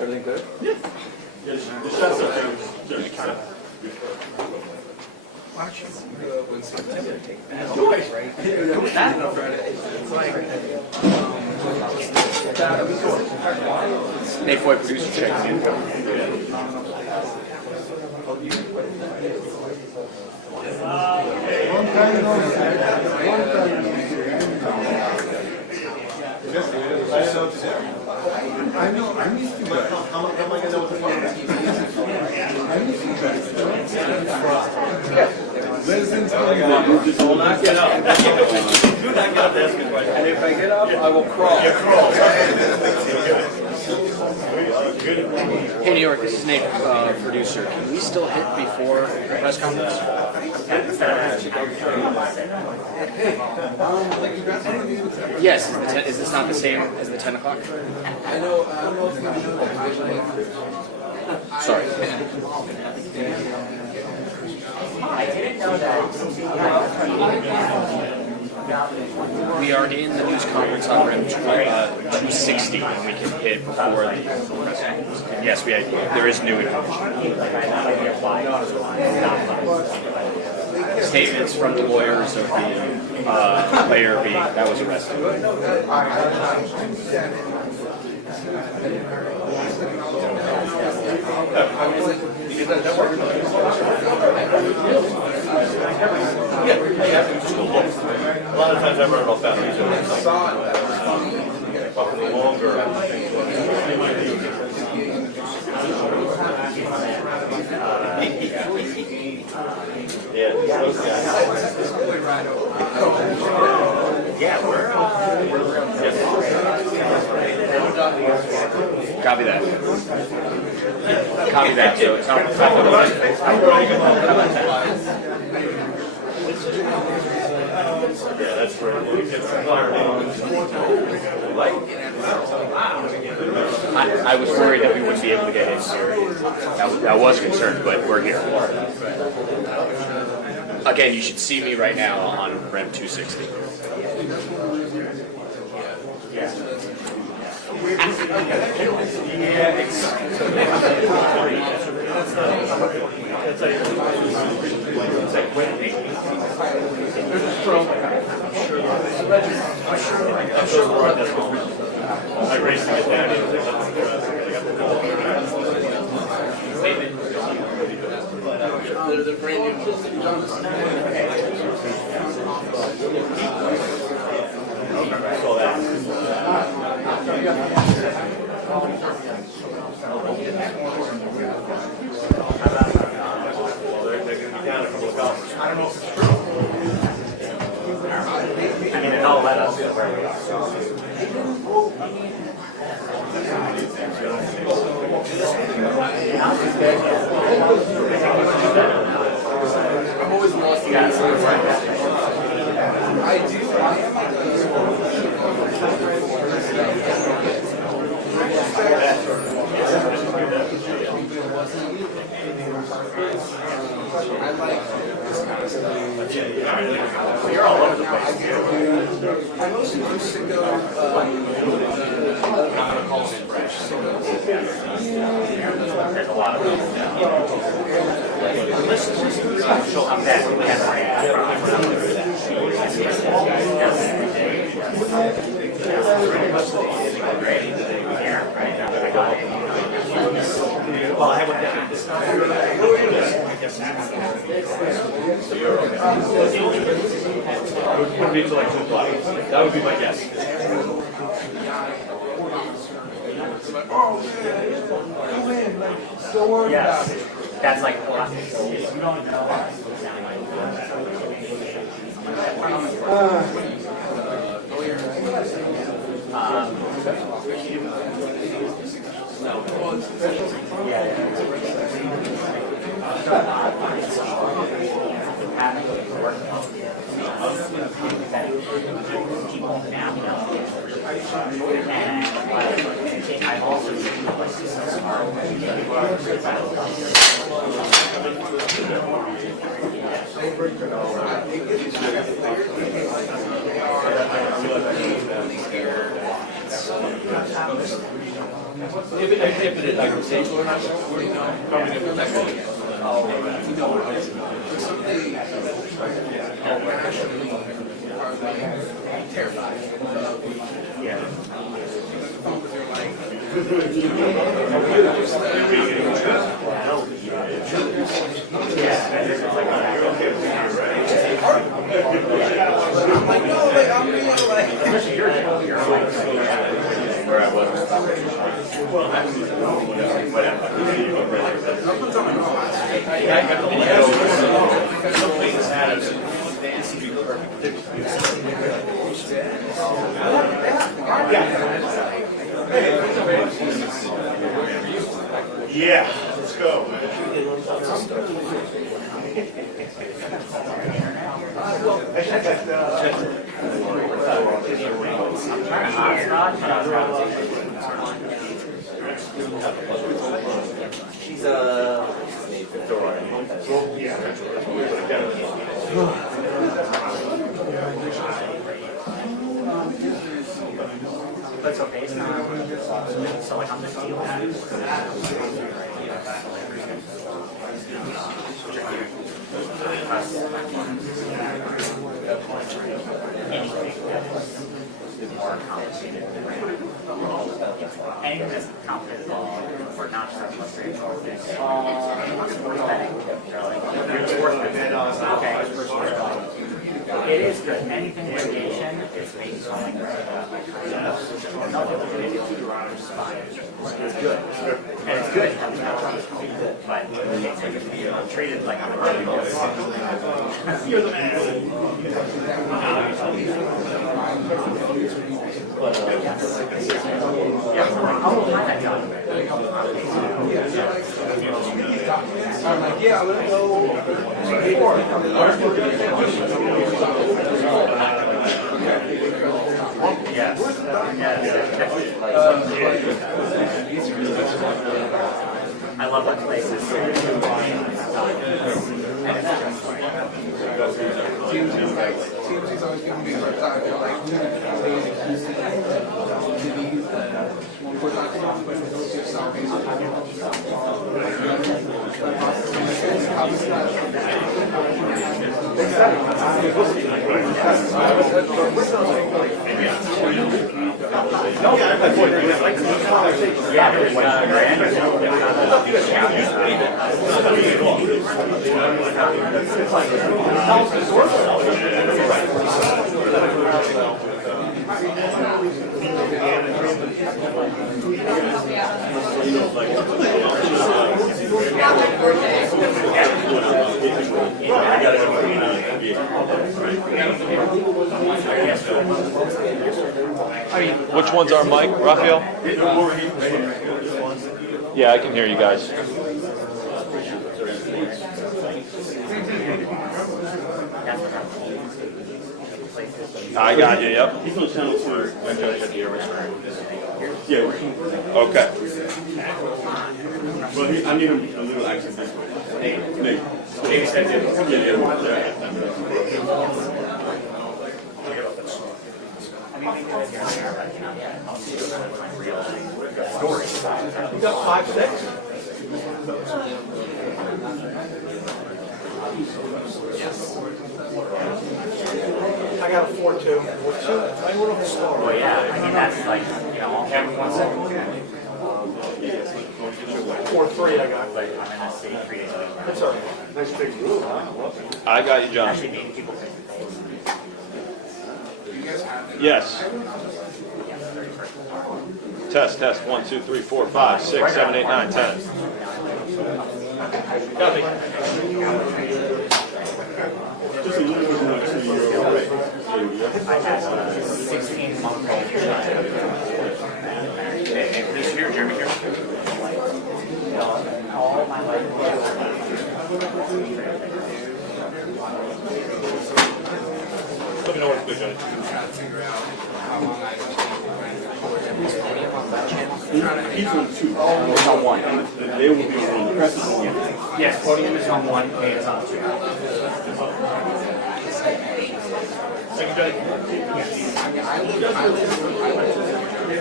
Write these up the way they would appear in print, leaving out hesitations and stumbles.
Everything good? Yeah. Yeah, the shots are kind of. When September take that, right? It's like Nate Foy, producer, checking in. I know, I'm used to that. How am I going to know what the fuck TV is? I'm used to that. Residents will not get up. Do not get up to ask a question. and if I get up, I will crawl. You crawl. Hey, New York, this is Nate, producer. Can we still hit before the press conference? Yes. Is this not the same as the 10 o'clock? I know, I don't know if you know Sorry. I didn't know that. We are in the news conference on room 260, and we can hit before the press conference. Yes, there is new information. Statements from the lawyers of the player that was arrested. A lot of times I run it off batteries. Fucking longer. Yeah, those guys. Yeah, we're Copy that. Copy that. So it's not the yeah, that's great. I was worried that we wouldn't be able to get his. I was concerned, but we're here. Again, you should see me right now on REM 260. I raced to get down. the brand new Saw that. Well, they're going to be down a couple of golfers. I don't know if it's true. I mean, it all let us know where we are. I'm always lost in that. I do. I am on I like this kind of stuff. You're all over the place. I mostly used to go There's a lot of them. I'm back. Well, I went down. It would be to like 2 o'clock. That would be my guess. Yes, that's like you don't know. I've also seen If it is like a state or not, probably never that way. Terrified. I'm like, no, like, I'm real, like. Where I was. Yeah, let's go. She's But it's okay, it's not. So like I'm just dealing with is more complicated. Anything that's complicated or not just frustration. Okay. It is good. Anything litigation is based on like it's good. And it's good. But it's treated like I'm you're the man. Yeah, how will I find that job? I'm like, yeah, I'm gonna go. Yes. I love that places. TMZ's always giving me a hard time. They're like, Which one's our mic, Raphael? Yeah, I can hear you guys. I got you, yep. He's on channel 2. Yeah. Okay. Well, I need him a little accent this way. Nate. Nate said it. Yeah. you got 5 sticks? Yes. I got a 4-2. 4-2? I went a little slower. Well, yeah, I mean, that's like, you know, I'll have 1 second. 4-3 I got. But I'm in a state 3 days a week. That's all right. Nice big rule, huh? I got you, John. Actually, meeting people face to face. Yes. Test, test. 1, 2, 3, 4, 5, 6, 7, 8, 9, 10. Just a little bit more to your right. I had a 16-month old child. Hey, police here, Jeremy here. All my life. Let me know what's good, Johnny. He's on 2. It's on 1. They will be on the press is on 1. Yes, podium is on 1, Kate is on 2. Thank you, Johnny.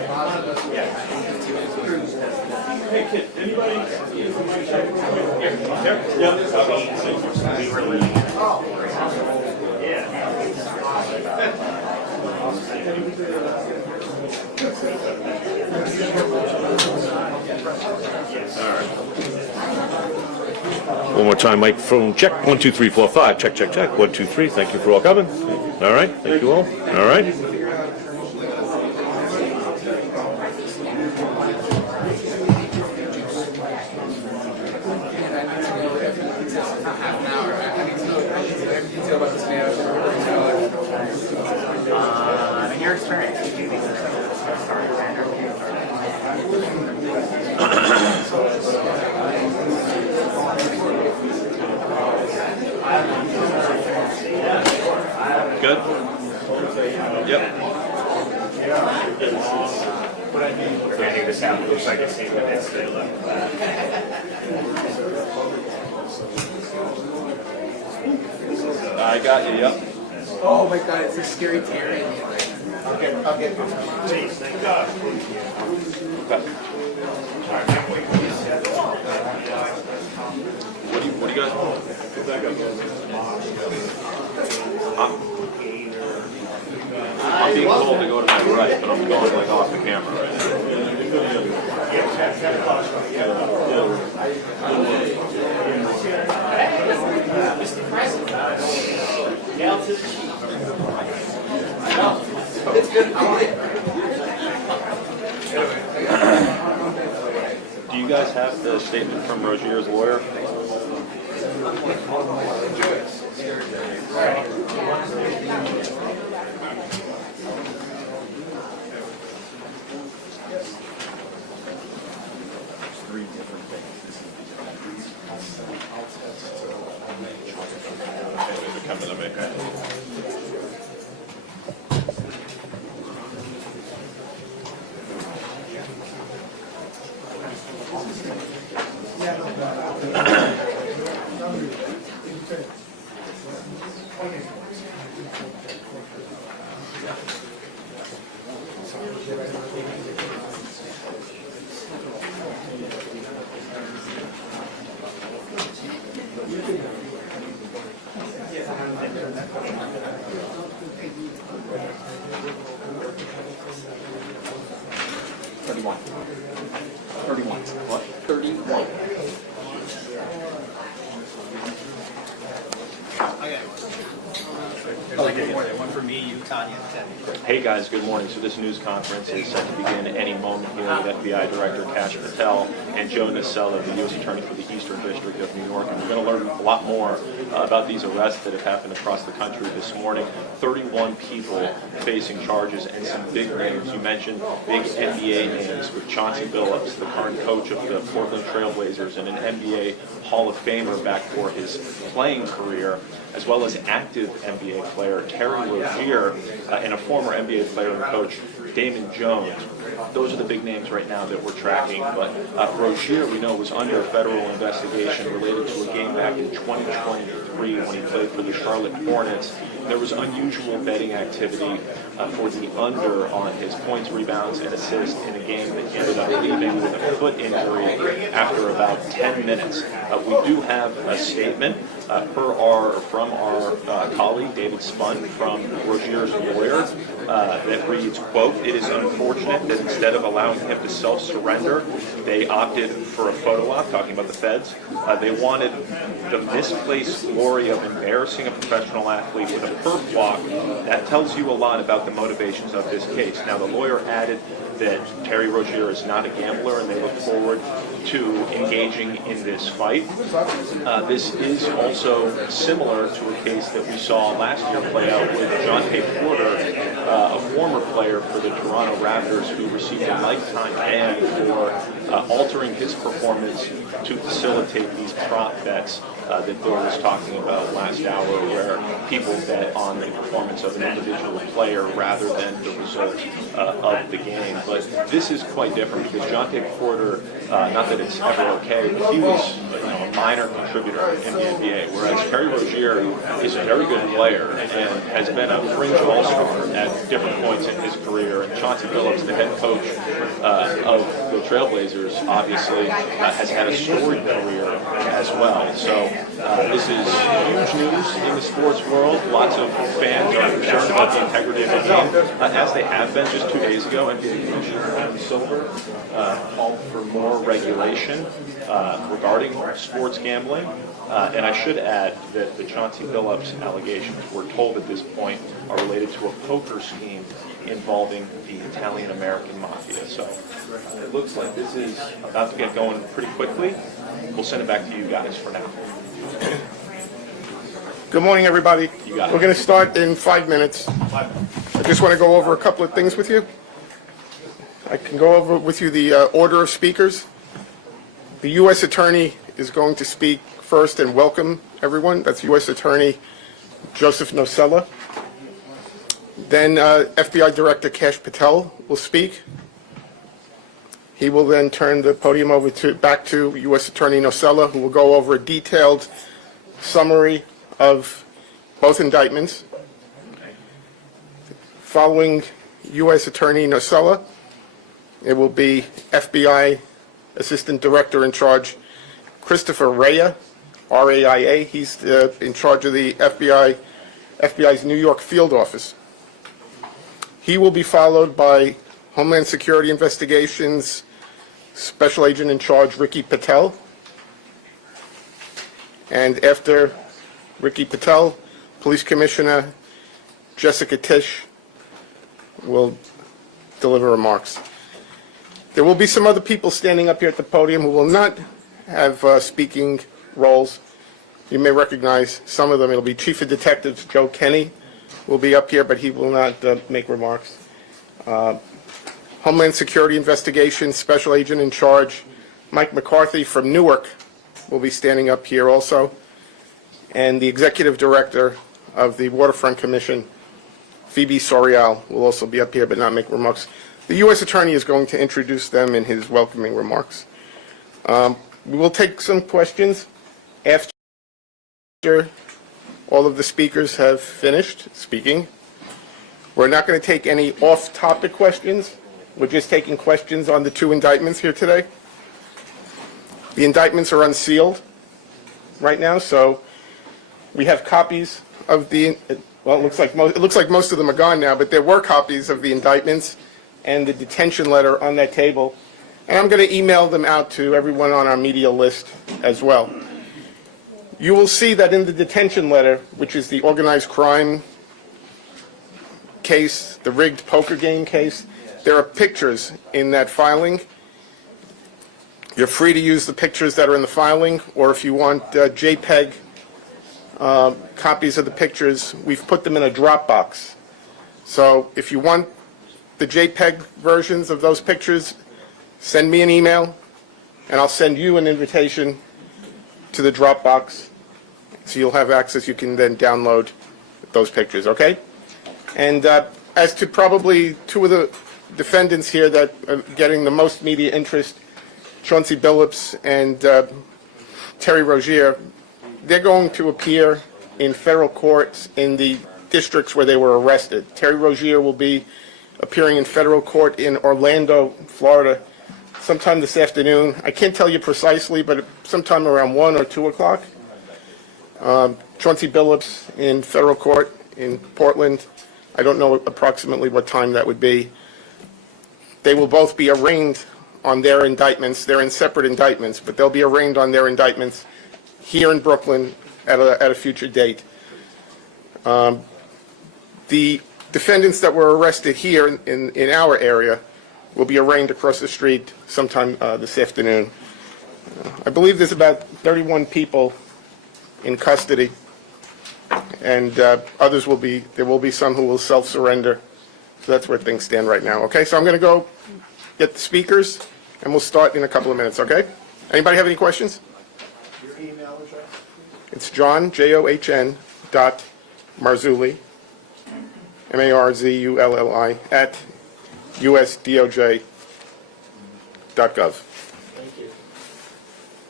Hey, kid, anybody? We were living in it. Yeah. One more time, microphone check. 1, 2, 3, 4, 5. Check, check, check. 1, 2, 3. Thank you for all coming. All right. Thank you all. All right. Half an hour. I need to know every detail about this man. In your experience, you do these sorry, Good? Yep. we're going to do this out. It looks like it's in the midst of it. I got you, yep. Oh my God, it's a scary Terry. I'll get Okay. What do you got? I'm being told to go to my right, but I'm going like off the camera right now. Mr. President. Down to the chief. It's good. I want it. Do you guys have the statement from Rozier's lawyer? Hey guys, good morning. So this news conference is set to begin any moment here with FBI Director Kash Patel and Joe Nacella, the U.S. Attorney for the Eastern District of New York. And we're going to learn a lot more about these arrests that have happened across the country this morning. 31 people facing charges and some big names. You mentioned big NBA names with Chauncey Billups, the current coach of the Portland Trail Blazers and an NBA Hall of Famer back for his playing career, as well as active NBA player Terry Rozier and a former NBA player and coach Damon Jones. Those are the big names right now that we're tracking, but Rozier, we know, was under federal investigation related to a game back in 2023 when he played for the Charlotte Hornets. There was unusual betting activity for the under on his points, rebounds, and assists in a game that ended up leaving with a foot injury after about 10 minutes. We do have a statement from our colleague, David Spun, from Rozier's lawyer, that reads, quote, "It is unfortunate that instead of allowing him to self-surrender, they opted for a photo op," talking about the feds. They wanted the misplaced glory of embarrassing a professional athlete with a perp walk. That tells you a lot about the motivations of this case. Now, the lawyer added that Terry Rozier is not a gambler and they look forward to engaging in this fight. This is also similar to a case that we saw last year play out with Jonte Porter, a former player for the Toronto Raptors who received a lifetime ban for altering his performance to facilitate these prop bets that Bill was talking about last hour, where people bet on the performance of an individual player rather than the result of the game. But this is quite different because Jonte Porter, not that it's ever okay, but he was a minor contributor in the NBA, whereas Terry Rozier is a very good player and has been a fringe all-star at different points in his career. And Chauncey Billups, the head coach of the Trailblazers, obviously has had a storied career as well. So this is huge news in the sports world. Lots of fans are concerned about the integrity of the game, as they have been just 2 days ago. NBA Commissioner Adam Silver called for more regulation regarding sports gambling. And I should add that the Chauncey Billups allegations, we're told at this point, are related to a poker scheme involving the Italian-American mafia. So it looks like this is about to get going pretty quickly. We'll send it back to you guys for now. Good morning, everybody. You got it. We're going to start in 5 minutes. I just want to go over a couple of things with you. I can go over with you the order of speakers. The U.S. Attorney is going to speak first and welcome everyone. That's U.S. Attorney Joseph Nocella. Then FBI Director Kash Patel will speak. He will then turn the podium over back to U.S. Attorney Nocella, who will go over a detailed summary of both indictments. Following U.S. Attorney Nocella, it will be FBI Assistant Director in Charge Christopher Rea, R-A-I-A. He's in charge of the FBI's New York field office. He will be followed by Homeland Security Investigations Special Agent in Charge Ricky Patel. And after Ricky Patel, Police Commissioner Jessica Tisch will deliver remarks. There will be some other people standing up here at the podium who will not have speaking roles. You may recognize some of them. It'll be Chief of Detectives Joe Kenny will be up here, but he will not make remarks. Homeland Security Investigations Special Agent in Charge Mike McCarthy from Newark will be standing up here also. And the Executive Director of the Waterfront Commission, Phoebe Sorial, will also be up here but not make remarks. The U.S. Attorney is going to introduce them in his welcoming remarks. We will take some questions after all of the speakers have finished speaking. We're not going to take any off-topic questions. We're just taking questions on the two indictments here today. The indictments are unsealed right now, so we have copies of the, well, it looks like most of them are gone now, but there were copies of the indictments and the detention letter on that table. And I'm going to email them out to everyone on our media list as well. You will see that in the detention letter, which is the organized crime case, the rigged poker game case, there are pictures in that filing. You're free to use the pictures that are in the filing, or if you want JPEG copies of the pictures, we've put them in a Dropbox. So if you want the JPEG versions of those pictures, send me an email, and I'll send you an invitation to the Dropbox, so you'll have access. You can then download those pictures, okay? And as to probably two of the defendants here that are getting the most media interest, Chauncey Billups and Terry Rozier, they're going to appear in federal courts in the districts where they were arrested. Terry Rozier will be appearing in federal court in Orlando, Florida, sometime this afternoon. I can't tell you precisely, but sometime around 1 or 2 o'clock. Chauncey Billups in federal court in Portland. I don't know approximately what time that would be. They will both be arraigned on their indictments. They're in separate indictments, but they'll be arraigned on their indictments here in Brooklyn at a future date. The defendants that were arrested here in our area will be arraigned across the street sometime this afternoon. I believe there's about 31 people in custody, and others will be, there will be some who will self-surrender. So that's where things stand right now. Okay, so I'm going to go get the speakers, and we'll start in a couple of minutes, okay? Anybody have any questions? Your email address? It's John, John, Marzulli, Marzulli, at USDOJ.gov. Thank you.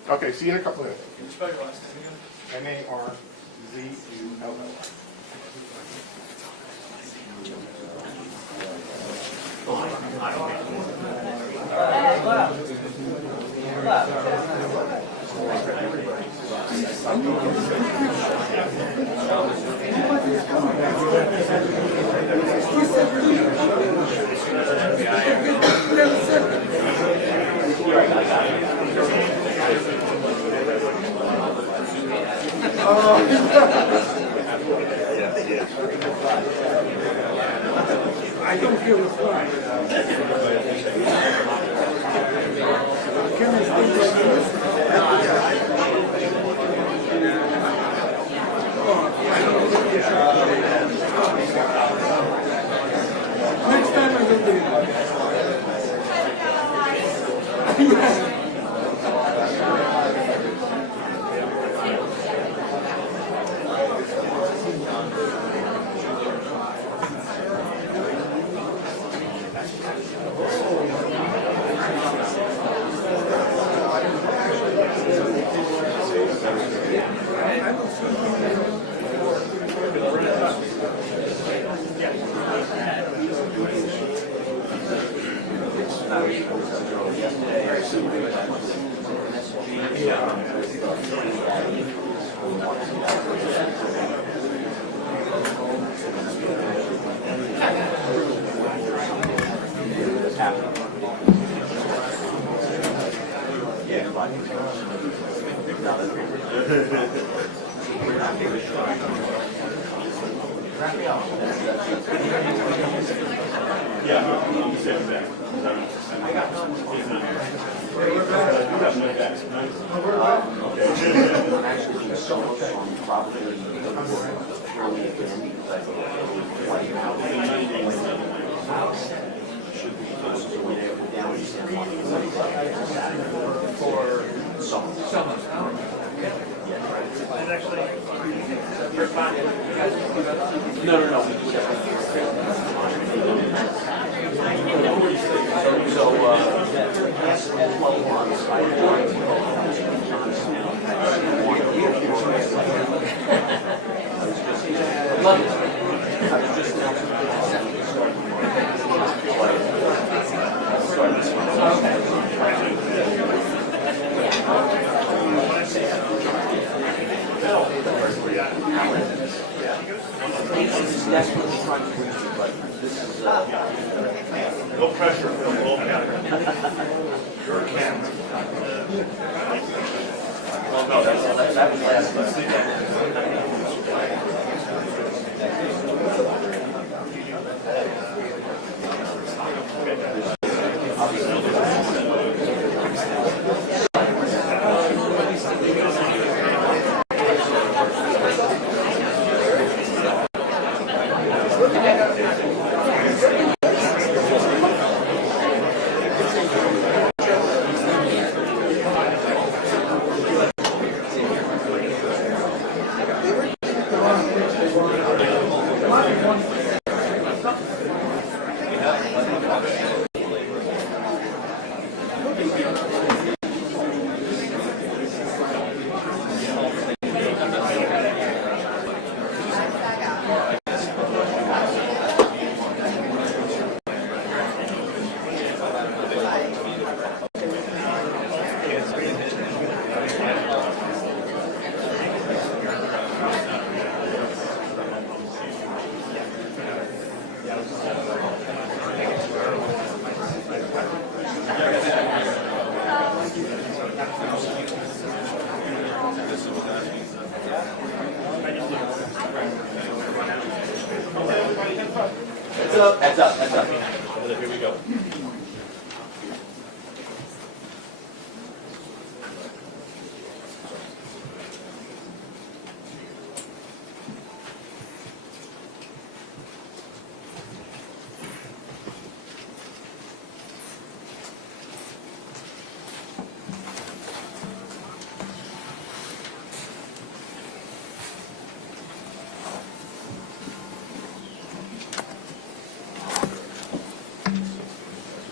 Okay, see you in a couple minutes. Marzull. I don't feel the fly. Can I stay like this? Next time I will do it. No pressure for the whole Your account. Well, no, that was last. Heads up, heads up. Here we go.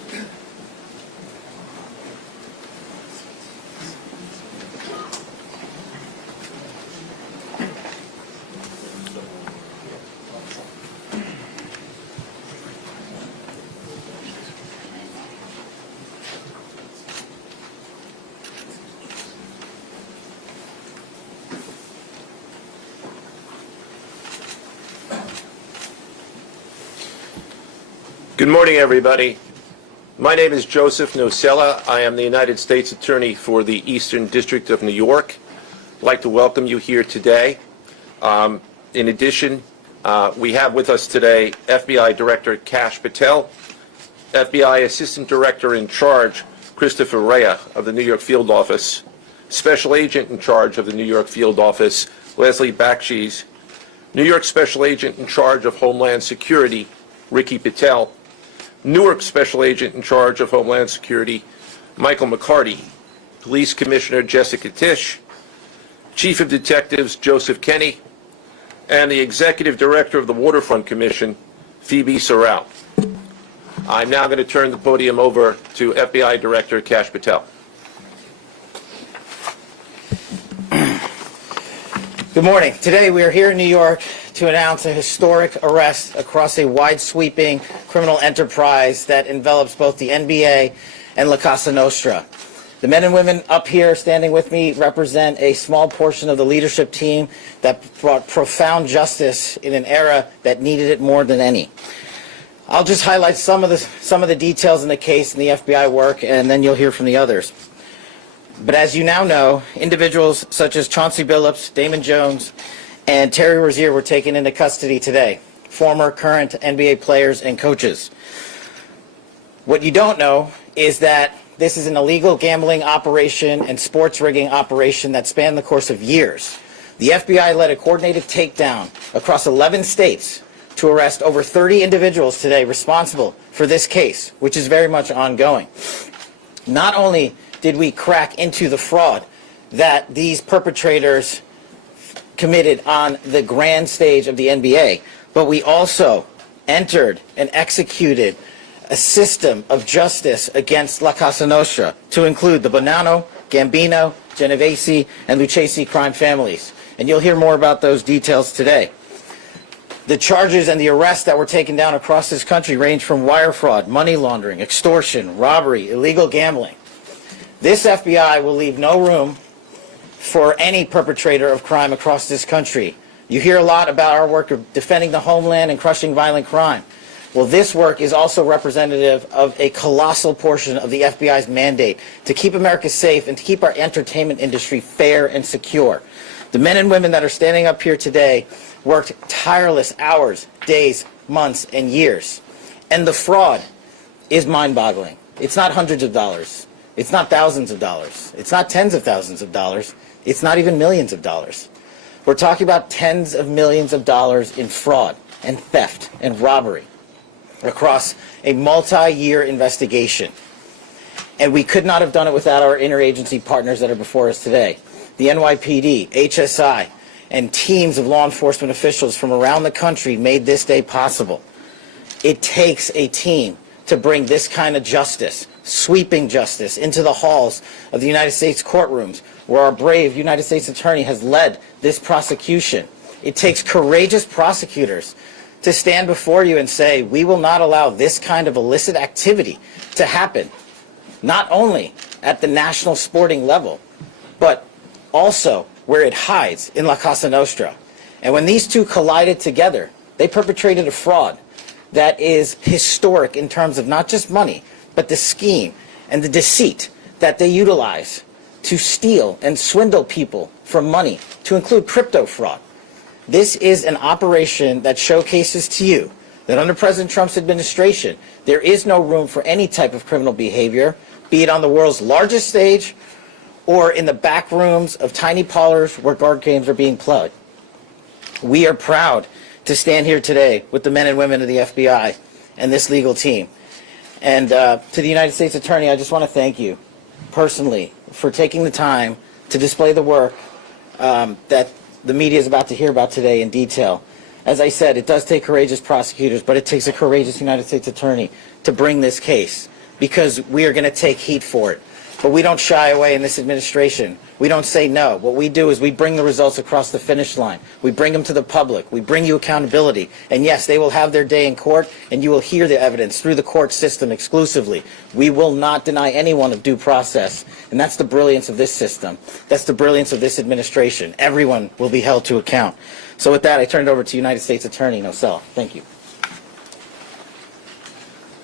Good morning, everybody. My name is Joseph Nocella. I am the United States Attorney for the Eastern District of New York. I'd like to welcome you here today. In addition, we have with us today FBI Director Kash Patel, FBI Assistant Director in Charge Christopher Rea of the New York Field Office, Special Agent in Charge of the New York Field Office Leslie Bakshi's, New York Special Agent in Charge of Homeland Security Ricky Patel, Newark Special Agent in Charge of Homeland Security Michael McCarty, Police Commissioner Jessica Tisch, Chief of Detectives Joseph Kenny, and the Executive Director of the Waterfront Commission, Phoebe Sorrell. I'm now going to turn the podium over to FBI Director Kash Patel. Good morning. Today we are here in New York to announce a historic arrest across a wide-sweeping criminal enterprise that envelops both the NBA and La Cosa Nostra. The men and women up here standing with me represent a small portion of the leadership team that brought profound justice in an era that needed it more than any. I'll just highlight some of the details in the case and the FBI work, and then you'll hear from the others. But as you now know, individuals such as Chauncey Billups, Damon Jones, and Terry Rozier were taken into custody today, former, current NBA players and coaches. What you don't know is that this is an illegal gambling operation and sports rigging operation that spanned the course of years. The FBI led a coordinated takedown across 11 states to arrest over 30 individuals today responsible for this case, which is very much ongoing. Not only did we crack into the fraud that these perpetrators committed on the grand stage of the NBA, but we also entered and executed a system of justice against La Cosa Nostra to include the Bonanno, Gambino, Genovese, and Lucchese crime families. And you'll hear more about those details today. The charges and the arrests that were taken down across this country range from wire fraud, money laundering, extortion, robbery, illegal gambling. This FBI will leave no room for any perpetrator of crime across this country. You hear a lot about our work of defending the homeland and crushing violent crime. Well, this work is also representative of a colossal portion of the FBI's mandate to keep America safe and to keep our entertainment industry fair and secure. The men and women that are standing up here today worked tireless hours, days, months, and years. And the fraud is mind-boggling. It's not hundreds of dollars. It's not thousands of dollars. It's not tens of thousands of dollars. It's not even millions of dollars. We're talking about tens of millions of dollars in fraud and theft and robbery across a multi-year investigation. And we could not have done it without our interagency partners that are before us today. The NYPD, HSI, and teams of law enforcement officials from around the country made this day possible. It takes a team to bring this kind of justice, sweeping justice, into the halls of the United States courtrooms, where our brave United States Attorney has led this prosecution. It takes courageous prosecutors to stand before you and say, we will not allow this kind of illicit activity to happen, not only at the national sporting level, but also where it hides in La Cosa Nostra. And when these two collided together, they perpetrated a fraud that is historic in terms of not just money, but the scheme and the deceit that they utilize to steal and swindle people for money, to include crypto fraud. This is an operation that showcases to you that under President Trump's administration, there is no room for any type of criminal behavior, be it on the world's largest stage or in the back rooms of tiny parlors where card games are being played. We are proud to stand here today with the men and women of the FBI and this legal team. And to the United States Attorney, I just want to thank you personally for taking the time to display the work that the media is about to hear about today in detail. As I said, it does take courageous prosecutors, but it takes a courageous United States Attorney to bring this case, because we are going to take heat for it. But we don't shy away in this administration. We don't say no. What we do is we bring the results across the finish line. We bring them to the public. We bring you accountability. And yes, they will have their day in court, and you will hear the evidence through the court system exclusively. We will not deny anyone of due process. And that's the brilliance of this system. That's the brilliance of this administration. Everyone will be held to account. So with that, I turn it over to United States Attorney Nocella. Thank you.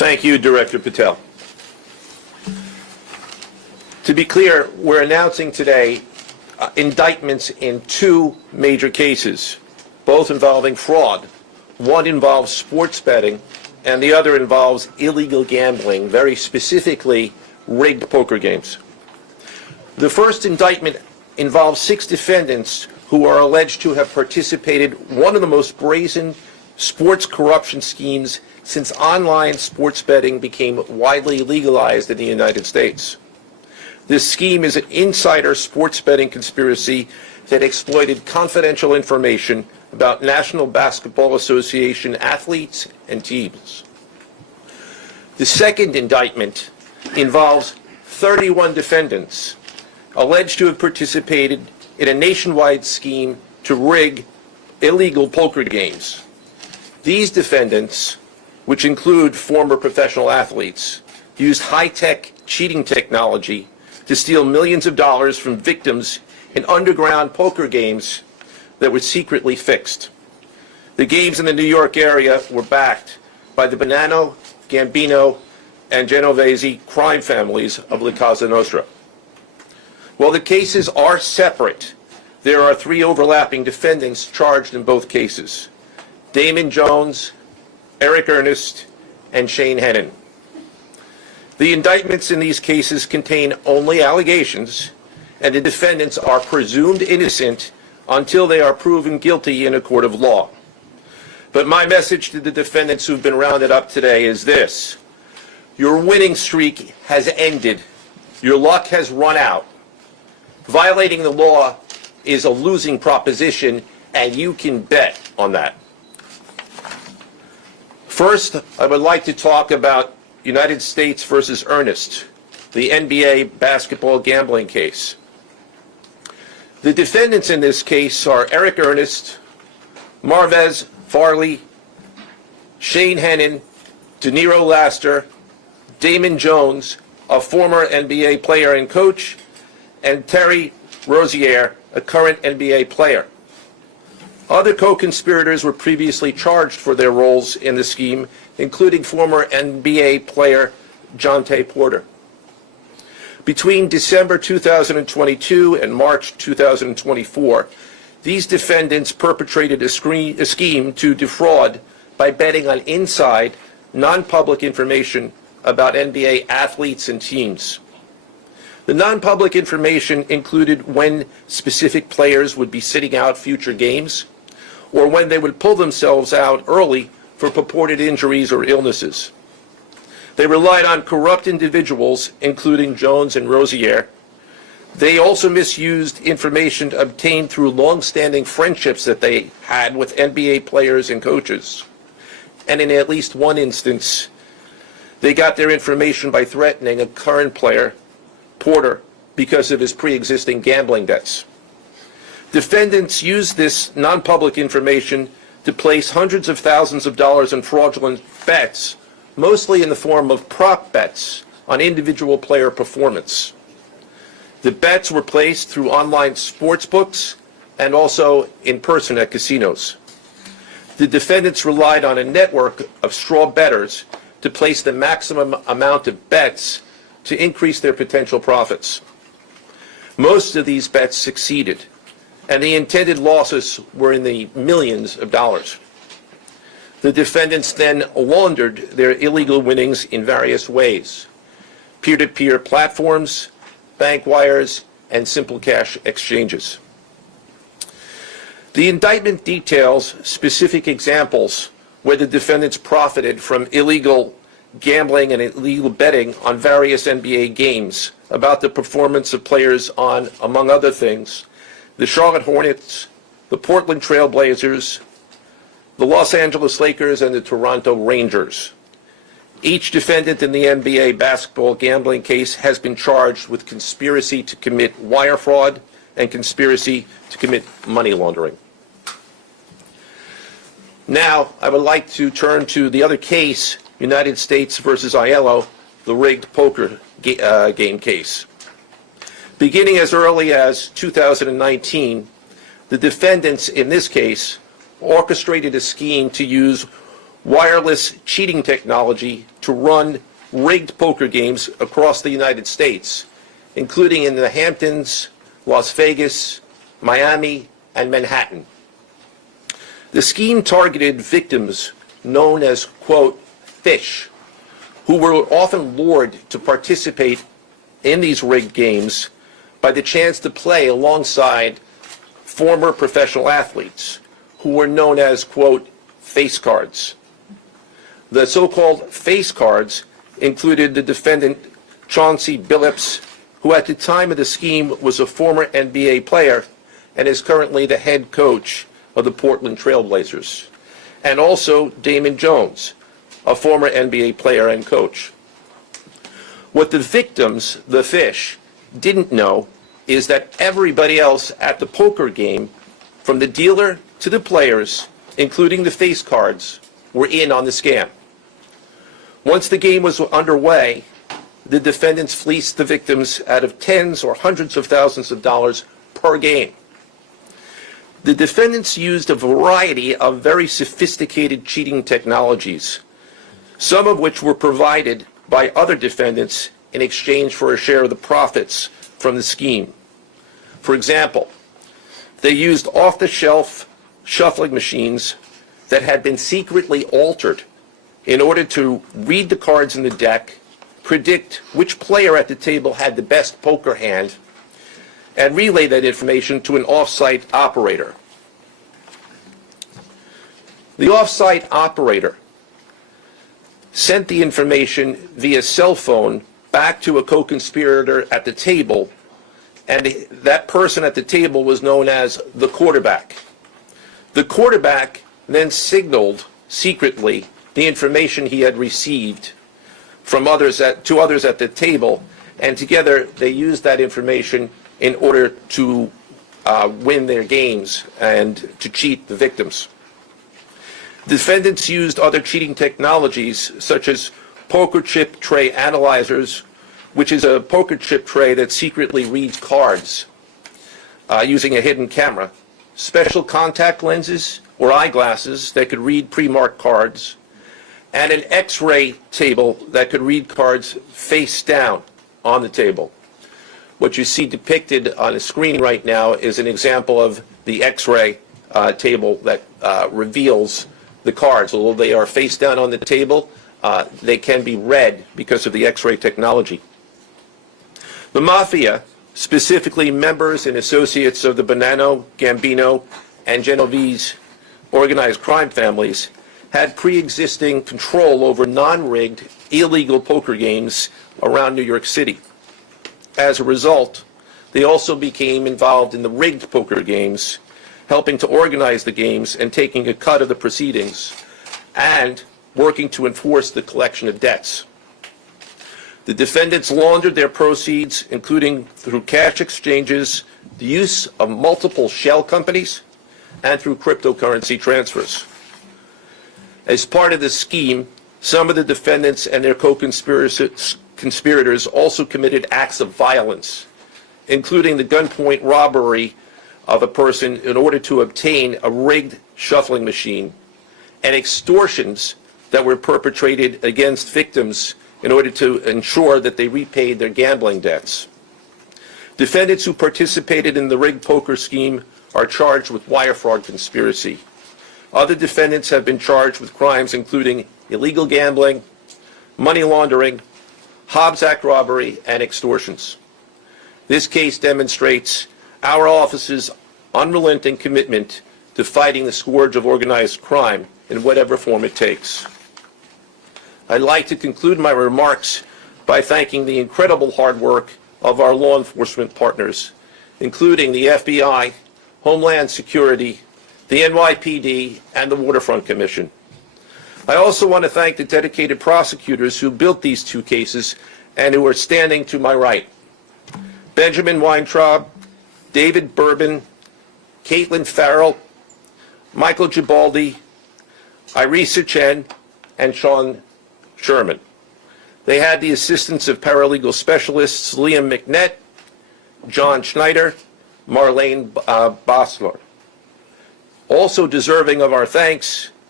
Thank you, Director Patel. To be clear, we're announcing today indictments in two major cases, both involving fraud. One involves sports betting, and the other involves illegal gambling, very specifically rigged poker games. The first indictment involves 6 defendants who are alleged to have participated in one of the most brazen sports corruption schemes since online sports betting became widely legalized in the United States. This scheme is an insider sports betting conspiracy that exploited confidential information about National Basketball Association athletes and teams. The second indictment involves 31 defendants alleged to have participated in a nationwide scheme to rig illegal poker games. These defendants, which include former professional athletes, used high-tech cheating technology to steal millions of dollars from victims in underground poker games that were secretly fixed. The games in the New York area were backed by the Bonanno, Gambino, and Genovese crime families of La Cosa Nostra. While the cases are separate, there are 3 overlapping defendants charged in both cases: Damon Jones, Eric Ernest, and Shane Hennon. The indictments in these cases contain only allegations, and the defendants are presumed innocent until they are proven guilty in a court of law. But my message to the defendants who've been rounded up today is this: your winning streak has ended. Your luck has run out. Violating the law is a losing proposition, and you can bet on that. First, I would like to talk about United States versus Ernest, the NBA basketball gambling case. The defendants in this case are Eric Ernest, Marvez Farley, Shane Hennon, DeNiro Laster, Damon Jones, a former NBA player and coach, and Terry Rozier, a current NBA player. Other co-conspirators were previously charged for their roles in the scheme, including former NBA player Jontay Porter. Between December 2022 and March 2024, these defendants perpetrated a scheme to defraud by betting on inside, non-public information about NBA athletes and teams. The non-public information included when specific players would be sitting out future games, or when they would pull themselves out early for purported injuries or illnesses. They relied on corrupt individuals, including Jones and Rozier. They also misused information obtained through long-standing friendships that they had with NBA players and coaches. And in at least one instance, they got their information by threatening a current player, Porter, because of his pre-existing gambling debts. Defendants used this non-public information to place hundreds of thousands of dollars in fraudulent bets, mostly in the form of prop bets on individual player performance. The bets were placed through online sports books and also in person at casinos. The defendants relied on a network of straw bettors to place the maximum amount of bets to increase their potential profits. Most of these bets succeeded, and the intended losses were in the millions of dollars. The defendants then laundered their illegal winnings in various ways: peer-to-peer platforms, bank wires, and simple cash exchanges. The indictment details specific examples where the defendants profited from illegal gambling and illegal betting on various NBA games about the performance of players on, among other things, the Charlotte Hornets, the Portland Trail Blazers, the Los Angeles Lakers, and the Toronto Rangers. Each defendant in the NBA basketball gambling case has been charged with conspiracy to commit wire fraud and conspiracy to commit money laundering. Now, I would like to turn to the other case, United States versus Aiello, the rigged poker game case. Beginning as early as 2019, the defendants in this case orchestrated a scheme to use wireless cheating technology to run rigged poker games across the United States, including in the Hamptons, Las Vegas, Miami, and Manhattan. The scheme targeted victims known as, quote, fish, who were often lured to participate in these rigged games by the chance to play alongside former professional athletes who were known as, quote, face cards. The so-called face cards included the defendant Chauncey Billups, who at the time of the scheme was a former NBA player and is currently the head coach of the Portland Trail Blazers, and also Damon Jones, a former NBA player and coach. What the victims, the fish, didn't know is that everybody else at the poker game, from the dealer to the players, including the face cards, were in on the scam. Once the game was underway, the defendants fleeced the victims out of tens or hundreds of thousands of dollars per game. The defendants used a variety of very sophisticated cheating technologies, some of which were provided by other defendants in exchange for a share of the profits from the scheme. For example, they used off-the-shelf shuffling machines that had been secretly altered in order to read the cards in the deck, predict which player at the table had the best poker hand, and relay that information to an off-site operator. The off-site operator sent the information via cell phone back to a co-conspirator at the table, and that person at the table was known as the quarterback. The quarterback then signaled secretly the information he had received from others to others at the table, and together they used that information in order to win their games and to cheat the victims. Defendants used other cheating technologies such as poker chip tray analyzers, which is a poker chip tray that secretly reads cards using a hidden camera, special contact lenses or eyeglasses that could read pre-marked cards, and an X-ray table that could read cards face down on the table. What you see depicted on the screen right now is an example of the X-ray table that reveals the cards. Although they are face down on the table, they can be read because of the X-ray technology. The Mafia, specifically members and associates of the Bonanno, Gambino, and Genovese organized crime families, had pre-existing control over non-rigged, illegal poker games around New York City. As a result, they also became involved in the rigged poker games, helping to organize the games and taking a cut of the proceedings, and working to enforce the collection of debts. The defendants laundered their proceeds, including through cash exchanges, the use of multiple shell companies, and through cryptocurrency transfers. As part of the scheme, some of the defendants and their co-conspirators also committed acts of violence, including the gunpoint robbery of a person in order to obtain a rigged shuffling machine, and extortions that were perpetrated against victims in order to ensure that they repaid their gambling debts. Defendants who participated in the rigged poker scheme are charged with wire fraud conspiracy. Other defendants have been charged with crimes including illegal gambling, money laundering, Hobbs Act robbery, and extortions. This case demonstrates our office's unrelenting commitment to fighting the scourge of organized crime in whatever form it takes. I'd like to conclude my remarks by thanking the incredible hard work of our law enforcement partners, including the FBI, Homeland Security, the NYPD, and the Waterfront Commission. I also want to thank the dedicated prosecutors who built these two cases and who are standing to my right. Benjamin Weintraub, David Bourbon, Caitlin Farrell, Michael Gibaldi, Irisa Chen, and Sean Sherman. They had the assistance of paralegal specialists Liam McNett, John Schneider, Marlene Bossler. Also deserving of our thanks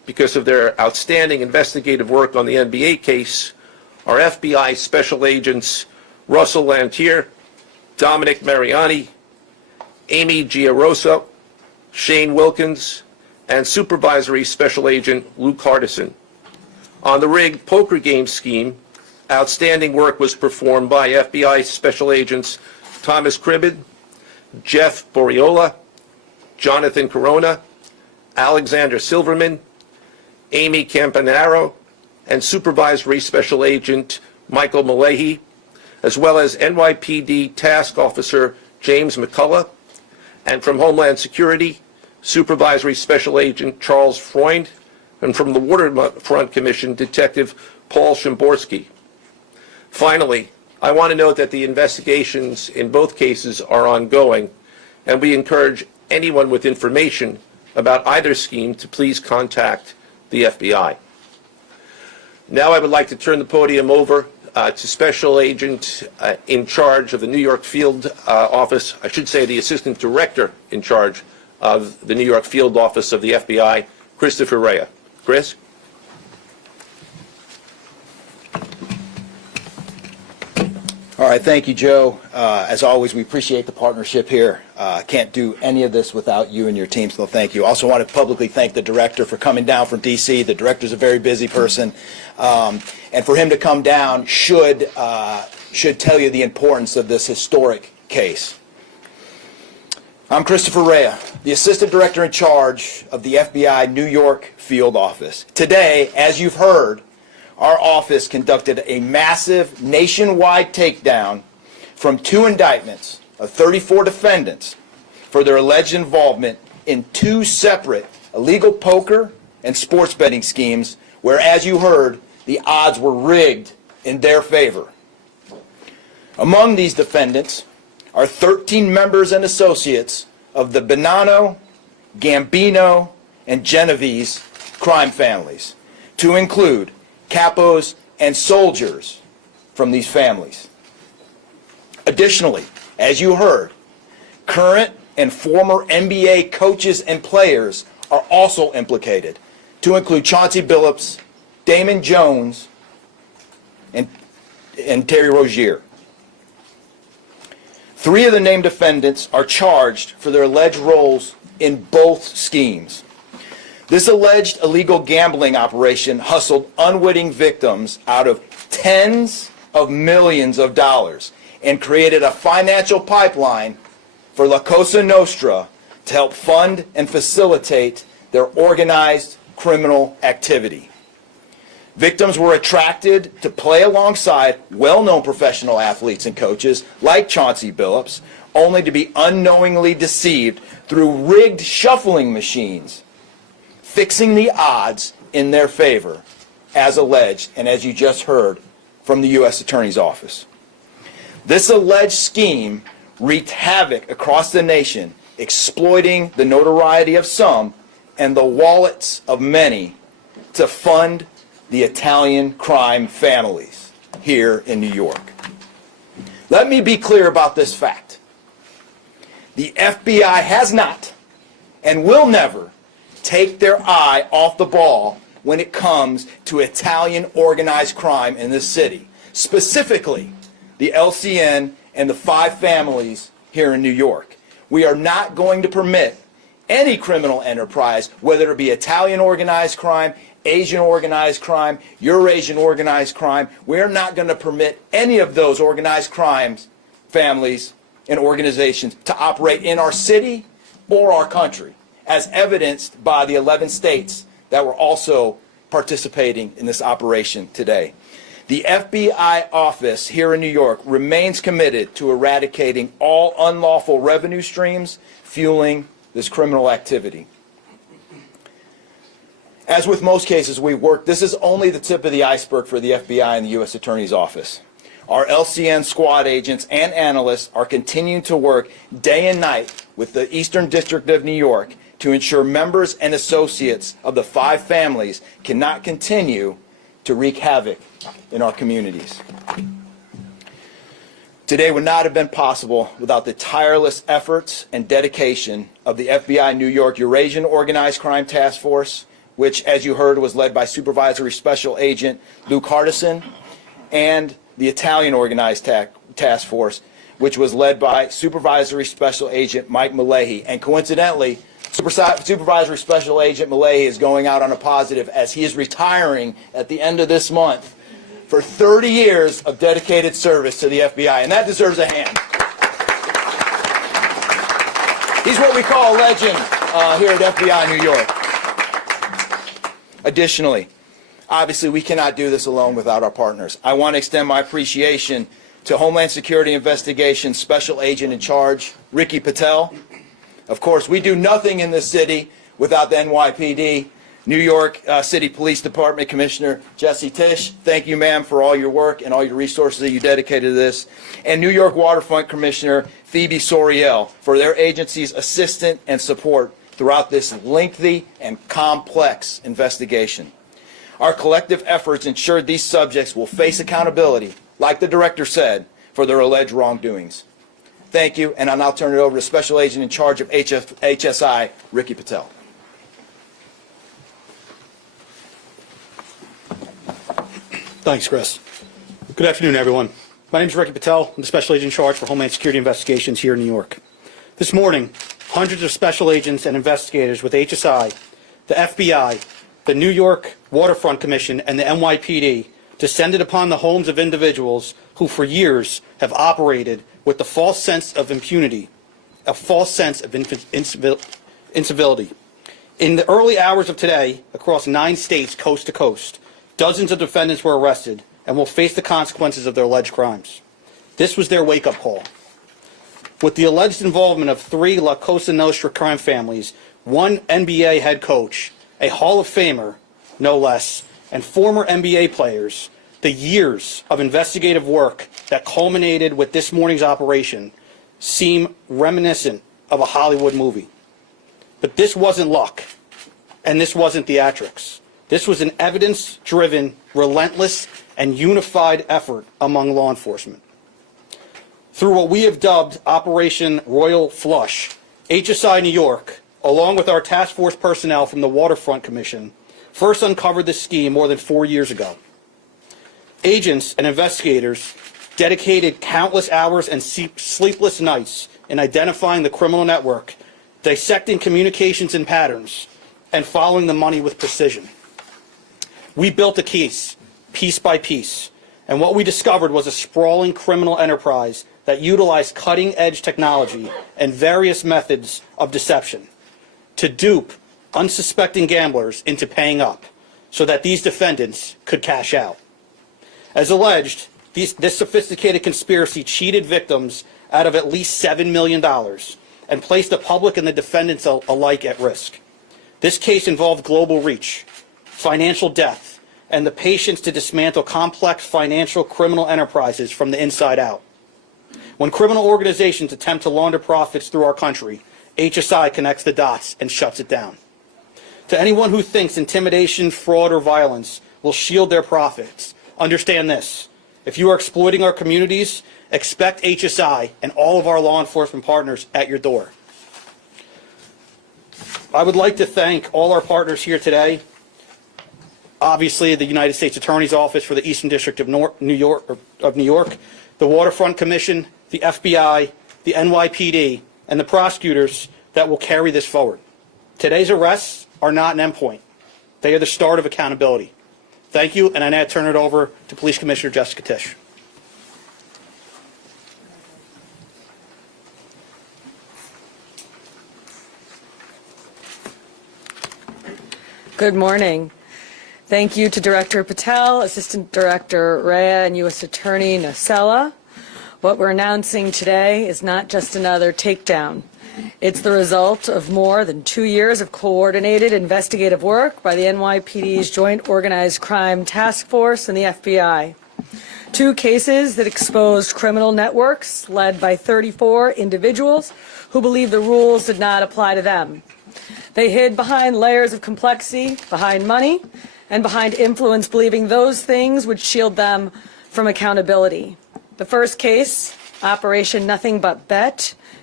because of their outstanding investigative work on the NBA case are FBI Special Agents Russell Lantier, Dominic Mariani, Amy Giarosa, Shane Wilkins, and Supervisory Special Agent Luke Hardison. On the rigged poker game scheme, outstanding work was performed by FBI Special Agents Thomas Cribbin, Jeff Boriola, Jonathan Corona, Alexander Silverman, Amy Campanaro, and Supervisory Special Agent Michael Malahy, as well as NYPD Task Officer James McCullough, and from Homeland Security, Supervisory Special Agent Charles Freund, and from the Waterfront Commission, Detective Paul Shimborski. Finally, I want to note that the investigations in both cases are ongoing, and we encourage anyone with information about either scheme to please contact the FBI. Now I would like to turn the podium over to Special Agent in charge of the New York Field Office, I should say the Assistant Director in charge of the New York Field Office of the FBI, Christopher Rea. Chris? All right, thank you, Joe. As always, we appreciate the partnership here. Can't do any of this without you and your team, so thank you. Also want to publicly thank the director for coming down from D.C. The director's a very busy person, and for him to come down should tell you the importance of this historic case. I'm Christopher Rea, the Assistant Director in charge of the FBI New York Field Office. Today, as you've heard, our office conducted a massive nationwide takedown from 2 indictments of 34 defendants for their alleged involvement in 2 separate illegal poker and sports betting schemes where, as you heard, the odds were rigged in their favor. Among these defendants are 13 members and associates of the Bonanno, Gambino, and Genovese crime families, to include capos and soldiers from these families. Additionally, as you heard, current and former NBA coaches and players are also implicated, to include Chauncey Billups, Damon Jones, and Terry Rozier. 3 of the named defendants are charged for their alleged roles in both schemes. This alleged illegal gambling operation hustled unwitting victims out of tens of millions of dollars and created a financial pipeline for La Cosa Nostra to help fund and facilitate their organized criminal activity. Victims were attracted to play alongside well-known professional athletes and coaches like Chauncey Billups, only to be unknowingly deceived through rigged shuffling machines, fixing the odds in their favor, as alleged and as you just heard from the U.S. Attorney's Office. This alleged scheme wreaked havoc across the nation, exploiting the notoriety of some and the wallets of many to fund the Italian crime families here in New York. Let me be clear about this fact. The FBI has not and will never take their eye off the ball when it comes to Italian organized crime in this city, specifically the LCN and the 5 families here in New York. We are not going to permit any criminal enterprise, whether it be Italian organized crime, Asian organized crime, Eurasian organized crime. We're not going to permit any of those organized crimes, families, and organizations to operate in our city or our country, as evidenced by the 11 states that were also participating in this operation today. The FBI office here in New York remains committed to eradicating all unlawful revenue streams fueling this criminal activity. As with most cases we've worked, this is only the tip of the iceberg for the FBI and the U.S. Attorney's Office. Our LCN squad agents and analysts are continuing to work day and night with the Eastern District of New York to ensure members and associates of the 5 families cannot continue to wreak havoc in our communities. Today would not have been possible without the tireless efforts and dedication of the FBI New York Eurasian Organized Crime Task Force, which, as you heard, was led by Supervisory Special Agent Luke Hardison, and the Italian Organized Task Force, which was led by Supervisory Special Agent Mike Malahi. And coincidentally, Supervisory Special Agent Malahi is going out on a positive as he is retiring at the end of this month for 30 years of dedicated service to the FBI, and that deserves a hand. He's what we call a legend here at FBI New York. Additionally, obviously we cannot do this alone without our partners. I want to extend my appreciation to Homeland Security Investigations Special Agent in Charge, Ricky Patel. Of course, we do nothing in this city without the NYPD. New York City Police Department Commissioner Jesse Tisch, thank you, ma'am, for all your work and all your resources that you dedicated to this. And New York Waterfront Commissioner Phoebe Soriel for their agency's assistance and support throughout this lengthy and complex investigation. Our collective efforts ensured these subjects will face accountability, like the director said, for their alleged wrongdoings. Thank you, and I'll now turn it over to Special Agent in charge of HSI, Ricky Patel. Thanks, Chris. Good afternoon, everyone. My name is Ricky Patel. I'm the Special Agent in charge for Homeland Security Investigations here in New York. This morning, hundreds of special agents and investigators with HSI, the FBI, the New York Waterfront Commission, and the NYPD descended upon the homes of individuals who for years have operated with the false sense of impunity, a false sense of incivility. In the early hours of today, across 9 states coast to coast, dozens of defendants were arrested and will face the consequences of their alleged crimes. This was their wake-up call. With the alleged involvement of 3 La Cosa Nostra crime families, 1 NBA head coach, a Hall of Famer, no less, and former NBA players, the years of investigative work that culminated with this morning's operation seem reminiscent of a Hollywood movie. But this wasn't luck, and this wasn't theatrics. This was an evidence-driven, relentless, and unified effort among law enforcement. Through what we have dubbed Operation Royal Flush, HSI New York, along with our task force personnel from the Waterfront Commission, first uncovered this scheme more than 4 years ago. Agents and investigators dedicated countless hours and sleepless nights in identifying the criminal network, dissecting communications and patterns, and following the money with precision. We built a case, piece by piece, and what we discovered was a sprawling criminal enterprise that utilized cutting-edge technology and various methods of deception to dupe unsuspecting gamblers into paying up so that these defendants could cash out. As alleged, this sophisticated conspiracy cheated victims out of at least $7 million and placed the public and the defendants alike at risk. This case involved global reach, financial depth, and the patience to dismantle complex financial criminal enterprises from the inside out. When criminal organizations attempt to launder profits through our country, HSI connects the dots and shuts it down. To anyone who thinks intimidation, fraud, or violence will shield their profits, understand this. If you are exploiting our communities, expect HSI and all of our law enforcement partners at your door. I would like to thank all our partners here today. Obviously, the United States Attorney's Office for the Eastern District of New York, the Waterfront Commission, the FBI, the NYPD, and the prosecutors that will carry this forward. Today's arrests are not an endpoint. They are the start of accountability. Thank you, and I now turn it over to Police Commissioner Jessica Tisch. Good morning. Thank you to Director Patel, Assistant Director Rea, and U.S. Attorney Nocella. What we're announcing today is not just another takedown. It's the result of more than 2 years of coordinated investigative work by the NYPD's Joint Organized Crime Task Force and the FBI. 2 cases that exposed criminal networks led by 34 individuals who believed the rules did not apply to them. They hid behind layers of complexity, behind money, and behind influence, believing those things would shield them from accountability. The first case, Operation Nothing But Bet,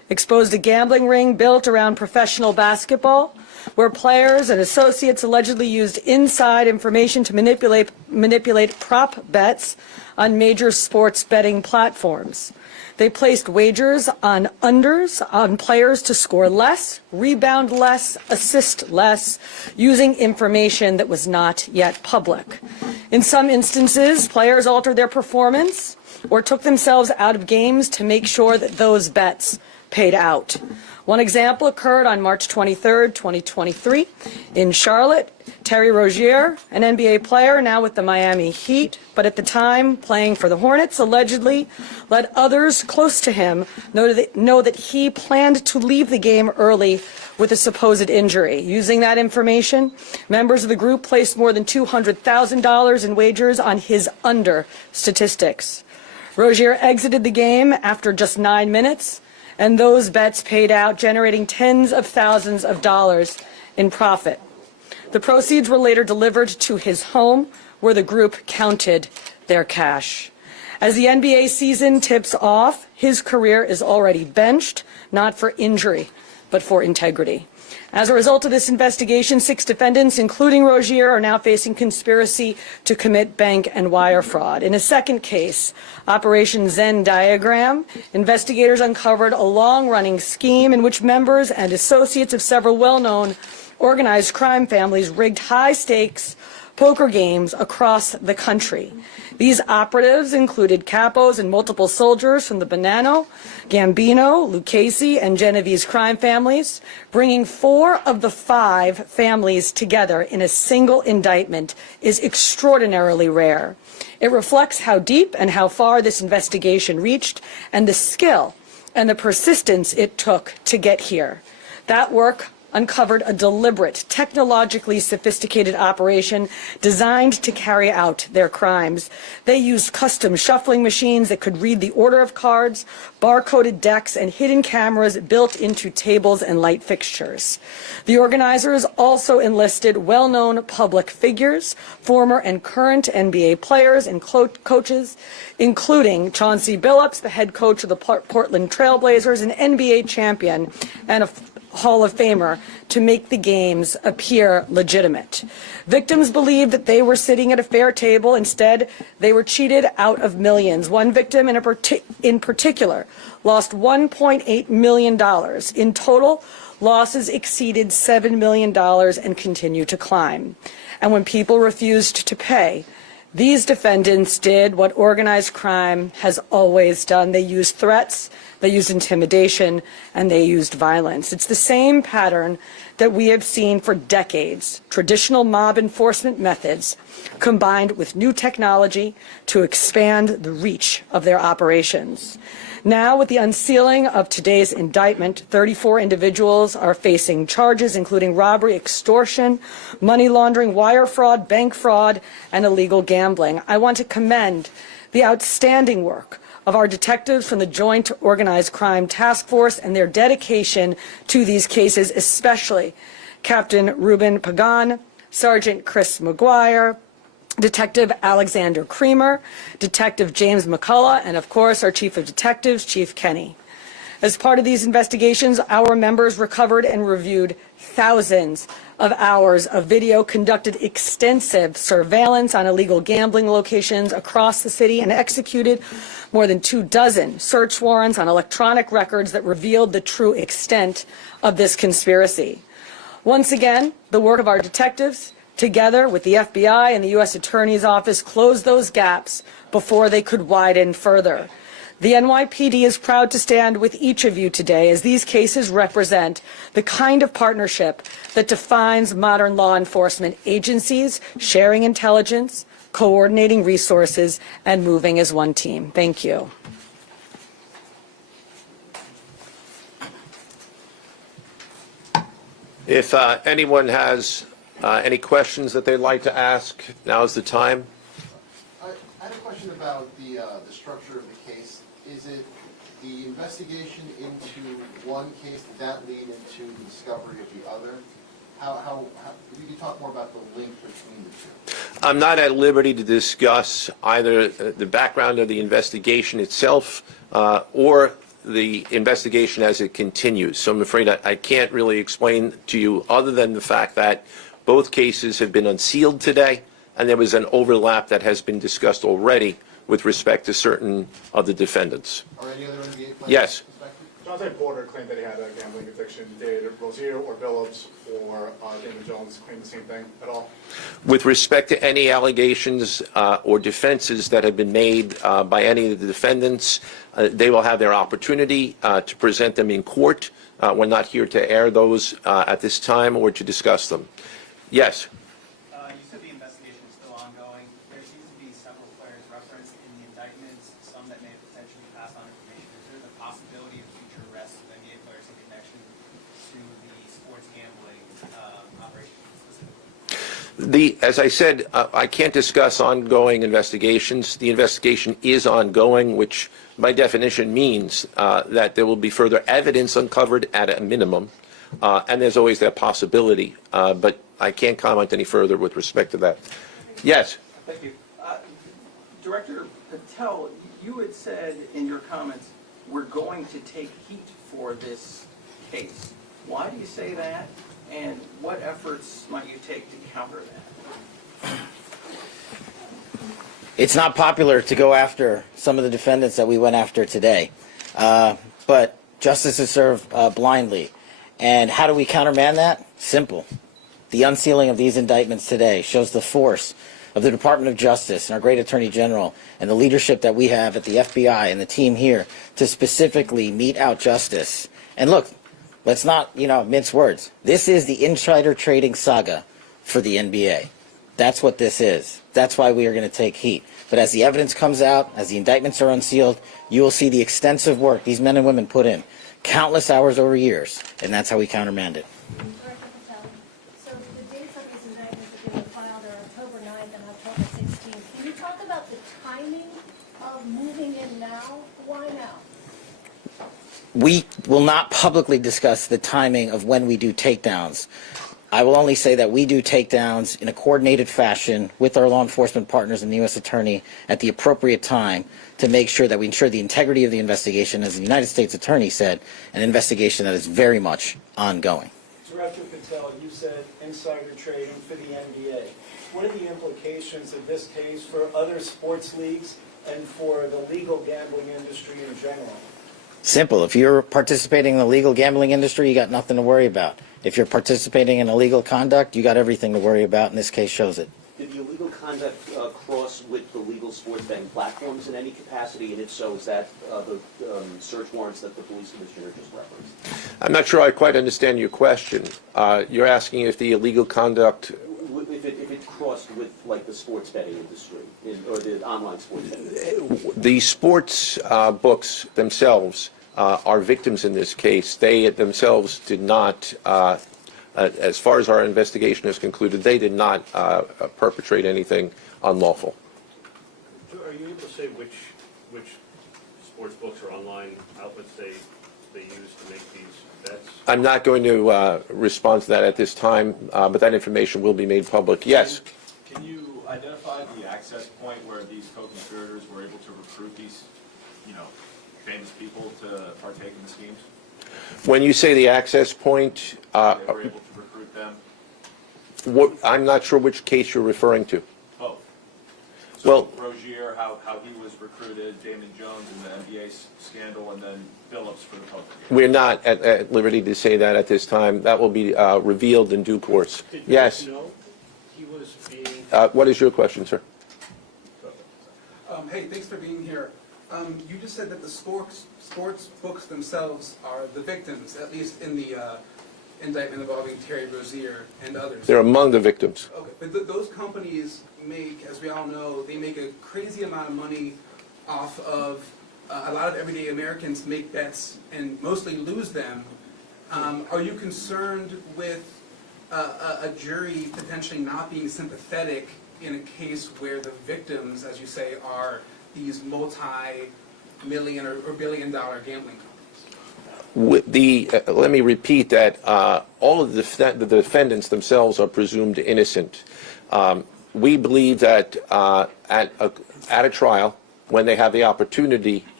exposed a gambling ring built around professional basketball, where players and associates allegedly used inside information to manipulate prop bets on major sports betting platforms. They placed wagers on unders on players to score less, rebound less, assist less, using information that was not yet public. In some instances, players altered their performance or took themselves out of games to make sure that those bets paid out. One example occurred on March 23, 2023, in Charlotte. Terry Rozier, an NBA player now with the Miami Heat, but at the time playing for the Hornets, allegedly let others close to him know that he planned to leave the game early with a supposed injury. Using that information, members of the group placed more than $200,000 in wagers on his under statistics. Rozier exited the game after just 9 minutes, and those bets paid out, generating tens of thousands of dollars in profit. The proceeds were later delivered to his home, where the group counted their cash. As the NBA season tips off, his career is already benched, not for injury, but for integrity. As a result of this investigation, 6 defendants, including Rozier, are now facing conspiracy to commit bank and wire fraud. In a second case, Operation Zen Diagram, investigators uncovered a long-running scheme in which members and associates of several well-known organized crime families rigged high-stakes poker games across the country. These operatives included capos and multiple soldiers from the Bonanno, Gambino, Lucchese, and Genovese crime families. Bringing 4 of the 5 families together in a single indictment is extraordinarily rare. It reflects how deep and how far this investigation reached, and the skill and the persistence it took to get here. That work uncovered a deliberate, technologically sophisticated operation designed to carry out their crimes. They used custom shuffling machines that could read the order of cards, barcoded decks, and hidden cameras built into tables and light fixtures. The organizers also enlisted well-known public figures, former and current NBA players and coaches, including Chauncey Billups, the head coach of the Portland Trail Blazers, an NBA champion and a Hall of Famer, to make the games appear legitimate. Victims believed that they were sitting at a fair table. Instead, they were cheated out of millions. One victim in particular lost $1.8 million. In total, losses exceeded $7 million and continue to climb. And when people refused to pay, these defendants did what organized crime has always done. They used threats, they used intimidation, and they used violence. It's the same pattern that we have seen for decades. Traditional mob enforcement methods combined with new technology to expand the reach of their operations. Now, with the unsealing of today's indictment, 34 individuals are facing charges including robbery, extortion, money laundering, wire fraud, bank fraud, and illegal gambling. I want to commend the outstanding work of our detectives from the Joint Organized Crime Task Force and their dedication to these cases, especially Captain Ruben Pagan, Sergeant Chris McGuire, Detective Alexander Creamer, Detective James McCullough, and of course our Chief of Detectives, Chief Kenny. As part of these investigations, our members recovered and reviewed thousands of hours of video, conducted extensive surveillance on illegal gambling locations across the city, and executed more than 24 search warrants on electronic records that revealed the true extent of this conspiracy. Once again, the work of our detectives, together with the FBI and the U.S. Attorney's Office, closed those gaps before they could widen further. The NYPD is proud to stand with each of you today, as these cases represent the kind of partnership that defines modern law enforcement agencies, sharing intelligence, coordinating resources, and moving as one team. Thank you. If anyone has any questions that they'd like to ask, now is the time. I had a question about the structure of the case. Is it the investigation into one case, did that lead into the discovery of the other? How if you could talk more about the link between the two. I'm not at liberty to discuss either the background of the investigation itself or the investigation as it continues. So I'm afraid I can't really explain to you other than the fact that both cases have been unsealed today, and there was an overlap that has been discussed already with respect to certain of the defendants. Are any other NBA players? Yes. Chauncey Porter claimed that he had a gambling addiction. Did Rozier or Billups or Damon Jones claim the same thing at all? With respect to any allegations or defenses that have been made by any of the defendants, they will have their opportunity to present them in court. We're not here to air those at this time or to discuss them. Yes? You said the investigation is still ongoing. There seems to be several players referenced in the indictments, some that may have potentially passed on information. Is there the possibility of future arrests of NBA players in connection to the sports gambling operation specifically? As I said, I can't discuss ongoing investigations. The investigation is ongoing, which by definition means that there will be further evidence uncovered at a minimum, and there's always that possibility. But I can't comment any further with respect to that. Yes? Thank you. Director Patel, you had said in your comments, we're going to take heat for this case. Why do you say that, and what efforts might you take to counter that? It's not popular to go after some of the defendants that we went after today, but justice is served blindly. And how do we countermand that? Simple. The unsealing of these indictments today shows the force of the Department of Justice and our great Attorney General and the leadership that we have at the FBI and the team here to specifically mete out justice. And look, let's not, mince words. This is the insider trading saga for the NBA. That's what this is. That's why we are going to take heat. But as the evidence comes out, as the indictments are unsealed, you will see the extensive work these men and women put in, countless hours over years, and that's how we countermand it. So the dates on these indictments that they were filed are October 9th and October 16th. Can you talk about the timing of moving in now? Why now? We will not publicly discuss the timing of when we do takedowns. I will only say that we do takedowns in a coordinated fashion with our law enforcement partners and the U.S. Attorney at the appropriate time to make sure that we ensure the integrity of the investigation, as the United States Attorney said, an investigation that is very much ongoing. Director Patel, you said insider trading for the NBA. What are the implications of this case for other sports leagues and for the legal gambling industry in general? Simple. If you're participating in the legal gambling industry, you got nothing to worry about. If you're participating in illegal conduct, you got everything to worry about, and this case shows it. Did the illegal conduct cross with the legal sports betting platforms in any capacity? And if so, is that the search warrants that the police commissioner just referenced? I'm not sure I quite understand your question. You're asking if the illegal conduct... If it crossed with, like, the sports betting industry, or the online sports betting? The sports books themselves are victims in this case. They themselves did not, as far as our investigation is concluded, they did not perpetrate anything unlawful. Are you able to say which sports books or online outlets they use to make these bets? I'm not going to respond to that at this time, but that information will be made public. Yes? Can you identify the access point where these co-conspirators were able to recruit these, famous people to partake in the schemes? When you say the access point... they were able to recruit them? I'm not sure which case you're referring to. Oh. So Well, Rozier, how he was recruited, Damon Jones in the NBA scandal, and then Billups for the poker game. we're not at liberty to say that at this time. That will be revealed in due course. Yes? know he was being... What is your question, sir? Hey, thanks for being here. You just said that the sports books themselves are the victims, at least in the indictment involving Terry Rozier and others. They're among the victims. Okay, but those companies make, as we all know, they make a crazy amount of money off of a lot of everyday Americans make bets and mostly lose them. Are you concerned with a jury potentially not being sympathetic in a case where the victims, as you say, are these multi-million or billion-dollar gambling companies? Let me repeat that all of the defendants themselves are presumed innocent. We believe that at a trial, when they have the opportunity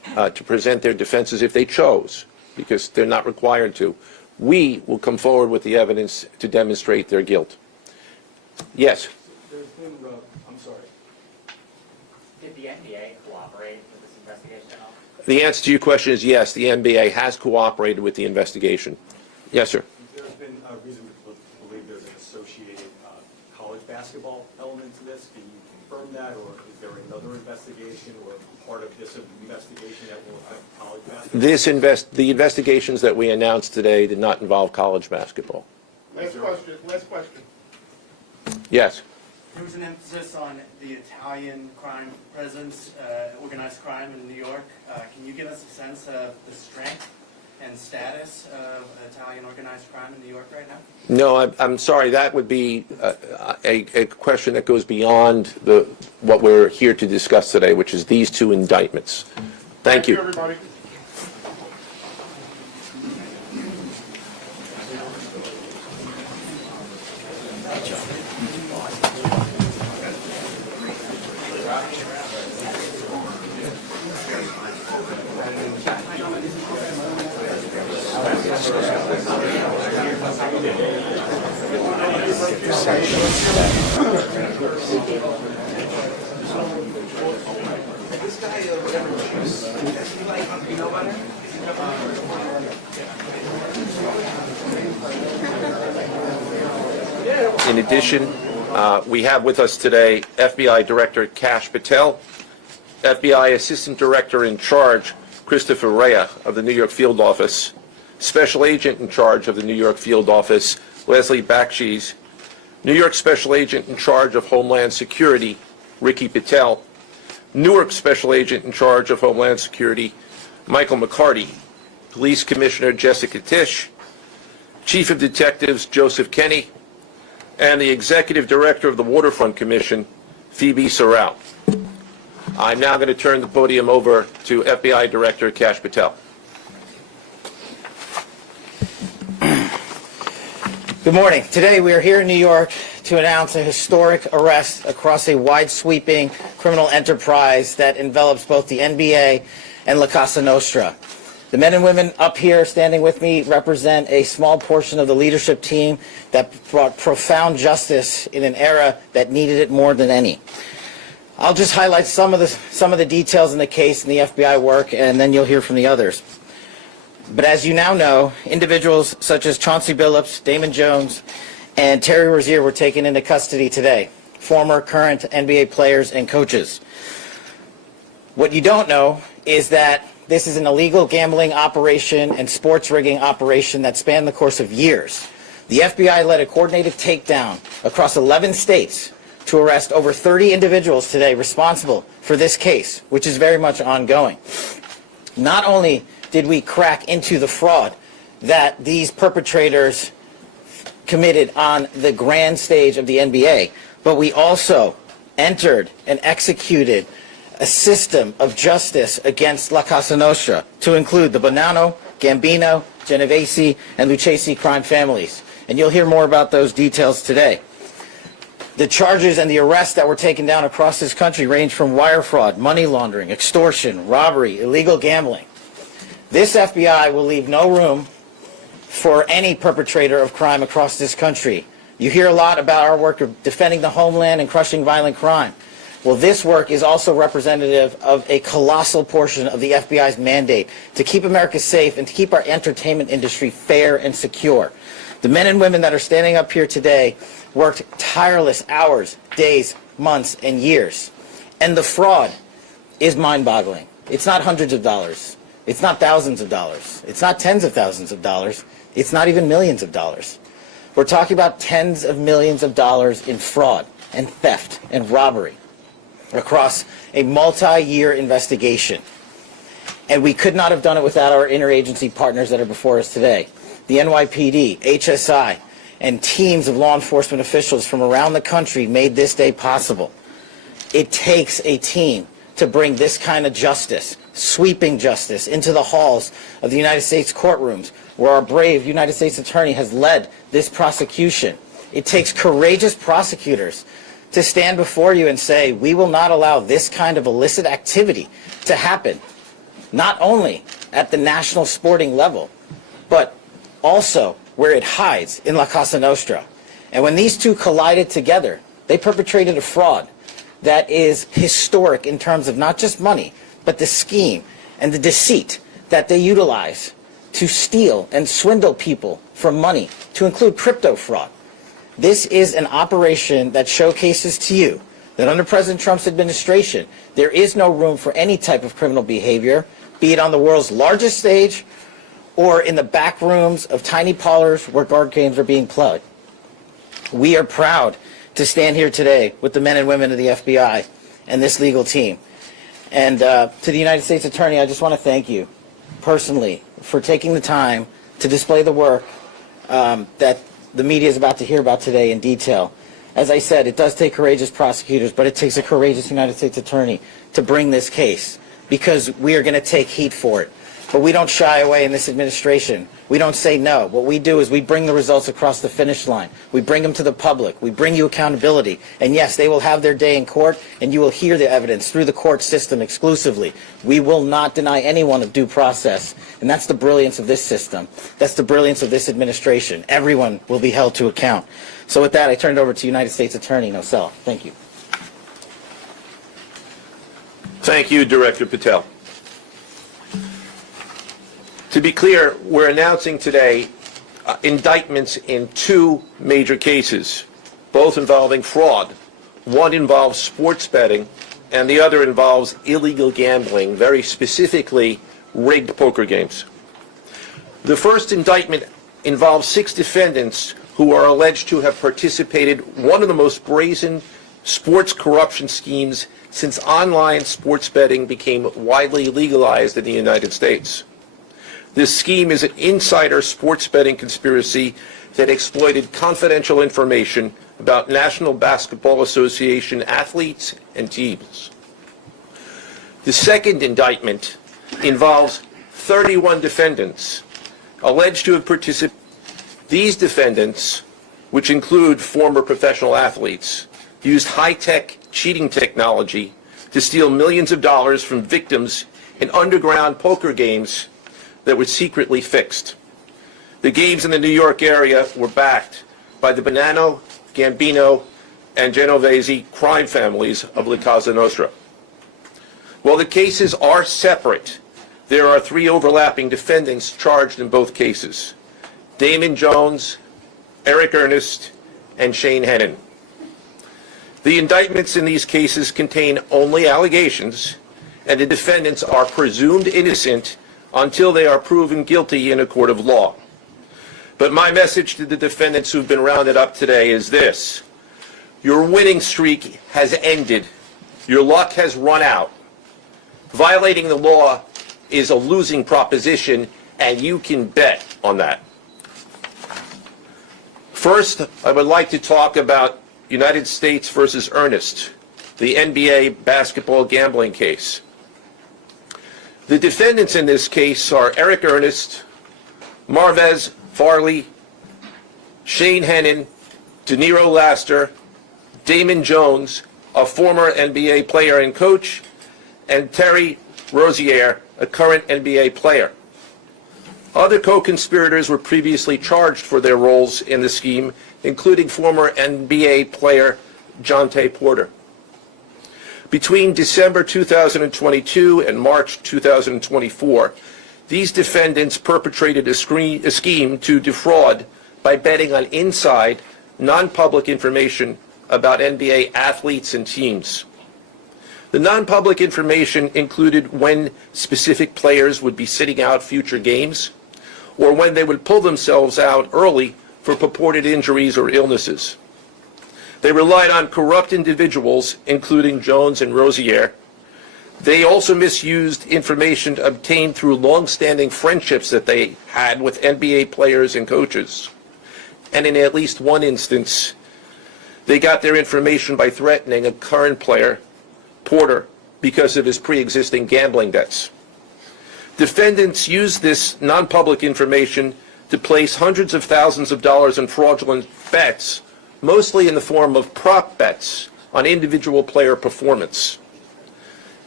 to present their defenses if they chose, because they're not required to. We will come forward with the evidence to demonstrate their guilt. Yes? There's been, I'm sorry. Did the NBA cooperate with this investigation at all? The answer to your question is yes, the NBA has cooperated with the investigation. Yes, sir. There's been a reason to believe there's an associated college basketball element to this. Can you confirm that, or is there another investigation or part of this investigation that will affect college basketball? The investigations that we announced today did not involve college basketball. Last question, last question. Yes. There was an emphasis on the Italian crime presence, organized crime in New York. Can you give us a sense of the strength and status of Italian organized crime in New York right now? No, I'm sorry. That would be a question that goes beyond what we're here to discuss today, which is these two indictments. Thank you. Everybody. In addition, we have with us today FBI Director Kash Patel, FBI Assistant Director in Charge Christopher Rea of the New York Field Office, Special Agent in Charge of the New York Field Office Leslie Bakshi's, New York Special Agent in Charge of Homeland Security Ricky Patel, Newark Special Agent in Charge of Homeland Security Michael McCarty, Police Commissioner Jessica Tisch, Chief of Detectives Joseph Kenny, and the Executive Director of the Waterfront Commission, Phoebe Sorrell. I'm now going to turn the podium over to FBI Director Kash Patel. Good morning. Today we are here in New York to announce a historic arrest across a wide-sweeping criminal enterprise that envelops both the NBA and La Cosa Nostra. The men and women up here standing with me represent a small portion of the leadership team that brought profound justice in an era that needed it more than any. I'll just highlight some of the details in the case and the FBI work, and then you'll hear from the others. But as you now know, individuals such as Chauncey Billups, Damon Jones, and Terry Rozier were taken into custody today, former, current NBA players and coaches. What you don't know is that this is an illegal gambling operation and sports rigging operation that spanned the course of years. The FBI led a coordinated takedown across 11 states to arrest over 30 individuals today responsible for this case, which is very much ongoing. Not only did we crack into the fraud that these perpetrators committed on the grand stage of the NBA, but we also entered and executed a system of justice against La Cosa Nostra to include the Bonanno, Gambino, Genovese, and Lucchesi crime families. And you'll hear more about those details today. The charges and the arrests that were taken down across this country range from wire fraud, money laundering, extortion, robbery, illegal gambling. This FBI will leave no room for any perpetrator of crime across this country. You hear a lot about our work of defending the homeland and crushing violent crime. Well, this work is also representative of a colossal portion of the FBI's mandate to keep America safe and to keep our entertainment industry fair and secure. The men and women that are standing up here today worked tireless hours, days, months, and years. And the fraud is mind-boggling. It's not hundreds of dollars. It's not thousands of dollars. It's not tens of thousands of dollars. It's not even millions of dollars. We're talking about tens of millions of dollars in fraud and theft and robbery across a multi-year investigation. And we could not have done it without our interagency partners that are before us today. The NYPD, HSI, and teams of law enforcement officials from around the country made this day possible. It takes a team to bring this kind of justice, sweeping justice, into the halls of the United States courtrooms, where our brave United States Attorney has led this prosecution. It takes courageous prosecutors to stand before you and say, we will not allow this kind of illicit activity to happen not only at the national sporting level, but also where it hides in La Cosa Nostra. And when these two collided together, they perpetrated a fraud that is historic in terms of not just money, but the scheme and the deceit that they utilize to steal and swindle people for money, to include crypto fraud. This is an operation that showcases to you that under President Trump's administration, there is no room for any type of criminal behavior, be it on the world's largest stage or in the back rooms of tiny parlors where card games are being played. We are proud to stand here today with the men and women of the FBI and this legal team. And to the United States Attorney, I just want to thank you personally for taking the time to display the work that the media is about to hear about today in detail. As I said, it does take courageous prosecutors, but it takes a courageous United States Attorney to bring this case, because we are going to take heat for it. But we don't shy away in this administration. We don't say no. What we do is we bring the results across the finish line. We bring them to the public. We bring you accountability. And yes, they will have their day in court, and you will hear the evidence through the court system exclusively. We will not deny anyone of due process. And that's the brilliance of this system. That's the brilliance of this administration. Everyone will be held to account. So with that, I turn it over to United States Attorney Nosella. Thank you. Thank you, Director Patel. To be clear, we're announcing today indictments in two major cases, both involving fraud. One involves sports betting, and the other involves illegal gambling, very specifically rigged poker games. The first indictment involves 6 defendants who are alleged to have participated in one of the most brazen sports corruption schemes since online sports betting became widely legalized in the United States. This scheme is an insider sports betting conspiracy that exploited confidential information about National Basketball Association athletes and teams. The second indictment involves 31 defendants alleged to have participated. These defendants, which include former professional athletes, used high-tech cheating technology to steal millions of dollars from victims in underground poker games that were secretly fixed. The games in the New York area were backed by the Bonanno, Gambino, and Genovese crime families of La Cosa Nostra. While the cases are separate, there are 3 overlapping defendants charged in both cases: Damon Jones, Eric Ernest, and Shane Hennon. The indictments in these cases contain only allegations, and the defendants are presumed innocent until they are proven guilty in a court of law. But my message to the defendants who've been rounded up today is this: your winning streak has ended. Your luck has run out. Violating the law is a losing proposition, and you can bet on that. First, I would like to talk about United States versus Ernest, the NBA basketball gambling case. The defendants in this case are Eric Ernest, Marvez Farley, Shane Hennon, Deniro Laster, Damon Jones, a former NBA player and coach, and Terry Rozier, a current NBA player. Other co-conspirators were previously charged for their roles in the scheme, including former NBA player Jonte Porter. Between December 2022 and March 2024, these defendants perpetrated a scheme to defraud by betting on inside, non-public information about NBA athletes and teams. The non-public information included when specific players would be sitting out future games, or when they would pull themselves out early for purported injuries or illnesses. They relied on corrupt individuals, including Jones and Rozier. They also misused information obtained through long-standing friendships that they had with NBA players and coaches. And in at least one instance, they got their information by threatening a current player, Porter, because of his pre-existing gambling debts. Defendants used this non-public information to place hundreds of thousands of dollars in fraudulent bets, mostly in the form of prop bets on individual player performance.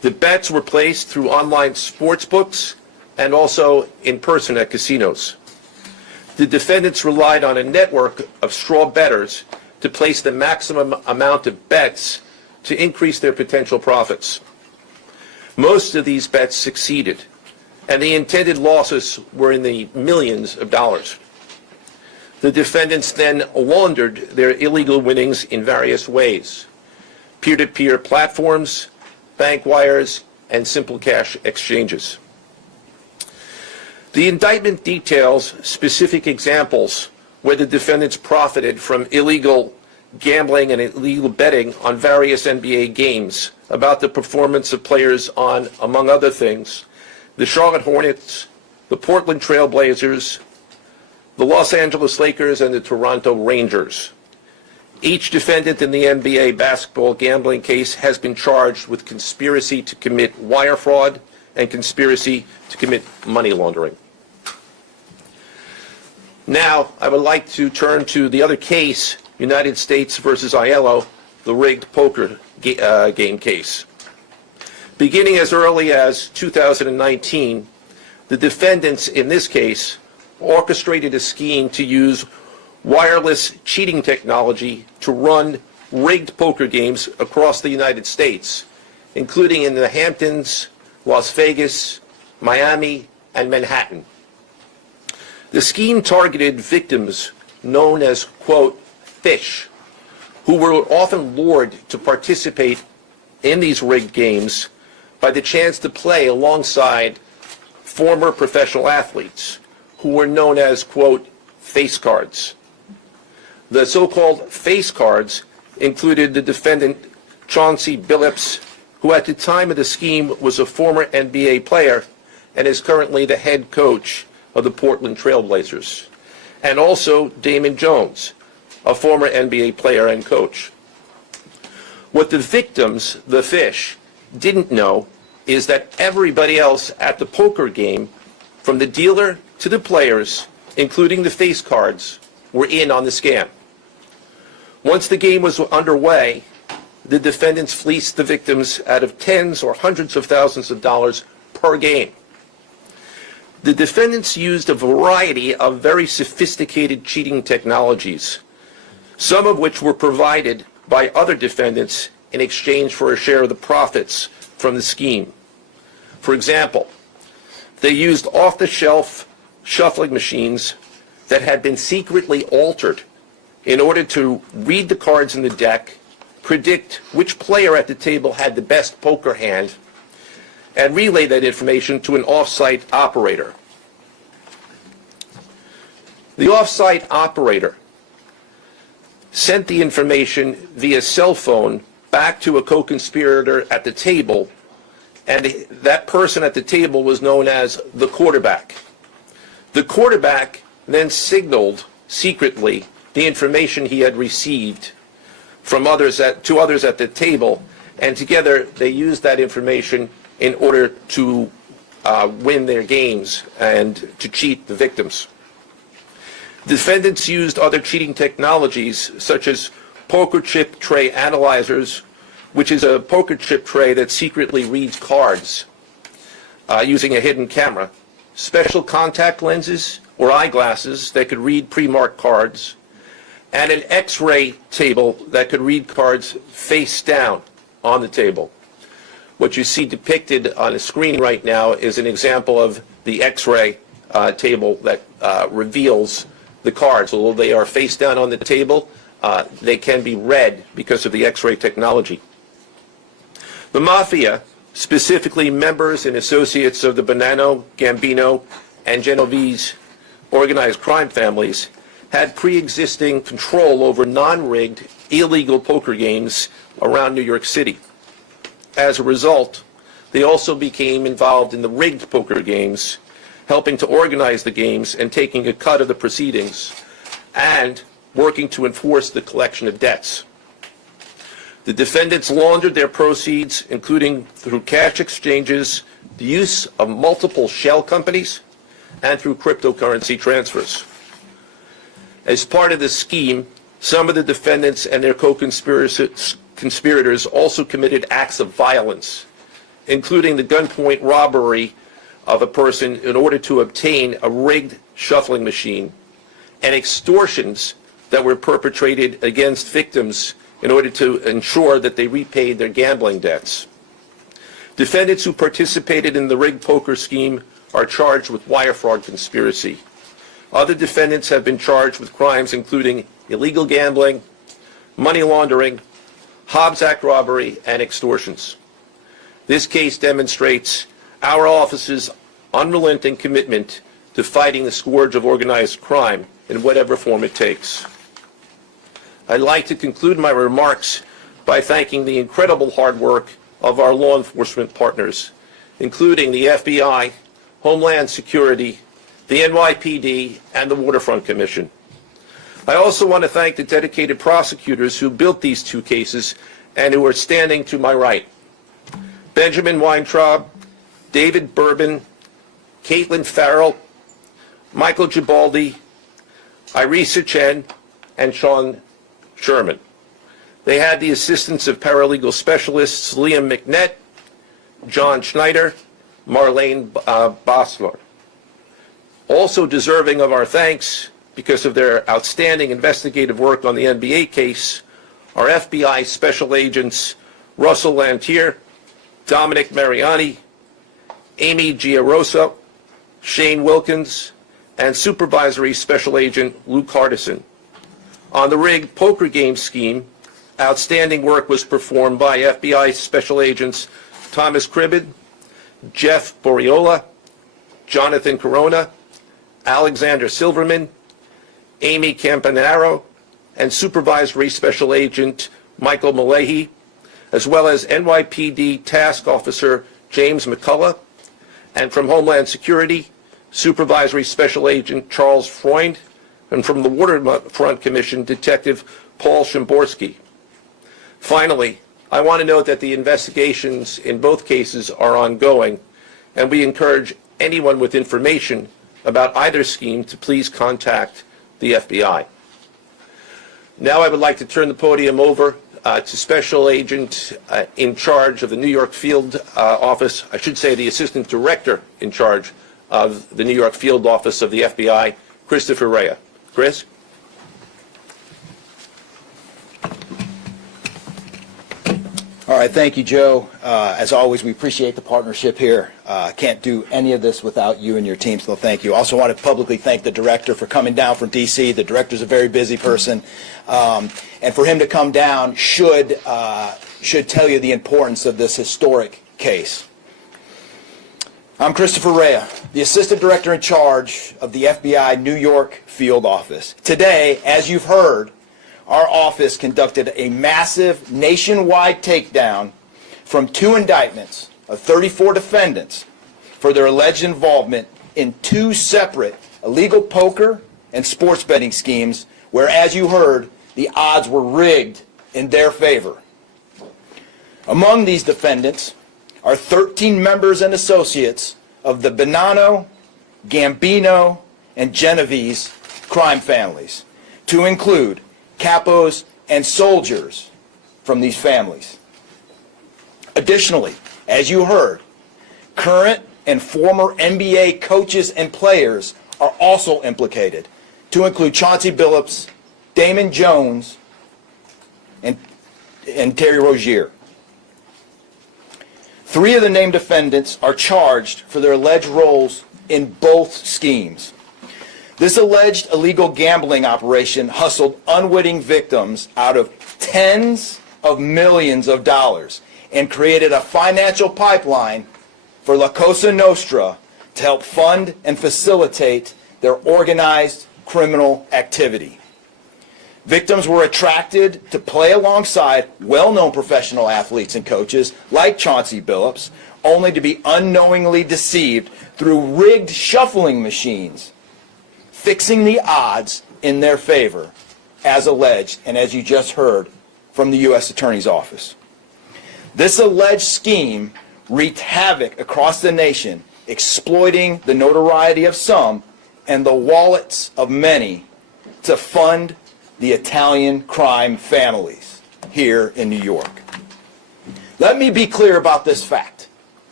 The bets were placed through online sports books and also in person at casinos. The defendants relied on a network of straw bettors to place the maximum amount of bets to increase their potential profits. Most of these bets succeeded, and the intended losses were in the millions of dollars. The defendants then laundered their illegal winnings in various ways: peer-to-peer platforms, bank wires, and simple cash exchanges. The indictment details specific examples where the defendants profited from illegal gambling and illegal betting on various NBA games about the performance of players on, among other things, the Charlotte Hornets, the Portland Trail Blazers, the Los Angeles Lakers, and the Toronto Rangers. Each defendant in the NBA basketball gambling case has been charged with conspiracy to commit wire fraud and conspiracy to commit money laundering. Now, I would like to turn to the other case, United States versus Aiello, the rigged poker game case. Beginning as early as 2019, the defendants in this case orchestrated a scheme to use wireless cheating technology to run rigged poker games across the United States, including in the Hamptons, Las Vegas, Miami, and Manhattan. The scheme targeted victims known as, quote, fish, who were often lured to participate in these rigged games by the chance to play alongside former professional athletes who were known as, quote, face cards. The so-called face cards included the defendant Chauncey Billups, who at the time of the scheme was a former NBA player and is currently the head coach of the Portland Trail Blazers, and also Damon Jones, a former NBA player and coach. What the victims, the fish, didn't know is that everybody else at the poker game, from the dealer to the players, including the face cards, were in on the scam. Once the game was underway, the defendants fleeced the victims out of tens or hundreds of thousands of dollars per game. The defendants used a variety of very sophisticated cheating technologies, some of which were provided by other defendants in exchange for a share of the profits from the scheme. For example, they used off-the-shelf shuffling machines that had been secretly altered in order to read the cards in the deck, predict which player at the table had the best poker hand, and relay that information to an off-site operator. The off-site operator sent the information via cell phone back to a co-conspirator at the table, and that person at the table was known as the quarterback. The quarterback then signaled secretly the information he had received from others to others at the table, and together they used that information in order to win their games and to cheat the victims. Defendants used other cheating technologies such as poker chip tray analyzers, which is a poker chip tray that secretly reads cards using a hidden camera, special contact lenses or eyeglasses that could read pre-marked cards, and an X-ray table that could read cards face down on the table. What you see depicted on the screen right now is an example of the X-ray table that reveals the cards. Although they are face down on the table, they can be read because of the X-ray technology. The Mafia, specifically members and associates of the Bonanno, Gambino, and Genovese organized crime families, had pre-existing control over non-rigged, illegal poker games around New York City. As a result, they also became involved in the rigged poker games, helping to organize the games and taking a cut of the proceedings, and working to enforce the collection of debts. The defendants laundered their proceeds, including through cash exchanges, the use of multiple shell companies, and through cryptocurrency transfers. As part of the scheme, some of the defendants and their co-conspirators also committed acts of violence, including the gunpoint robbery of a person in order to obtain a rigged shuffling machine, and extortions that were perpetrated against victims in order to ensure that they repaid their gambling debts. Defendants who participated in the rigged poker scheme are charged with wire fraud conspiracy. Other defendants have been charged with crimes including illegal gambling, money laundering, Hobbs Act robbery, and extortions. This case demonstrates our office's unrelenting commitment to fighting the scourge of organized crime in whatever form it takes. I'd like to conclude my remarks by thanking the incredible hard work of our law enforcement partners, including the FBI, Homeland Security, the NYPD, and the Waterfront Commission. I also want to thank the dedicated prosecutors who built these two cases and who are standing to my right. Benjamin Weintraub, David Bourbon, Caitlin Farrell, Michael Gibaldi, Irisa Chen, and Sean Sherman. They had the assistance of paralegal specialists Liam McNett, John Schneider, Marlene Bosler. Also deserving of our thanks because of their outstanding investigative work on the NBA case are FBI Special Agents Russell Lantier, Dominic Mariani, Amy Giarosa, Shane Wilkins, and Supervisory Special Agent Luke Hardison. On the rigged poker game scheme, outstanding work was performed by FBI Special Agents Thomas Cribbin, Jeff Boriola, Jonathan Corona, Alexander Silverman, Amy Campanaro, and Supervisory Special Agent Michael Malahy, as well as NYPD Task Officer James McCullough, and from Homeland Security, Supervisory Special Agent Charles Freund, and from the Waterfront Commission, Detective Paul Shimborski. Finally, I want to note that the investigations in both cases are ongoing, and we encourage anyone with information about either scheme to please contact the FBI. Now I would like to turn the podium over to Special Agent in charge of the New York Field Office, I should say the Assistant Director in charge of the New York Field Office of the FBI, Christopher Rea. Chris? All right, thank you, Joe. As always, we appreciate the partnership here. Can't do any of this without you and your team, so thank you. Also want to publicly thank the director for coming down from D.C. The director's a very busy person, and for him to come down should tell you the importance of this historic case. I'm Christopher Rea, the Assistant Director in charge of the FBI New York Field Office. Today, as you've heard, our office conducted a massive nationwide takedown from 2 indictments of 34 defendants for their alleged involvement in 2 separate illegal poker and sports betting schemes where, as you heard, the odds were rigged in their favor. Among these defendants are 13 members and associates of the Bonanno, Gambino, and Genovese crime families, to include capos and soldiers from these families. Additionally, as you heard, current and former NBA coaches and players are also implicated, to include Chauncey Billups, Damon Jones, and Terry Rozier. 3 of the named defendants are charged for their alleged roles in both schemes. This alleged illegal gambling operation hustled unwitting victims out of tens of millions of dollars and created a financial pipeline for La Cosa Nostra to help fund and facilitate their organized criminal activity. Victims were attracted to play alongside well-known professional athletes and coaches like Chauncey Billups, only to be unknowingly deceived through rigged shuffling machines, fixing the odds in their favor, as alleged and as you just heard from the U.S. Attorney's Office. This alleged scheme wreaked havoc across the nation, exploiting the notoriety of some and the wallets of many to fund the Italian crime families here in New York. Let me be clear about this fact.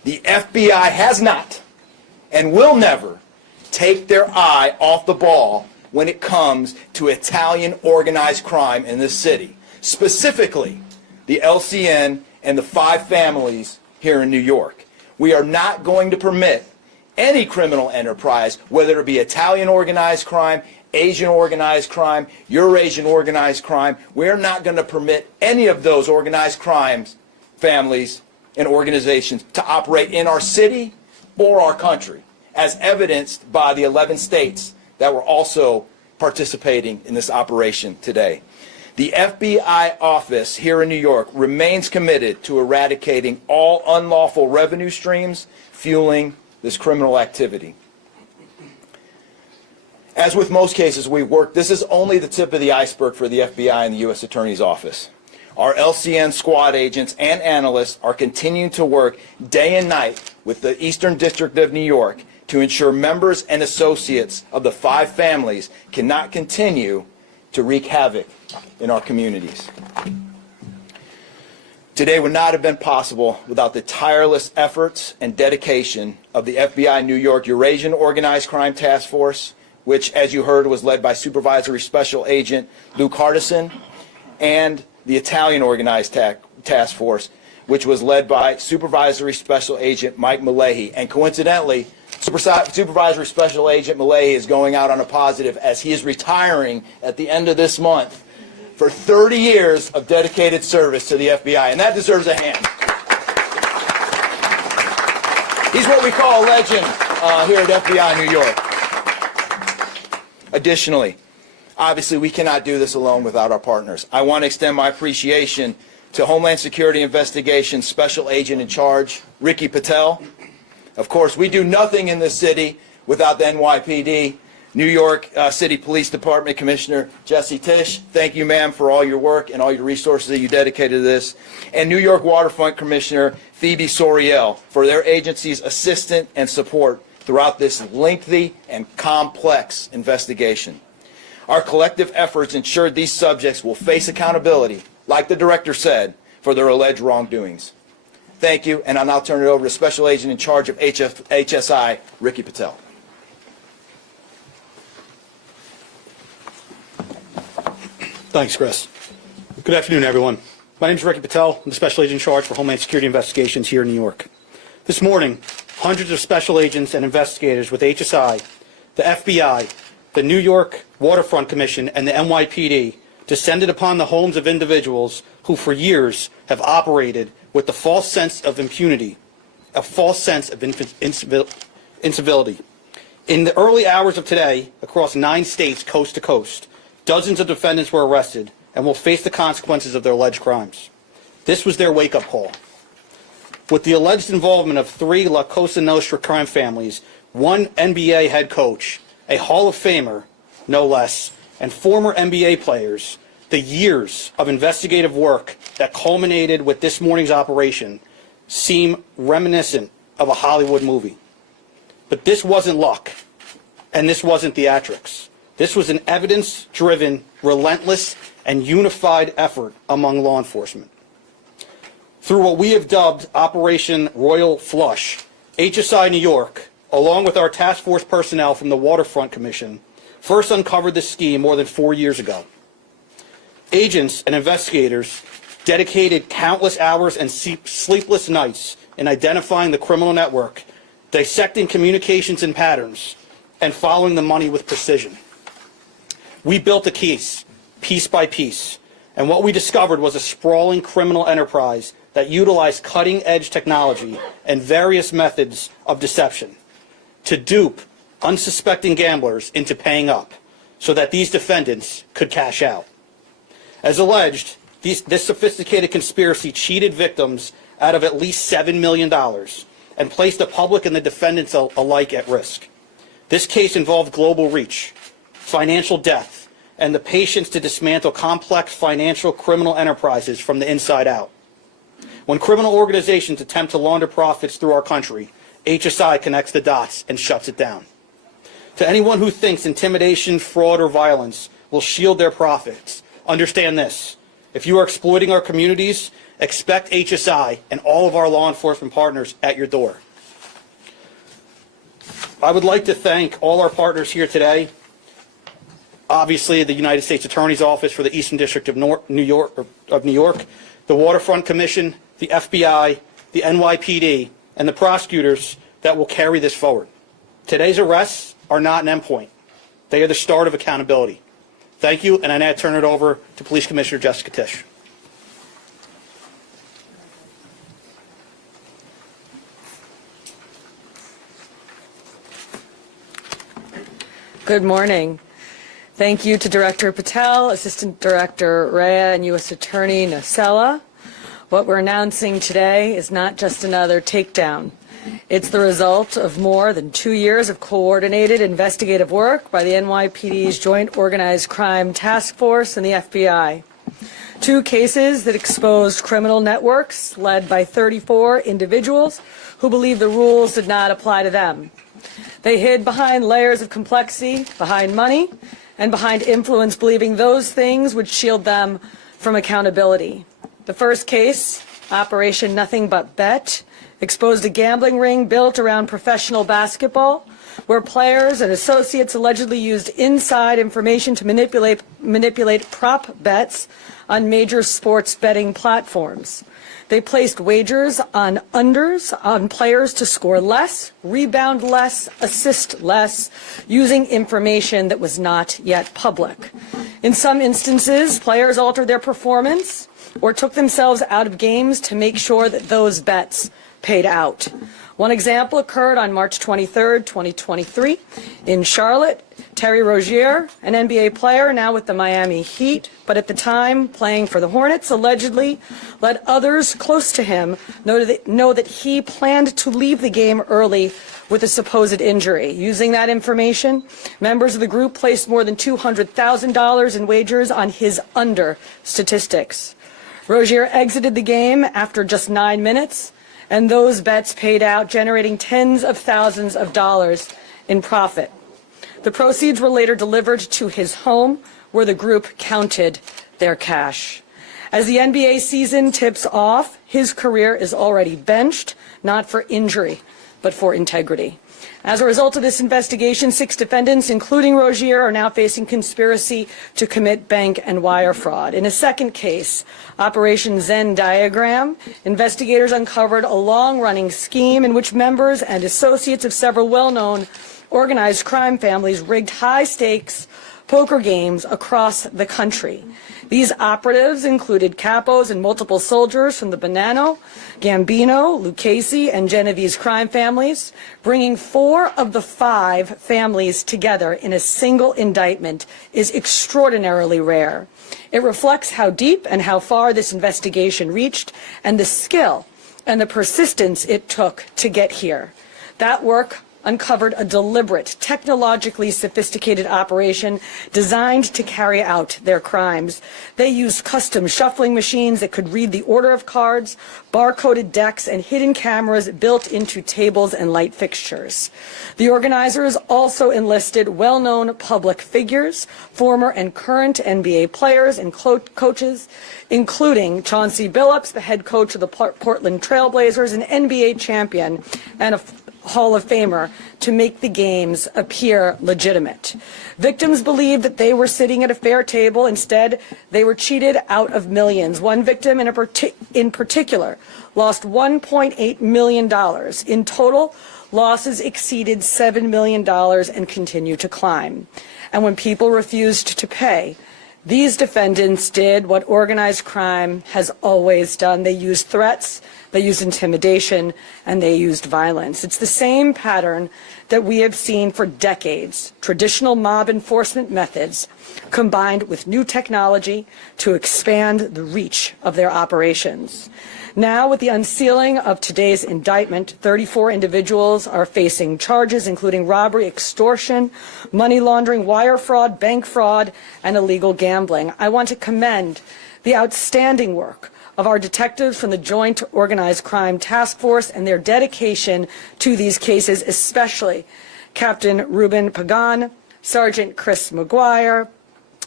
The FBI has not and will never take their eye off the ball when it comes to Italian organized crime in this city, specifically the LCN and the 5 families here in New York. We are not going to permit any criminal enterprise, whether it be Italian organized crime, Asian organized crime, Eurasian organized crime. We're not going to permit any of those organized crimes, families, and organizations to operate in our city or our country, as evidenced by the 11 states that were also participating in this operation today. The FBI office here in New York remains committed to eradicating all unlawful revenue streams fueling this criminal activity. As with most cases we've worked, this is only the tip of the iceberg for the FBI and the U.S. Attorney's Office. Our LCN squad agents and analysts are continuing to work day and night with the Eastern District of New York to ensure members and associates of the 5 families cannot continue to wreak havoc in our communities. Today would not have been possible without the tireless efforts and dedication of the FBI New York Eurasian Organized Crime Task Force, which, as you heard, was led by Supervisory Special Agent Luke Hardison, and the Italian Organized Task Force, which was led by Supervisory Special Agent Mike Malahi. And coincidentally, Supervisory Special Agent Malahi is going out on a positive as he is retiring at the end of this month for 30 years of dedicated service to the FBI, and that deserves a hand. He's what we call a legend here at FBI New York. Additionally, obviously we cannot do this alone without our partners. I want to extend my appreciation to Homeland Security Investigations Special Agent in Charge, Ricky Patel. Of course, we do nothing in this city without the NYPD. New York City Police Department Commissioner Jesse Tisch, thank you, ma'am, for all your work and all your resources that you dedicated to this. And New York Waterfront Commissioner Phoebe Soriel for their agency's assistance and support throughout this lengthy and complex investigation. Our collective efforts ensured these subjects will face accountability, like the director said, for their alleged wrongdoings. Thank you, and I'll now turn it over to Special Agent in charge of HSI, Ricky Patel. Thanks, Chris. Good afternoon, everyone. My name is Ricky Patel. I'm the Special Agent in charge for Homeland Security Investigations here in New York. This morning, hundreds of special agents and investigators with HSI, the FBI, the New York Waterfront Commission, and the NYPD descended upon the homes of individuals who for years have operated with the false sense of impunity, a false sense of incivility. In the early hours of today, across 9 states coast to coast, dozens of defendants were arrested and will face the consequences of their alleged crimes. This was their wake-up call. With the alleged involvement of 3 La Cosa Nostra crime families, 1 NBA head coach, a Hall of Famer, no less, and former NBA players, the years of investigative work that culminated with this morning's operation seem reminiscent of a Hollywood movie. But this wasn't luck, and this wasn't theatrics. This was an evidence-driven, relentless, and unified effort among law enforcement. Through what we have dubbed Operation Royal Flush, HSI New York, along with our task force personnel from the Waterfront Commission, first uncovered this scheme more than 4 years ago. Agents and investigators dedicated countless hours and sleepless nights in identifying the criminal network, dissecting communications and patterns, and following the money with precision. We built a case, piece by piece, and what we discovered was a sprawling criminal enterprise that utilized cutting-edge technology and various methods of deception to dupe unsuspecting gamblers into paying up so that these defendants could cash out. As alleged, this sophisticated conspiracy cheated victims out of at least $7 million and placed the public and the defendants alike at risk. This case involved global reach, financial depth, and the patience to dismantle complex financial criminal enterprises from the inside out. When criminal organizations attempt to launder profits through our country, HSI connects the dots and shuts it down. To anyone who thinks intimidation, fraud, or violence will shield their profits, understand this. If you are exploiting our communities, expect HSI and all of our law enforcement partners at your door. I would like to thank all our partners here today. Obviously, the United States Attorney's Office for the Eastern District of New York, the Waterfront Commission, the FBI, the NYPD, and the prosecutors that will carry this forward. Today's arrests are not an endpoint. They are the start of accountability. Thank you, and I now turn it over to Police Commissioner Jessica Tisch. Good morning. Thank you to Director Patel, Assistant Director Rhea, and U.S. Attorney Nocella. What we're announcing today is not just another takedown. It's the result of more than 2 years of coordinated investigative work by the NYPD's Joint Organized Crime Task Force and the FBI. 2 cases that exposed criminal networks led by 34 individuals who believed the rules did not apply to them. They hid behind layers of complexity, behind money, and behind influence, believing those things would shield them from accountability. The first case, Operation Nothing But Bet, exposed a gambling ring built around professional basketball, where players and associates allegedly used inside information to manipulate prop bets on major sports betting platforms. They placed wagers on unders on players to score less, rebound less, assist less, using information that was not yet public. In some instances, players altered their performance or took themselves out of games to make sure that those bets paid out. One example occurred on March 23, 2023, in Charlotte. Terry Rozier, an NBA player now with the Miami Heat, but at the time playing for the Hornets, allegedly let others close to him know that he planned to leave the game early with a supposed injury. Using that information, members of the group placed more than $200,000 in wagers on his under statistics. Rozier exited the game after just 9 minutes, and those bets paid out, generating tens of thousands of dollars in profit. The proceeds were later delivered to his home, where the group counted their cash. As the NBA season tips off, his career is already benched, not for injury, but for integrity. As a result of this investigation, 6 defendants, including Rozier, are now facing conspiracy to commit bank and wire fraud. In a second case, Operation Zen Diagram, investigators uncovered a long-running scheme in which members and associates of several well-known organized crime families rigged high-stakes poker games across the country. These operatives included capos and multiple soldiers from the Bonanno, Gambino, Lucchese, and Genovese crime families. Bringing 4 of the 5 families together in a single indictment is extraordinarily rare. It reflects how deep and how far this investigation reached, and the skill and the persistence it took to get here. That work uncovered a deliberate, technologically sophisticated operation designed to carry out their crimes. They used custom shuffling machines that could read the order of cards, barcoded decks, and hidden cameras built into tables and light fixtures. The organizers also enlisted well-known public figures, former and current NBA players and coaches, including Chauncey Billups, the head coach of the Portland Trail Blazers, an NBA champion, and a Hall of Famer, to make the games appear legitimate. Victims believed that they were sitting at a fair table. Instead, they were cheated out of millions. One victim in particular lost $1.8 million. In total, losses exceeded $7 million and continue to climb. And when people refused to pay, these defendants did what organized crime has always done. They used threats, they used intimidation, and they used violence. It's the same pattern that we have seen for decades. Traditional mob enforcement methods combined with new technology to expand the reach of their operations. Now, with the unsealing of today's indictment, 34 individuals are facing charges including robbery, extortion, money laundering, wire fraud, bank fraud, and illegal gambling. I want to commend the outstanding work of our detectives from the Joint Organized Crime Task Force and their dedication to these cases, especially Captain Ruben Pagan, Sergeant Chris McGuire,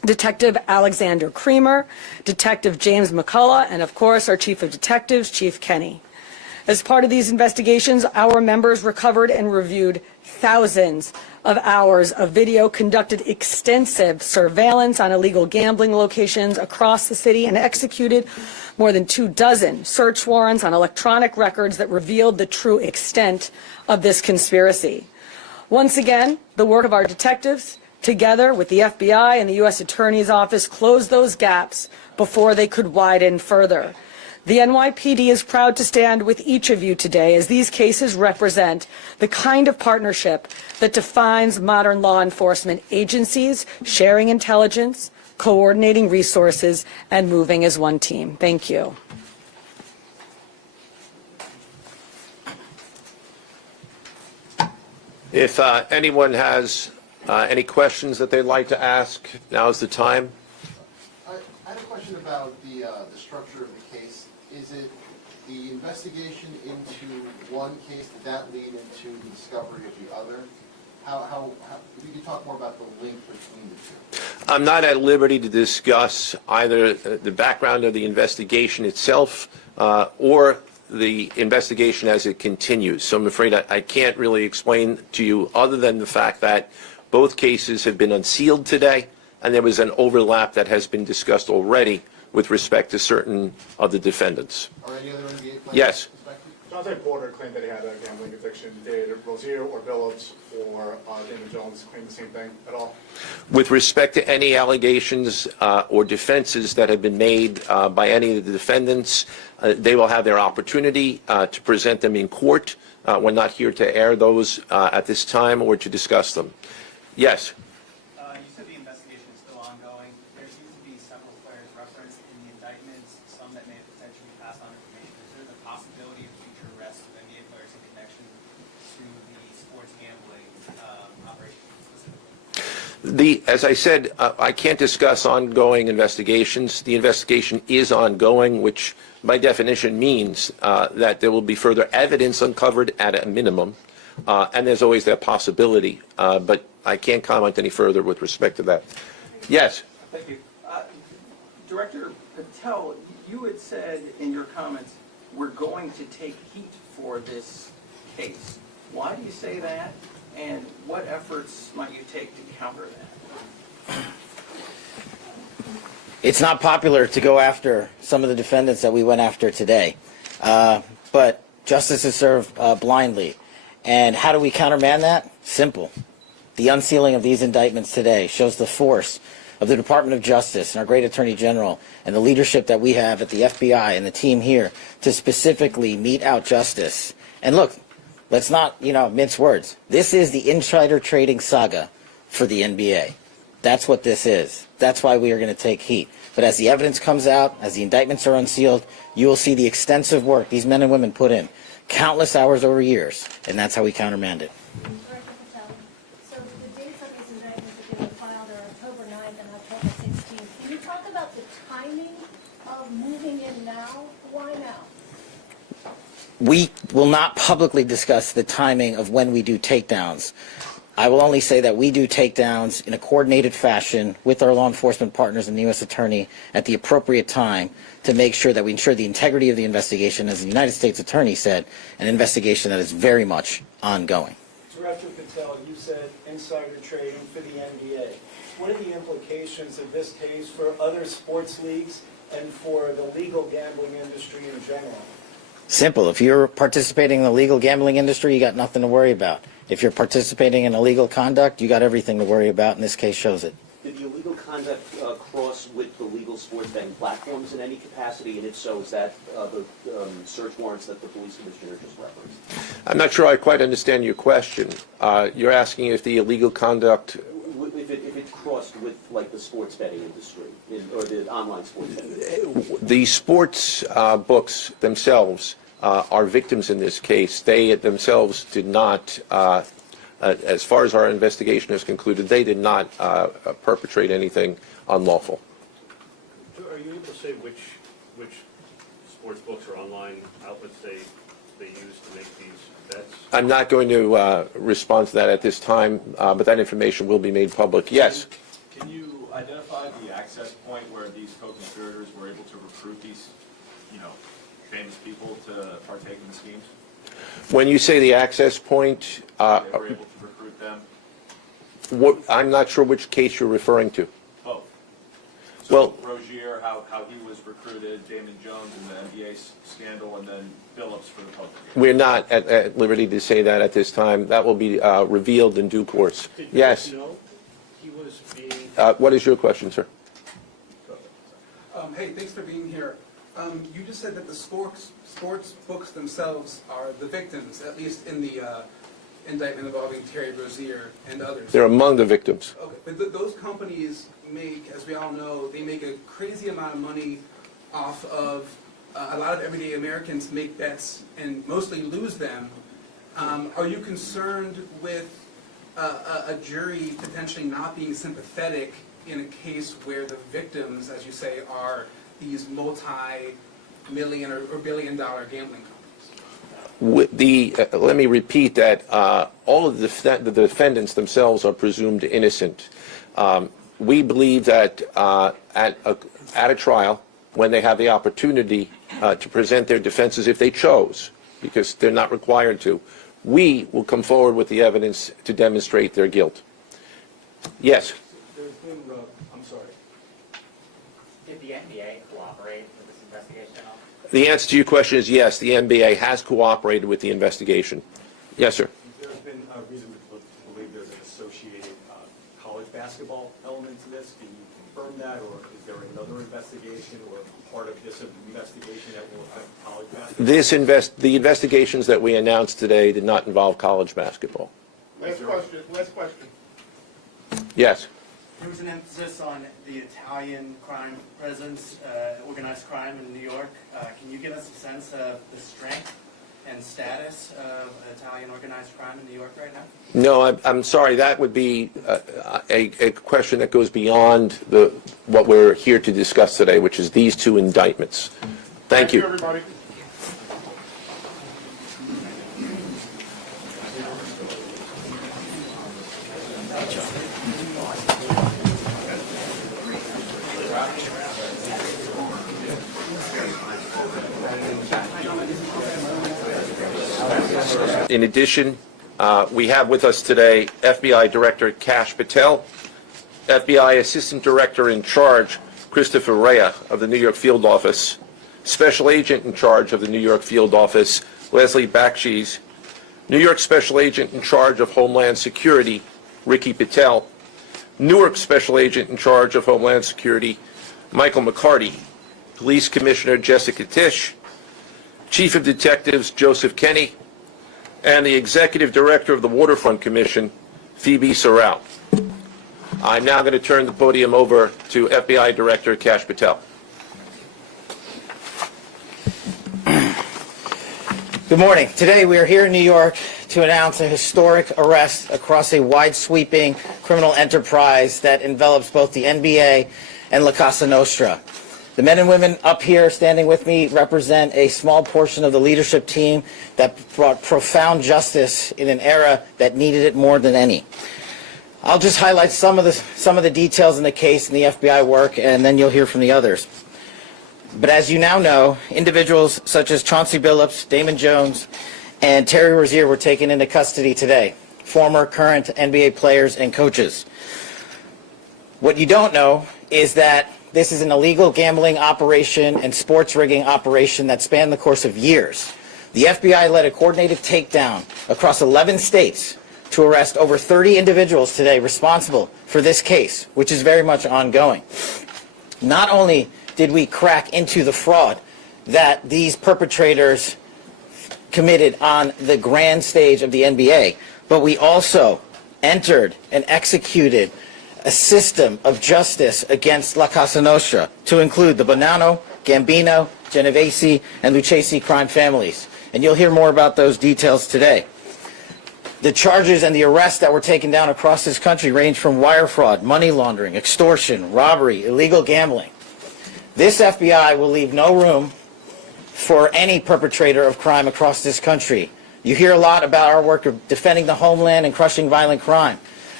Detective Alexander Creamer, Detective James McCullough, and of course our Chief of Detectives, Chief Kenny. As part of these investigations, our members recovered and reviewed thousands of hours of video, conducted extensive surveillance on illegal gambling locations across the city, and executed more than 24 search warrants on electronic records that revealed the true extent of this conspiracy. Once again, the work of our detectives, together with the FBI and the U.S. Attorney's Office, closed those gaps before they could widen further. The NYPD is proud to stand with each of you today as these cases represent the kind of partnership that defines modern law enforcement agencies, sharing intelligence, coordinating resources, and moving as one team. Thank you. If anyone has any questions that they'd like to ask, now's the time. I had a question about the structure of the case. Is it the investigation into one case, did that lead into the discovery of the other? If you could talk more about the link between the two. I'm not at liberty to discuss either the background of the investigation itself or the investigation as it continues. So I'm afraid I can't really explain to you other than the fact that both cases have been unsealed today, and there was an overlap that has been discussed already with respect to certain of the defendants. Are any other NBA players Yes. suspected? Chauncey Porter claimed that he had a gambling addiction. Did Rozier or Billups or Damon Jones claim the same thing at all? With respect to any allegations or defenses that have been made by any of the defendants, they will have their opportunity to present them in court. We're not here to air those at this time or to discuss them. Yes? You said the investigation is still ongoing. There seems to be several players referenced in the indictments, some that may potentially pass on information. Is there the possibility of future arrests of NBA players in connection to the sports gambling operation specifically? As I said, I can't discuss ongoing investigations. The investigation is ongoing, which by definition means that there will be further evidence uncovered at a minimum, and there's always that possibility. But I can't comment any further with respect to that. Yes? Thank you. Director Patel, you had said in your comments, we're going to take heat for this case. Why do you say that, and what efforts might you take to counter that? It's not popular to go after some of the defendants that we went after today, but justice is served blindly. And how do we countermand that? Simple. The unsealing of these indictments today shows the force of the Department of Justice and our great Attorney General and the leadership that we have at the FBI and the team here to specifically mete out justice. And look, let's not, mince words. This is the insider trading saga for the NBA. That's what this is. That's why we are going to take heat. But as the evidence comes out, as the indictments are unsealed, you will see the extensive work these men and women put in, countless hours over years, and that's how we countermand it. Director Patel, so the dates of these indictments that they were filed are October 9th and October 16th. Can you talk about the timing of moving in now? Why now? We will not publicly discuss the timing of when we do takedowns. I will only say that we do takedowns in a coordinated fashion with our law enforcement partners and the U.S. Attorney at the appropriate time to make sure that we ensure the integrity of the investigation, as the United States Attorney said, an investigation that is very much ongoing. Director Patel, you said insider trading for the NBA. What are the implications of this case for other sports leagues and for the legal gambling industry in general? Simple. If you're participating in the legal gambling industry, you got nothing to worry about. If you're participating in illegal conduct, you got everything to worry about, and this case shows it. Did the illegal conduct cross with the legal sports betting platforms in any capacity? And if so, is that the search warrants that the police commissioner just referenced? I'm not sure I quite understand your question. You're asking if the illegal conduct... If it crossed with, like, the sports betting industry, or the online sports betting? The sports books themselves are victims in this case. They themselves did not, as far as our investigation has concluded, they did not perpetrate anything unlawful. Are you able to say which sports books or online outlets they use to make these bets? I'm not going to respond to that at this time, but that information will be made public. Yes? Can you identify the access point where these co-conspirators were able to recruit these, famous people to partake in the schemes? When you say the access point, They were able to recruit them? I'm not sure which case you're referring to. Both. Well, So Rozier, how he was recruited, Damon Jones in the NBA scandal, and then Billups for the poker game. we're not at liberty to say that at this time. That will be revealed in due course. Yes. He was being... What is your question, sir? Hey, thanks for being here. You just said that the sports books themselves are the victims, at least in the indictment involving Terry Rozier and others. They're among the victims. Okay, but those companies make, as we all know, they make a crazy amount of money off of a lot of everyday Americans make bets and mostly lose them. Are you concerned with a jury potentially not being sympathetic in a case where the victims, as you say, are these multi-million or billion-dollar gambling companies? Let me repeat that all of the defendants themselves are presumed innocent. We believe that at a trial, when they have the opportunity to present their defenses if they chose, because they're not required to, we will come forward with the evidence to demonstrate their guilt. Yes? There's been, I'm sorry. Did the NBA cooperate with this investigation at all? The answer to your question is yes, the NBA has cooperated with the investigation. Yes, sir. There's been a reason to believe there's an associated college basketball element to this. Can you confirm that, or is there another investigation or part of this investigation that will affect college basketball? The investigations that we announced today did not involve college basketball. Last question. Yes. There was an emphasis on the Italian crime presence, organized crime in New York. Can you give us a sense of the strength and status of Italian organized crime in New York right now? No, I'm sorry. That would be a question that goes beyond what we're here to discuss today, which is these two indictments. Thank you. Everybody. In addition, we have with us today FBI Director Kash Patel, FBI Assistant Director in Charge Christopher Rea of the New York Field Office, Special Agent in Charge of the New York Field Office Leslie Bakshi's, New York Special Agent in Charge of Homeland Security Ricky Patel, Newark Special Agent in Charge of Homeland Security Michael McCarty, Police Commissioner Jessica Tisch, Chief of Detectives Joseph Kenny, and the Executive Director of the Waterfront Commission, Phoebe Sorrell. I'm now going to turn the podium over to FBI Director Kash Patel. Good morning. Today we are here in New York to announce a historic arrest across a wide-sweeping criminal enterprise that envelops both the NBA and La Cosa Nostra. The men and women up here standing with me represent a small portion of the leadership team that brought profound justice in an era that needed it more than any. I'll just highlight some of the details in the case and the FBI work, and then you'll hear from the others. But as you now know, individuals such as Chauncey Billups, Damon Jones, and Terry Rozier were taken into custody today, former, current NBA players and coaches. What you don't know is that this is an illegal gambling operation and sports rigging operation that spanned the course of years. The FBI led a coordinated takedown across 11 states to arrest over 30 individuals today responsible for this case, which is very much ongoing. Not only did we crack into the fraud that these perpetrators committed on the grand stage of the NBA, but we also entered and executed a system of justice against La Cosa Nostra to include the Bonanno, Gambino, Genovese, and Lucchese crime families. And you'll hear more about those details today. The charges and the arrests that were taken down across this country range from wire fraud, money laundering, extortion, robbery, illegal gambling. This FBI will leave no room for any perpetrator of crime across this country. You hear a lot about our work of defending the homeland and crushing violent crime.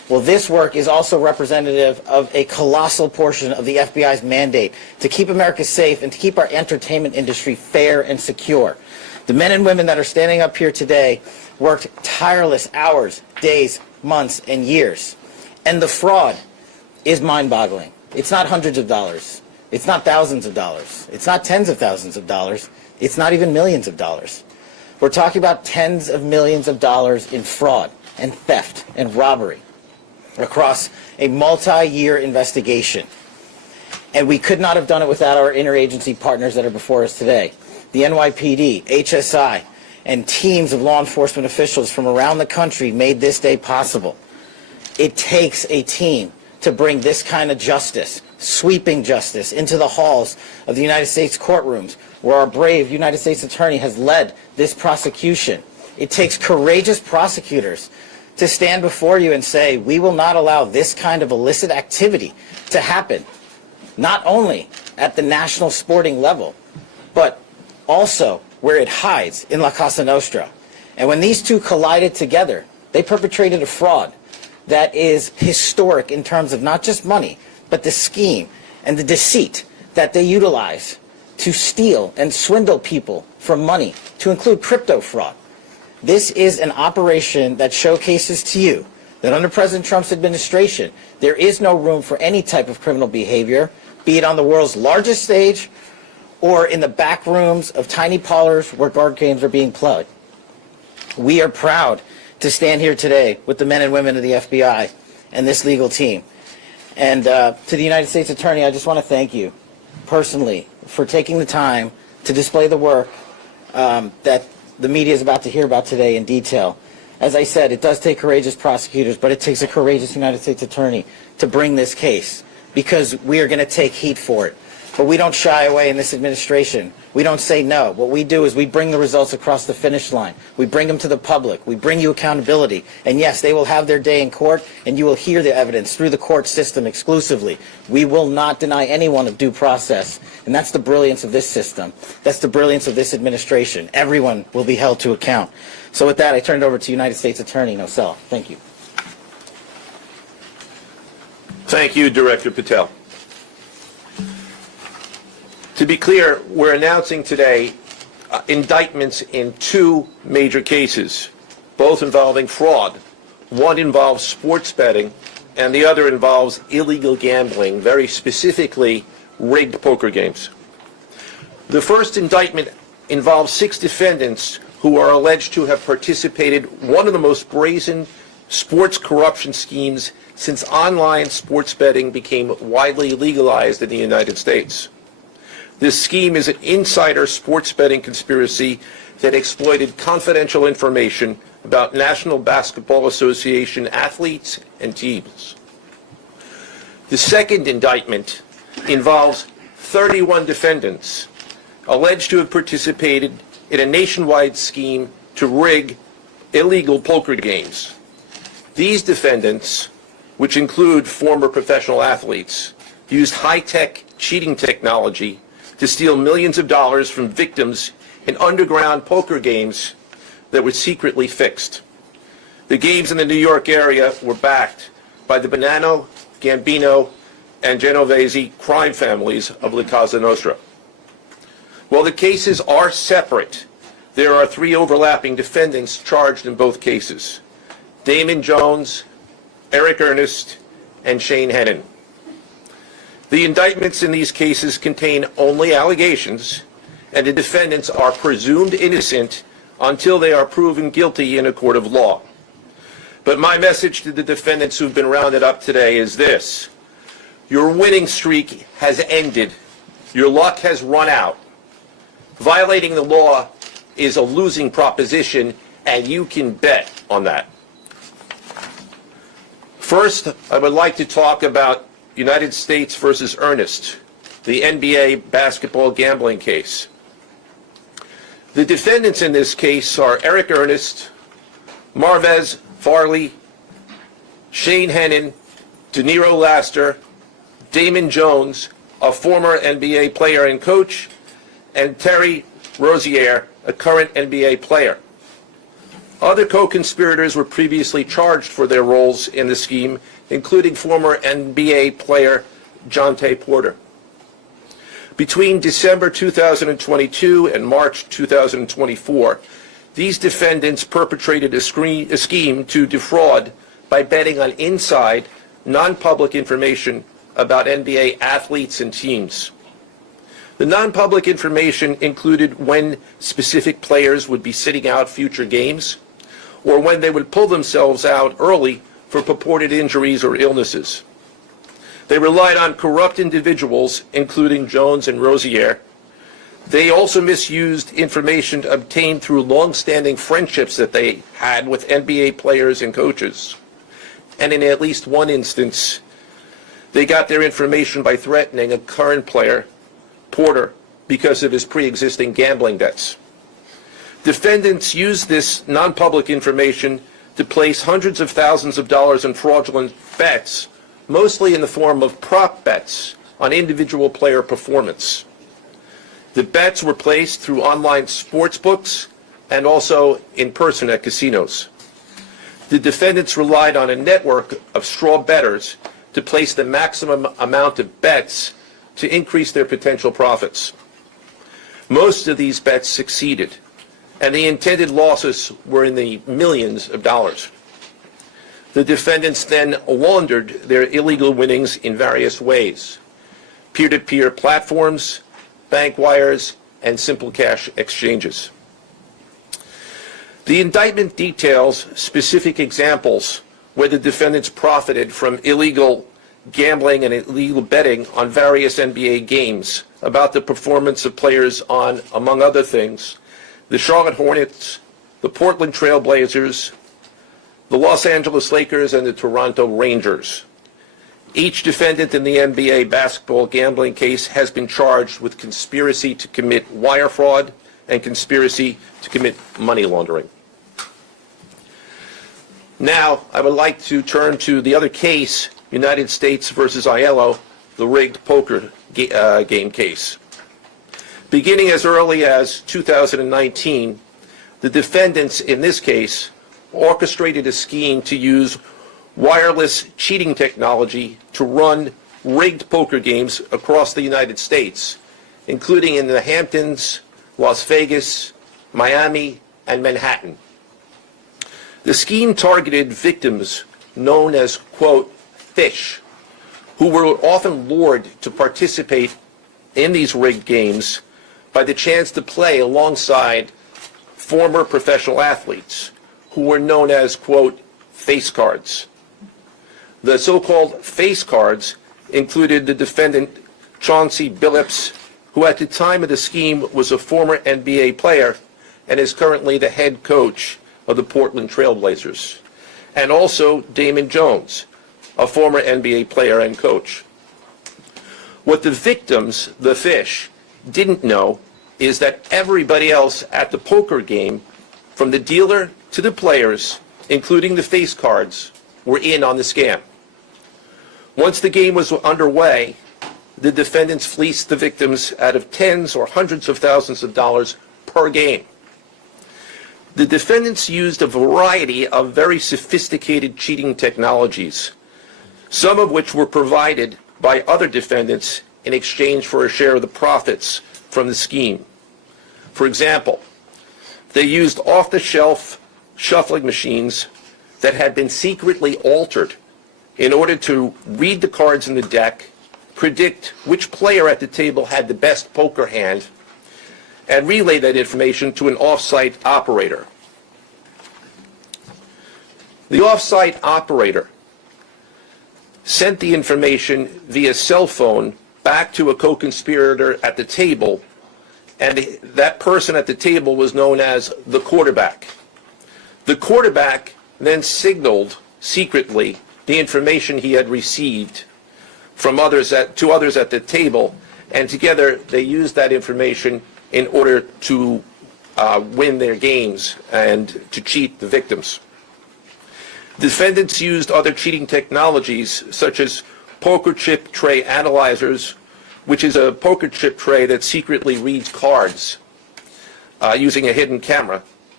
Well, this work is also representative of a colossal portion of the FBI's mandate to keep America safe and to keep our entertainment industry fair and secure. The men and women that are standing up here today worked tireless hours, days, months, and years. And the fraud is mind-boggling. It's not hundreds of dollars. It's not thousands of dollars. It's not tens of thousands of dollars. It's not even millions of dollars. We're talking about tens of millions of dollars in fraud and theft and robbery across a multi-year investigation. And we could not have done it without our interagency partners that are before us today. The NYPD, HSI, and teams of law enforcement officials from around the country made this day possible. It takes a team to bring this kind of justice, sweeping justice, into the halls of the United States courtrooms, where our brave United States Attorney has led this prosecution. It takes courageous prosecutors to stand before you and say, we will not allow this kind of illicit activity to happen, not only at the national sporting level, but also where it hides in La Cosa Nostra. And when these two collided together, they perpetrated a fraud that is historic in terms of not just money, but the scheme and the deceit that they utilize to steal and swindle people for money, to include crypto fraud. This is an operation that showcases to you that under President Trump's administration, there is no room for any type of criminal behavior, be it on the world's largest stage or in the back rooms of tiny parlors where card games are being played. We are proud to stand here today with the men and women of the FBI and this legal team. And to the United States Attorney, I just want to thank you personally for taking the time to display the work that the media is about to hear about today in detail. As I said, it does take courageous prosecutors, but it takes a courageous United States Attorney to bring this case, because we are going to take heat for it. But we don't shy away in this administration. We don't say no. What we do is we bring the results across the finish line. We bring them to the public. We bring you accountability. And yes, they will have their day in court, and you will hear the evidence through the court system exclusively. We will not deny anyone of due process. And that's the brilliance of this system. That's the brilliance of this administration. Everyone will be held to account. So with that, I turn it over to United States Attorney Nosella. Thank you. Thank you, Director Patel. To be clear, we're announcing today indictments in two major cases, both involving fraud. One involves sports betting, and the other involves illegal gambling, very specifically rigged poker games. The first indictment involves 6 defendants who are alleged to have participated in one of the most brazen sports corruption schemes since online sports betting became widely legalized in the United States. This scheme is an insider sports betting conspiracy that exploited confidential information about National Basketball Association athletes and teams. The second indictment involves 31 defendants alleged to have participated in a nationwide scheme to rig illegal poker games. These defendants, which include former professional athletes, used high-tech cheating technology to steal millions of dollars from victims in underground poker games that were secretly fixed. The games in the New York area were backed by the Bonanno, Gambino, and Genovese crime families of La Cosa Nostra. While the cases are separate, there are 3 overlapping defendants charged in both cases: Damon Jones, Eric Ernest, and Shane Hennon. The indictments in these cases contain only allegations, and the defendants are presumed innocent until they are proven guilty in a court of law. But my message to the defendants who've been rounded up today is this: your winning streak has ended. Your luck has run out. Violating the law is a losing proposition, and you can bet on that. First, I would like to talk about United States versus Ernest, the NBA basketball gambling case. The defendants in this case are Eric Ernest, Marvez Farley, Shane Hennon, De Niro Laster, Damon Jones, a former NBA player and coach, and Terry Rozier, a current NBA player. Other co-conspirators were previously charged for their roles in the scheme, including former NBA player Jontay Porter. Between December 2022 and March 2024, these defendants perpetrated a scheme to defraud by betting on inside, non-public information about NBA athletes and teams. The non-public information included when specific players would be sitting out future games, or when they would pull themselves out early for purported injuries or illnesses. They relied on corrupt individuals, including Jones and Rozier. They also misused information obtained through long-standing friendships that they had with NBA players and coaches. And in at least one instance, they got their information by threatening a current player, Porter, because of his pre-existing gambling debts. Defendants used this non-public information to place hundreds of thousands of dollars in fraudulent bets, mostly in the form of prop bets on individual player performance. The bets were placed through online sports books and also in person at casinos. The defendants relied on a network of straw bettors to place the maximum amount of bets to increase their potential profits. Most of these bets succeeded, and the intended losses were in the millions of dollars. The defendants then laundered their illegal winnings in various ways: peer-to-peer platforms, bank wires, and simple cash exchanges. The indictment details specific examples where the defendants profited from illegal gambling and illegal betting on various NBA games about the performance of players on, among other things, the Charlotte Hornets, the Portland Trail Blazers, the Los Angeles Lakers, and the Toronto Rangers. Each defendant in the NBA basketball gambling case has been charged with conspiracy to commit wire fraud and conspiracy to commit money laundering. Now, I would like to turn to the other case, United States versus Aiello, the rigged poker game case. Beginning as early as 2019, the defendants in this case orchestrated a scheme to use wireless cheating technology to run rigged poker games across the United States, including in the Hamptons, Las Vegas, Miami, and Manhattan. The scheme targeted victims known as, quote, fish, who were often lured to participate in these rigged games by the chance to play alongside former professional athletes, who were known as, quote, face cards. The so-called face cards included the defendant Chauncey Billups, who at the time of the scheme was a former NBA player and is currently the head coach of the Portland Trail Blazers, and also Damon Jones, a former NBA player and coach. What the victims, the fish, didn't know is that everybody else at the poker game, from the dealer to the players, including the face cards, were in on the scam. Once the game was underway, the defendants fleeced the victims out of tens or hundreds of thousands of dollars per game. The defendants used a variety of very sophisticated cheating technologies, some of which were provided by other defendants in exchange for a share of the profits from the scheme. For example, they used off-the-shelf shuffling machines that had been secretly altered in order to read the cards in the deck, predict which player at the table had the best poker hand, and relay that information to an off-site operator. The off-site operator sent the information via cell phone back to a co-conspirator at the table, and that person at the table was known as the quarterback. The quarterback then signaled secretly the information he had received from others to others at the table, and together they used that information in order to win their games and to cheat the victims. Defendants used other cheating technologies such as poker chip tray analyzers, which is a poker chip tray that secretly reads cards using a hidden camera,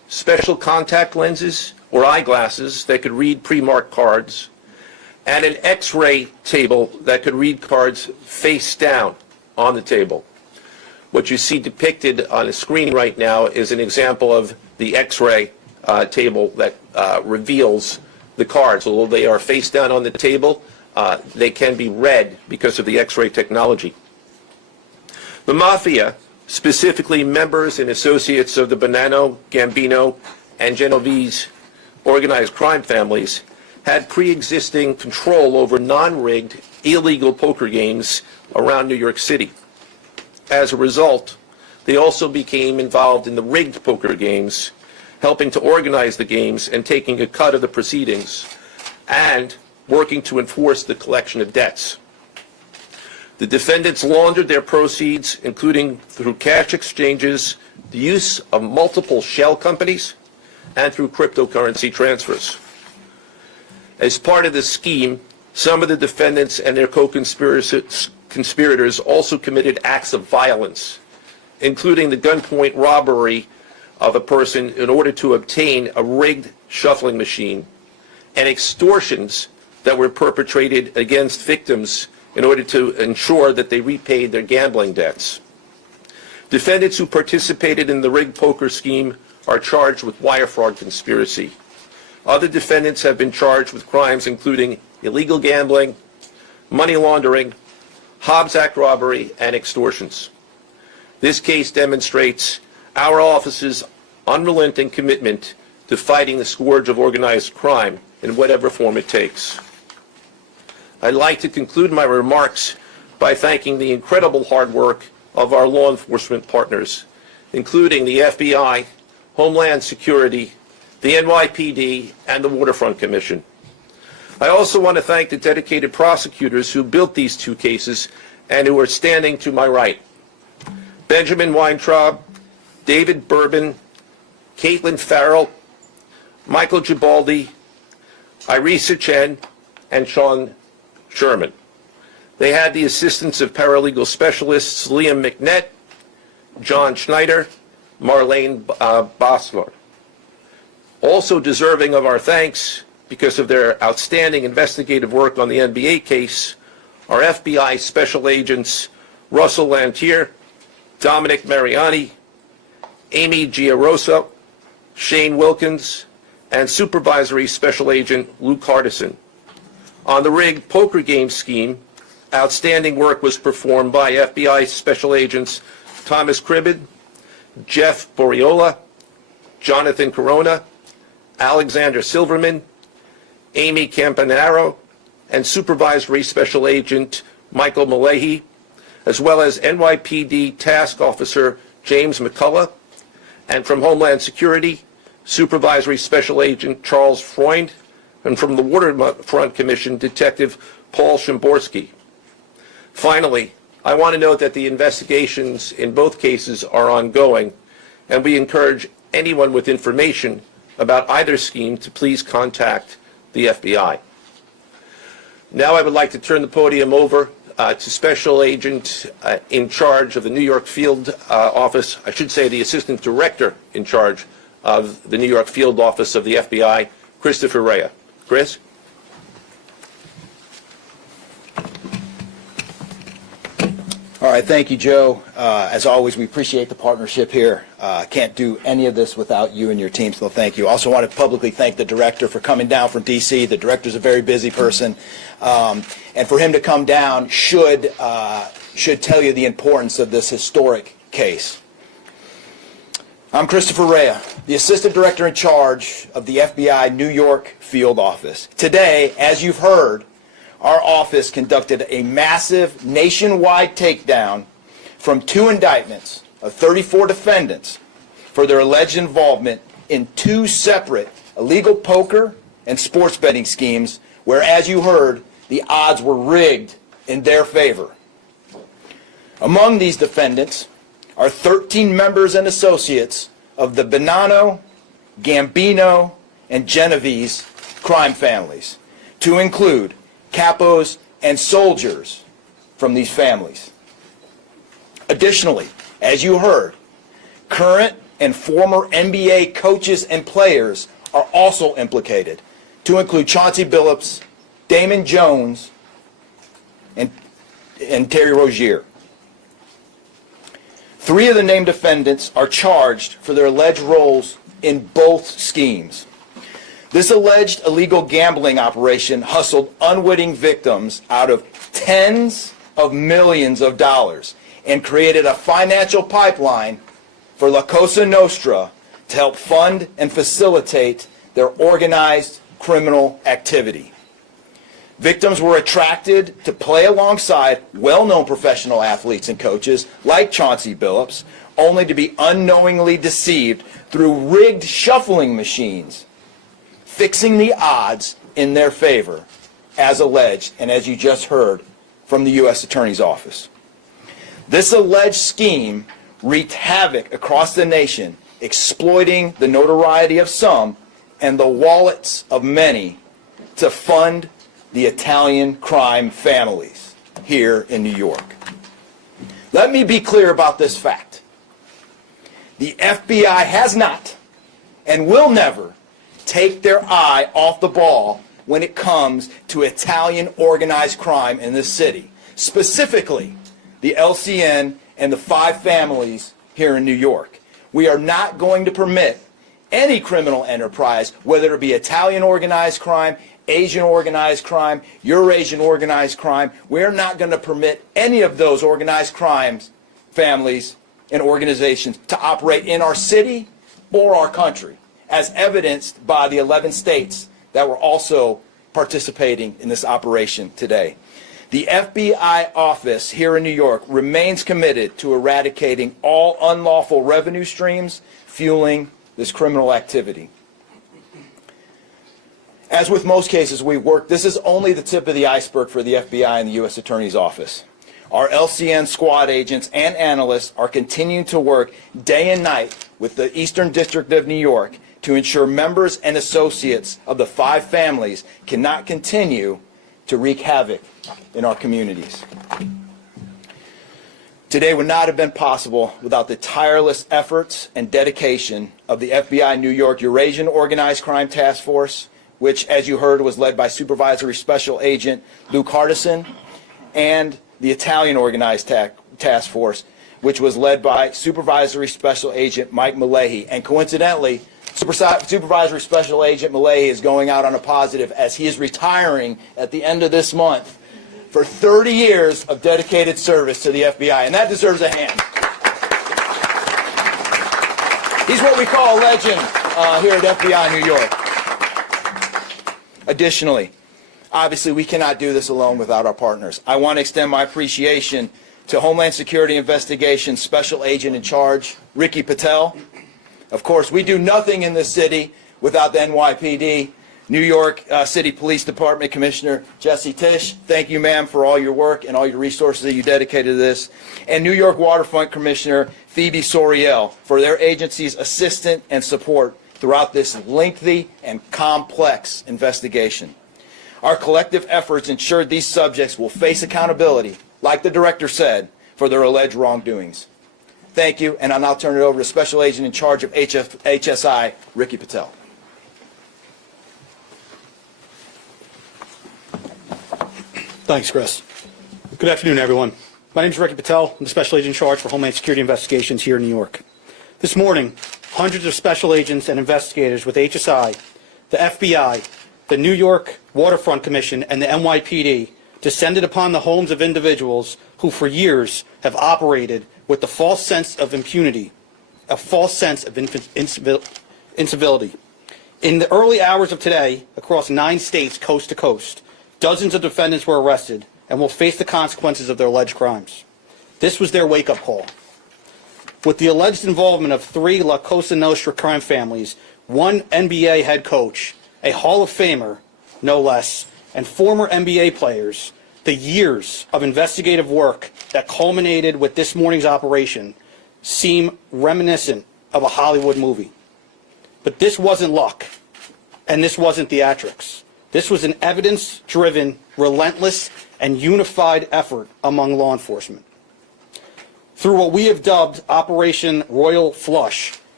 special contact lenses or eyeglasses that could read pre-marked cards, and an X-ray table that could read cards face down on the table. What you see depicted on the screen right now is an example of the X-ray table that reveals the cards. Although they are face down on the table, they can be read because of the X-ray technology. The Mafia, specifically members and associates of the Bonanno, Gambino, and Genovese organized crime families, had pre-existing control over non-rigged, illegal poker games around New York City. As a result, they also became involved in the rigged poker games, helping to organize the games and taking a cut of the proceedings, and working to enforce the collection of debts. The defendants laundered their proceeds, including through cash exchanges, the use of multiple shell companies, and through cryptocurrency transfers. As part of this scheme, some of the defendants and their co-conspirators also committed acts of violence, including the gunpoint robbery of a person in order to obtain a rigged shuffling machine, and extortions that were perpetrated against victims in order to ensure that they repaid their gambling debts. Defendants who participated in the rigged poker scheme are charged with wire fraud conspiracy. Other defendants have been charged with crimes including illegal gambling, money laundering, Hobbs Act robbery, and extortions. This case demonstrates our office's unrelenting commitment to fighting the scourge of organized crime in whatever form it takes. I'd like to conclude my remarks by thanking the incredible hard work of our law enforcement partners, including the FBI, Homeland Security, the NYPD, and the Waterfront Commission. I also want to thank the dedicated prosecutors who built these two cases and who are standing to my right. Benjamin Weintraub, David Bourbon, Caitlin Farrell, Michael Gibaldi, Irisa Chen, and Sean Sherman. They had the assistance of paralegal specialists Liam McNett, John Schneider, Marlene Bosler. Also deserving of our thanks because of their outstanding investigative work on the NBA case are FBI Special Agents Russell Lantier, Dominic Mariani, Amy Giarosa, Shane Wilkins, and Supervisory Special Agent Luke Hardison. On the rigged poker game scheme, outstanding work was performed by FBI Special Agents Thomas Cribbin, Jeff Boriola, Jonathan Corona, Alexander Silverman, Amy Campanaro, and Supervisory Special Agent Michael Malahy, as well as NYPD Task Officer James McCullough, and from Homeland Security, Supervisory Special Agent Charles Freund, and from the Waterfront Commission, Detective Paul Shimborski. Finally, I want to note that the investigations in both cases are ongoing, and we encourage anyone with information about either scheme to please contact the FBI. Now I would like to turn the podium over to Special Agent in charge of the New York Field Office, I should say the Assistant Director in charge of the New York Field Office of the FBI, Christopher Rea. Chris? All right, thank you, Joe. As always, we appreciate the partnership here. Can't do any of this without you and your team, so thank you. Also want to publicly thank the director for coming down from D.C. The director's a very busy person, and for him to come down should tell you the importance of this historic case. I'm Christopher Rea, the Assistant Director in charge of the FBI New York Field Office. Today, as you've heard, our office conducted a massive nationwide takedown from 2 indictments of 34 defendants for their alleged involvement in 2 separate illegal poker and sports betting schemes where, as you heard, the odds were rigged in their favor. Among these defendants are 13 members and associates of the Bonanno, Gambino, and Genovese crime families, to include capos and soldiers from these families. Additionally, as you heard, current and former NBA coaches and players are also implicated, to include Chauncey Billups, Damon Jones, and Terry Rozier. 3 of the named defendants are charged for their alleged roles in both schemes. This alleged illegal gambling operation hustled unwitting victims out of tens of millions of dollars and created a financial pipeline for La Cosa Nostra to help fund and facilitate their organized criminal activity. Victims were attracted to play alongside well-known professional athletes and coaches like Chauncey Billups, only to be unknowingly deceived through rigged shuffling machines, fixing the odds in their favor, as alleged and as you just heard from the U.S. Attorney's Office. This alleged scheme wreaked havoc across the nation, exploiting the notoriety of some and the wallets of many to fund the Italian crime families here in New York. Let me be clear about this fact. The FBI has not and will never take their eye off the ball when it comes to Italian organized crime in this city, specifically the LCN and the 5 families here in New York. We are not going to permit any criminal enterprise, whether it be Italian organized crime, Asian organized crime, Eurasian organized crime. We're not going to permit any of those organized crimes, families, and organizations to operate in our city or our country, as evidenced by the 11 states that were also participating in this operation today. The FBI office here in New York remains committed to eradicating all unlawful revenue streams fueling this criminal activity. As with most cases we work, this is only the tip of the iceberg for the FBI and the U.S. Attorney's Office. Our LCN squad agents and analysts are continuing to work day and night with the Eastern District of New York to ensure members and associates of the 5 families cannot continue to wreak havoc in our communities. Today would not have been possible without the tireless efforts and dedication of the FBI New York Eurasian Organized Crime Task Force, which, as you heard, was led by Supervisory Special Agent Luke Hardison, and the Italian Organized Task Force, which was led by Supervisory Special Agent Mike Malahi. And coincidentally, Supervisory Special Agent Malahi is going out on a positive as he is retiring at the end of this month for 30 years of dedicated service to the FBI, and that deserves a hand. He's what we call a legend here at FBI New York. Additionally, obviously we cannot do this alone without our partners. I want to extend my appreciation to Homeland Security Investigations Special Agent in Charge, Ricky Patel. Of course, we do nothing in this city without the NYPD. New York City Police Department Commissioner Jesse Tisch, thank you, ma'am, for all your work and all your resources that you dedicated to this. And New York Waterfront Commissioner Phoebe Soriel for their agency's assistance and support throughout this lengthy and complex investigation. Our collective efforts ensured these subjects will face accountability, like the director said, for their alleged wrongdoings. Thank you, and I'll now turn it over to Special Agent in charge of HSI, Ricky Patel. Thanks, Chris. Good afternoon, everyone. My name is Ricky Patel. I'm the Special Agent in charge for Homeland Security Investigations here in New York. This morning, hundreds of special agents and investigators with HSI, the FBI, the New York Waterfront Commission, and the NYPD descended upon the homes of individuals who for years have operated with the false sense of impunity, a false sense of incivility. In the early hours of today, across 9 states coast to coast, dozens of defendants were arrested and will face the consequences of their alleged crimes. This was their wake-up call. With the alleged involvement of 3 La Cosa Nostra crime families, 1 NBA head coach, a Hall of Famer, no less, and former NBA players, the years of investigative work that culminated with this morning's operation seem reminiscent of a Hollywood movie. But this wasn't luck, and this wasn't theatrics. This was an evidence-driven, relentless, and unified effort among law enforcement. Through what we have dubbed Operation Royal Flush,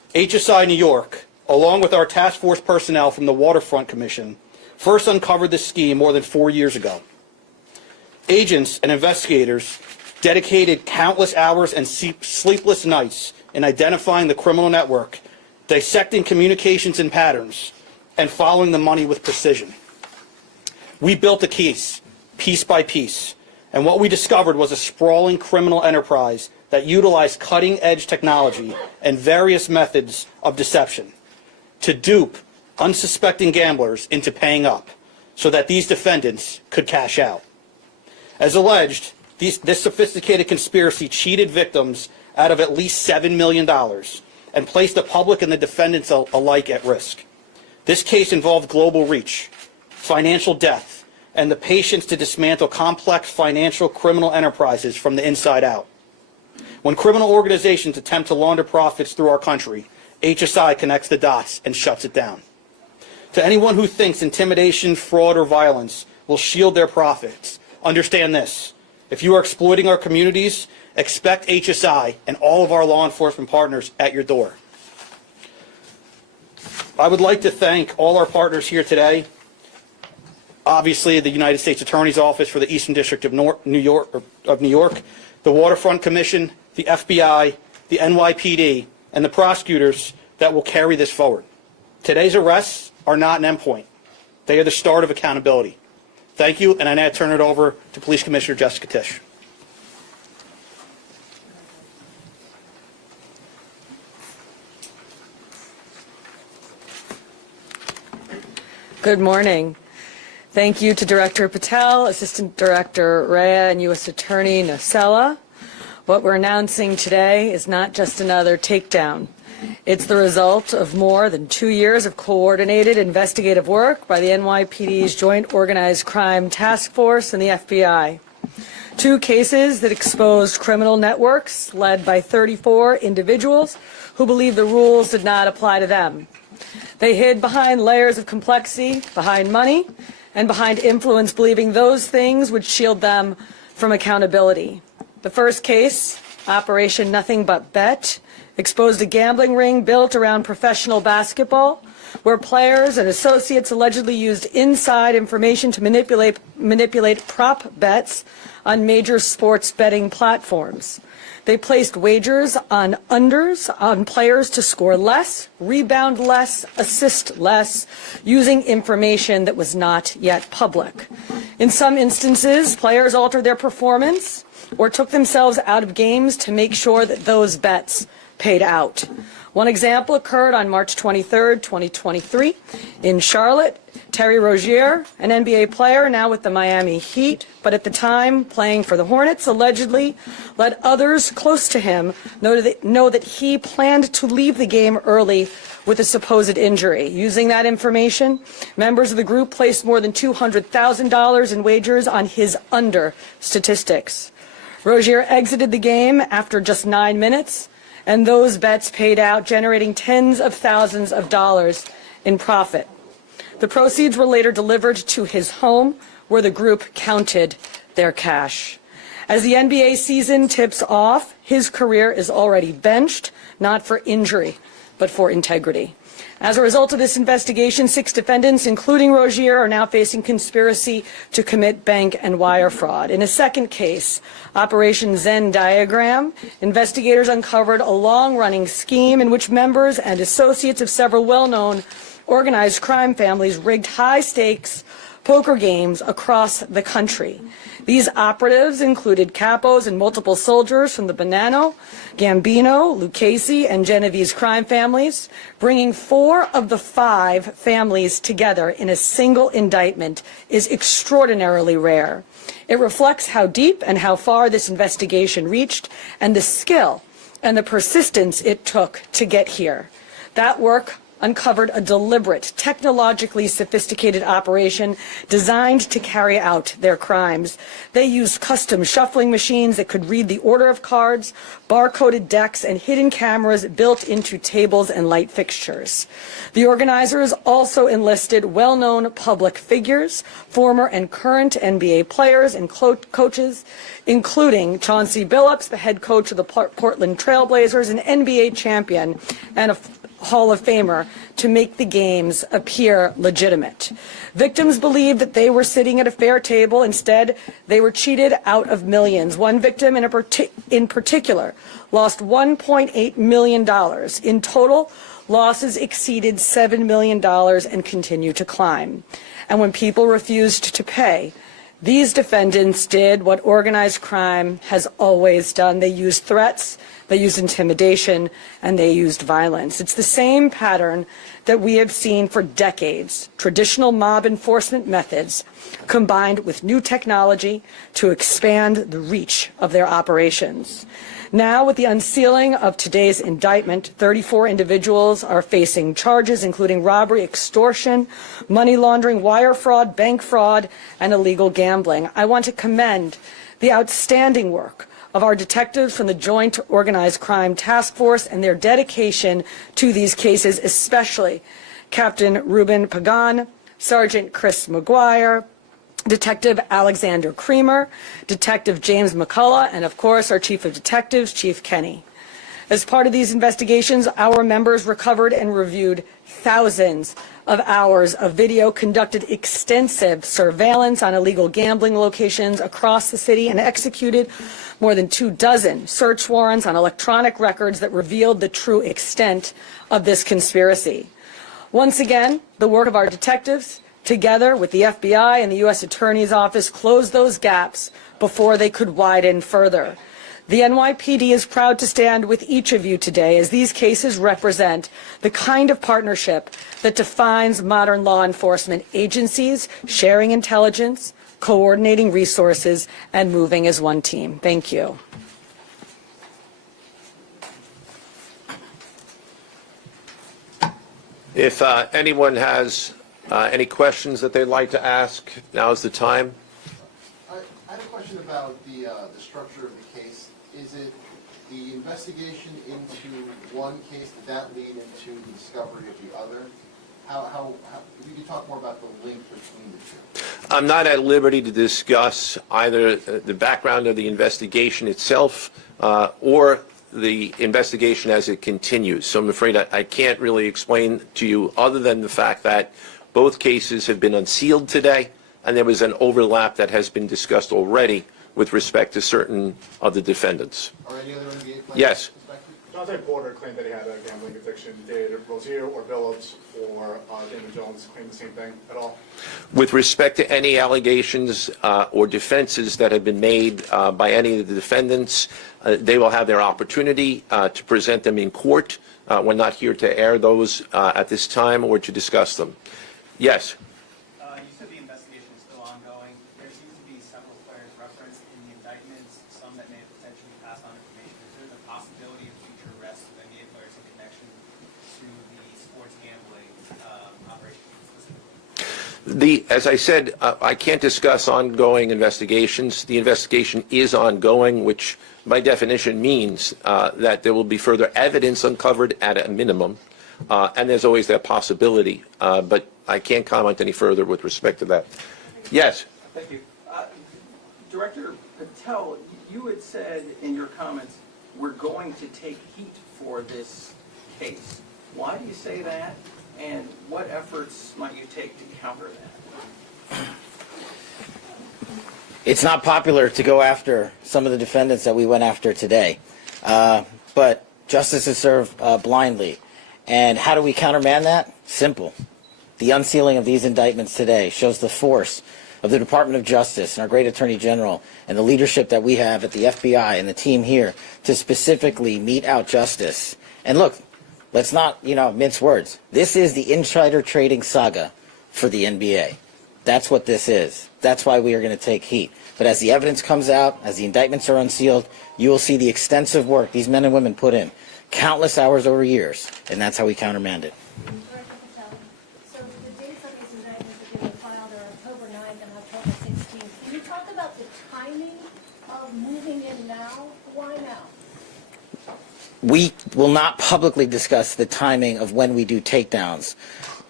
HSI New York, along with our task force personnel from the Waterfront Commission, first uncovered this scheme more than 4 years ago. Agents and investigators dedicated countless hours and sleepless nights in identifying the criminal network, dissecting communications and patterns, and following the money with precision. We built a case, piece by piece, and what we discovered was a sprawling criminal enterprise that utilized cutting-edge technology and various methods of deception to dupe unsuspecting gamblers into paying up so that these defendants could cash out. As alleged, this sophisticated conspiracy cheated victims out of at least $7 million and placed the public and the defendants alike at risk. This case involved global reach, financial depth, and the patience to dismantle complex financial criminal enterprises from the inside out. When criminal organizations attempt to launder profits through our country, HSI connects the dots and shuts it down. To anyone who thinks intimidation, fraud, or violence will shield their profits, understand this. If you are exploiting our communities, expect HSI and all of our law enforcement partners at your door. I would like to thank all our partners here today. Obviously, the United States Attorney's Office for the Eastern District of New York, the Waterfront Commission, the FBI, the NYPD, and the prosecutors that will carry this forward. Today's arrests are not an endpoint. They are the start of accountability. Thank you, and I now turn it over to Police Commissioner Jessica Tisch. Good morning. Thank you to Director Patel, Assistant Director Rhea, and U.S. Attorney Nocella. What we're announcing today is not just another takedown. It's the result of more than 2 years of coordinated investigative work by the NYPD's Joint Organized Crime Task Force and the FBI. 2 cases that exposed criminal networks led by 34 individuals who believed the rules did not apply to them. They hid behind layers of complexity, behind money, and behind influence, believing those things would shield them from accountability. The first case, Operation Nothing But Bet, exposed a gambling ring built around professional basketball, where players and associates allegedly used inside information to manipulate prop bets on major sports betting platforms. They placed wagers on unders on players to score less, rebound less, assist less, using information that was not yet public. In some instances, players altered their performance or took themselves out of games to make sure that those bets paid out. One example occurred on March 23, 2023, in Charlotte. Terry Rozier, an NBA player now with the Miami Heat, but at the time playing for the Hornets, allegedly let others close to him know that he planned to leave the game early with a supposed injury. Using that information, members of the group placed more than $200,000 in wagers on his under statistics. Rozier exited the game after just 9 minutes, and those bets paid out, generating tens of thousands of dollars in profit. The proceeds were later delivered to his home, where the group counted their cash. As the NBA season tips off, his career is already benched, not for injury, but for integrity. As a result of this investigation, 6 defendants, including Rozier, are now facing conspiracy to commit bank and wire fraud. In a second case, Operation Zen Diagram, investigators uncovered a long-running scheme in which members and associates of several well-known organized crime families rigged high-stakes poker games across the country. These operatives included capos and multiple soldiers from the Bonanno, Gambino, Lucchese, and Genovese crime families. Bringing 4 of the 5 families together in a single indictment is extraordinarily rare. It reflects how deep and how far this investigation reached and the skill and the persistence it took to get here. That work uncovered a deliberate, technologically sophisticated operation designed to carry out their crimes. They used custom shuffling machines that could read the order of cards, barcoded decks, and hidden cameras built into tables and light fixtures. The organizers also enlisted well-known public figures, former and current NBA players and coaches, including Chauncey Billups, the head coach of the Portland Trail Blazers, an NBA champion, and Hall of Famer to make the games appear legitimate. Victims believed that they were sitting at a fair table. Instead, they were cheated out of millions. One victim in particular lost $1.8 million. In total, losses exceeded $7 million and continue to climb. And when people refused to pay, these defendants did what organized crime has always done. They used threats, they used intimidation, and they used violence. It's the same pattern that we have seen for decades. Traditional mob enforcement methods combined with new technology to expand the reach of their operations. Now, with the unsealing of today's indictment, 34 individuals are facing charges including robbery, extortion, money laundering, wire fraud, bank fraud, and illegal gambling. I want to commend the outstanding work of our detectives from the Joint Organized Crime Task Force and their dedication to these cases, especially Captain Ruben Pagan, Sergeant Chris McGuire, Detective Alexander Creamer, Detective James McCullough, and of course our Chief of Detectives, Chief Kenny. As part of these investigations, our members recovered and reviewed thousands of hours of video, conducted extensive surveillance on illegal gambling locations across the city, and executed more than 24 search warrants on electronic records that revealed the true extent of this conspiracy. Once again, the work of our detectives, together with the FBI and the U.S. Attorney's Office, closed those gaps before they could widen further. The NYPD is proud to stand with each of you today as these cases represent the kind of partnership that defines modern law enforcement agencies, sharing intelligence, coordinating resources, and moving as one team. Thank you. If anyone has any questions that they'd like to ask, now is the time. I had a question about the structure of the case. Is it the investigation into one case, did that lead into the discovery of the other? If you could talk more about the link between the two. I'm not at liberty to discuss either the background of the investigation itself or the investigation as it continues. So I'm afraid I can't really explain to you other than the fact that both cases have been unsealed today, and there was an overlap that has been discussed already with respect to certain of the defendants. Are any other NBA players? Yes. Chauncey Porter claimed that he had a gambling addiction. Did Rozier or Billups or Damon Jones claim the same thing at all? With respect to any allegations or defenses that have been made by any of the defendants, they will have their opportunity to present them in court. We're not here to air those at this time or to discuss them. Yes. You said the investigation is still ongoing. There seems to be several players referenced in the indictments, some that may have potentially passed on information. Is there the possibility of future arrests of NBA players in connection to the sports gambling operation specifically? As I said, I can't discuss ongoing investigations. The investigation is ongoing, which by definition means that there will be further evidence uncovered at a minimum, and there's always that possibility. But I can't comment any further with respect to that. Yes? Thank you. Director Patel, you had said in your comments, we're going to take heat for this case. Why do you say that, and what efforts might you take to counter that? It's not popular to go after some of the defendants that we went after today, but justice is served blindly. And how do we countermand that? Simple. The unsealing of these indictments today shows the force of the Department of Justice and our great Attorney General and the leadership that we have at the FBI and the team here to specifically mete out justice. And look, let's not, mince words. This is the insider trading saga for the NBA. That's what this is. That's why we are going to take heat. But as the evidence comes out, as the indictments are unsealed, you will see the extensive work these men and women put in, countless hours over years, and that's how we countermand it. Director Patel, so the dates of these indictments that they were filed are October 9th and October 16th. Can you talk about the timing of moving in now? Why now? We will not publicly discuss the timing of when we do takedowns.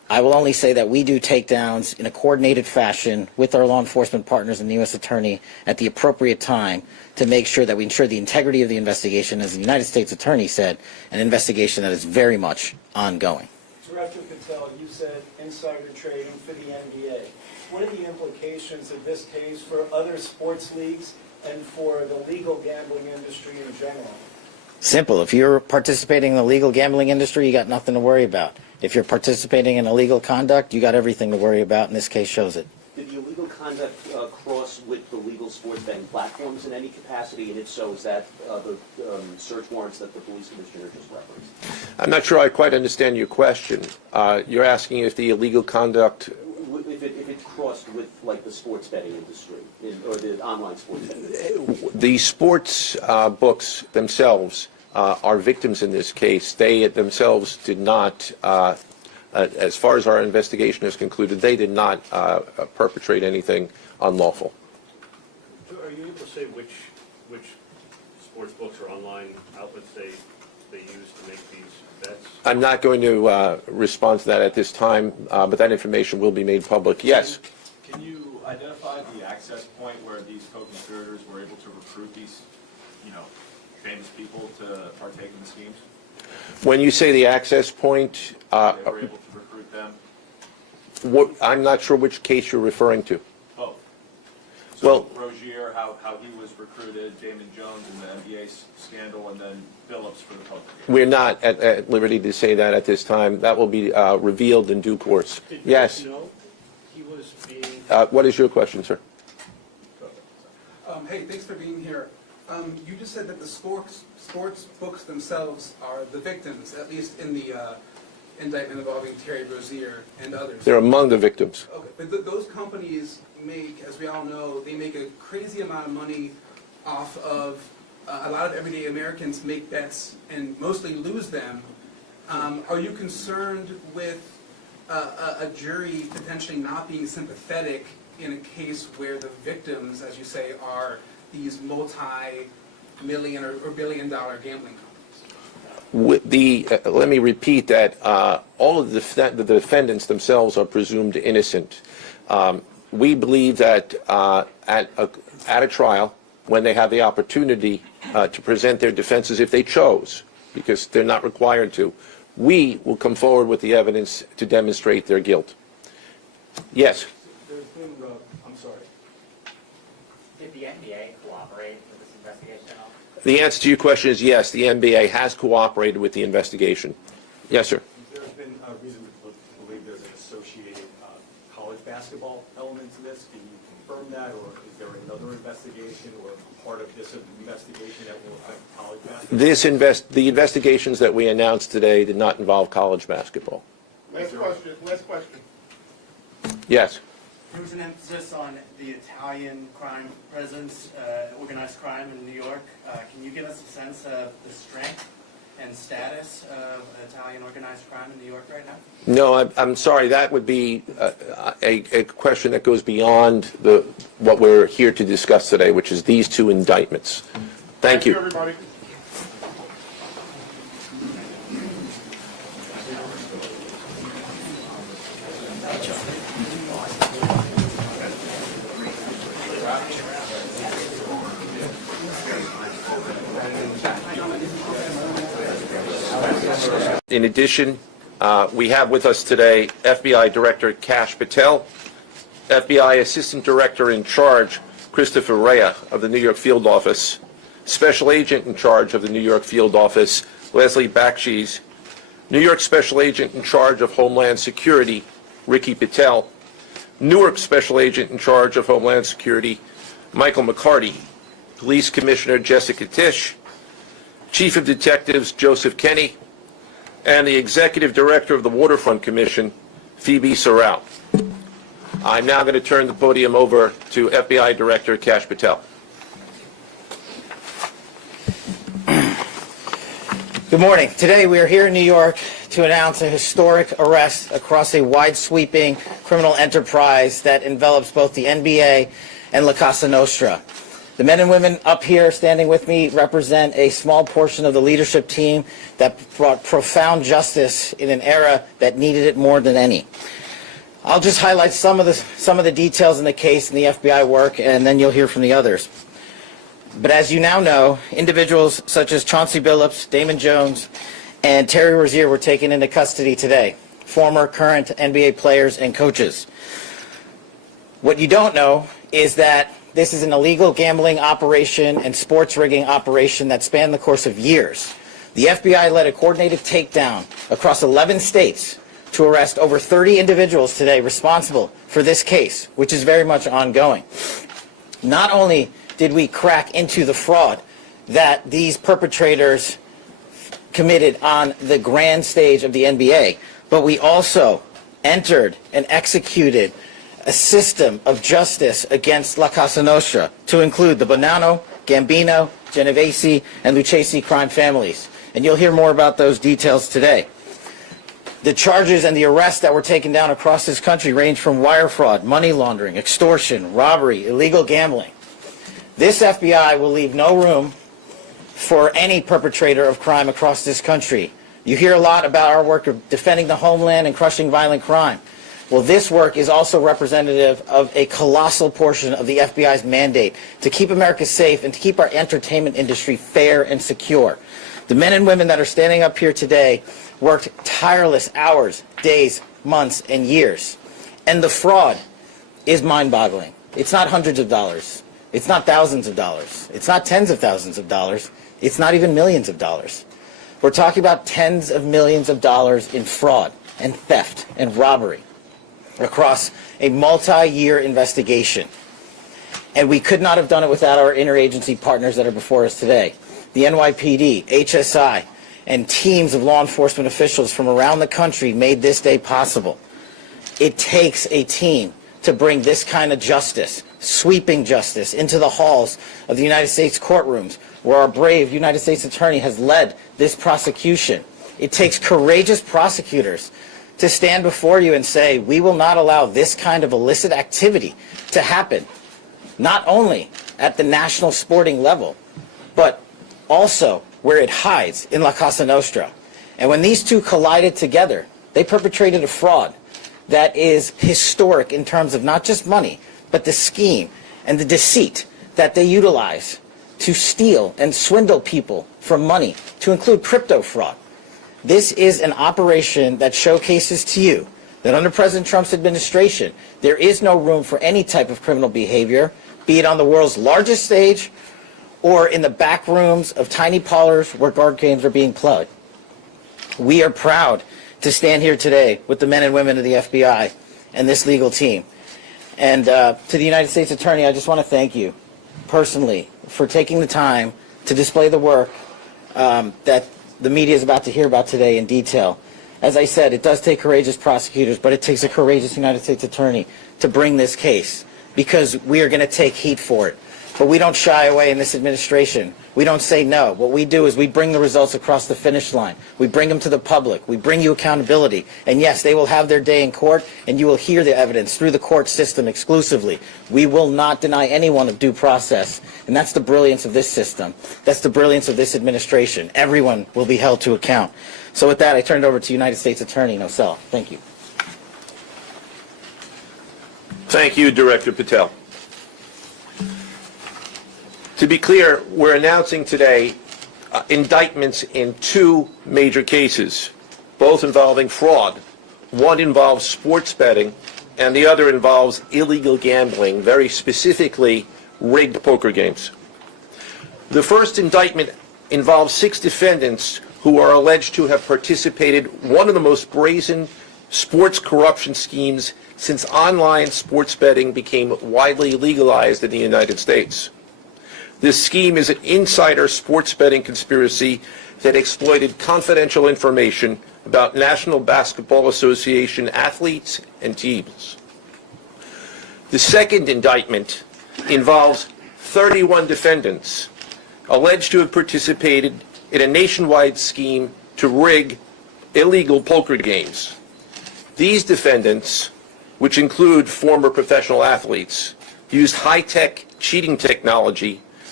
I will only say that we do takedowns in a coordinated fashion with our law enforcement partners and the U.S. Attorney at the appropriate time to make sure that we ensure the integrity of the investigation, as the United States Attorney said, an investigation that is very much ongoing. Director Patel, you said insider trading for the NBA. What are the implications of this case for other sports leagues and for the legal gambling industry in general? Simple. If you're participating in the legal gambling industry, you got nothing to worry about. If you're participating in illegal conduct, you got everything to worry about, and this case shows it. Did the illegal conduct cross with the legal sports betting platforms in any capacity? And if so, is that the search warrants that the police commissioner just referenced? I'm not sure I quite understand your question. You're asking if the illegal conduct... If it crossed with, like, the sports betting industry, or the online sports betting? The sports books themselves are victims in this case. They themselves did not, as far as our investigation is concluded, they did not perpetrate anything unlawful. Are you able to say which sports books or online outlets they use to make these bets? I'm not going to respond to that at this time, but that information will be made public. Yes? Can you identify the access point where these co-conspirators were able to recruit these, famous people to partake in the schemes? When you say the access point... They were able to recruit them? I'm not sure which case you're referring to. Both. Well, Rozier, how he was recruited, Damon Jones in the NBA scandal, and then Billups for the poker game. we're not at liberty to say that at this time. That will be revealed in due course. Did Yes? you know he was being... What is your question, sir? Hey, thanks for being here. You just said that the sports books themselves are the victims, at least in the indictment involving Terry Rozier and others. They're among the victims. Okay, but those companies make, as we all know, they make a crazy amount of money off of a lot of everyday Americans make bets and mostly lose them. Are you concerned with a jury potentially not being sympathetic in a case where the victims, as you say, are these multi-million or billion-dollar gambling companies? Let me repeat that all of the defendants themselves are presumed innocent. We believe that at a trial, when they have the opportunity to present their defenses if they chose, because they're not required to, we will come forward with the evidence to demonstrate their guilt. Yes? There's been, I'm sorry. Did the NBA cooperate with this investigation at all? The answer to your question is yes, the NBA has cooperated with the investigation. Yes, sir. There's been a reason to believe there's an associated college basketball element to this. Can you confirm that, or is there another investigation or part of this investigation that will affect college basketball? The investigations that we announced today did not involve college basketball. Last question. Yes. There was an emphasis on the Italian crime presence, organized crime in New York. Can you give us a sense of the strength and status of Italian organized crime in New York right now? No, I'm sorry. That would be a question that goes beyond what we're here to discuss today, which is these two indictments. Thank you. Everybody. In addition, we have with us today FBI Director Kash Patel, FBI Assistant Director in Charge Christopher Rea of the New York Field Office, Special Agent in Charge of the New York Field Office Leslie Bakshi's, New York Special Agent in Charge of Homeland Security Ricky Patel, Newark Special Agent in Charge of Homeland Security Michael McCarty, Police Commissioner Jessica Tisch, Chief of Detectives Joseph Kenny, and the Executive Director of the Waterfront Commission, Phoebe Sorrell. I'm now going to turn the podium over to FBI Director Kash Patel. Good morning. Today we are here in New York to announce a historic arrest across a wide-sweeping criminal enterprise that envelops both the NBA and La Casa Nostra. The men and women up here standing with me represent a small portion of the leadership team that brought profound justice in an era that needed it more than any. I'll just highlight some of the details in the case and the FBI work, and then you'll hear from the others. But as you now know, individuals such as Chauncey Billups, Damon Jones, and Terry Rozier were taken into custody today, former, current NBA players and coaches. What you don't know is that this is an illegal gambling operation and sports rigging operation that spanned the course of years. The FBI led a coordinated takedown across 11 states to arrest over 30 individuals today responsible for this case, which is very much ongoing. Not only did we crack into the fraud that these perpetrators committed on the grand stage of the NBA, but we also entered and executed a system of justice against La Cosa Nostra to include the Bonanno, Gambino, Genovese, and Lucchese crime families. And you'll hear more about those details today. The charges and the arrests that were taken down across this country range from wire fraud, money laundering, extortion, robbery, illegal gambling. This FBI will leave no room for any perpetrator of crime across this country. You hear a lot about our work of defending the homeland and crushing violent crime. Well, this work is also representative of a colossal portion of the FBI's mandate to keep America safe and to keep our entertainment industry fair and secure. The men and women that are standing up here today worked tireless hours, days, months, and years. And the fraud is mind-boggling. It's not hundreds of dollars. It's not thousands of dollars. It's not tens of thousands of dollars. It's not even millions of dollars. We're talking about tens of millions of dollars in fraud and theft and robbery across a multi-year investigation. And we could not have done it without our interagency partners that are before us today. The NYPD, HSI, and teams of law enforcement officials from around the country made this day possible. It takes a team to bring this kind of justice, sweeping justice, into the halls of the United States courtrooms, where our brave United States Attorney has led this prosecution. It takes courageous prosecutors to stand before you and say, we will not allow this kind of illicit activity to happen, not only at the national sporting level, but also where it hides in La Cosa Nostra. And when these two collided together, they perpetrated a fraud that is historic in terms of not just money, but the scheme and the deceit that they utilize to steal and swindle people for money, to include crypto fraud. This is an operation that showcases to you that under President Trump's administration, there is no room for any type of criminal behavior, be it on the world's largest stage or in the back rooms of tiny parlors where card games are being played. We are proud to stand here today with the men and women of the FBI and this legal team. And to the United States Attorney, I just want to thank you personally for taking the time to display the work that the media is about to hear about today in detail. As I said, it does take courageous prosecutors, but it takes a courageous United States Attorney to bring this case, because we are going to take heat for it. But we don't shy away in this administration. We don't say no. What we do is we bring the results across the finish line. We bring them to the public. We bring you accountability. And yes, they will have their day in court, and you will hear the evidence through the court system exclusively. We will not deny anyone of due process. And that's the brilliance of this system. That's the brilliance of this administration. Everyone will be held to account. So with that, I turn it over to United States Attorney Nosella. Thank you. Thank you, Director Patel. To be clear, we're announcing today indictments in two major cases, both involving fraud. One involves sports betting, and the other involves illegal gambling, very specifically rigged poker games. The first indictment involves 6 defendants who are alleged to have participated in one of the most brazen sports corruption schemes since online sports betting became widely legalized in the United States. This scheme is an insider sports betting conspiracy that exploited confidential information about National Basketball Association athletes and teams. The second indictment involves 31 defendants alleged to have participated in a nationwide scheme to rig illegal poker games. These defendants, which include former professional athletes, used high-tech cheating technology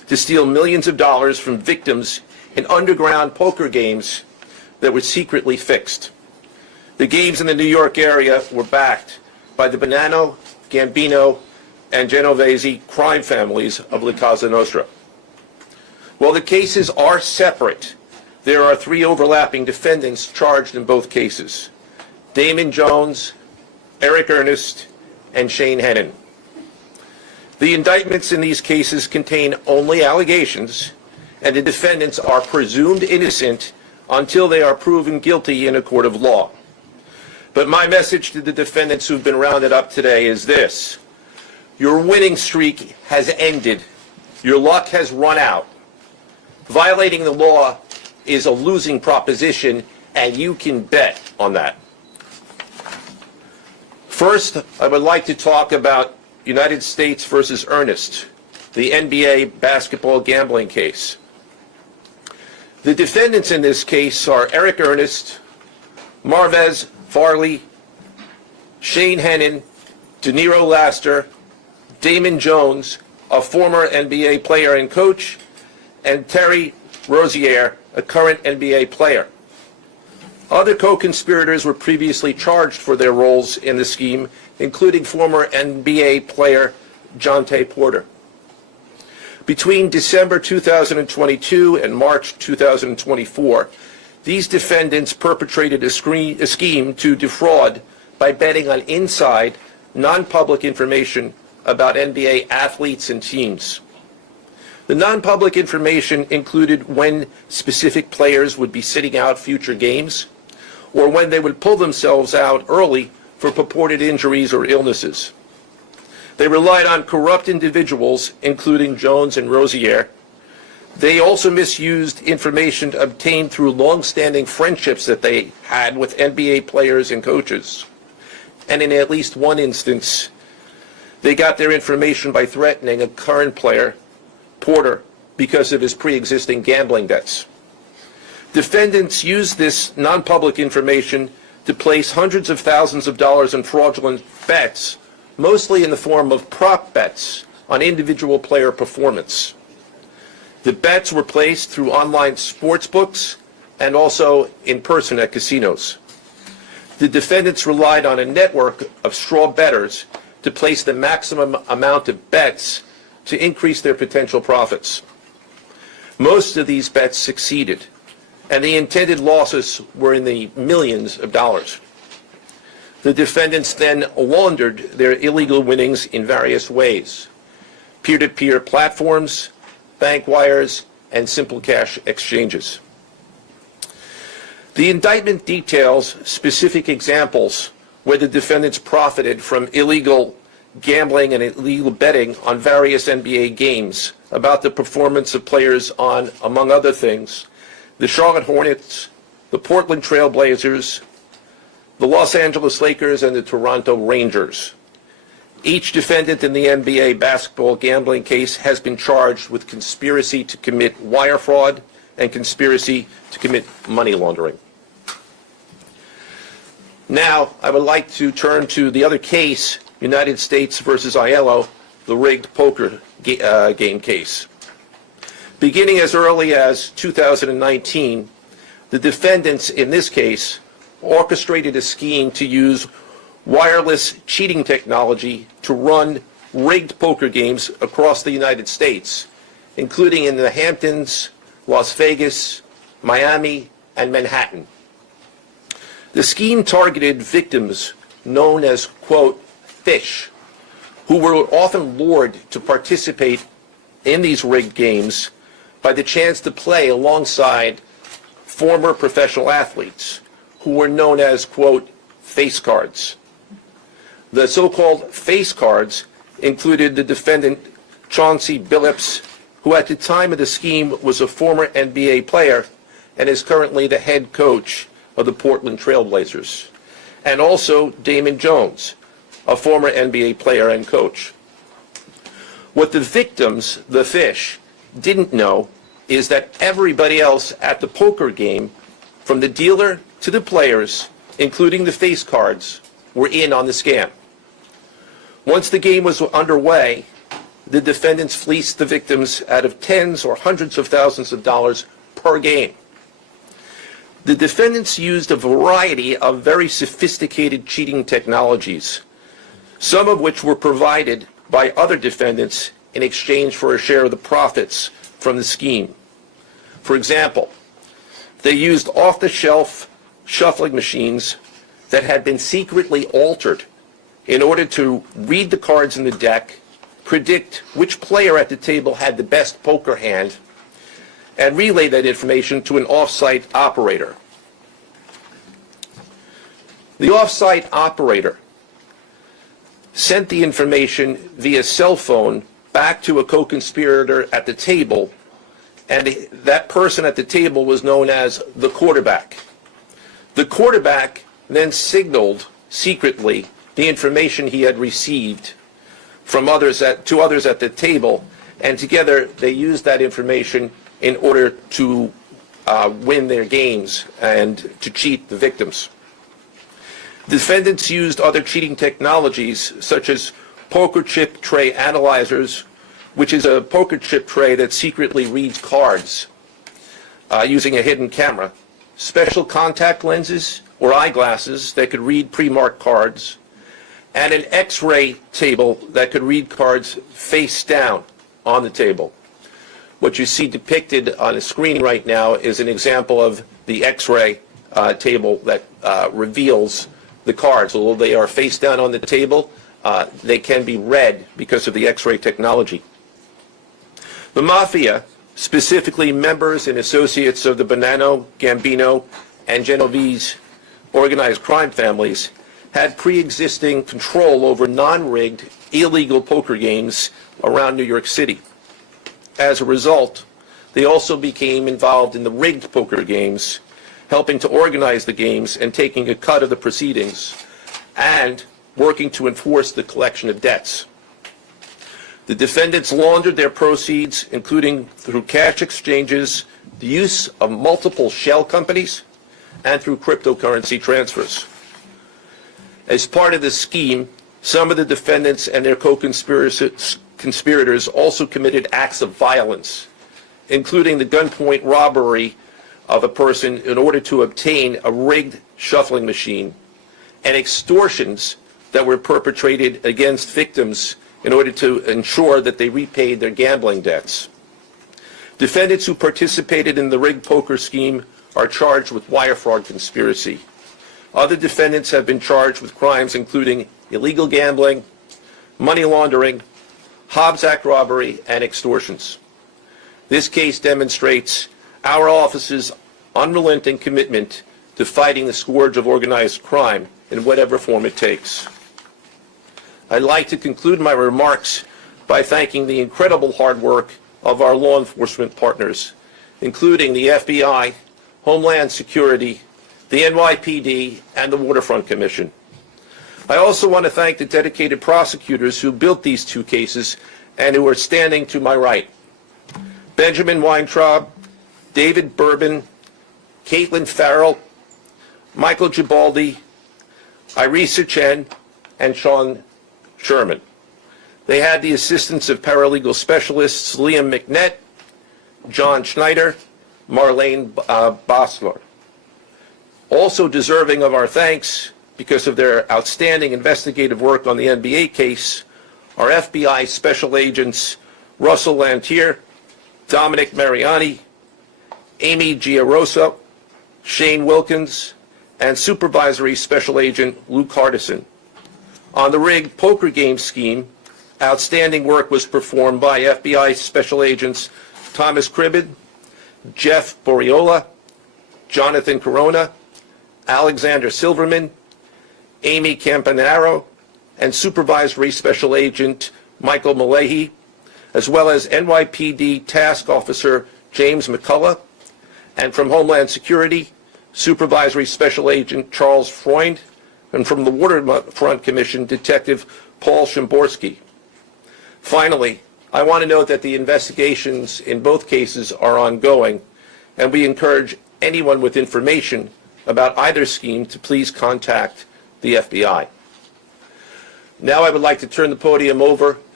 to steal millions of dollars from victims in underground poker games that were secretly fixed. The games in the New York area were backed by the Bonanno, Gambino, and Genovese crime families of La Cosa Nostra. While the cases are separate, there are 3 overlapping defendants charged in both cases: Damon Jones, Eric Ernest, and Shane Hennon. The indictments in these cases contain only allegations, and the defendants are presumed innocent until they are proven guilty in a court of law. But my message to the defendants who've been rounded up today is this: your winning streak has ended. Your luck has run out. Violating the law is a losing proposition, and you can bet on that. First, I would like to talk about United States versus Ernest, the NBA basketball gambling case. The defendants in this case are Eric Ernest, Marvez Farley, Shane Hennon, De Niro Laster, Damon Jones, a former NBA player and coach, and Terry Rozier, a current NBA player. Other co-conspirators were previously charged for their roles in the scheme, including former NBA player Jontay Porter. Between December 2022 and March 2024, these defendants perpetrated a scheme to defraud by betting on inside, non-public information about NBA athletes and teams. The non-public information included when specific players would be sitting out future games, or when they would pull themselves out early for purported injuries or illnesses. They relied on corrupt individuals, including Jones and Rozier. They also misused information obtained through long-standing friendships that they had with NBA players and coaches. And in at least one instance, they got their information by threatening a current player, Porter, because of his pre-existing gambling debts. Defendants used this non-public information to place hundreds of thousands of dollars in fraudulent bets, mostly in the form of prop bets on individual player performance. The bets were placed through online sports books and also in person at casinos. The defendants relied on a network of straw bettors to place the maximum amount of bets to increase their potential profits. Most of these bets succeeded, and the intended losses were in the millions of dollars. The defendants then laundered their illegal winnings in various ways: peer-to-peer platforms, bank wires, and simple cash exchanges. The indictment details specific examples where the defendants profited from illegal gambling and illegal betting on various NBA games about the performance of players on, among other things, the Charlotte Hornets, the Portland Trail Blazers, the Los Angeles Lakers, and the Toronto Rangers. Each defendant in the NBA basketball gambling case has been charged with conspiracy to commit wire fraud and conspiracy to commit money laundering. Now, I would like to turn to the other case, United States versus Aiello, the rigged poker game case. Beginning as early as 2019, the defendants in this case orchestrated a scheme to use wireless cheating technology to run rigged poker games across the United States, including in the Hamptons, Las Vegas, Miami, and Manhattan. The scheme targeted victims known as, quote, fish, who were often lured to participate in these rigged games by the chance to play alongside former professional athletes who were known as, quote, face cards. The so-called face cards included the defendant Chauncey Billups, who at the time of the scheme was a former NBA player and is currently the head coach of the Portland Trail Blazers, and also Damon Jones, a former NBA player and coach. What the victims, the fish, didn't know is that everybody else at the poker game, from the dealer to the players, including the face cards, were in on the scam. Once the game was underway, the defendants fleeced the victims out of tens or hundreds of thousands of dollars per game. The defendants used a variety of very sophisticated cheating technologies, some of which were provided by other defendants in exchange for a share of the profits from the scheme. For example, they used off-the-shelf shuffling machines that had been secretly altered in order to read the cards in the deck, predict which player at the table had the best poker hand, and relay that information to an off-site operator. The off-site operator sent the information via cell phone back to a co-conspirator at the table, and that person at the table was known as the quarterback. The quarterback then signaled secretly the information he had received from others to others at the table, and together they used that information in order to win their games and to cheat the victims. Defendants used other cheating technologies such as poker chip tray analyzers, which is a poker chip tray that secretly reads cards using a hidden camera, special contact lenses or eyeglasses that could read pre-marked cards, and an X-ray table that could read cards face down on the table. What you see depicted on the screen right now is an example of the X-ray table that reveals the cards. Although they are face down on the table, they can be read because of the X-ray technology. The Mafia, specifically members and associates of the Bonanno, Gambino, and Genovese organized crime families, had pre-existing control over non-rigged, illegal poker games around New York City. As a result, they also became involved in the rigged poker games, helping to organize the games and taking a cut of the proceedings, and working to enforce the collection of debts. The defendants laundered their proceeds, including through cash exchanges, the use of multiple shell companies, and through cryptocurrency transfers. As part of the scheme, some of the defendants and their co-conspirators also committed acts of violence, including the gunpoint robbery of a person in order to obtain a rigged shuffling machine, and extortions that were perpetrated against victims in order to ensure that they repaid their gambling debts. Defendants who participated in the rigged poker scheme are charged with wire fraud conspiracy. Other defendants have been charged with crimes including illegal gambling, money laundering, Hobbs Act robbery, and extortions. This case demonstrates our office's unrelenting commitment to fighting the scourge of organized crime in whatever form it takes. I'd like to conclude my remarks by thanking the incredible hard work of our law enforcement partners, including the FBI, Homeland Security, the NYPD, and the Waterfront Commission. I also want to thank the dedicated prosecutors who built these two cases and who are standing to my right. Benjamin Weintraub, David Bourbon, Caitlin Farrell, Michael Gibaldi, Irisa Chen, and Sean Sherman. They had the assistance of paralegal specialists Liam McNett, John Schneider, Marlene Bosler. Also deserving of our thanks because of their outstanding investigative work on the NBA case are FBI Special Agents Russell Lantier, Dominic Mariani, Amy Giarosa, Shane Wilkins, and Supervisory Special Agent Luke Hardison. On the rigged poker game scheme, outstanding work was performed by FBI Special Agents Thomas Cribbin, Jeff Boriola, Jonathan Corona, Alexander Silverman, Amy Campanaro, and Supervisory Special Agent Michael Malahi, as well as NYPD Task Officer James McCullough, and from Homeland Security, Supervisory Special Agent Charles Freund, and from the Waterfront Commission, Detective Paul Shimborski. Finally, I want to note that the investigations in both cases are ongoing, and we encourage anyone with information about either scheme to please contact the FBI. Now I would like to turn the podium over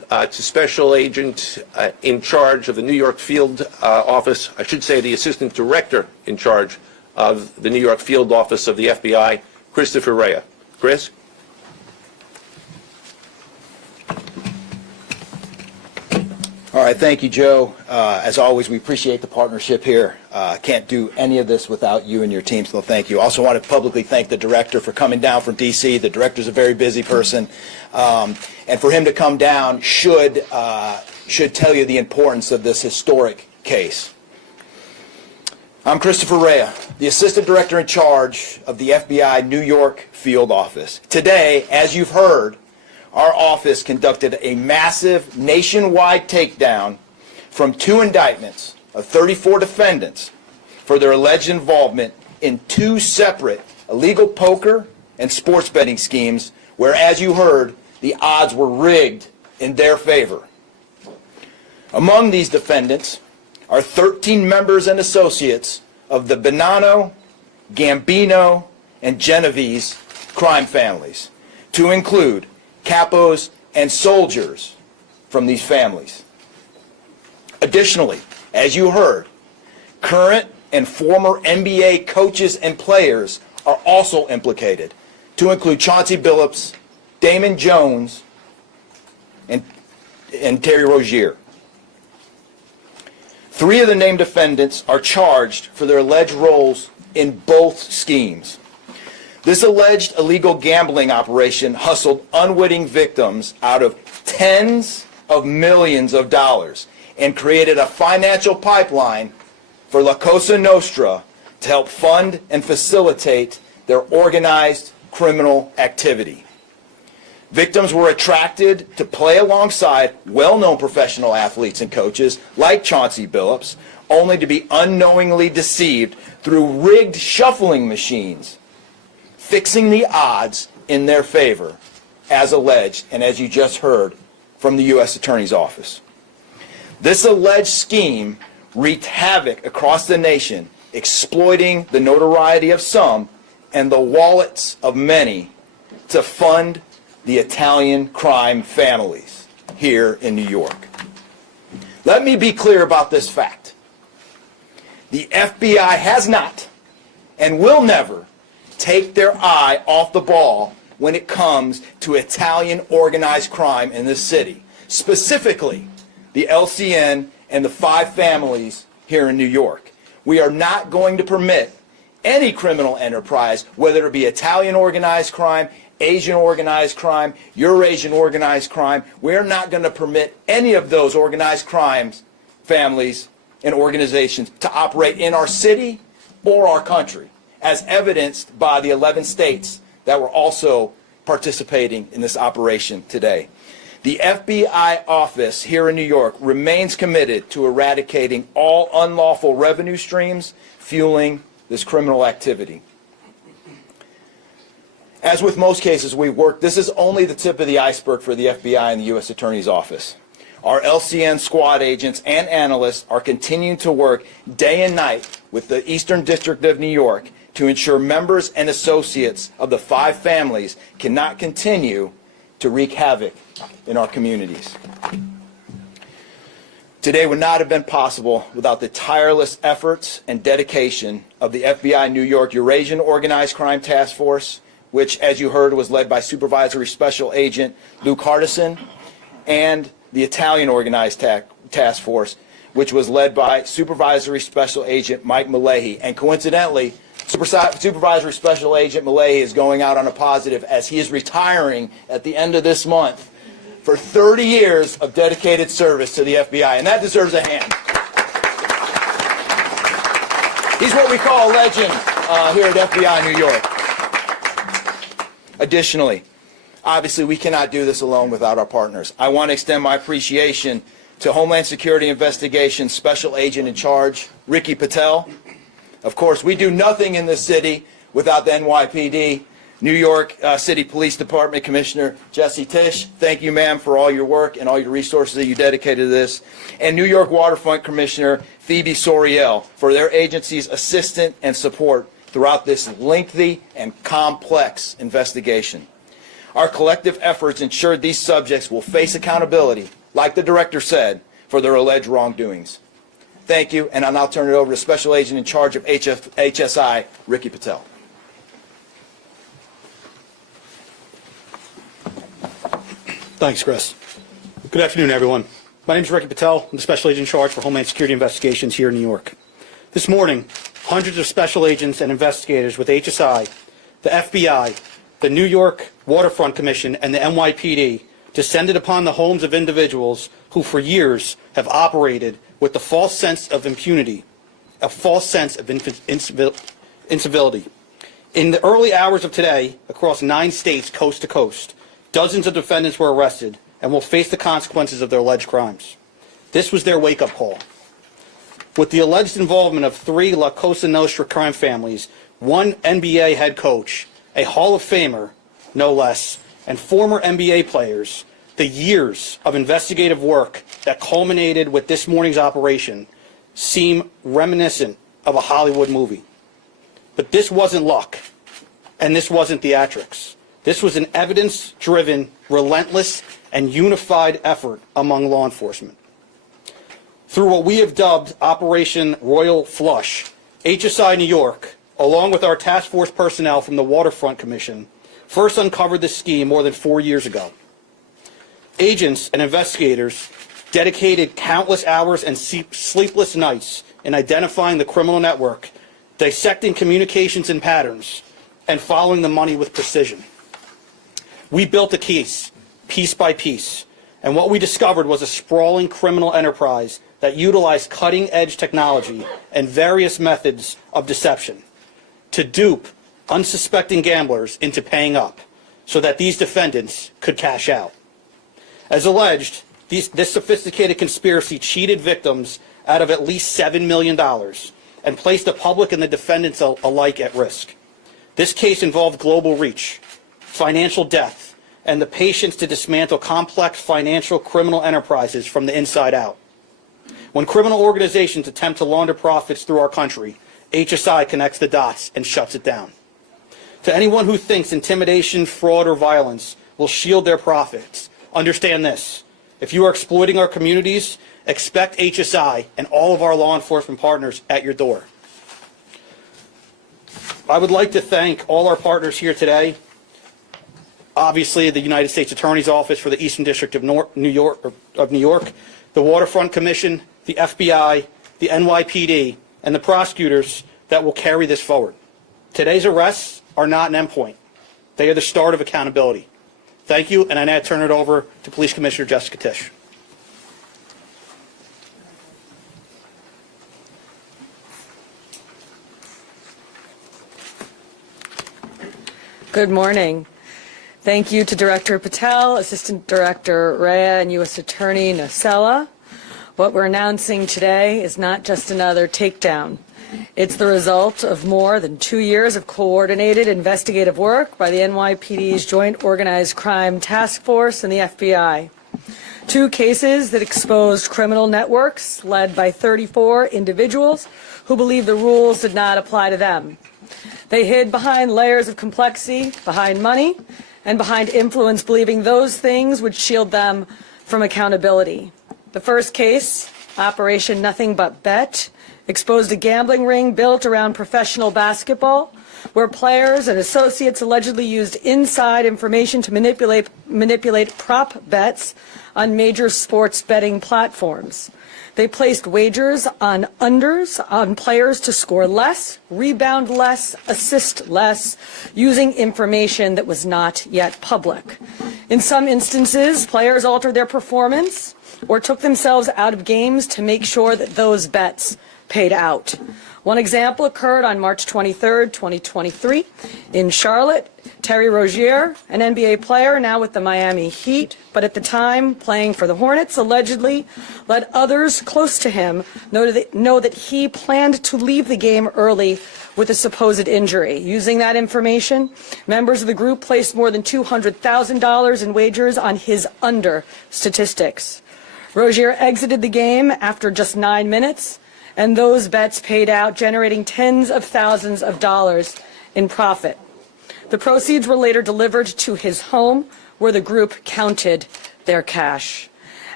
to Special Agent in charge of the New York Field Office, I should say the Assistant Director in charge of the New York Field Office of the FBI, Christopher Rea. Chris? All right, thank you, Joe. As always, we appreciate the partnership here. Can't do any of this without you and your team, so thank you. Also want to publicly thank the director for coming down from D.C. The director's a very busy person, and for him to come down should tell you the importance of this historic case. I'm Christopher Rea, the Assistant Director in charge of the FBI New York Field Office. Today, as you've heard, our office conducted a massive nationwide takedown from 2 indictments of 34 defendants for their alleged involvement in 2 separate illegal poker and sports betting schemes where, as you heard, the odds were rigged in their favor. Among these defendants are 13 members and associates of the Bonanno, Gambino, and Genovese crime families, to include capos and soldiers from these families. Additionally, as you heard, current and former NBA coaches and players are also implicated, to include Chauncey Billups, Damon Jones, and Terry Rozier. 3 of the named defendants are charged for their alleged roles in both schemes. This alleged illegal gambling operation hustled unwitting victims out of tens of millions of dollars and created a financial pipeline for La Cosa Nostra to help fund and facilitate their organized criminal activity. Victims were attracted to play alongside well-known professional athletes and coaches like Chauncey Billups, only to be unknowingly deceived through rigged shuffling machines, fixing the odds in their favor, as alleged and as you just heard from the U.S. Attorney's Office. This alleged scheme wreaked havoc across the nation, exploiting the notoriety of some and the wallets of many to fund the Italian crime families here in New York. Let me be clear about this fact. The FBI has not and will never take their eye off the ball when it comes to Italian organized crime in this city, specifically the LCN and the 5 families here in New York. We are not going to permit any criminal enterprise, whether it be Italian organized crime, Asian organized crime, Eurasian organized crime. We're not going to permit any of those organized crimes, families, and organizations to operate in our city or our country, as evidenced by the 11 states that were also participating in this operation today. The FBI office here in New York remains committed to eradicating all unlawful revenue streams fueling this criminal activity. As with most cases we've worked, this is only the tip of the iceberg for the FBI and the U.S. Attorney's Office. Our LCN squad agents and analysts are continuing to work day and night with the Eastern District of New York to ensure members and associates of the 5 families cannot continue to wreak havoc in our communities. Today would not have been possible without the tireless efforts and dedication of the FBI New York Eurasian Organized Crime Task Force, which, as you heard, was led by Supervisory Special Agent Luke Hardison, and the Italian Organized Task Force, which was led by Supervisory Special Agent Mike Malahi. And coincidentally, Supervisory Special Agent Malahi is going out on a positive as he is retiring at the end of this month for 30 years of dedicated service to the FBI, and that deserves a hand. He's what we call a legend here at FBI New York. Additionally, obviously we cannot do this alone without our partners. I want to extend my appreciation to Homeland Security Investigations Special Agent in Charge, Ricky Patel. Of course, we do nothing in this city without the NYPD. New York City Police Department Commissioner Jesse Tisch, thank you, ma'am, for all your work and all your resources that you dedicated to this. And New York Waterfront Commissioner Phoebe Soriel for their agency's assistance and support throughout this lengthy and complex investigation. Our collective efforts ensured these subjects will face accountability like the director said, for their alleged wrongdoings. Thank you, and I'll now turn it over to Special Agent in charge of HSI, Ricky Patel. Thanks, Chris. Good afternoon, everyone. My name is Ricky Patel. I'm the Special Agent in charge for Homeland Security Investigations here in New York. This morning, hundreds of special agents and investigators with HSI, the FBI, the New York Waterfront Commission, and the NYPD descended upon the homes of individuals who for years have operated with the false sense of impunity, a false sense of incivility. In the early hours of today, across 9 states coast to coast, dozens of defendants were arrested and will face the consequences of their alleged crimes. This was their wake-up call. With the alleged involvement of 3 La Cosa Nostra crime families, 1 NBA head coach, a Hall of Famer, no less, and former NBA players, the years of investigative work that culminated with this morning's operation seem reminiscent of a Hollywood movie. But this wasn't luck, and this wasn't theatrics. This was an evidence-driven, relentless, and unified effort among law enforcement. Through what we have dubbed Operation Royal Flush, HSI New York, along with our task force personnel from the Waterfront Commission, first uncovered this scheme more than 4 years ago. Agents and investigators dedicated countless hours and sleepless nights in identifying the criminal network, dissecting communications and patterns, and following the money with precision. We built a case, piece by piece, and what we discovered was a sprawling criminal enterprise that utilized cutting-edge technology and various methods of deception to dupe unsuspecting gamblers into paying up so that these defendants could cash out. As alleged, this sophisticated conspiracy cheated victims out of at least $7 million and placed the public and the defendants alike at risk. This case involved global reach, financial depth, and the patience to dismantle complex financial criminal enterprises from the inside out. When criminal organizations attempt to launder profits through our country, HSI connects the dots and shuts it down. To anyone who thinks intimidation, fraud, or violence will shield their profits, understand this. If you are exploiting our communities, expect HSI and all of our law enforcement partners at your door. I would like to thank all our partners here today. Obviously, the United States Attorney's Office for the Eastern District of New York, the Waterfront Commission, the FBI, the NYPD, and the prosecutors that will carry this forward. Today's arrests are not an endpoint. They are the start of accountability. Thank you, and I now turn it over to Police Commissioner Jessica Tisch. Good morning. Thank you to Director Patel, Assistant Director Rhea, and U.S. Attorney Nocella. What we're announcing today is not just another takedown. It's the result of more than 2 years of coordinated investigative work by the NYPD's Joint Organized Crime Task Force and the FBI. 2 cases that exposed criminal networks led by 34 individuals who believed the rules did not apply to them. They hid behind layers of complexity, behind money, and behind influence, believing those things would shield them from accountability. The first case, Operation Nothing But Bet, exposed a gambling ring built around professional basketball, where players and associates allegedly used inside information to manipulate prop bets on major sports betting platforms. They placed wagers on unders on players to score less, rebound less, assist less, using information that was not yet public. In some instances, players altered their performance or took themselves out of games to make sure that those bets paid out. One example occurred on March 23, 2023, in Charlotte. Terry Rozier, an NBA player now with the Miami Heat, but at the time playing for the Hornets, allegedly let others close to him know that he planned to leave the game early with a supposed injury. Using that information, members of the group placed more than $200,000 in wagers on his under statistics. Rozier exited the game after just 9 minutes, and those bets paid out, generating tens of thousands of dollars in profit. The proceeds were later delivered to his home, where the group counted their cash.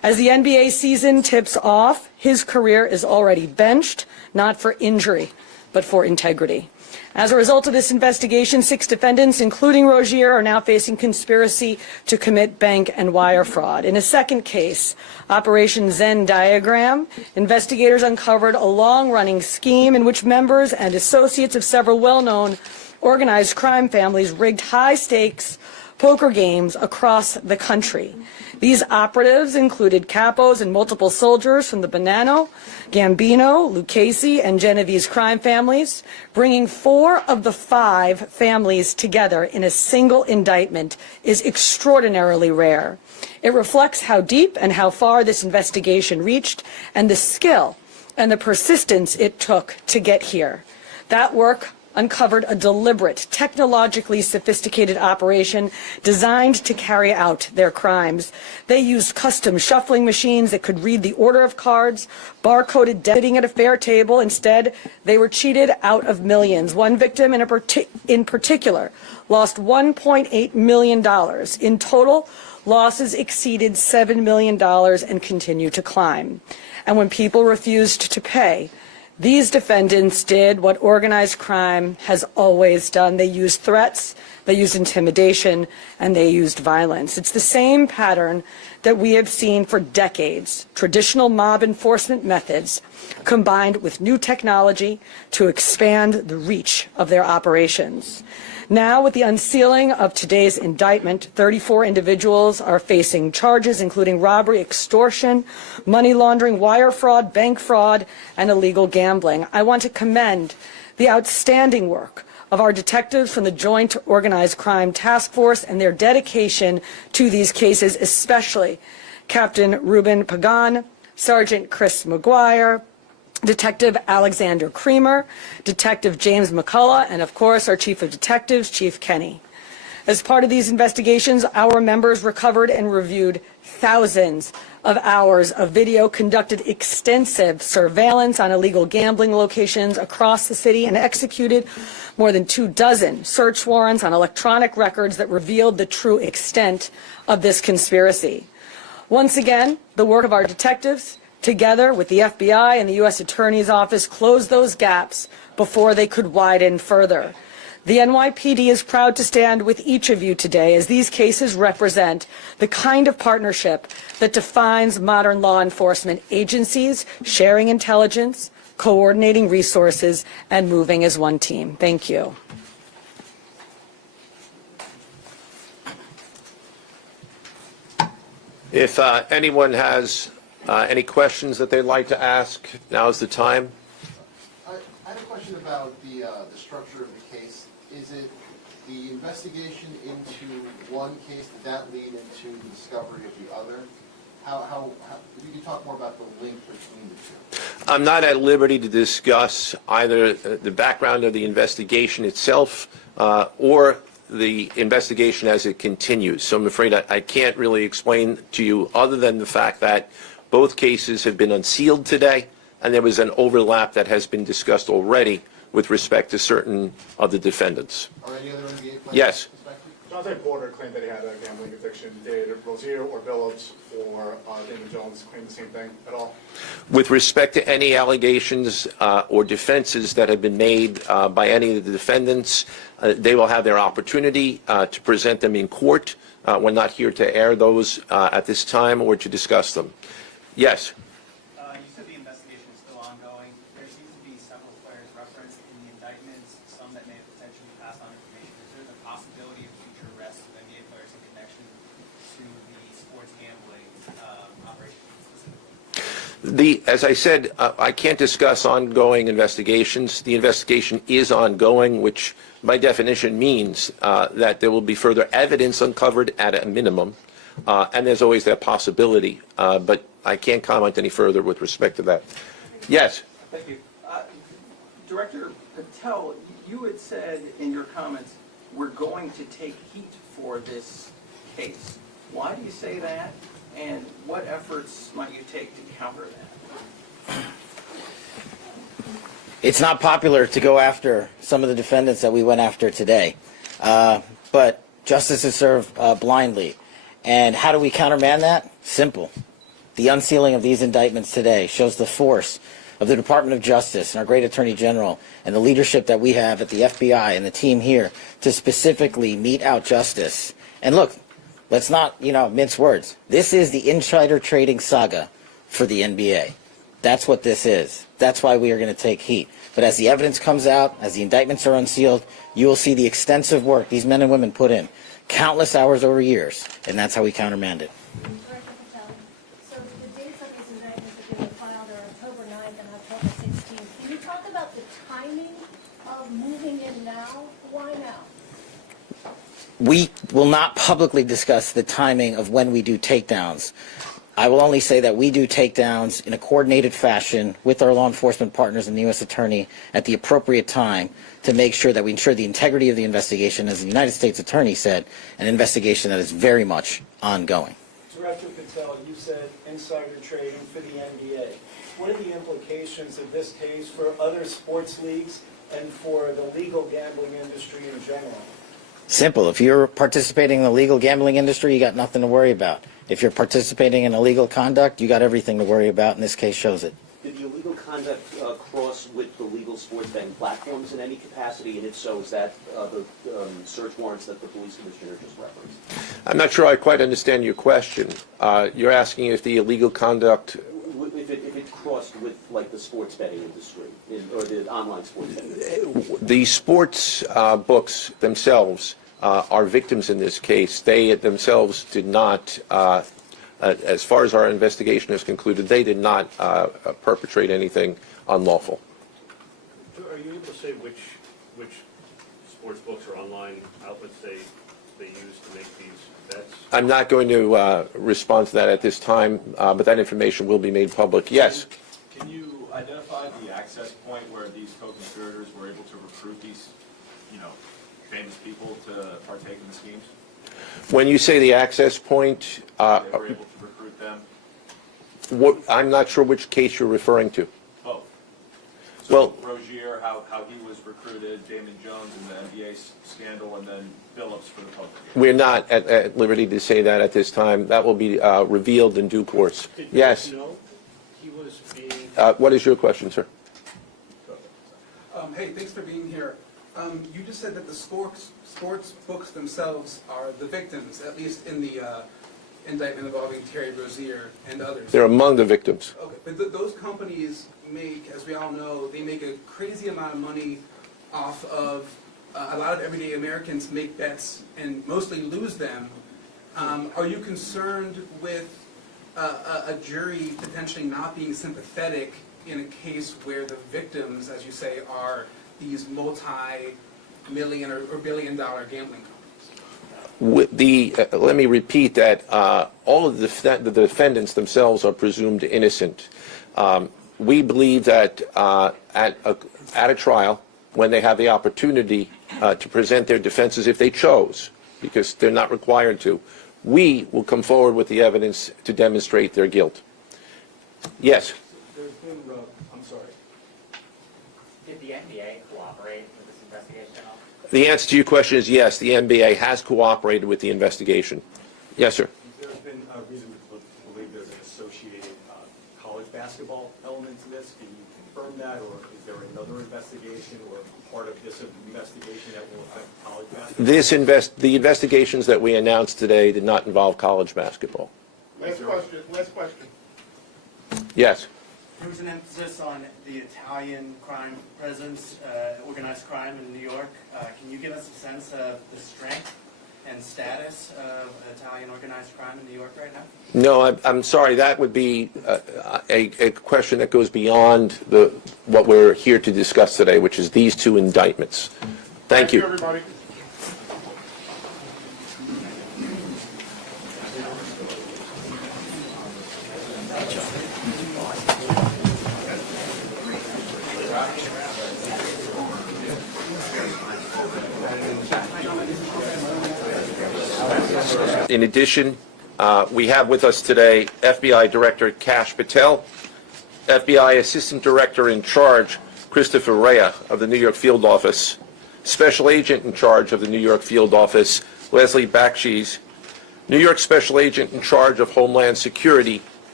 As the NBA season tips off, his career is already benched, not for injury, but for integrity. As a result of this investigation, 6 defendants, including Rozier, are now facing conspiracy to commit bank and wire fraud. In a second case, Operation Zen Diagram, investigators uncovered a long-running scheme in which members and associates of several well-known organized crime families rigged high-stakes poker games across the country. These operatives included capos and multiple soldiers from the Bonanno, Gambino, Lucchese, and Genovese crime families, bringing 4 of the 5 families together in a single indictment is extraordinarily rare. It reflects how deep and how far this investigation reached and the skill and the persistence it took to get here. That work uncovered a deliberate, technologically sophisticated operation designed to carry out their crimes. They used custom shuffling machines that could read the order of cards, barcoded sitting at a fair table. Instead, they were cheated out of millions. One victim in particular lost $1.8 million. In total, losses exceeded $7 million and continue to climb. And when people refused to pay, these defendants did what organized crime has always done. They used threats, they used intimidation, and they used violence. It's the same pattern that we have seen for decades. Traditional mob enforcement methods combined with new technology to expand the reach of their operations. Now, with the unsealing of today's indictment, 34 individuals are facing charges including robbery, extortion, money laundering, wire fraud, bank fraud, and illegal gambling. I want to commend the outstanding work of our detectives from the Joint Organized Crime Task Force and their dedication to these cases, especially Captain Ruben Pagan, Sergeant Chris McGuire, Detective Alexander Creamer, Detective James McCullough, and of course our Chief of Detectives, Chief Kenny. As part of these investigations, our members recovered and reviewed thousands of hours of video, conducted extensive surveillance on illegal gambling locations across the city, and executed more than 24 search warrants on electronic records that revealed the true extent of this conspiracy. Once again, the work of our detectives, together with the FBI and the U.S. Attorney's Office, closed those gaps before they could widen further. The NYPD is proud to stand with each of you today as these cases represent the kind of partnership that defines modern law enforcement agencies, sharing intelligence, coordinating resources, and moving as one team. Thank you. If anyone has any questions that they'd like to ask, now is the time. I had a question about the structure of the case. Is it the investigation into one case, did that lead into the discovery of the other? If you could talk more about the link between the two. I'm not at liberty to discuss either the background of the investigation itself or the investigation as it continues. So I'm afraid I can't really explain to you other than the fact that both cases have been unsealed today, and there was an overlap that has been discussed already with respect to certain of the defendants. Are any other NBA players? Yes. Chauncey Porter claimed that he had a gambling addiction. Did Rozier or Billups or Damon Jones claim the same thing at all? With respect to any allegations or defenses that have been made by any of the defendants, they will have their opportunity to present them in court. We're not here to air those at this time or to discuss them. Yes? You said the investigation is still ongoing. There seems to be several players referenced in the indictments, some that may have potentially passed on information. Is there the possibility of future arrests of NBA players in connection to the sports gambling operation specifically? As I said, I can't discuss ongoing investigations. The investigation is ongoing, which by definition means that there will be further evidence uncovered at a minimum, and there's always that possibility. But I can't comment any further with respect to that. Yes? Thank you. Director Patel, you had said in your comments, we're going to take heat for this case. Why do you say that, and what efforts might you take to counter that? It's not popular to go after some of the defendants that we went after today, but justice is served blindly. And how do we countermand that? Simple. The unsealing of these indictments today shows the force of the Department of Justice and our great Attorney General and the leadership that we have at the FBI and the team here to specifically mete out justice. And look, let's not, mince words. This is the insider trading saga for the NBA. That's what this is. That's why we are going to take heat. But as the evidence comes out, as the indictments are unsealed, you will see the extensive work these men and women put in, countless hours over years, and that's how we countermand it. Director Patel, so the dates of these indictments that they were filed are October 9th and October 16th. Can you talk about the timing of moving in now? Why now? We will not publicly discuss the timing of when we do takedowns. I will only say that we do takedowns in a coordinated fashion with our law enforcement partners and the U.S. Attorney at the appropriate time to make sure that we ensure the integrity of the investigation, as the United States Attorney said, an investigation that is very much ongoing. Director Patel, you said insider trading for the NBA. What are the implications of this case for other sports leagues and for the legal gambling industry in general? Simple. If you're participating in the legal gambling industry, you got nothing to worry about. If you're participating in illegal conduct, you got everything to worry about, and this case shows it. Did the illegal conduct cross with the legal sports betting platforms in any capacity? And if so, is that the search warrants that the police commissioner just referenced? I'm not sure I quite understand your question. You're asking if the illegal conduct... If it crossed with, like, the sports betting industry, or the online sports betting? The sports books themselves are victims in this case. They themselves did not, as far as our investigation has concluded, they did not perpetrate anything unlawful. Are you able to say which sports books or online outlets they use to make these bets? I'm not going to respond to that at this time, but that information will be made public. Yes? Can you identify the access point where these co-conspirators were able to recruit these, famous people to partake in the schemes? When you say the access point, They were able to recruit them? I'm not sure which case you're referring to. Both. Well, Rozier, how he was recruited, Damon Jones in the NBA scandal, and then Billups for the public. we're not at liberty to say that at this time. That will be revealed in due course. Yes? know he was being... What is your question, sir? Hey, thanks for being here. You just said that the sports books themselves are the victims, at least in the indictment involving Terry Rozier and others. They're among the victims. Okay, but those companies make, as we all know, they make a crazy amount of money off of a lot of everyday Americans make bets and mostly lose them. Are you concerned with a jury potentially not being sympathetic in a case where the victims, as you say, are these multi-million or billion-dollar gambling companies? Let me repeat that all of the defendants themselves are presumed innocent. We believe that at a trial, when they have the opportunity to present their defenses, if they chose, because they're not required to, we will come forward with the evidence to demonstrate their guilt. Yes? There's been, I'm sorry. Did the NBA cooperate with this investigation at all? The answer to your question is yes, the NBA has cooperated with the investigation. Yes, sir. There's been a reason to believe there's an associated college basketball element to this. Can you confirm that, or is there another investigation or part of this investigation that will affect college basketball? The investigations that we announced today did not involve college basketball. Last question. Yes. There was an emphasis on the Italian crime presence, organized crime in New York. Can you give us a sense of the strength and status of Italian organized crime in New York right now? No, I'm sorry. That would be a question that goes beyond what we're here to discuss today, which is these two indictments. Thank you. Everybody. In addition, we have with us today FBI Director Kash Patel, FBI Assistant Director in Charge Christopher Rea of the New York Field Office, Special Agent in Charge of the New York Field Office Leslie Bakshies, New York Special Agent in Charge of Homeland Security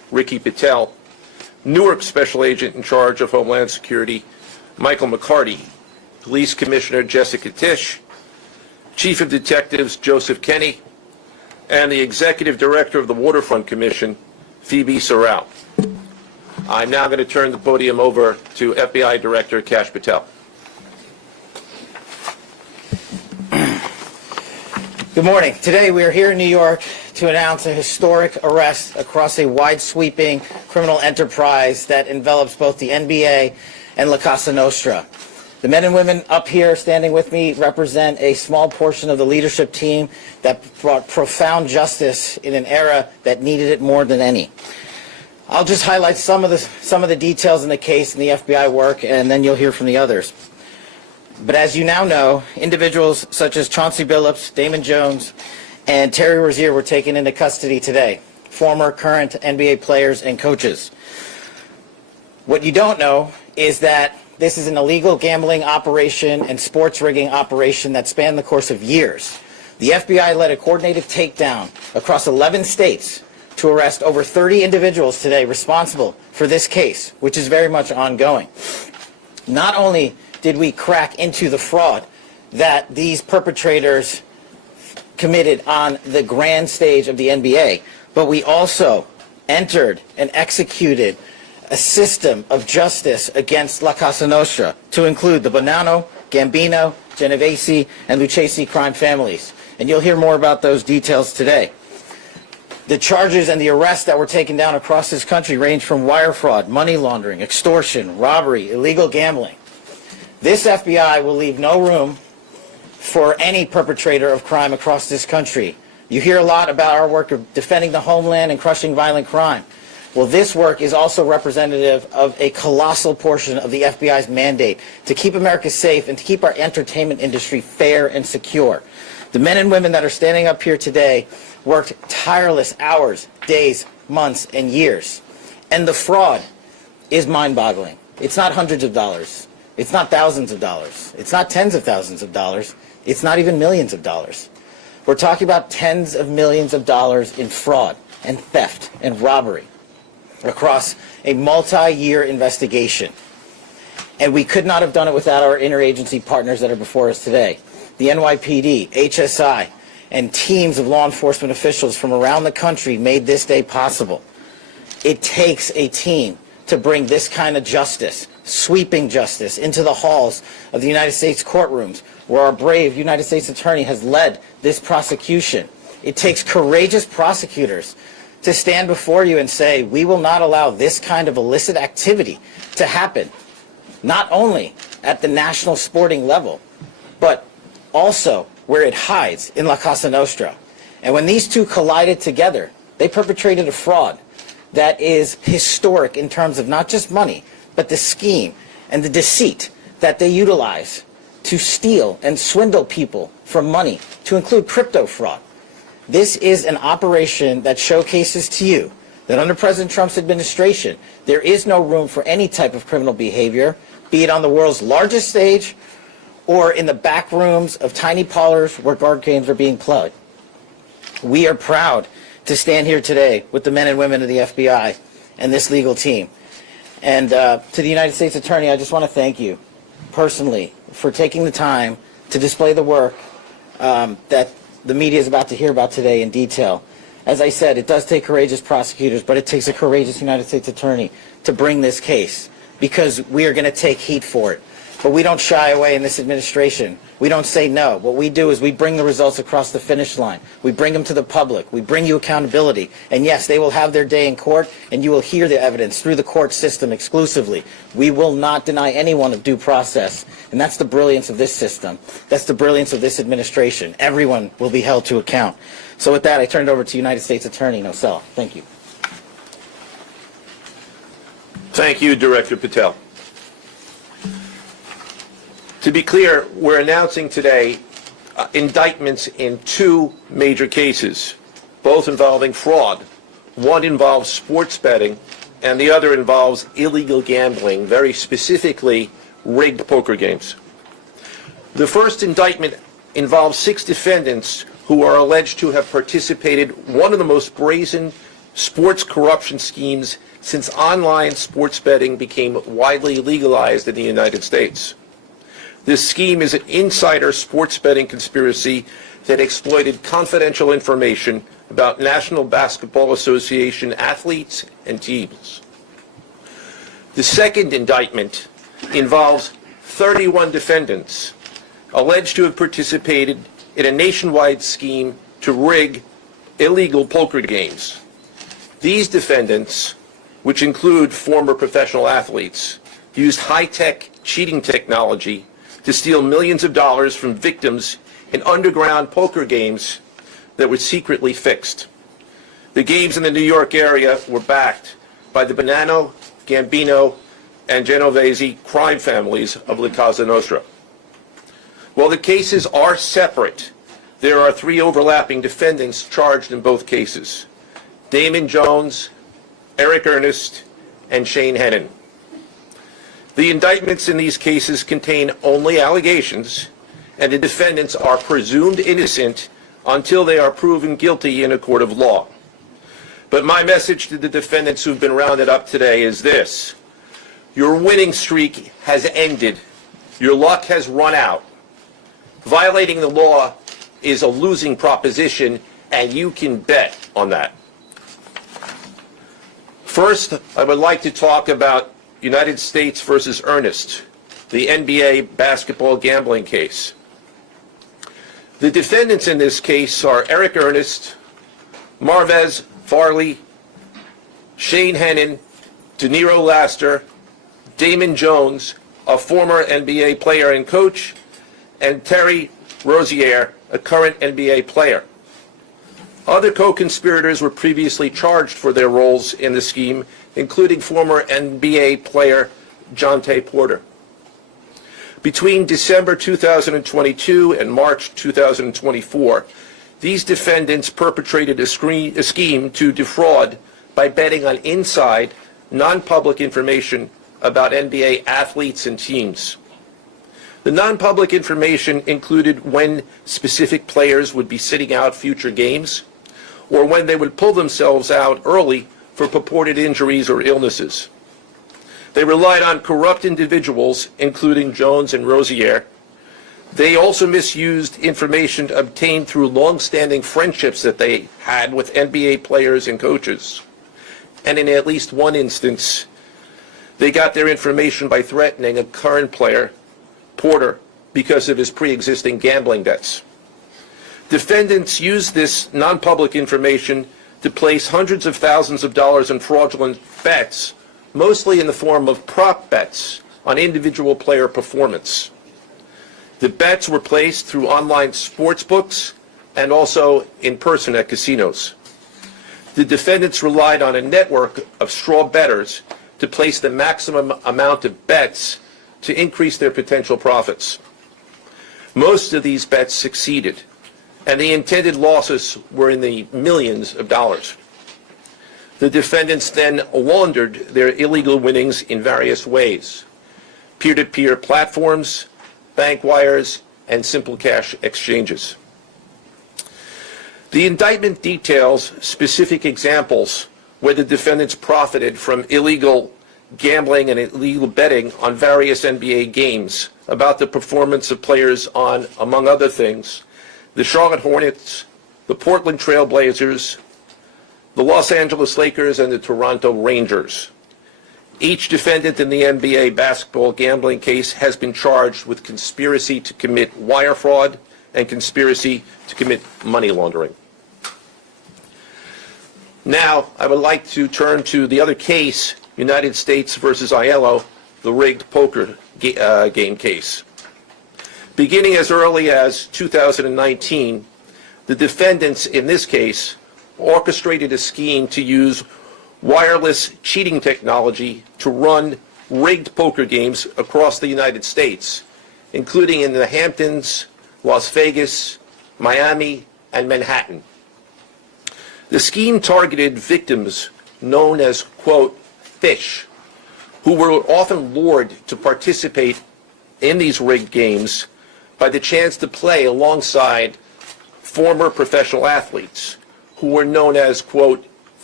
Ricky Patel, Newark Special Agent in charge of Homeland Security, Michael McCarty, Police Commissioner Jessica Tisch, Chief of Detectives Joseph Kenny, and the Executive Director of the Waterfront Commission, Phoebe Sorrell. I'm now going to turn the podium over to FBI Director Kash Patel. Good morning. Today we are here in New York to announce a historic arrest across a wide-sweeping criminal enterprise that envelops both the NBA and La Casa Nostra. The men and women up here standing with me represent a small portion of the leadership team that brought profound justice in an era that needed it more than any. I'll just highlight some of the details in the case and the FBI work, and then you'll hear from the others. But as you now know, individuals such as Chauncey Billups, Damon Jones, and Terry Rozier were taken into custody today, former, current NBA players and coaches. What you don't know is that this is an illegal gambling operation and sports rigging operation that spanned the course of years. The FBI led a coordinated takedown across 11 states to arrest over 30 individuals today responsible for this case, which is very much ongoing. Not only did we crack into the fraud that these perpetrators committed on the grand stage of the NBA, but we also entered and executed a system of justice against La Casa Nostra to include the Bonanno, Gambino, Genovese, and Lucchese crime families. And you'll hear more about those details today. The charges and the arrests that were taken down across this country range from wire fraud, money laundering, extortion, robbery, illegal gambling. This FBI will leave no room for any perpetrator of crime across this country. You hear a lot about our work of defending the homeland and crushing violent crime. Well, this work is also representative of a colossal portion of the FBI's mandate to keep America safe and to keep our entertainment industry fair and secure. The men and women that are standing up here today worked tireless hours, days, months, and years. And the fraud is mind-boggling. It's not hundreds of dollars. It's not thousands of dollars. It's not tens of thousands of dollars. It's not even millions of dollars. We're talking about tens of millions of dollars in fraud and theft and robbery across a multi-year investigation. And we could not have done it without our interagency partners that are before us today. The NYPD, HSI, and teams of law enforcement officials from around the country made this day possible. It takes a team to bring this kind of justice, sweeping justice, into the halls of the United States courtrooms, where our brave United States Attorney has led this prosecution. It takes courageous prosecutors to stand before you and say, we will not allow this kind of illicit activity to happen, not only at the national sporting level, but also where it hides in La Casa Nostra. And when these two collided together, they perpetrated a fraud that is historic in terms of not just money, but the scheme and the deceit that they utilize to steal and swindle people for money, to include crypto fraud. This is an operation that showcases to you that under President Trump's administration, there is no room for any type of criminal behavior, be it on the world's largest stage or in the back rooms of tiny parlors where card games are being played. We are proud to stand here today with the men and women of the FBI and this legal team. And to the United States Attorney, I just want to thank you personally for taking the time to display the work that the media is about to hear about today in detail. As I said, it does take courageous prosecutors, but it takes a courageous United States Attorney to bring this case, because we are going to take heat for it. But we don't shy away in this administration. We don't say no. What we do is we bring the results across the finish line. We bring them to the public. We bring you accountability. And yes, they will have their day in court, and you will hear the evidence through the court system exclusively. We will not deny anyone of due process. And that's the brilliance of this system. That's the brilliance of this administration. Everyone will be held to account. So with that, I turn it over to United States Attorney Nosella. Thank you. Thank you, Director Patel. To be clear, we're announcing today indictments in two major cases, both involving fraud. One involves sports betting, and the other involves illegal gambling, very specifically rigged poker games. The first indictment involves 6 defendants who are alleged to have participated in one of the most brazen sports corruption schemes since online sports betting became widely legalized in the United States. This scheme is an insider sports betting conspiracy that exploited confidential information about National Basketball Association athletes and teams. The second indictment involves 31 defendants alleged to have participated in a nationwide scheme to rig illegal poker games. These defendants, which include former professional athletes, used high-tech cheating technology to steal millions of dollars from victims in underground poker games that were secretly fixed. The games in the New York area were backed by the Bonanno, Gambino, and Genovese crime families of La Cosa Nostra. While the cases are separate, there are 3 overlapping defendants charged in both cases: Damon Jones, Eric Ernest, and Shane Hennon. The indictments in these cases contain only allegations, and the defendants are presumed innocent until they are proven guilty in a court of law. But my message to the defendants who've been rounded up today is this: your winning streak has ended. Your luck has run out. Violating the law is a losing proposition, and you can bet on that. First, I would like to talk about United States versus Ernest, the NBA basketball gambling case. The defendants in this case are Eric Ernest, Marvez Farley, Shane Hennon, Deniro Laster, Damon Jones, a former NBA player and coach, and Terry Rozier, a current NBA player. Other co-conspirators were previously charged for their roles in the scheme, including former NBA player Jonte Porter. Between December 2022 and March 2024, these defendants perpetrated a scheme to defraud by betting on inside, non-public information about NBA athletes and teams. The non-public information included when specific players would be sitting out future games, or when they would pull themselves out early for purported injuries or illnesses. They relied on corrupt individuals, including Jones and Rozier. They also misused information obtained through long-standing friendships that they had with NBA players and coaches. And in at least one instance, they got their information by threatening a current player, Porter, because of his pre-existing gambling debts. Defendants used this non-public information to place hundreds of thousands of dollars in fraudulent bets, mostly in the form of prop bets on individual player performance. The bets were placed through online sports books and also in person at casinos. The defendants relied on a network of straw bettors to place the maximum amount of bets to increase their potential profits. Most of these bets succeeded, and the intended losses were in the millions of dollars. The defendants then laundered their illegal winnings in various ways: peer-to-peer platforms, bank wires, and simple cash exchanges. The indictment details specific examples where the defendants profited from illegal gambling and illegal betting on various NBA games about the performance of players on, among other things, the Charlotte Hornets, the Portland Trail Blazers, the Los Angeles Lakers, and the Toronto Rangers. Each defendant in the NBA basketball gambling case has been charged with conspiracy to commit wire fraud and conspiracy to commit money laundering. Now, I would like to turn to the other case, United States versus Aiello, the rigged poker game case. Beginning as early as 2019, the defendants in this case orchestrated a scheme to use wireless cheating technology to run rigged poker games across the United States, including in the Hamptons, Las Vegas, Miami, and Manhattan. The scheme targeted victims known as, quote, fish, who were often lured to participate in these rigged games by the chance to play alongside former professional athletes who were known as, quote,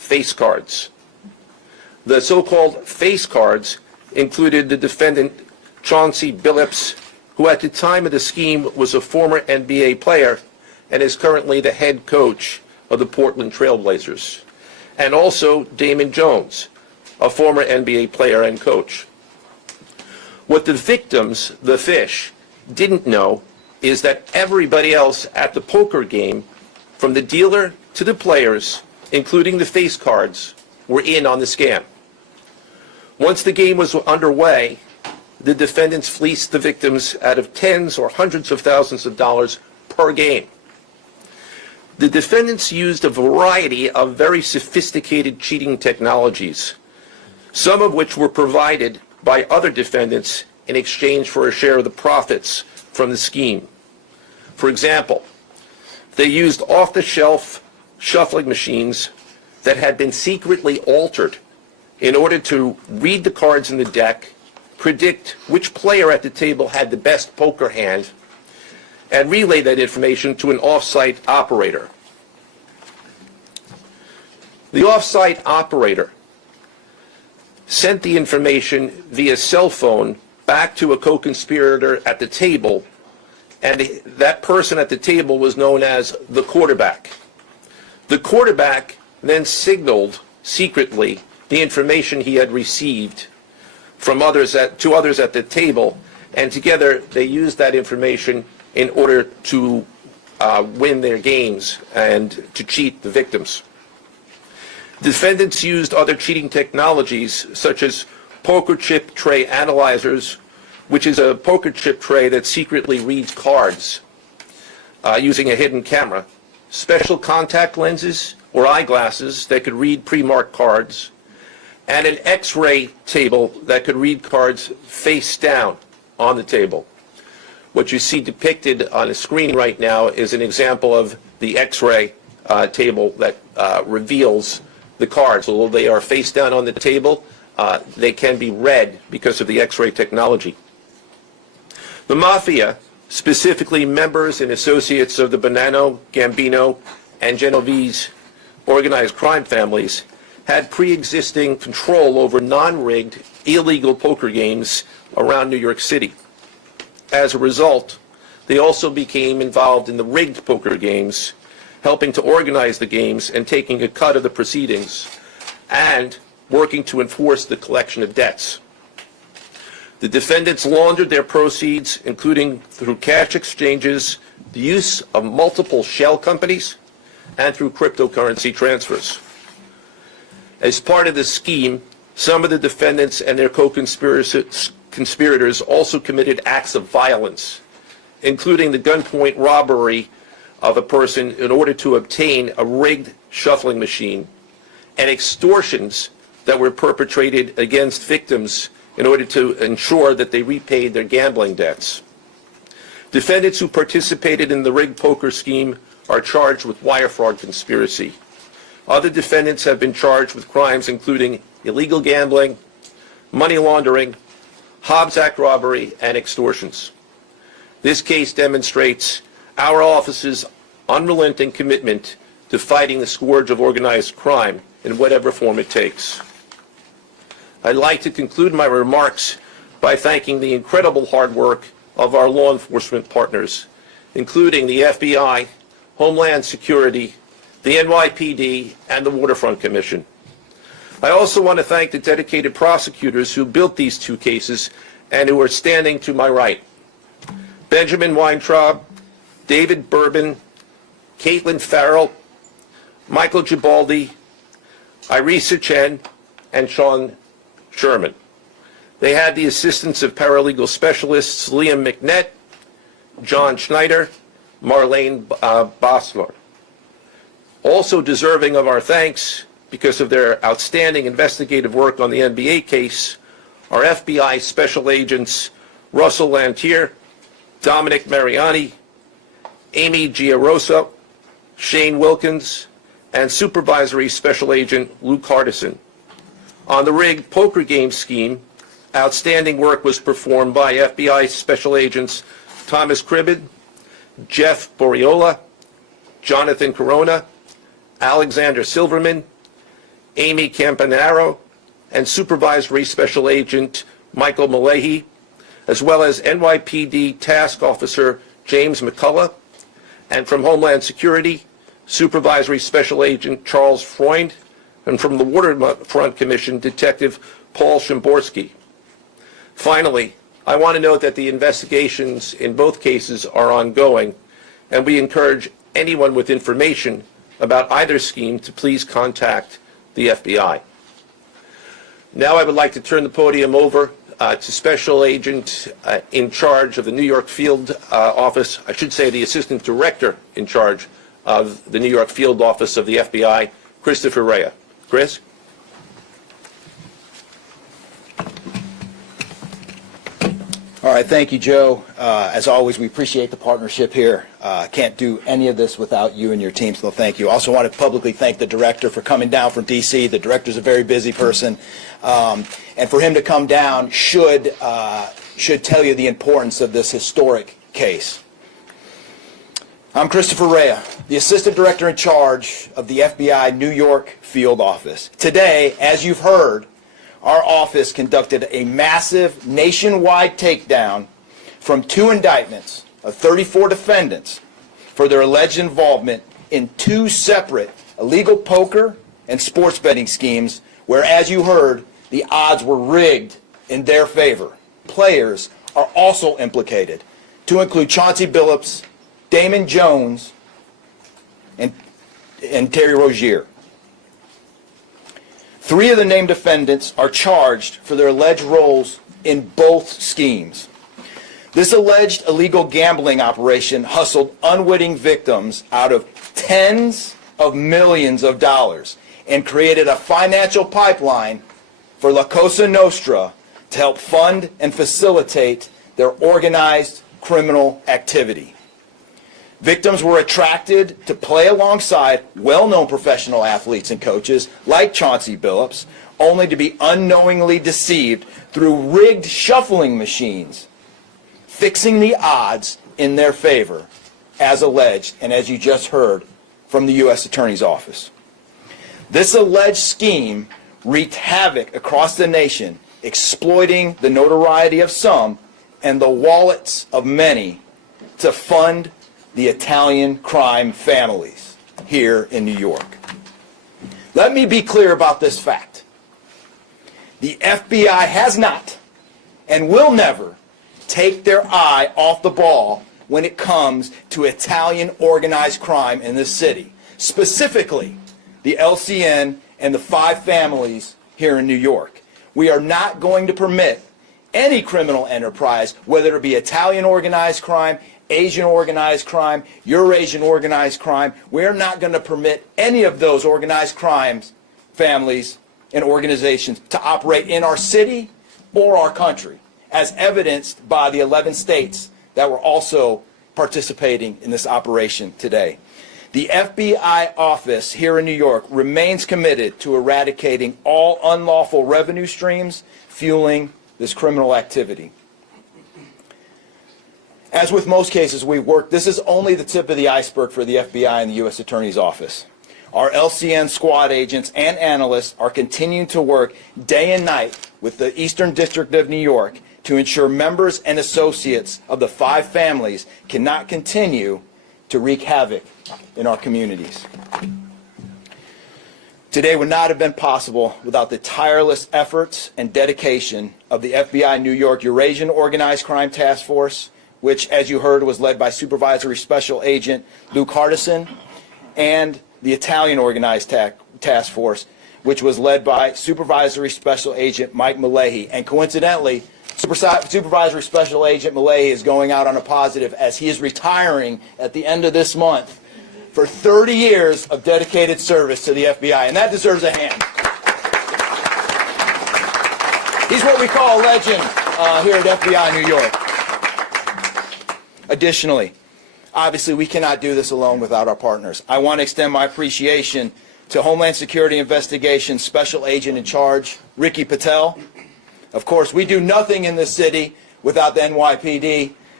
face cards. The so-called face cards included the defendant Chauncey Billups, who at the time of the scheme was a former NBA player and is currently the head coach of the Portland Trail Blazers, and also Damon Jones, a former NBA player and coach. What the victims, the fish, didn't know is that everybody else at the poker game, from the dealer to the players, including the face cards, were in on the scam. Once the game was underway, the defendants fleeced the victims out of tens or hundreds of thousands of dollars per game. The defendants used a variety of very sophisticated cheating technologies, some of which were provided by other defendants in exchange for a share of the profits from the scheme. For example, they used off-the-shelf shuffling machines that had been secretly altered in order to read the cards in the deck, predict which player at the table had the best poker hand, and relay that information to an off-site operator. The off-site operator sent the information via cell phone back to a co-conspirator at the table, and that person at the table was known as the quarterback. The quarterback then signaled secretly the information he had received from others to others at the table, and together they used that information in order to win their games and to cheat the victims. Defendants used other cheating technologies such as poker chip tray analyzers, which is a poker chip tray that secretly reads cards using a hidden camera, special contact lenses or eyeglasses that could read pre-marked cards, and an X-ray table that could read cards face down on the table. What you see depicted on the screen right now is an example of the X-ray table that reveals the cards. Although they are face down on the table, they can be read because of the X-ray technology. The Mafia, specifically members and associates of the Bonanno, Gambino, and Genovese organized crime families, had pre-existing control over non-rigged, illegal poker games around New York City. As a result, they also became involved in the rigged poker games, helping to organize the games and taking a cut of the proceedings, and working to enforce the collection of debts. The defendants laundered their proceeds, including through cash exchanges, the use of multiple shell companies, and through cryptocurrency transfers. As part of the scheme, some of the defendants and their co-conspirators also committed acts of violence, including the gunpoint robbery of a person in order to obtain a rigged shuffling machine, and extortions that were perpetrated against victims in order to ensure that they repaid their gambling debts. Defendants who participated in the rigged poker scheme are charged with wire fraud conspiracy. Other defendants have been charged with crimes including illegal gambling, money laundering, Hobbs Act robbery, and extortions. This case demonstrates our office's unrelenting commitment to fighting the scourge of organized crime in whatever form it takes. I'd like to conclude my remarks by thanking the incredible hard work of our law enforcement partners, including the FBI, Homeland Security, the NYPD, and the Waterfront Commission. I also want to thank the dedicated prosecutors who built these two cases and who are standing to my right. Benjamin Weintraub, David Bourbon, Caitlin Farrell, Michael Gibaldi, Irisa Chen, and Sean Sherman. They had the assistance of paralegal specialists Liam McNett, John Schneider, Marlene Bosler. Also deserving of our thanks because of their outstanding investigative work on the NBA case are FBI Special Agents Russell Lantier, Dominic Mariani, Amy Giarosa, Shane Wilkins, and Supervisory Special Agent Luke Hardison. On the rigged poker game scheme, outstanding work was performed by FBI Special Agents Thomas Cribbin, Jeff Boriola, Jonathan Corona, Alexander Silverman, Amy Campanaro, and Supervisory Special Agent Michael Malahy, as well as NYPD Task Officer James McCullough, and from Homeland Security, Supervisory Special Agent Charles Freund, and from the Waterfront Commission, Detective Paul Shimborski. Finally, I want to note that the investigations in both cases are ongoing, and we encourage anyone with information about either scheme to please contact the FBI. Now I would like to turn the podium over to Special Agent in charge of the New York Field Office, I should say the Assistant Director in charge of the New York Field Office of the FBI, Christopher Rea. Chris? All right, thank you, Joe. As always, we appreciate the partnership here. Can't do any of this without you and your team, so thank you. Also want to publicly thank the director for coming down from D.C. The director's a very busy person, and for him to come down should tell you the importance of this historic case. I'm Christopher Rea, the Assistant Director in charge of the FBI New York Field Office. Today, as you've heard, our office conducted a massive nationwide takedown from 2 indictments of 34 defendants for their alleged involvement in 2 separate illegal poker and sports betting schemes where, as you heard, the odds were rigged in their favor. Players are also implicated, to include Chauncey Billups, Damon Jones, and Terry Rozier. 3 of the named defendants are charged for their alleged roles in both schemes. This alleged illegal gambling operation hustled unwitting victims out of tens of millions of dollars and created a financial pipeline for La Cosa Nostra to help fund and facilitate their organized criminal activity. Victims were attracted to play alongside well-known professional athletes and coaches like Chauncey Billups, only to be unknowingly deceived through rigged shuffling machines, fixing the odds in their favor, as alleged and as you just heard from the U.S. Attorney's Office. This alleged scheme wreaked havoc across the nation, exploiting the notoriety of some and the wallets of many to fund the Italian crime families here in New York. Let me be clear about this fact. The FBI has not and will never take their eye off the ball when it comes to Italian organized crime in this city, specifically the LCN and the 5 families here in New York. We are not going to permit any criminal enterprise, whether it be Italian organized crime, Asian organized crime, Eurasian organized crime. We're not going to permit any of those organized crimes, families, and organizations to operate in our city or our country, as evidenced by the 11 states that were also participating in this operation today. The FBI office here in New York remains committed to eradicating all unlawful revenue streams fueling this criminal activity. As with most cases we've worked, this is only the tip of the iceberg for the FBI and the U.S. Attorney's Office. Our LCN squad agents and analysts are continuing to work day and night with the Eastern District of New York to ensure members and associates of the 5 families cannot continue to wreak havoc in our communities. Today would not have been possible without the tireless efforts and dedication of the FBI New York Eurasian Organized Crime Task Force, which, as you heard, was led by Supervisory Special Agent Luke Hardison, and the Italian Organized Task Force, which was led by Supervisory Special Agent Mike Malahy. And coincidentally, Supervisory Special Agent Malahy is going out on a positive as he is retiring at the end of this month for 30 years of dedicated service to the FBI, and that deserves a hand. He's what we call a legend here at FBI New York. Additionally, obviously we cannot do this alone without our partners. I want to extend my appreciation to Homeland Security Investigations Special Agent in Charge, Ricky Patel. Of course, we do nothing in this city without the NYPD.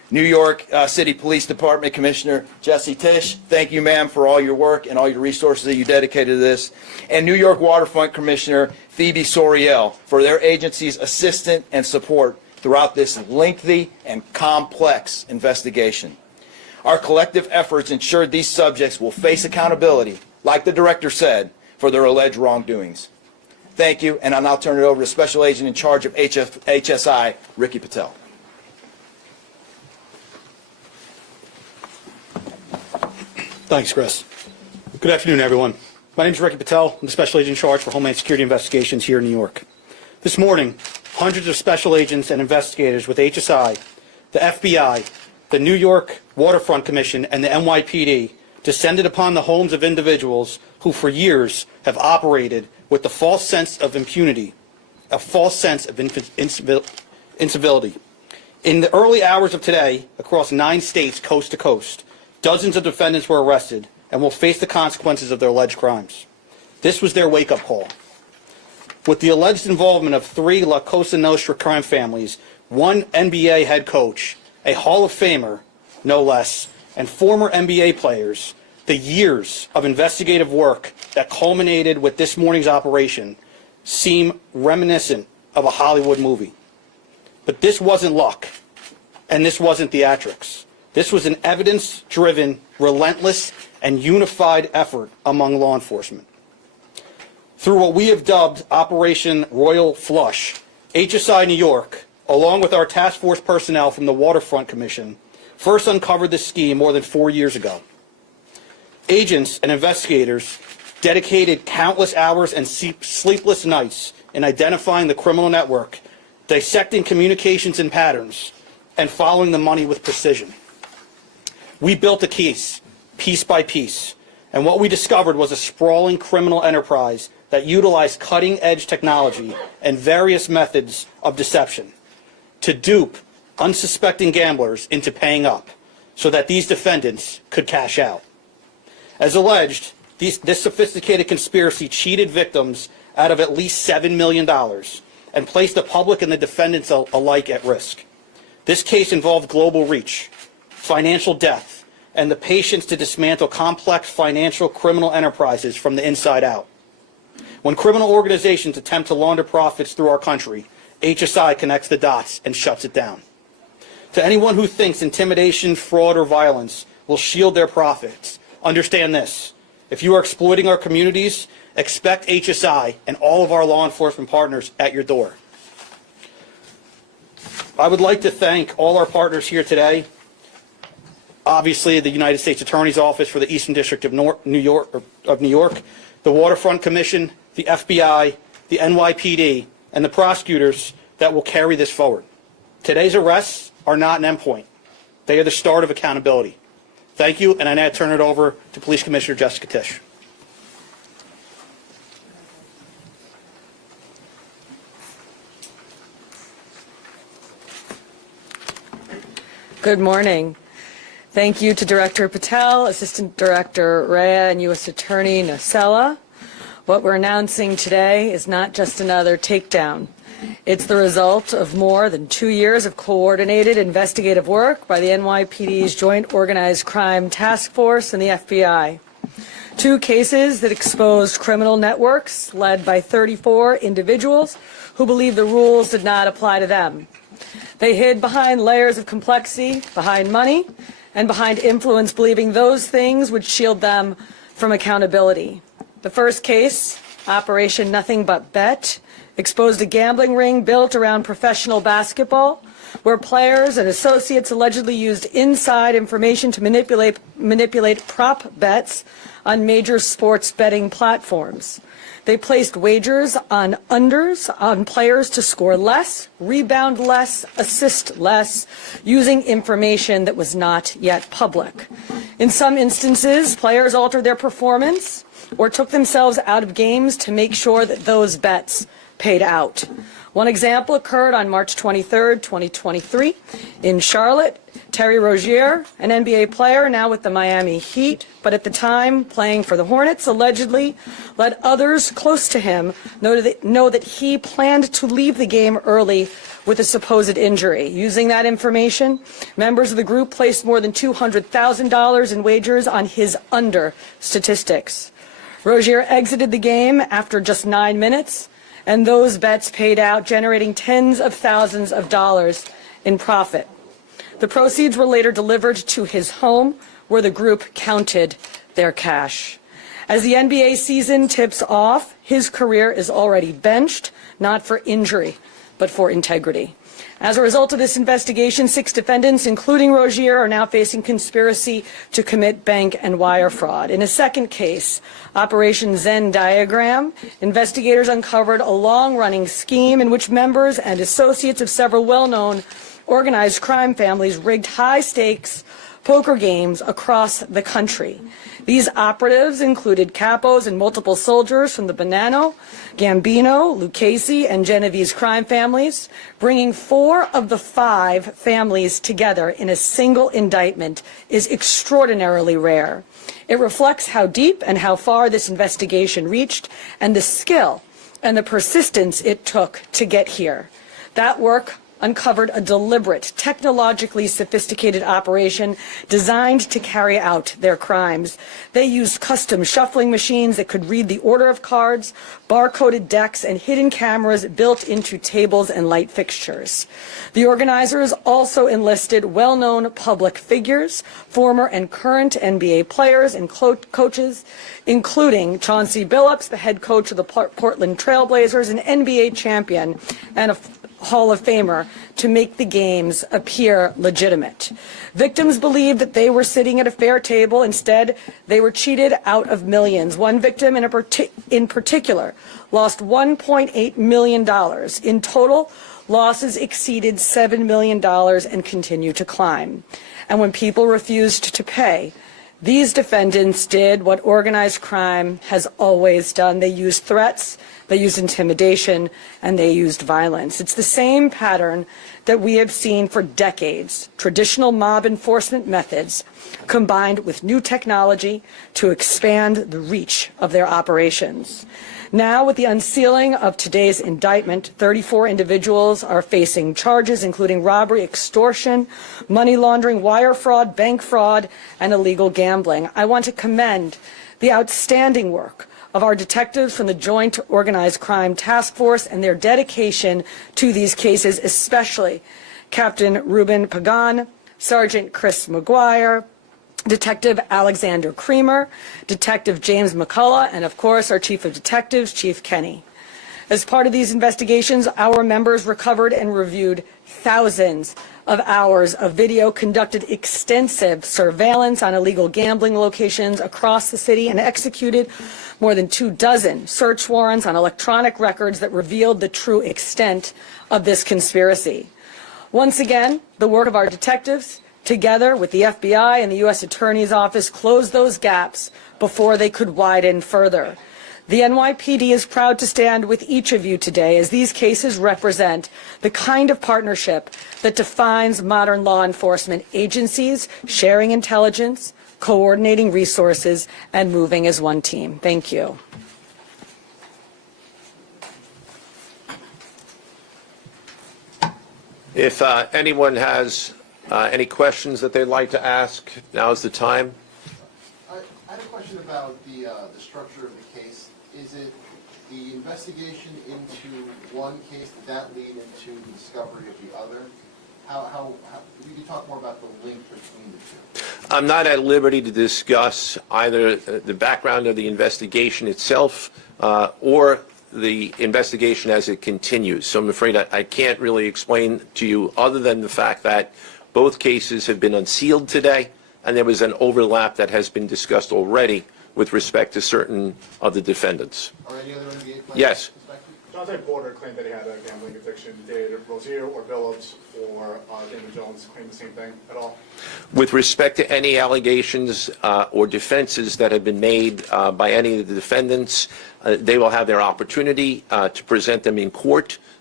New York City Police Department Commissioner Jesse Tisch, thank you, ma'am, for all your work and all your resources that you dedicated to this. And New York Waterfront Commissioner Phoebe Soriel for their agency's assistance and support throughout this lengthy and complex investigation. Our collective efforts ensured these subjects will face accountability, like the director said, for their alleged wrongdoings. Thank you, and I'll now turn it over to Special Agent in charge of HSI, Ricky Patel. Thanks, Chris. Good afternoon, everyone. My name is Ricky Patel. I'm the Special Agent in charge for Homeland Security Investigations here in New York. This morning, hundreds of special agents and investigators with HSI, the FBI, the New York Waterfront Commission, and the NYPD descended upon the homes of individuals who for years have operated with the false sense of impunity, a false sense of incivility. In the early hours of today, across 9 states coast to coast, dozens of defendants were arrested and will face the consequences of their alleged crimes. This was their wake-up call. With the alleged involvement of 3 La Cosa Nostra crime families, 1 NBA head coach, a Hall of Famer, no less, and former NBA players, the years of investigative work that culminated with this morning's operation seem reminiscent of a Hollywood movie. But this wasn't luck, and this wasn't theatrics. This was an evidence-driven, relentless, and unified effort among law enforcement. Through what we have dubbed Operation Royal Flush, HSI New York, along with our task force personnel from the Waterfront Commission, first uncovered this scheme more than 4 years ago. Agents and investigators dedicated countless hours and sleepless nights in identifying the criminal network, dissecting communications and patterns, and following the money with precision. We built a case, piece by piece, and what we discovered was a sprawling criminal enterprise that utilized cutting-edge technology and various methods of deception to dupe unsuspecting gamblers into paying up so that these defendants could cash out. As alleged, this sophisticated conspiracy cheated victims out of at least $7 million and placed the public and the defendants alike at risk. This case involved global reach, financial depth, and the patience to dismantle complex financial criminal enterprises from the inside out. When criminal organizations attempt to launder profits through our country, HSI connects the dots and shuts it down. To anyone who thinks intimidation, fraud, or violence will shield their profits, understand this. If you are exploiting our communities, expect HSI and all of our law enforcement partners at your door. I would like to thank all our partners here today. Obviously, the United States Attorney's Office for the Eastern District of New York, the Waterfront Commission, the FBI, the NYPD, and the prosecutors that will carry this forward. Today's arrests are not an endpoint. They are the start of accountability. Thank you, and I now turn it over to Police Commissioner Jessica Tisch. Good morning. Thank you to Director Patel, Assistant Director Rhea, and U.S. Attorney Nacella. What we're announcing today is not just another takedown. It's the result of more than 2 years of coordinated investigative work by the NYPD's Joint Organized Crime Task Force and the FBI. 2 cases that exposed criminal networks led by 34 individuals who believed the rules did not apply to them. They hid behind layers of complexity, behind money, and behind influence, believing those things would shield them from accountability. The first case, Operation Nothing But Bet, exposed a gambling ring built around professional basketball, where players and associates allegedly used inside information to manipulate prop bets on major sports betting platforms. They placed wagers on unders on players to score less, rebound less, assist less, using information that was not yet public. In some instances, players altered their performance or took themselves out of games to make sure that those bets paid out. One example occurred on March 23, 2023, in Charlotte. Terry Rozier, an NBA player now with the Miami Heat, but at the time playing for the Hornets, allegedly let others close to him know that he planned to leave the game early with a supposed injury. Using that information, members of the group placed more than $200,000 in wagers on his under statistics. Rozier exited the game after just 9 minutes, and those bets paid out, generating tens of thousands of dollars in profit. The proceeds were later delivered to his home, where the group counted their cash. As the NBA season tips off, his career is already benched, not for injury, but for integrity. As a result of this investigation, 6 defendants, including Rozier, are now facing conspiracy to commit bank and wire fraud. In a second case, Operation Zen Diagram, investigators uncovered a long-running scheme in which members and associates of several well-known organized crime families rigged high-stakes poker games across the country. These operatives included capos and multiple soldiers from the Bonanno, Gambino, Lucchese, and Genovese crime families. Bringing 4 of the 5 families together in a single indictment is extraordinarily rare. It reflects how deep and how far this investigation reached, and the skill and the persistence it took to get here. That work uncovered a deliberate, technologically sophisticated operation designed to carry out their crimes. They used custom shuffling machines that could read the order of cards, barcoded decks, and hidden cameras built into tables and light fixtures. The organizers also enlisted well-known public figures, former and current NBA players and coaches, including Chauncey Billups, the head coach of the Portland Trail Blazers, an NBA champion and a Hall of Famer, to make the games appear legitimate. Victims believed that they were sitting at a fair table. Instead, they were cheated out of millions. One victim in particular lost $1.8 million. In total, losses exceeded $7 million and continue to climb. And when people refused to pay, these defendants did what organized crime has always done. They used threats, they used intimidation, and they used violence. It's the same pattern that we have seen for decades. Traditional mob enforcement methods combined with new technology to expand the reach of their operations. Now, with the unsealing of today's indictment, 34 individuals are facing charges including robbery, extortion, money laundering, wire fraud, bank fraud, and illegal gambling. I want to commend the outstanding work of our detectives from the Joint Organized Crime Task Force and their dedication to these cases, especially Captain Ruben Pagan, Sergeant Chris McGuire, Detective Alexander Creamer, Detective James McCullough, and of course our Chief of Detectives, Chief Kenny. As part of these investigations, our members recovered and reviewed thousands of hours of video, conducted extensive surveillance on illegal gambling locations across the city, and executed more than 24 search warrants on electronic records that revealed the true extent of this conspiracy. Once again, the work of our detectives, together with the FBI and the U.S. Attorney's Office, closed those gaps before they could widen further. The NYPD is proud to stand with each of you today, as these cases represent the kind of partnership that defines modern law enforcement agencies, sharing intelligence, coordinating resources, and moving as one team. Thank you. If anyone has any questions that they'd like to ask, now is the time. I had a question about the structure of the case. Is it the investigation into one case, did that lead into the discovery of the other? If you could talk more about the link between the two. I'm not at liberty to discuss either the background of the investigation itself or the investigation as it continues. So I'm afraid I can't really explain to you other than the fact that both cases have been unsealed today, and there was an overlap that has been discussed already with respect to certain of the defendants. Are any other NBA players? Yes. Chauncey Porter claimed that he had a gambling addiction. Did Rozier or Billups or Damon Jones claim the same thing at all? With respect to any allegations or defenses that have been made by any of the defendants, they will have their opportunity to present them in court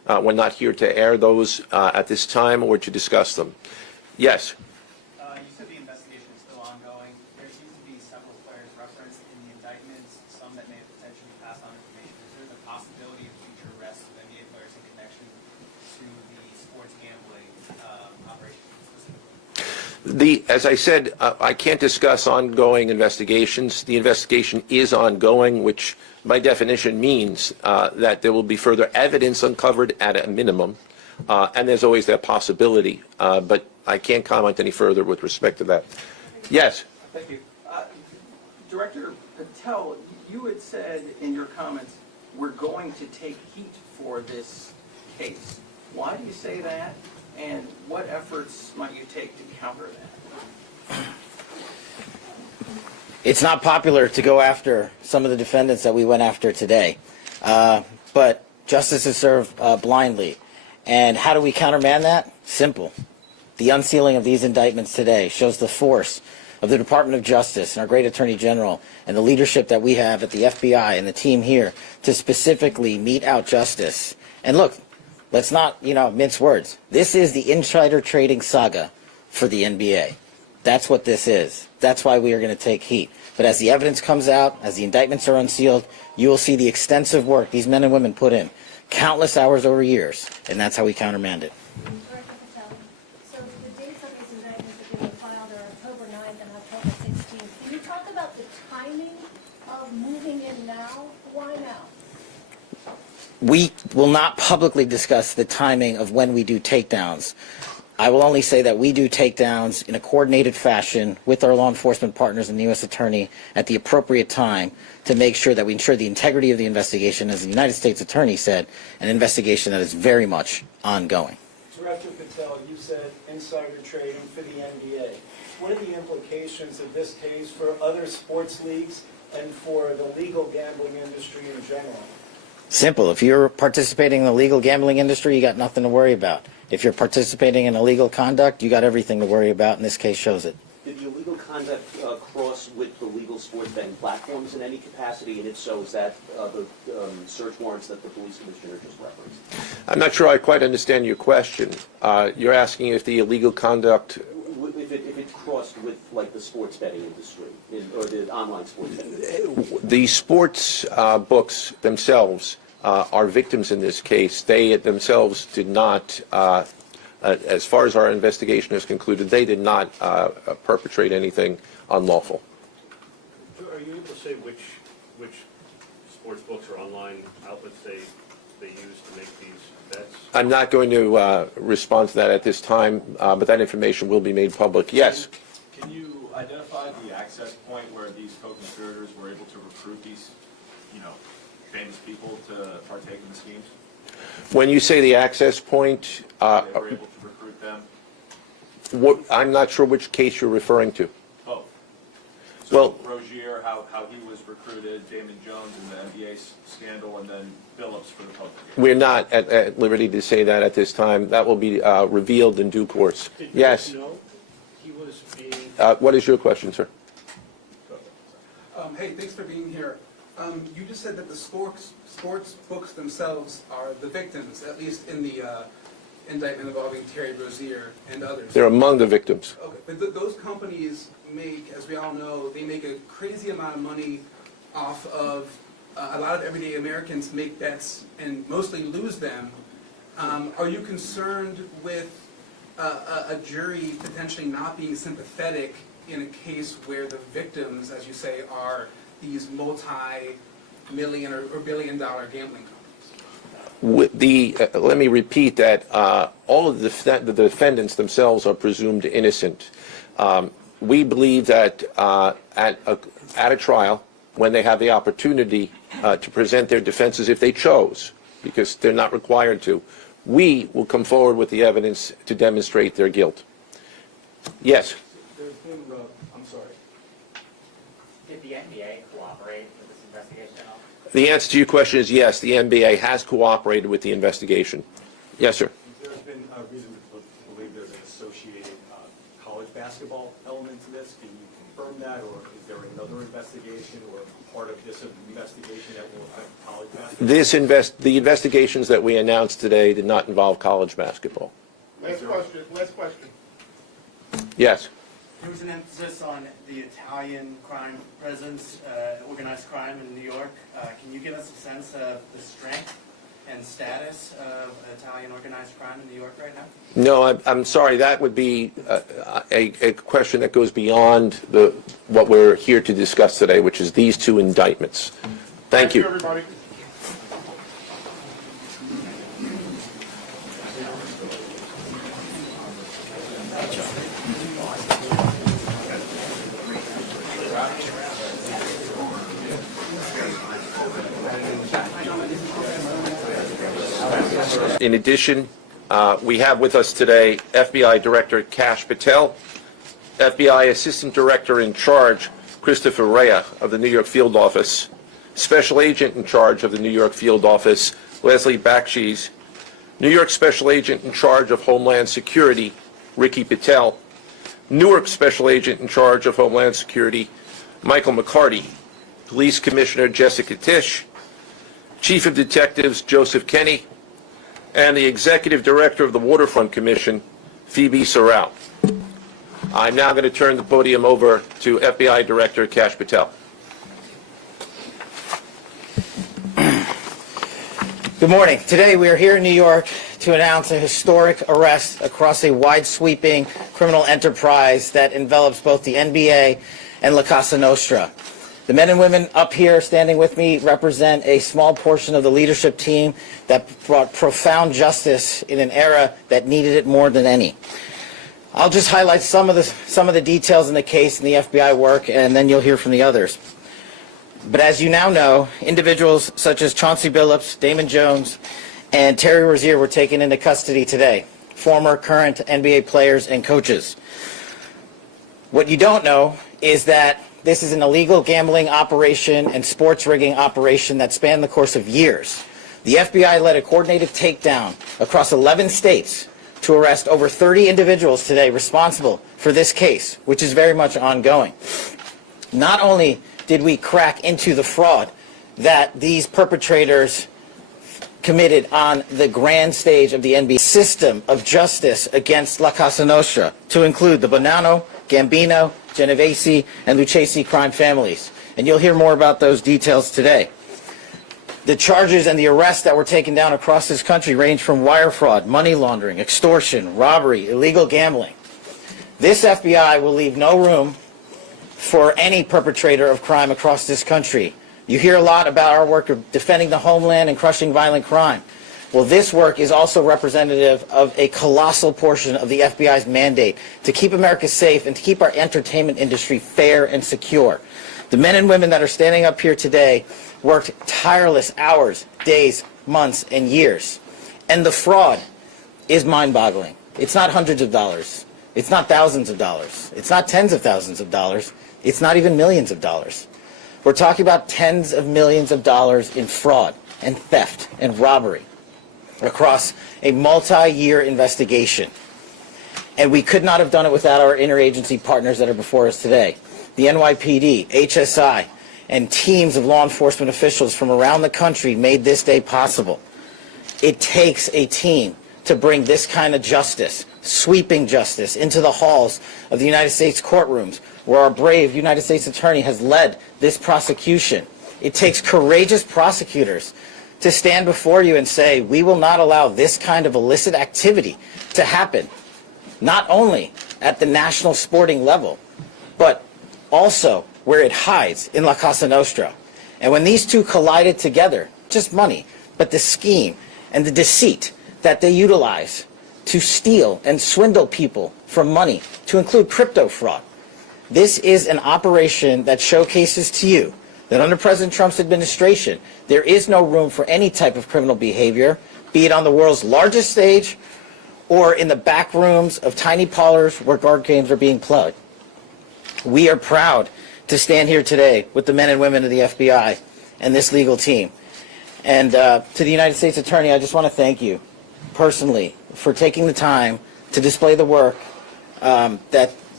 We're not here to air those at this time or to discuss them. Yes? You said the investigation is still ongoing. There seems to be several players referenced in the indictments, some that may potentially pass on information. Is there the possibility of future arrests of NBA players in connection to the sports gambling operation specifically? As I said, I can't discuss ongoing investigations. The investigation is ongoing, which by definition means that there will be further evidence uncovered at a minimum, and there's always that possibility. But I can't comment any further with respect to that. Yes? Thank you. Director Patel, you had said in your comments, we're going to take heat for this case. Why do you say that, and what efforts might you take to counter that? It's not popular to go after some of the defendants that we went after today, but justice is served blindly. And how do we countermand that? Simple. The unsealing of these indictments today shows the force of the Department of Justice and our great Attorney General and the leadership that we have at the FBI and the team here to specifically mete out justice. And look, let's not, mince words. This is the insider trading saga for the NBA. That's what this is. That's why we are going to take heat. But as the evidence comes out, as the indictments are unsealed, you will see the extensive work these men and women put in, countless hours over years, and that's how we countermand it. Director Patel, so the dates of these indictments that they were filed are October 9th and October 16th. Can you talk about the timing of moving in now? Why now? We will not publicly discuss the timing of when we do takedowns. I will only say that we do takedowns in a coordinated fashion with our law enforcement partners and the U.S. Attorney at the appropriate time to make sure that we ensure the integrity of the investigation, as the United States Attorney said, an investigation that is very much ongoing. Director Patel, you said insider trading for the NBA. What are the implications of this case for other sports leagues and for the legal gambling industry in general? Simple. If you're participating in the legal gambling industry, you got nothing to worry about. If you're participating in illegal conduct, you got everything to worry about, and this case shows it. Did the illegal conduct cross with the legal sports betting platforms in any capacity? And if so, is that the search warrants that the police commissioner just referenced? I'm not sure I quite understand your question. You're asking if the illegal conduct... If it crossed with, like, the sports betting industry, or the online sports betting? The sports books themselves are victims in this case. They themselves did not, as far as our investigation has concluded, they did not perpetrate anything unlawful. Are you able to say which sports books or online outlets they use to make these bets? I'm not going to respond to that at this time, but that information will be made public. Yes? Can you identify the access point where these co-conspirators were able to recruit these, famous people to partake in the schemes? When you say the access point, They were able to recruit them? I'm not sure which case you're referring to. Both. Well, Rozier, how he was recruited, Damon Jones in the NBA scandal, and then Billups for the poker game. We're not at liberty to say that at this time. That will be revealed in due course. Yes? know he was being... What is your question, sir? Hey, thanks for being here. You just said that the sports books themselves are the victims, at least in the indictment involving Terry Rozier and others. They're among the victims. Okay, but those companies make, as we all know, they make a crazy amount of money off of a lot of everyday Americans make bets and mostly lose them. Are you concerned with a jury potentially not being sympathetic in a case where the victims, as you say, are these multi-million or billion-dollar gambling companies? Let me repeat that all of the defendants themselves are presumed innocent. We believe that at a trial, when they have the opportunity to present their defenses if they chose, because they're not required to, we will come forward with the evidence to demonstrate their guilt. Yes? There's been, I'm sorry. Did the NBA cooperate with this investigation at all? The answer to your question is yes, the NBA has cooperated with the investigation. Yes, sir. There's been reason to believe there's an associated college basketball element to this. Can you confirm that, or is there another investigation or part of this investigation that will affect college basketball? The investigations that we announced today did not involve college basketball. Last question. Yes. There was an emphasis on the Italian crime presence, organized crime in New York. Can you give us a sense of the strength and status of Italian organized crime in New York right now? No, I'm sorry. That would be a question that goes beyond what we're here to discuss today, which is these two indictments. Thank you. Everybody. In addition, we have with us today FBI Director Kash Patel, FBI Assistant Director in Charge Christopher Rea of the New York Field Office, Special Agent in Charge of the New York Field Office Leslie Bakshi's, New York Special Agent in Charge of Homeland Security Ricky Patel, Newark Special Agent in Charge of Homeland Security Michael McCarty, Police Commissioner Jessica Tisch, Chief of Detectives Joseph Kenny, and the Executive Director of the Waterfront Commission, Phoebe Sorrell. I'm now going to turn the podium over to FBI Director Kash Patel. Good morning. Today we are here in New York to announce a historic arrest across a wide-sweeping criminal enterprise that envelops both the NBA and La Cosa Nostra. The men and women up here standing with me represent a small portion of the leadership team that brought profound justice in an era that needed it more than any. I'll just highlight some of the details in the case and the FBI work, and then you'll hear from the others. But as you now know, individuals such as Chauncey Billups, Damon Jones, and Terry Rozier were taken into custody today, former, current NBA players and coaches. What you don't know is that this is an illegal gambling operation and sports rigging operation that spanned the course of years. The FBI led a coordinated takedown across 11 states to arrest over 30 individuals today responsible for this case, which is very much ongoing. Not only did we crack into the fraud that these perpetrators committed on the grand stage of the NBA system of justice against La Cosa Nostra, to include the Bonanno, Gambino, Genovese, and Lucchese crime families. And you'll hear more about those details today. The charges and the arrests that were taken down across this country range from wire fraud, money laundering, extortion, robbery, illegal gambling. This FBI will leave no room for any perpetrator of crime across this country. You hear a lot about our work of defending the homeland and crushing violent crime. Well, this work is also representative of a colossal portion of the FBI's mandate to keep America safe and to keep our entertainment industry fair and secure. The men and women that are standing up here today worked tireless hours, days, months, and years. And the fraud is mind-boggling. It's not hundreds of dollars. It's not thousands of dollars. It's not tens of thousands of dollars. It's not even millions of dollars. We're talking about tens of millions of dollars in fraud and theft and robbery across a multi-year investigation. And we could not have done it without our interagency partners that are before us today. The NYPD, HSI, and teams of law enforcement officials from around the country made this day possible. It takes a team to bring this kind of justice, sweeping justice, into the halls of the United States courtrooms, where our brave United States Attorney has led this prosecution. It takes courageous prosecutors to stand before you and say, we will not allow this kind of illicit activity to happen, not only at the national sporting level, but also where it hides in La Cosa Nostra. And when these two collided together, just money, but the scheme and the deceit that they utilize to steal and swindle people from money, to include crypto fraud. This is an operation that showcases to you that under President Trump's administration, there is no room for any type of criminal behavior, be it on the world's largest stage or in the back rooms of tiny parlors where card games are being played. We are proud to stand here today with the men and women of the FBI and this legal team. And to the United States Attorney, I just want to thank you personally for taking the time to display the work that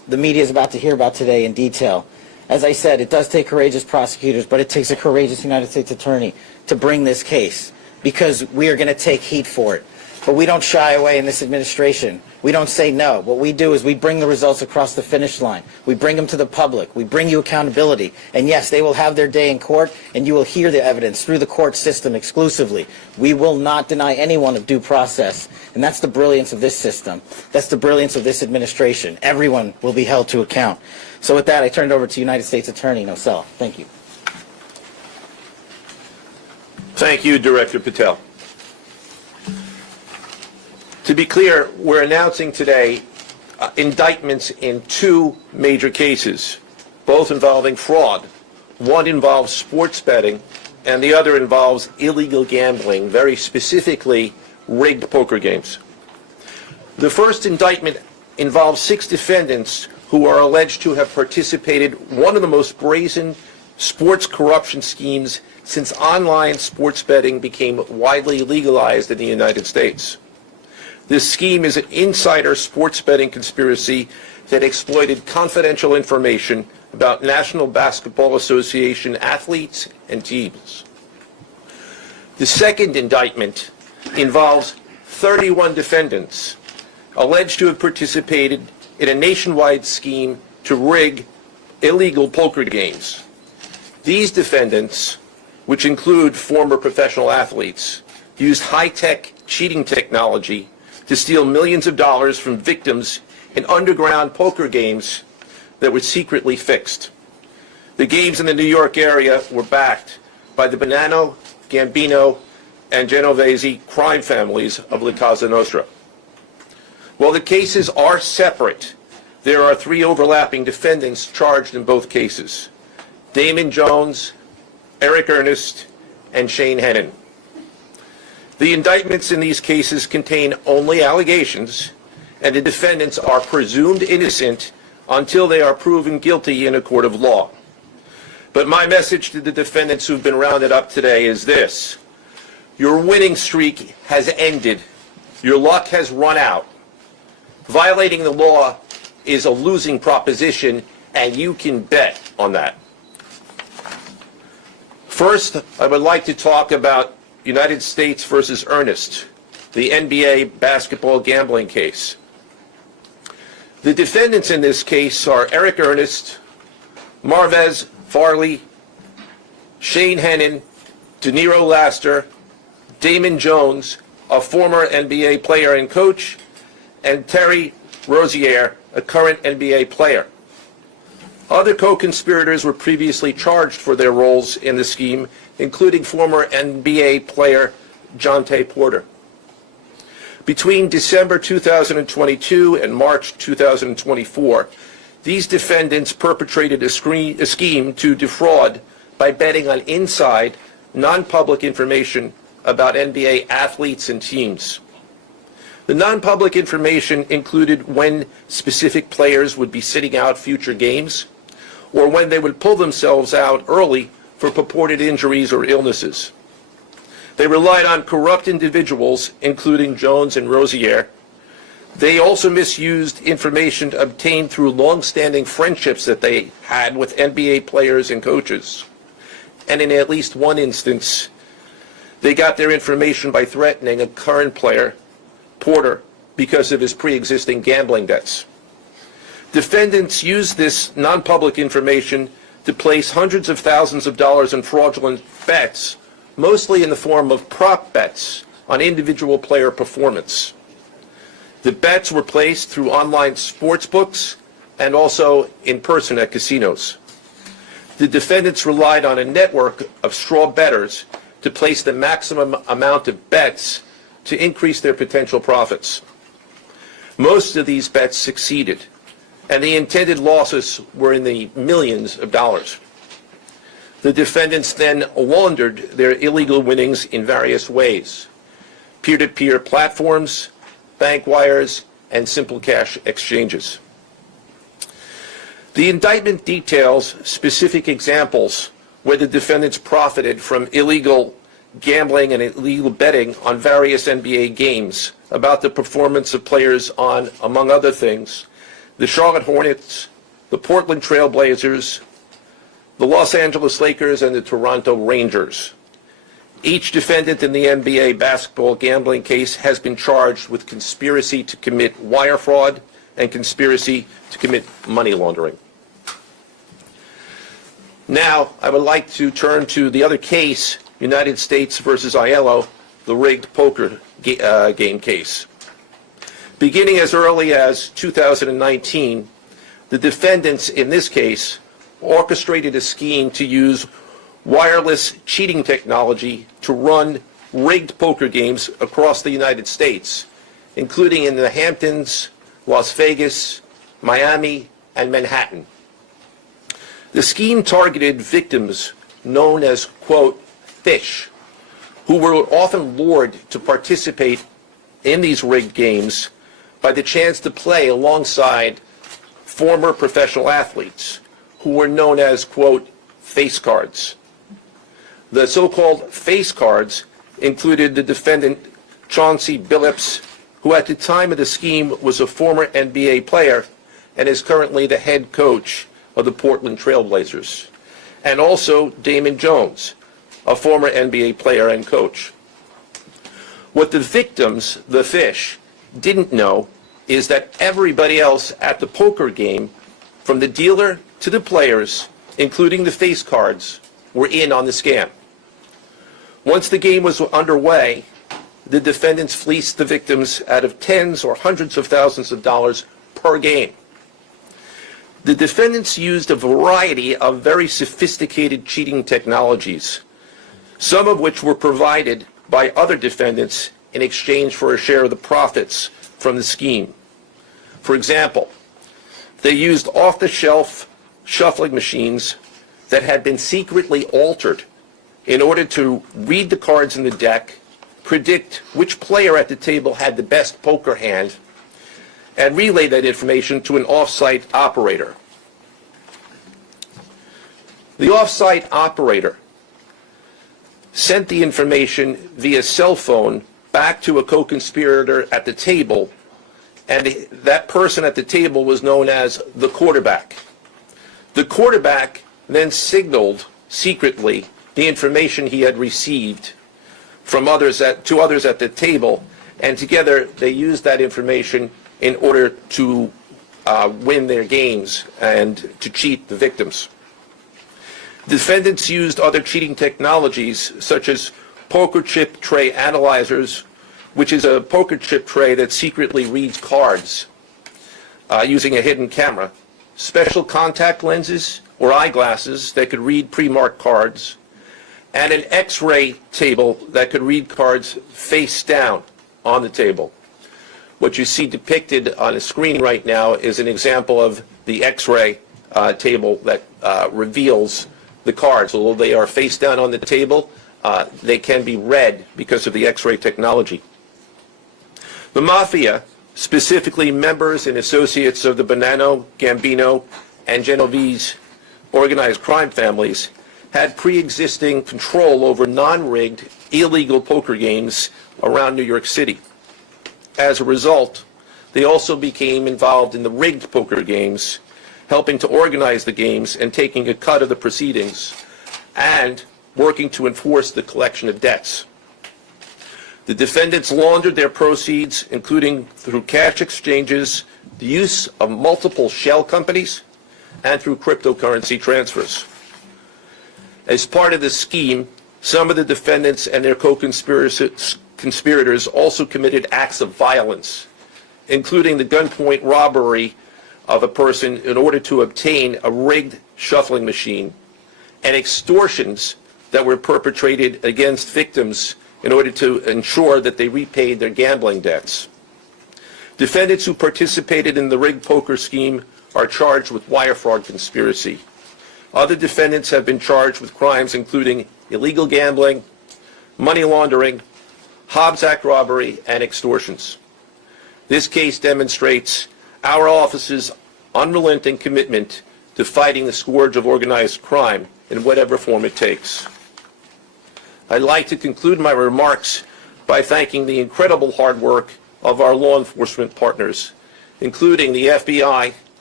the media is about to hear about today in detail. As I said, it does take courageous prosecutors, but it takes a courageous United States attorney to bring this case, because we are going to take heat for it. But we don't shy away in this administration. We don't say no. What we do is we bring the results across the finish line. We bring them to the public. We bring you accountability. And yes, they will have their day in court, and you will hear the evidence through the court system exclusively. We will not deny anyone of due process. And that's the brilliance of this system. That's the brilliance of this administration. Everyone will be held to account. So with that, I turn it over to United States Attorney Nosella. Thank you. Thank you, Director Patel. To be clear, we're announcing today indictments in two major cases, both involving fraud. One involves sports betting, and the other involves illegal gambling, very specifically rigged poker games. The first indictment involves 6 defendants who are alleged to have participated in one of the most brazen sports corruption schemes since online sports betting became widely legalized in the United States. This scheme is an insider sports betting conspiracy that exploited confidential information about National Basketball Association athletes and teams. The second indictment involves 31 defendants alleged to have participated in a nationwide scheme to rig illegal poker games. These defendants, which include former professional athletes, used high-tech cheating technology to steal millions of dollars from victims in underground poker games that were secretly fixed. The games in the New York area were backed by the Bonanno, Gambino, and Genovese crime families of La Cosa Nostra. While the cases are separate, there are 3 overlapping defendants charged in both cases: Damon Jones, Eric Ernest, and Shane Hennon. The indictments in these cases contain only allegations, and the defendants are presumed innocent until they are proven guilty in a court of law. But my message to the defendants who've been rounded up today is this: your winning streak has ended. Your luck has run out. Violating the law is a losing proposition, and you can bet on that. First, I would like to talk about United States versus Ernest, the NBA basketball gambling case. The defendants in this case are Eric Ernest, Marvez Farley, Shane Hennon, De Niro Laster, Damon Jones, a former NBA player and coach, and Terry Rozier, a current NBA player. Other co-conspirators were previously charged for their roles in the scheme, including former NBA player Jontay Porter. Between December 2022 and March 2024, these defendants perpetrated a scheme to defraud by betting on inside, non-public information about NBA athletes and teams. The non-public information included when specific players would be sitting out future games, or when they would pull themselves out early for purported injuries or illnesses. They relied on corrupt individuals, including Jones and Rozier. They also misused information obtained through long-standing friendships that they had with NBA players and coaches. And in at least one instance, they got their information by threatening a current player, Porter, because of his pre-existing gambling debts. Defendants used this non-public information to place hundreds of thousands of dollars in fraudulent bets, mostly in the form of prop bets on individual player performance. The bets were placed through online sports books and also in person at casinos. The defendants relied on a network of straw bettors to place the maximum amount of bets to increase their potential profits. Most of these bets succeeded, and the intended losses were in the millions of dollars. The defendants then laundered their illegal winnings in various ways: peer-to-peer platforms, bank wires, and simple cash exchanges. The indictment details specific examples where the defendants profited from illegal gambling and illegal betting on various NBA games about the performance of players on, among other things, the Charlotte Hornets, the Portland Trail Blazers, the Los Angeles Lakers, and the Toronto Rangers. Each defendant in the NBA basketball gambling case has been charged with conspiracy to commit wire fraud and conspiracy to commit money laundering. Now, I would like to turn to the other case, United States versus Aiello, the rigged poker game case. Beginning as early as 2019, the defendants in this case orchestrated a scheme to use wireless cheating technology to run rigged poker games across the United States, including in the Hamptons, Las Vegas, Miami, and Manhattan. The scheme targeted victims known as, quote, fish, who were often lured to participate in these rigged games by the chance to play alongside former professional athletes who were known as, quote, face cards. The so-called face cards included the defendant Chauncey Billups, who at the time of the scheme was a former NBA player and is currently the head coach of the Portland Trail Blazers, and also Damon Jones, a former NBA player and coach. What the victims, the fish, didn't know is that everybody else at the poker game, from the dealer to the players, including the face cards, were in on the scam. Once the game was underway, the defendants fleeced the victims out of tens or hundreds of thousands of dollars per game. The defendants used a variety of very sophisticated cheating technologies, some of which were provided by other defendants in exchange for a share of the profits from the scheme. For example, they used off-the-shelf shuffling machines that had been secretly altered in order to read the cards in the deck, predict which player at the table had the best poker hand, and relay that information to an off-site operator. The off-site operator sent the information via cell phone back to a co-conspirator at the table, and that person at the table was known as the quarterback. The quarterback then signaled secretly the information he had received from others to others at the table, and together they used that information in order to win their games and to cheat the victims. Defendants used other cheating technologies such as poker chip tray analyzers, which is a poker chip tray that secretly reads cards using a hidden camera, special contact lenses or eyeglasses that could read pre-marked cards, and an X-ray table that could read cards face down on the table. What you see depicted on the screen right now is an example of the X-ray table that reveals the cards. Although they are face down on the table, they can be read because of the X-ray technology. The Mafia, specifically members and associates of the Bonanno, Gambino, and Genovese organized crime families, had pre-existing control over non-rigged, illegal poker games around New York City. As a result, they also became involved in the rigged poker games, helping to organize the games and taking a cut of the proceedings, and working to enforce the collection of debts. The defendants laundered their proceeds, including through cash exchanges, the use of multiple shell companies, and through cryptocurrency transfers. As part of the scheme, some of the defendants and their co-conspirators also committed acts of violence, including the gunpoint robbery of a person in order to obtain a rigged shuffling machine, and extortions that were perpetrated against victims in order to ensure that they repaid their gambling debts. Defendants who participated in the rigged poker scheme are charged with wire fraud conspiracy. Other defendants have been charged with crimes including illegal gambling, money laundering, Hobbs Act robbery, and extortions. This case demonstrates our office's unrelenting commitment to fighting the scourge of organized crime in whatever form it takes. I'd like to conclude my remarks by thanking the incredible hard work of our law enforcement partners, including the FBI,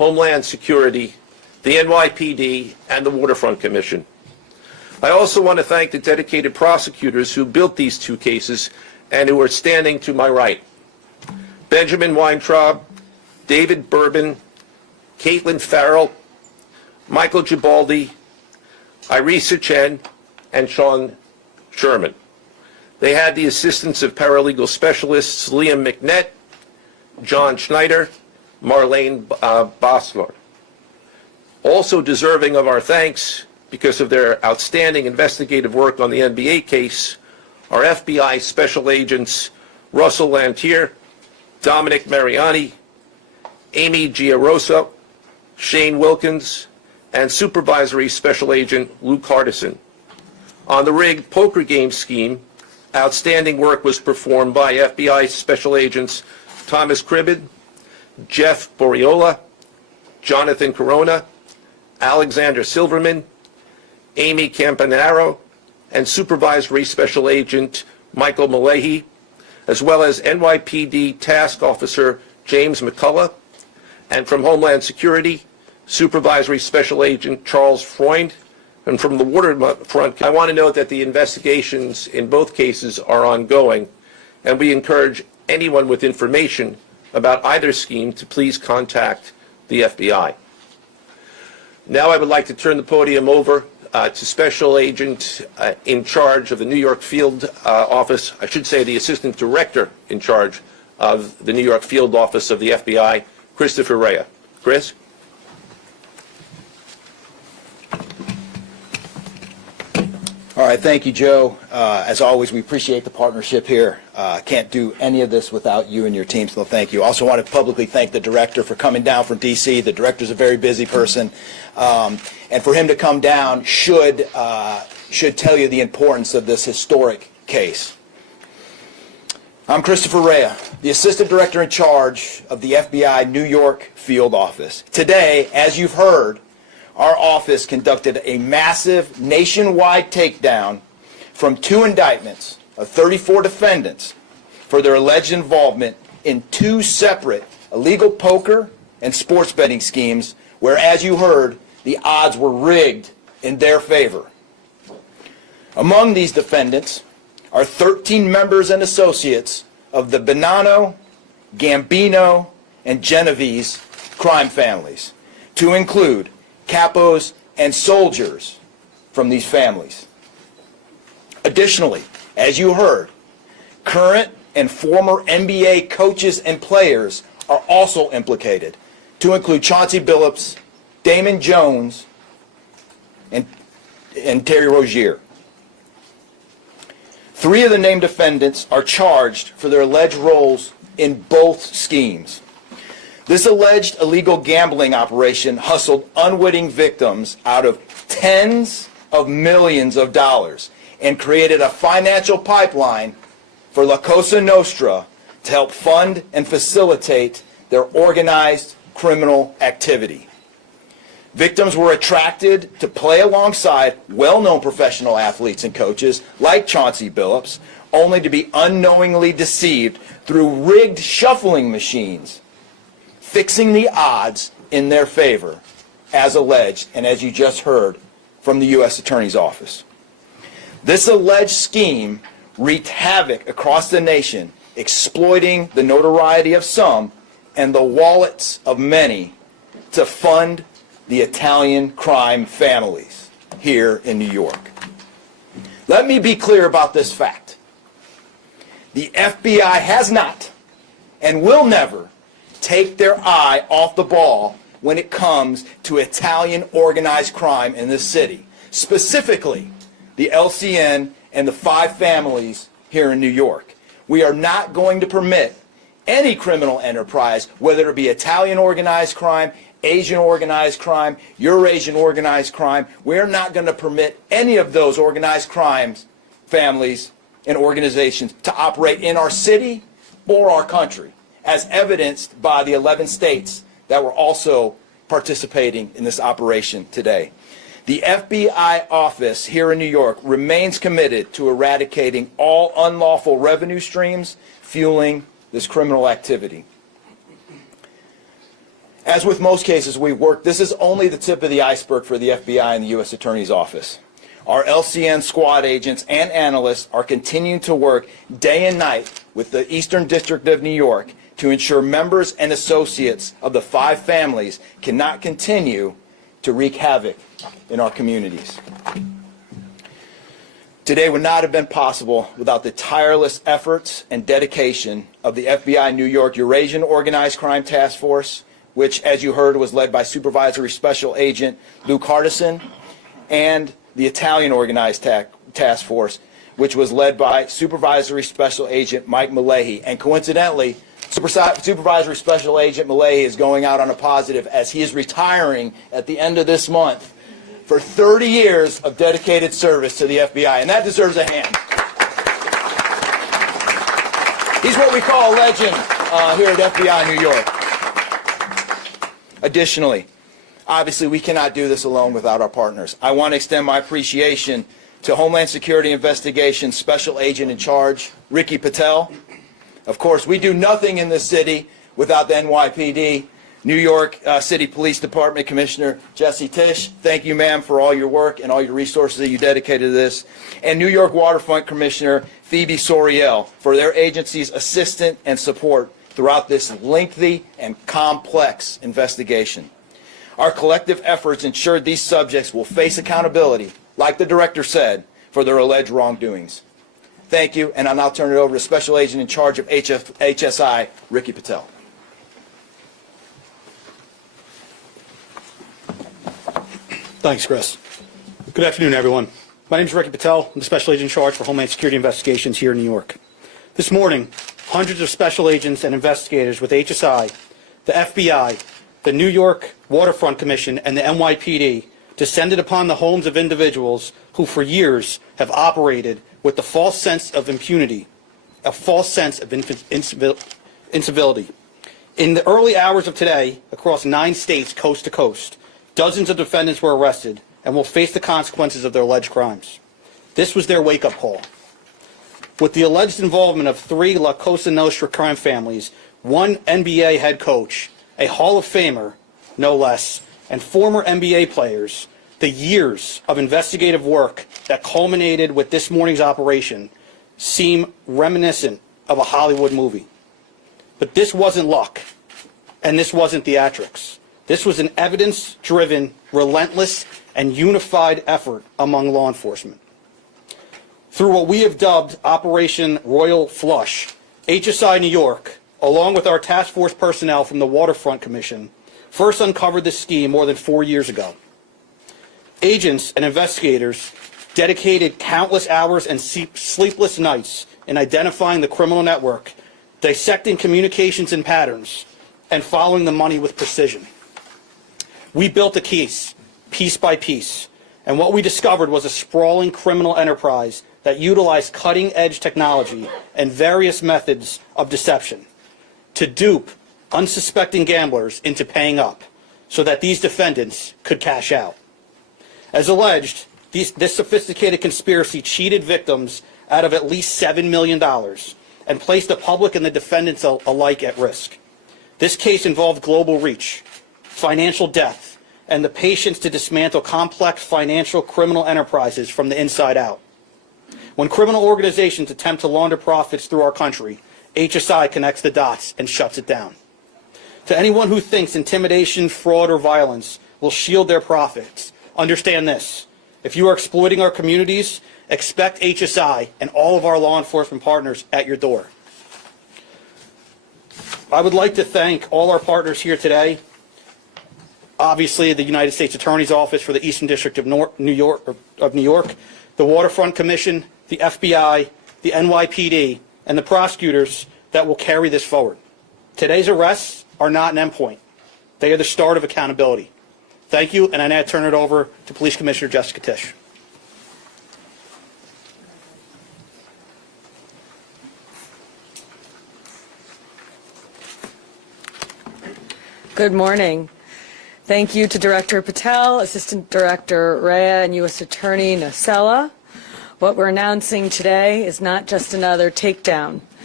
Homeland Security, the NYPD, and the Waterfront Commission. I also want to thank the dedicated prosecutors who built these two cases and who are standing to my right. Benjamin Weintraub, David Bourbon, Caitlin Farrell, Michael Gibaldi, Irisa Chen, and Sean Sherman. They had the assistance of paralegal specialists Liam McNett, John Schneider, Marlene Bosler. Also deserving of our thanks because of their outstanding investigative work on the NBA case are FBI Special Agents Russell Lantier, Dominic Mariani, Amy Giarosa, Shane Wilkins, and Supervisory Special Agent Luke Hardison. On the rigged poker game scheme, outstanding work was performed by FBI Special Agents Thomas Cribbin, Jeff Boriola, Jonathan Corona, Alexander Silverman, Amy Campanaro, and Supervisory Special Agent Michael Malahi, as well as NYPD Task Officer James McCullough, and from Homeland Security, Supervisory Special Agent Charles Freund, and from the Waterfront. I want to note that the investigations in both cases are ongoing, and we encourage anyone with information about either scheme to please contact the FBI. Now I would like to turn the podium over to Special Agent in charge of the New York Field Office, I should say the Assistant Director in charge of the New York Field Office of the FBI, Christopher Rea. Chris? All right, thank you, Joe. As always, we appreciate the partnership here. Can't do any of this without you and your team, so thank you. Also want to publicly thank the director for coming down from D.C. The director's a very busy person, and for him to come down should tell you the importance of this historic case. I'm Christopher Rea, the Assistant Director in charge of the FBI New York Field Office. Today, as you've heard, our office conducted a massive nationwide takedown from 2 indictments of 34 defendants for their alleged involvement in 2 separate illegal poker and sports betting schemes where, as you heard, the odds were rigged in their favor. Among these defendants are 13 members and associates of the Bonanno, Gambino, and Genovese crime families, to include capos and soldiers from these families. Additionally, as you heard, current and former NBA coaches and players are also implicated, to include Chauncey Billups, Damon Jones, and Terry Rozier. 3 of the named defendants are charged for their alleged roles in both schemes. This alleged illegal gambling operation hustled unwitting victims out of tens of millions of dollars and created a financial pipeline for La Cosa Nostra to help fund and facilitate their organized criminal activity. Victims were attracted to play alongside well-known professional athletes and coaches like Chauncey Billups, only to be unknowingly deceived through rigged shuffling machines, fixing the odds in their favor, as alleged and as you just heard from the U.S. Attorney's Office. This alleged scheme wreaked havoc across the nation, exploiting the notoriety of some and the wallets of many to fund the Italian crime families here in New York. Let me be clear about this fact. The FBI has not and will never take their eye off the ball when it comes to Italian organized crime in this city, specifically the LCN and the 5 families here in New York. We are not going to permit any criminal enterprise, whether it be Italian organized crime, Asian organized crime, Eurasian organized crime. We're not going to permit any of those organized crimes, families, and organizations to operate in our city or our country, as evidenced by the 11 states that were also participating in this operation today. The FBI office here in New York remains committed to eradicating all unlawful revenue streams fueling this criminal activity. As with most cases we've worked, this is only the tip of the iceberg for the FBI and the U.S. Attorney's Office. Our LCN squad agents and analysts are continuing to work day and night with the Eastern District of New York to ensure members and associates of the 5 families cannot continue to wreak havoc in our communities. Today would not have been possible without the tireless efforts and dedication of the FBI New York Eurasian Organized Crime Task Force, which, as you heard, was led by Supervisory Special Agent Luke Hardison, and the Italian Organized Task Force, which was led by Supervisory Special Agent Mike Malahi. And coincidentally, Supervisory Special Agent Malahi is going out on a positive as he is retiring at the end of this month for 30 years of dedicated service to the FBI, and that deserves a hand. He's what we call a legend here at FBI New York. Additionally, obviously we cannot do this alone without our partners. I want to extend my appreciation to Homeland Security Investigations Special Agent in Charge, Ricky Patel. Of course, we do nothing in this city without the NYPD. New York City Police Department Commissioner Jesse Tisch, thank you, ma'am, for all your work and all your resources that you dedicated to this. And New York Waterfront Commissioner Phoebe Soriel for their agency's assistance and support throughout this lengthy and complex investigation. Our collective efforts ensured these subjects will face accountability, like the director said, for their alleged wrongdoings. Thank you, and I'll now turn it over to Special Agent in charge of HSI, Ricky Patel. Thanks, Chris. Good afternoon, everyone. My name is Ricky Patel. I'm the Special Agent in charge for Homeland Security Investigations here in New York. This morning, hundreds of special agents and investigators with HSI, the FBI, the New York Waterfront Commission, and the NYPD descended upon the homes of individuals who for years have operated with the false sense of impunity, a false sense of incivility. In the early hours of today, across 9 states coast to coast, dozens of defendants were arrested and will face the consequences of their alleged crimes. This was their wake-up call. With the alleged involvement of 3 La Cosa Nostra crime families, 1 NBA head coach, a Hall of Famer, no less, and former NBA players, the years of investigative work that culminated with this morning's operation seem reminiscent of a Hollywood movie. But this wasn't luck, and this wasn't theatrics. This was an evidence-driven, relentless, and unified effort among law enforcement. Through what we have dubbed Operation Royal Flush, HSI New York, along with our task force personnel from the Waterfront Commission, first uncovered this scheme more than 4 years ago. Agents and investigators dedicated countless hours and sleepless nights in identifying the criminal network, dissecting communications and patterns, and following the money with precision. We built a case, piece by piece, and what we discovered was a sprawling criminal enterprise that utilized cutting-edge technology and various methods of deception to dupe unsuspecting gamblers into paying up so that these defendants could cash out. As alleged, this sophisticated conspiracy cheated victims out of at least $7 million and placed the public and the defendants alike at risk. This case involved global reach, financial depth, and the patience to dismantle complex financial criminal enterprises from the inside out. When criminal organizations attempt to launder profits through our country, HSI connects the dots and shuts it down. To anyone who thinks intimidation, fraud, or violence will shield their profits, understand this. If you are exploiting our communities, expect HSI and all of our law enforcement partners at your door. I would like to thank all our partners here today. Obviously, the United States Attorney's Office for the Eastern District of New York, the Waterfront Commission, the FBI, the NYPD, and the prosecutors that will carry this forward. Today's arrests are not an endpoint. They are the start of accountability. Thank you, and I now turn it over to Police Commissioner Jessica Tisch. Good morning. Thank you to Director Patel, Assistant Director Rhea, and U.S. Attorney Nocella. What we're announcing today is not just another takedown.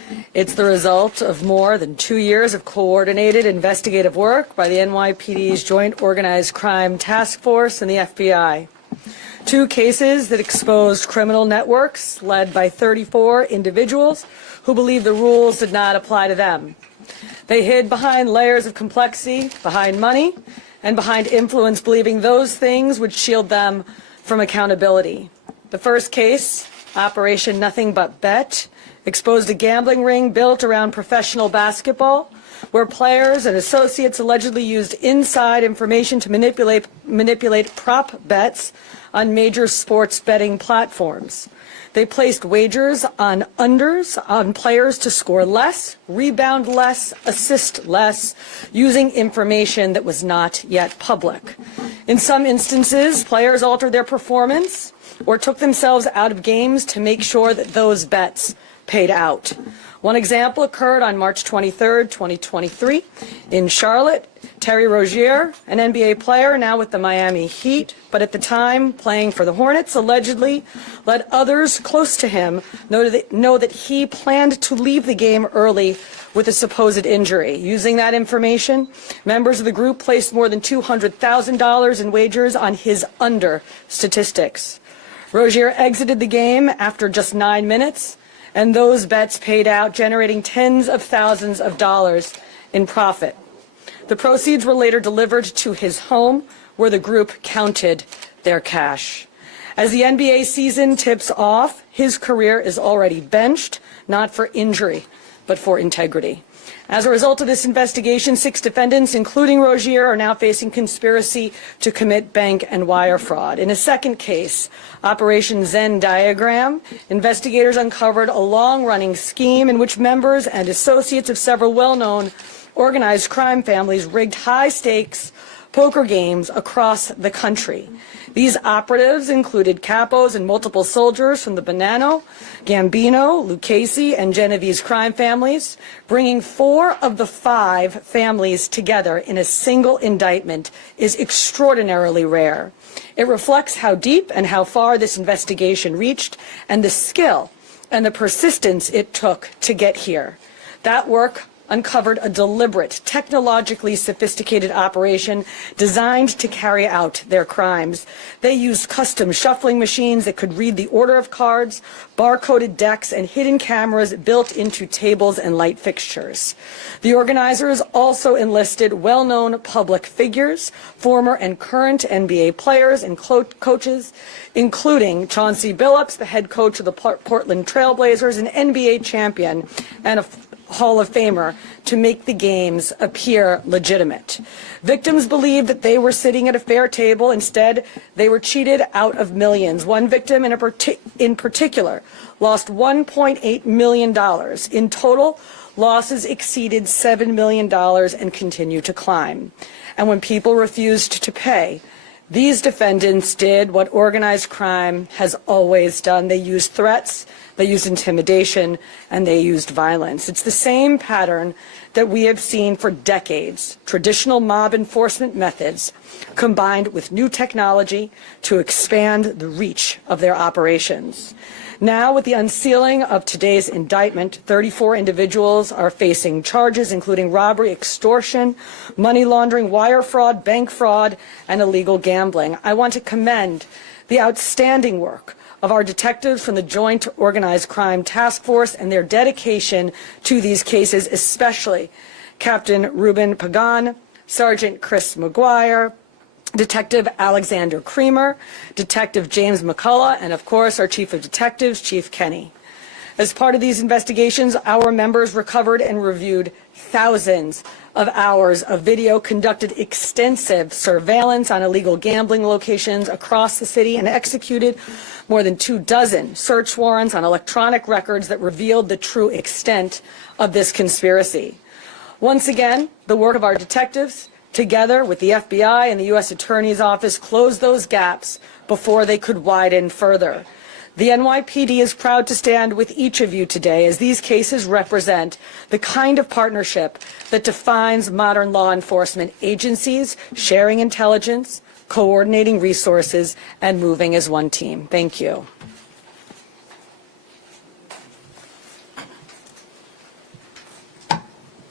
It's the result of more than 2 years of coordinated investigative work by the NYPD's Joint Organized Crime Task Force and the FBI. 2 cases that exposed criminal networks led by 34 individuals who believed the rules did not apply to them. They hid behind layers of complexity, behind money, and behind influence, believing those things would shield them from accountability. The first case, Operation Nothing But Bet, exposed a gambling ring built around professional basketball, where players and associates allegedly used inside information to manipulate prop bets on major sports betting platforms. They placed wagers on unders on players to score less, rebound less, assist less, using information that was not yet public. In some instances, players altered their performance or took themselves out of games to make sure that those bets paid out. One example occurred on March 23, 2023, in Charlotte. Terry Rozier, an NBA player now with the Miami Heat, but at the time playing for the Hornets, allegedly let others close to him know that he planned to leave the game early with a supposed injury. Using that information, members of the group placed more than $200,000 in wagers on his under statistics. Rozier exited the game after just 9 minutes, and those bets paid out, generating tens of thousands of dollars in profit. The proceeds were later delivered to his home, where the group counted their cash. As the NBA season tips off, his career is already benched, not for injury, but for integrity. As a result of this investigation, 6 defendants, including Rozier, are now facing conspiracy to commit bank and wire fraud. In a second case, Operation Zen Diagram, investigators uncovered a long-running scheme in which members and associates of several well-known organized crime families rigged high-stakes poker games across the country. These operatives included capos and multiple soldiers from the Bonanno, Gambino, Lucchese, and Genovese crime families. Bringing 4 of the 5 families together in a single indictment is extraordinarily rare. It reflects how deep and how far this investigation reached and the skill and the persistence it took to get here. That work uncovered a deliberate, technologically sophisticated operation designed to carry out their crimes. They used custom shuffling machines that could read the order of cards, barcoded decks, and hidden cameras built into tables and light fixtures. The organizers also enlisted well-known public figures, former and current NBA players and coaches, including Chauncey Billups, the head coach of the Portland Trailblazers, an NBA champion, and a Hall of Famer, to make the games appear legitimate. Victims believed that they were sitting at a fair table. Instead, they were cheated out of millions. One victim in particular lost $1.8 million. In total, losses exceeded $7 million and continue to climb. And when people refused to pay, these defendants did what organized crime has always done. They used threats, they used intimidation, and they used violence. It's the same pattern that we have seen for decades. Traditional mob enforcement methods combined with new technology to expand the reach of their operations. Now, with the unsealing of today's indictment, 34 individuals are facing charges including robbery, extortion, money laundering, wire fraud, bank fraud, and illegal gambling. I want to commend the outstanding work of our detectives from the Joint Organized Crime Task Force and their dedication to these cases, especially Captain Ruben Pagan, Sergeant Chris McGuire, Detective Alexander Creamer, Detective James McCullough, and of course our Chief of Detectives, Chief Kenny. As part of these investigations, our members recovered and reviewed thousands of hours of video, conducted extensive surveillance on illegal gambling locations across the city, and executed more than 24 search warrants on electronic records that revealed the true extent of this conspiracy. Once again, the work of our detectives, together with the FBI and the U.S. Attorney's Office, closed those gaps before they could widen further. The NYPD is proud to stand with each of you today, as these cases represent the kind of partnership that defines modern law enforcement agencies, sharing intelligence, coordinating resources, and moving as one team. Thank you.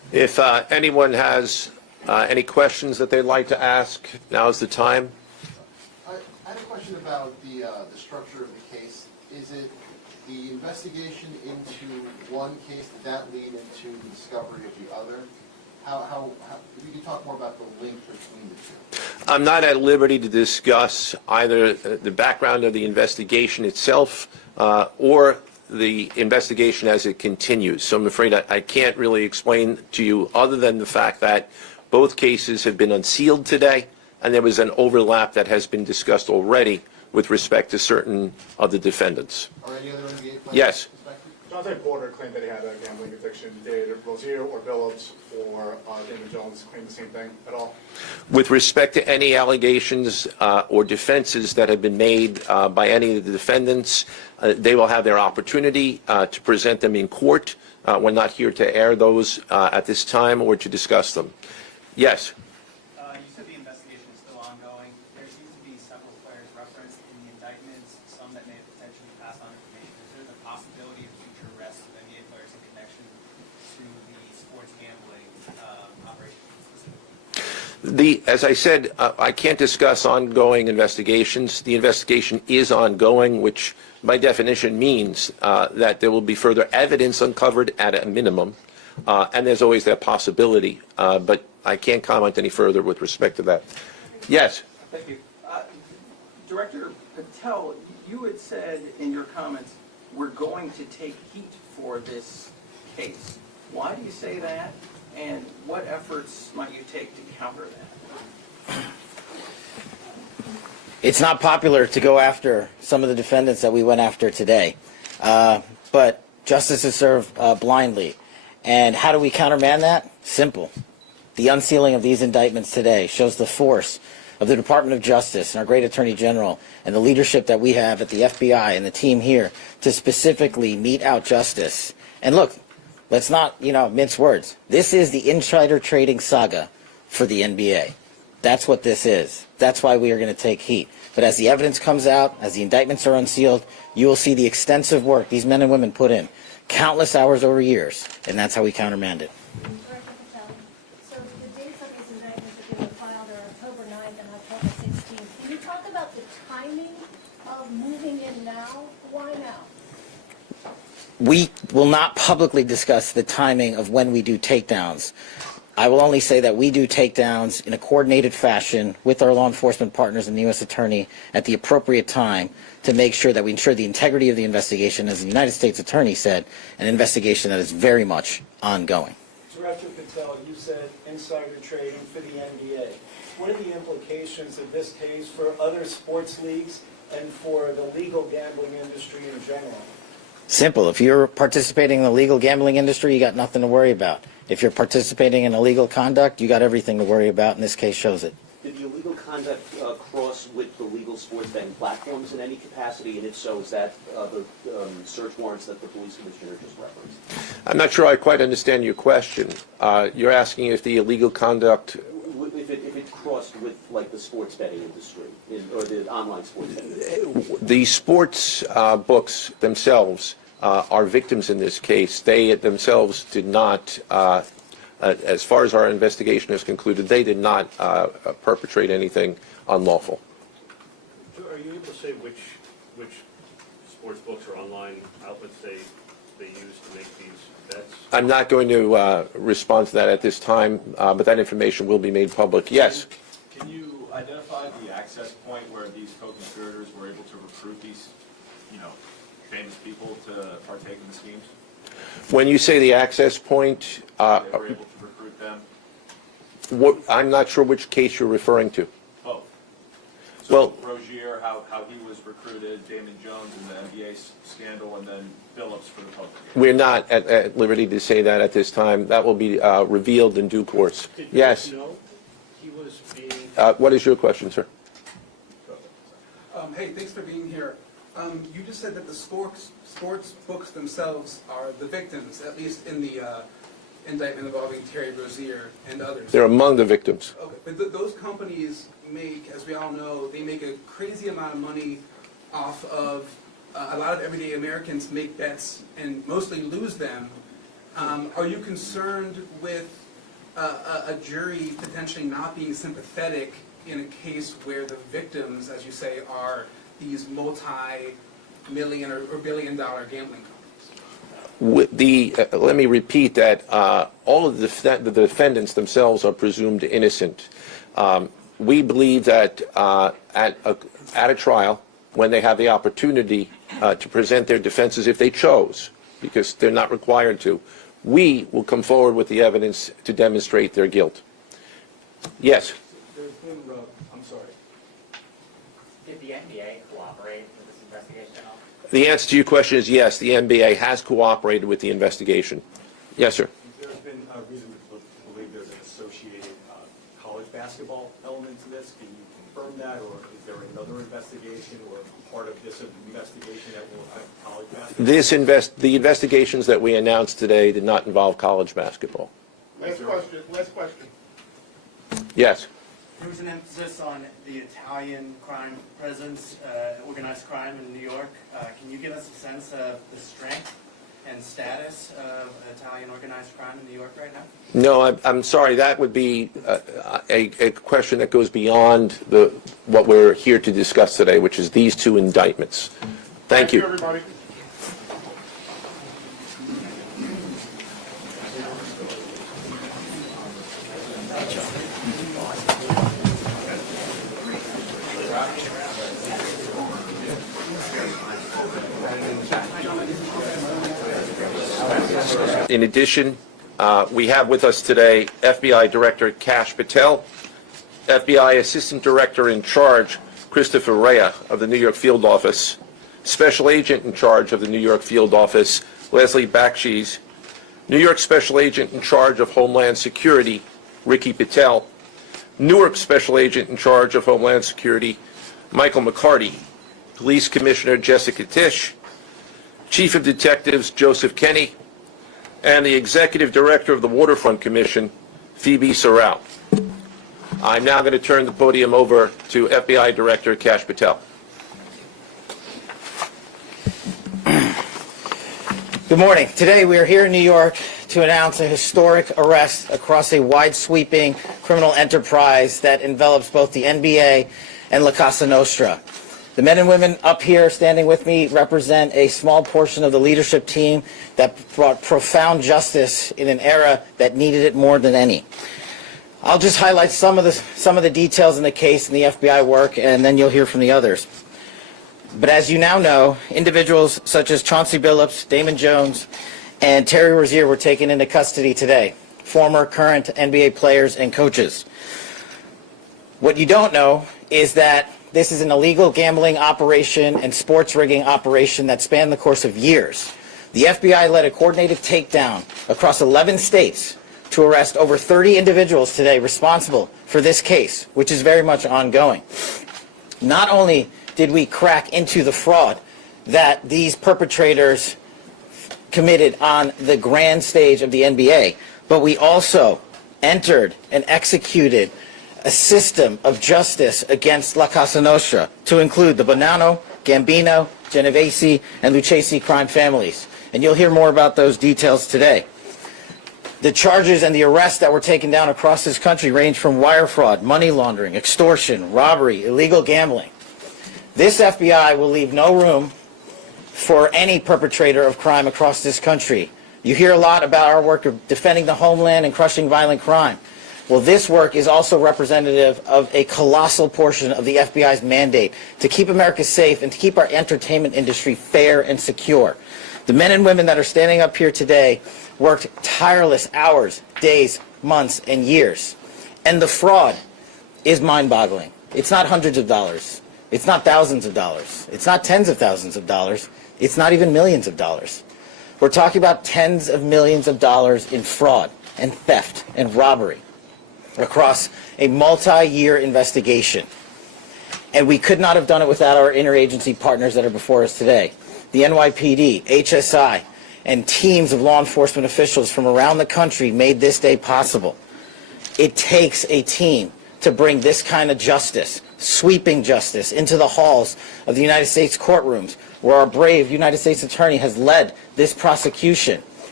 If anyone has any questions that they'd like to ask, now is the time. I had a question about the structure of the case. Is it the investigation into one case, did that lead into the discovery of the other? If you could talk more about the link between the two. I'm not at liberty to discuss either the background of the investigation itself or the investigation as it continues. So I'm afraid I can't really explain to you other than the fact that both cases have been unsealed today, and there was an overlap that has been discussed already with respect to certain of the defendants. Are any other NBA players? Yes. Chauncey Porter claimed that he had a gambling addiction. Did Rozier or Billups or Damon Jones claim the same thing at all? With respect to any allegations or defenses that have been made by any of the defendants, they will have their opportunity to present them in court. We're not here to air those at this time or to discuss them. Yes? You said the investigation is still ongoing. There seems to be several players referenced in the indictments, some that may potentially pass on information. Is there the possibility of future arrests of NBA players in connection to the sports gambling operation specifically? As I said, I can't discuss ongoing investigations. The investigation is ongoing, which by definition means that there will be further evidence uncovered at a minimum, and there's always that possibility. But I can't comment any further with respect to that. Yes? Thank you. Director Patel, you had said in your comments, we're going to take heat for this case. Why do you say that, and what efforts might you take to counter that? It's not popular to go after some of the defendants that we went after today, but justice is served blindly. And how do we countermand that? Simple. The unsealing of these indictments today shows the force of the Department of Justice and our great Attorney General and the leadership that we have at the FBI and the team here to specifically mete out justice. And look, let's not, mince words. This is the insider trading saga for the NBA. That's what this is. That's why we are going to take heat. But as the evidence comes out, as the indictments are unsealed, you will see the extensive work these men and women put in, countless hours over years, and that's how we countermand it. Director Patel, so the dates of these indictments that they were filed are October 9th and October 16th. Can you talk about the timing of moving in now? Why now? We will not publicly discuss the timing of when we do takedowns. I will only say that we do takedowns in a coordinated fashion with our law enforcement partners and the U.S. Attorney at the appropriate time to make sure that we ensure the integrity of the investigation, as the United States Attorney said, an investigation that is very much ongoing. Director Patel, you said insider trading for the NBA. What are the implications of this case for other sports leagues and for the legal gambling industry in general? Simple. If you're participating in the legal gambling industry, you got nothing to worry about. If you're participating in illegal conduct, you got everything to worry about, and this case shows it. Did the illegal conduct cross with the legal sports betting platforms in any capacity? And if so, is that the search warrants that the police commissioner just referenced? I'm not sure I quite understand your question. You're asking if the illegal conduct... If it crossed with, like, the sports betting industry, or the online sports betting? The sports books themselves are victims in this case. They themselves did not, as far as our investigation has concluded, they did not perpetrate anything unlawful. Are you able to say which sports books or online outlets they use to make these bets? I'm not going to respond to that at this time, but that information will be made public. Yes? Can you identify the access point where these co-conspirators were able to recruit these, famous people to partake in the schemes? When you say the access point... they were able to recruit them? I'm not sure which case you're referring to. Both. Well, Rozier, how he was recruited, Damon Jones in the NBA scandal, and then Billups for the poker game. We're not at liberty to say that at this time. That will be revealed in due course. Yes? No, he was being... What is your question, sir? Hey, thanks for being here. You just said that the sports books themselves are the victims, at least in the indictment involving Terry Rozier and others. They're among the victims. Okay, but those companies make, as we all know, they make a crazy amount of money off of a lot of everyday Americans make bets and mostly lose them. Are you concerned with a jury potentially not being sympathetic in a case where the victims, as you say, are these multi-million or billion-dollar gambling companies? Let me repeat that all of the defendants themselves are presumed innocent. We believe that at a trial, when they have the opportunity to present their defenses if they chose, because they're not required to, we will come forward with the evidence to demonstrate their guilt. Yes? There's been, I'm sorry. Did the NBA cooperate with this investigation at all? The answer to your question is yes, the NBA has cooperated with the investigation. Yes, sir. There's been a reason to believe there's an associated college basketball element to this. Can you confirm that, or is there another investigation or part of this investigation that will affect college basketball? The investigations that we announced today did not involve college basketball. Last question. Last question. Yes. There was an emphasis on the Italian crime presence, organized crime in New York. Can you give us a sense of the strength and status of Italian organized crime in New York right now? No, I'm sorry. That would be a question that goes beyond what we're here to discuss today, which is these two indictments. Thank you. Everybody. In addition, we have with us today FBI Director Kash Patel, FBI Assistant Director in Charge Christopher Rea of the New York Field Office, Special Agent in Charge of the New York Field Office Leslie Bakshi's, New York Special Agent in Charge of Homeland Security Ricky Patel, Newark Special Agent in Charge of Homeland Security Michael McCarty, Police Commissioner Jessica Tisch, Chief of Detectives Joseph Kenny, and the Executive Director of the Waterfront Commission, Phoebe Sorrell. I'm now going to turn the podium over to FBI Director Kash Patel. Good morning. Today we are here in New York to announce a historic arrest across a wide-sweeping criminal enterprise that envelops both the NBA and La Cosa Nostra. The men and women up here standing with me represent a small portion of the leadership team that brought profound justice in an era that needed it more than any. I'll just highlight some of the details in the case and the FBI work, and then you'll hear from the others. But as you now know, individuals such as Chauncey Billups, Damon Jones, and Terry Rozier were taken into custody today, former, current NBA players and coaches. What you don't know is that this is an illegal gambling operation and sports rigging operation that spanned the course of years. The FBI led a coordinated takedown across 11 states to arrest over 30 individuals today responsible for this case, which is very much ongoing. Not only did we crack into the fraud that these perpetrators committed on the grand stage of the NBA, but we also entered and executed a system of justice against La Cosa Nostra to include the Bonanno, Gambino, Genovese, and Lucchesi crime families. And you'll hear more about those details today. The charges and the arrests that were taken down across this country range from wire fraud, money laundering, extortion, robbery, illegal gambling. This FBI will leave no room for any perpetrator of crime across this country. You hear a lot about our work of defending the homeland and crushing violent crime. Well, this work is also representative of a colossal portion of the FBI's mandate to keep America safe and to keep our entertainment industry fair and secure. The men and women that are standing up here today worked tireless hours, days, months, and years. And the fraud is mind-boggling. It's not hundreds of dollars. It's not thousands of dollars. It's not tens of thousands of dollars. It's not even millions of dollars. We're talking about tens of millions of dollars in fraud and theft and robbery across a multi-year investigation. And we could not have done it without our interagency partners that are before us today. The NYPD, HSI, and teams of law enforcement officials from around the country made this day possible. It takes a team to bring this kind of justice, sweeping justice, into the halls of the United States courtrooms, where our brave United States Attorney has led this prosecution.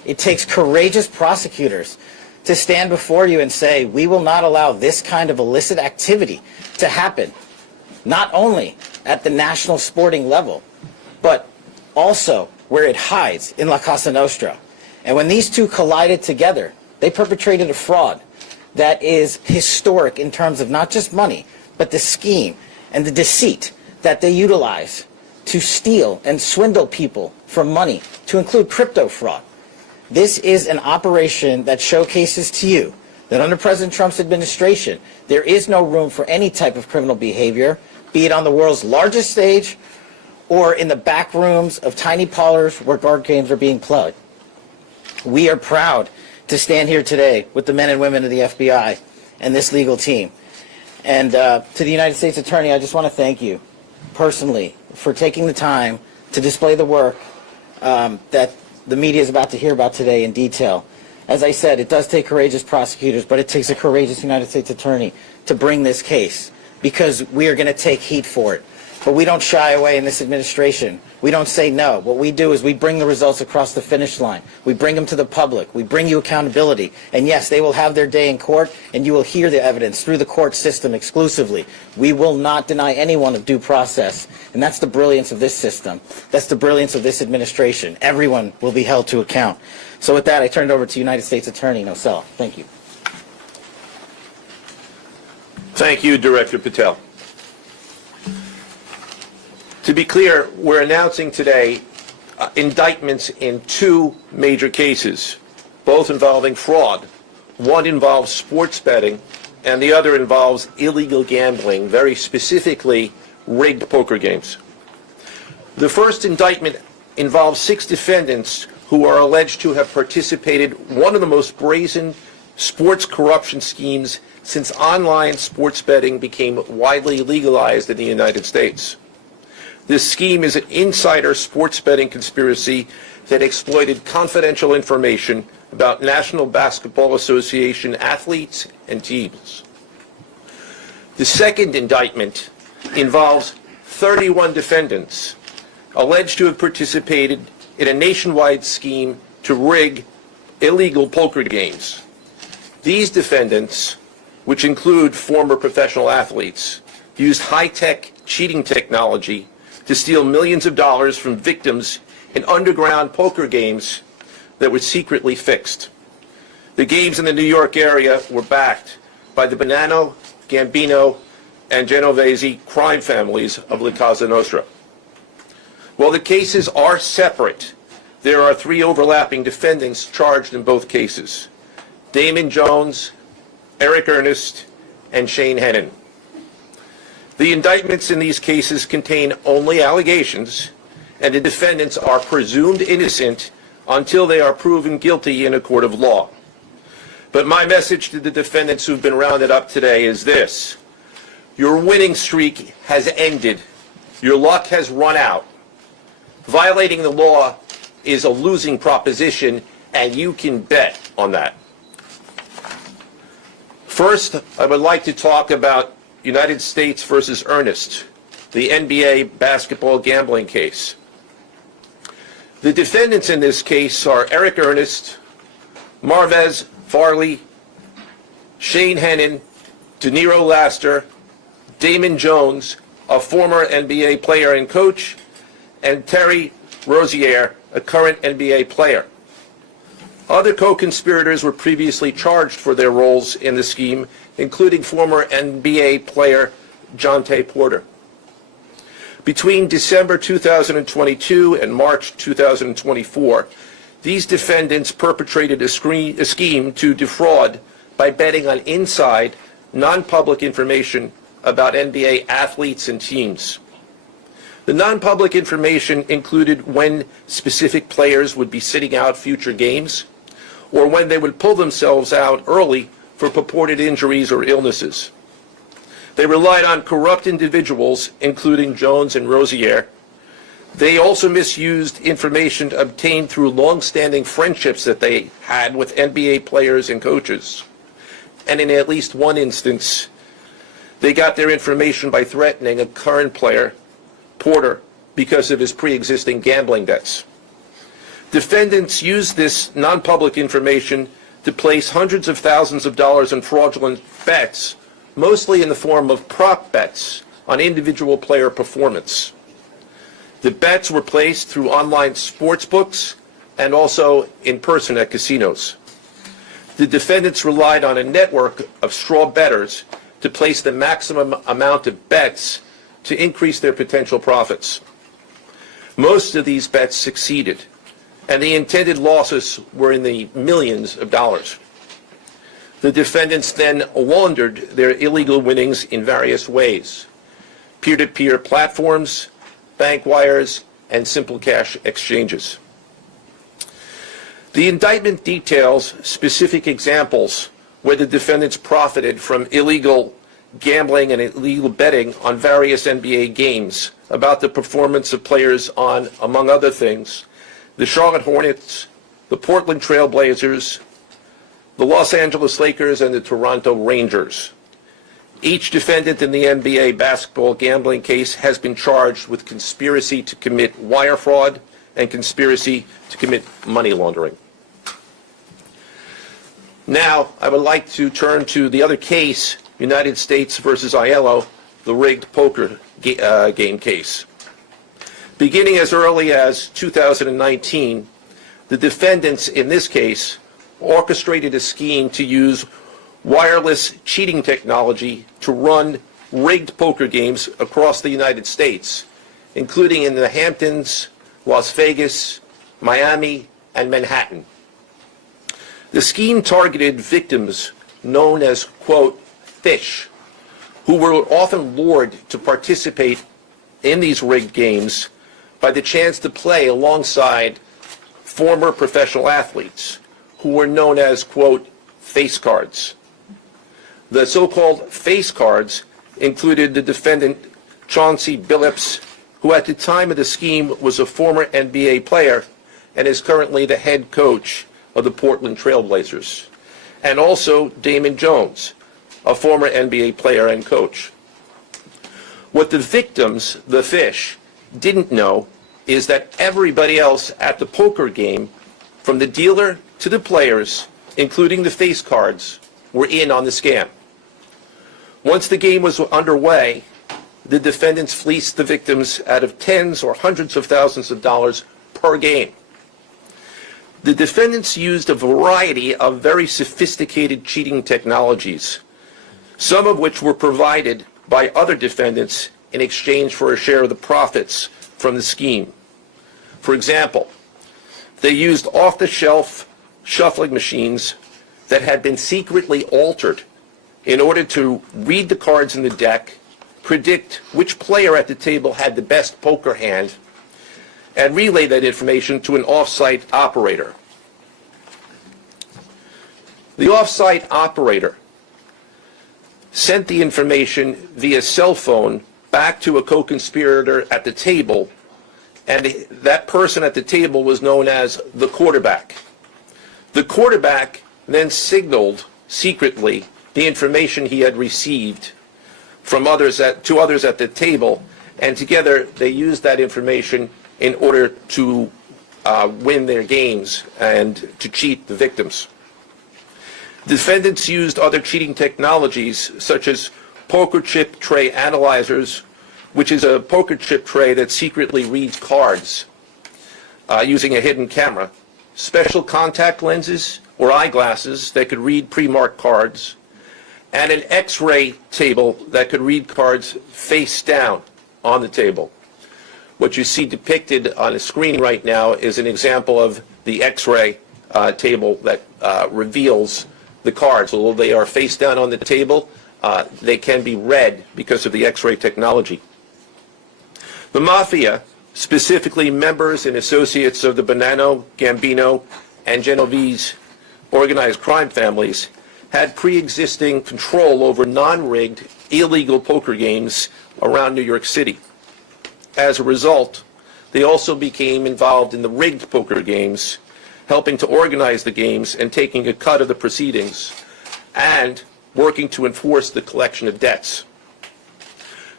It takes courageous prosecutors to stand before you and say, we will not allow this kind of illicit activity to happen, not only at the national sporting level, but also where it hides in La Cosa Nostra. And when these two collided together, they perpetrated a fraud that is historic in terms of not just money, but the scheme and the deceit that they utilize to steal and swindle people for money, to include crypto fraud. This is an operation that showcases to you that under President Trump's administration, there is no room for any type of criminal behavior, be it on the world's largest stage or in the back rooms of tiny parlors where card games are being played. We are proud to stand here today with the men and women of the FBI and this legal team. And to the United States Attorney, I just want to thank you personally for taking the time to display the work that the media is about to hear about today in detail. As I said, it does take courageous prosecutors, but it takes a courageous United States Attorney to bring this case, because we are going to take heat for it. But we don't shy away in this administration. We don't say no. What we do is we bring the results across the finish line. We bring them to the public. We bring you accountability. And yes, they will have their day in court, and you will hear the evidence through the court system exclusively. We will not deny anyone of due process. And that's the brilliance of this system. That's the brilliance of this administration. Everyone will be held to account. So with that, I turn it over to United States Attorney Nosella. Thank you. Thank you, Director Patel. To be clear, we're announcing today indictments in two major cases, both involving fraud. One involves sports betting, and the other involves illegal gambling, very specifically rigged poker games. The first indictment involves 6 defendants who are alleged to have participated in one of the most brazen sports corruption schemes since online sports betting became widely legalized in the United States. This scheme is an insider sports betting conspiracy that exploited confidential information about National Basketball Association athletes and teams. The second indictment involves 31 defendants alleged to have participated in a nationwide scheme to rig illegal poker games. These defendants, which include former professional athletes, used high-tech cheating technology to steal millions of dollars from victims in underground poker games that were secretly fixed. The games in the New York area were backed by the Bonanno, Gambino, and Genovese crime families of La Cosa Nostra. While the cases are separate, there are 3 overlapping defendants charged in both cases: Damon Jones, Eric Ernest, and Shane Hennon. The indictments in these cases contain only allegations, and the defendants are presumed innocent until they are proven guilty in a court of law. But my message to the defendants who've been rounded up today is this: your winning streak has ended. Your luck has run out. Violating the law is a losing proposition, and you can bet on that. First, I would like to talk about United States versus Ernest, the NBA basketball gambling case. The defendants in this case are Eric Ernest, Marvez Farley, Shane Hennon, De Niro Laster, Damon Jones, a former NBA player and coach, and Terry Rozier, a current NBA player. Other co-conspirators were previously charged for their roles in the scheme, including former NBA player Jonte Porter. Between December 2022 and March 2024, these defendants perpetrated a scheme to defraud by betting on inside, non-public information about NBA athletes and teams. The non-public information included when specific players would be sitting out future games, or when they would pull themselves out early for purported injuries or illnesses. They relied on corrupt individuals, including Jones and Rozier. They also misused information obtained through long-standing friendships that they had with NBA players and coaches. And in at least one instance, they got their information by threatening a current player, Porter, because of his pre-existing gambling debts. Defendants used this non-public information to place hundreds of thousands of dollars in fraudulent bets, mostly in the form of prop bets on individual player performance. The bets were placed through online sports books and also in person at casinos. The defendants relied on a network of straw bettors to place the maximum amount of bets to increase their potential profits. Most of these bets succeeded, and the intended losses were in the millions of dollars. The defendants then laundered their illegal winnings in various ways: peer-to-peer platforms, bank wires, and simple cash exchanges. The indictment details specific examples where the defendants profited from illegal gambling and illegal betting on various NBA games about the performance of players on, among other things, the Charlotte Hornets, the Portland Trail Blazers, the Los Angeles Lakers, and the Toronto Rangers. Each defendant in the NBA basketball gambling case has been charged with conspiracy to commit wire fraud and conspiracy to commit money laundering. Now, I would like to turn to the other case, United States versus Aiello, the rigged poker game case. Beginning as early as 2019, the defendants in this case orchestrated a scheme to use wireless cheating technology to run rigged poker games across the United States, including in the Hamptons, Las Vegas, Miami, and Manhattan. The scheme targeted victims known as, quote, fish, who were often lured to participate in these rigged games by the chance to play alongside former professional athletes who were known as, quote, face cards. The so-called face cards included the defendant Chauncey Billups, who at the time of the scheme was a former NBA player and is currently the head coach of the Portland Trail Blazers, and also Damon Jones, a former NBA player and coach. What the victims, the fish, didn't know is that everybody else at the poker game, from the dealer to the players, including the face cards, were in on the scam. Once the game was underway, the defendants fleeced the victims out of tens or hundreds of thousands of dollars per game. The defendants used a variety of very sophisticated cheating technologies, some of which were provided by other defendants in exchange for a share of the profits from the scheme. For example, they used off-the-shelf shuffling machines that had been secretly altered in order to read the cards in the deck, predict which player at the table had the best poker hand, and relay that information to an off-site operator. The off-site operator sent the information via cell phone back to a co-conspirator at the table, and that person at the table was known as the quarterback. The quarterback then signaled secretly the information he had received from others to others at the table, and together they used that information in order to win their games and to cheat the victims. Defendants used other cheating technologies such as poker chip tray analyzers, which is a poker chip tray that secretly reads cards using a hidden camera, special contact lenses or eyeglasses that could read pre-marked cards, and an X-ray table that could read cards face down on the table. What you see depicted on the screen right now is an example of the X-ray table that reveals the cards. Although they are face down on the table, they can be read because of the X-ray technology. The Mafia, specifically members and associates of the Bonanno, Gambino, and Genovese organized crime families, had pre-existing control over non-rigged, illegal poker games around New York City. As a result, they also became involved in the rigged poker games, helping to organize the games and taking a cut of the proceedings, and working to enforce the collection of debts.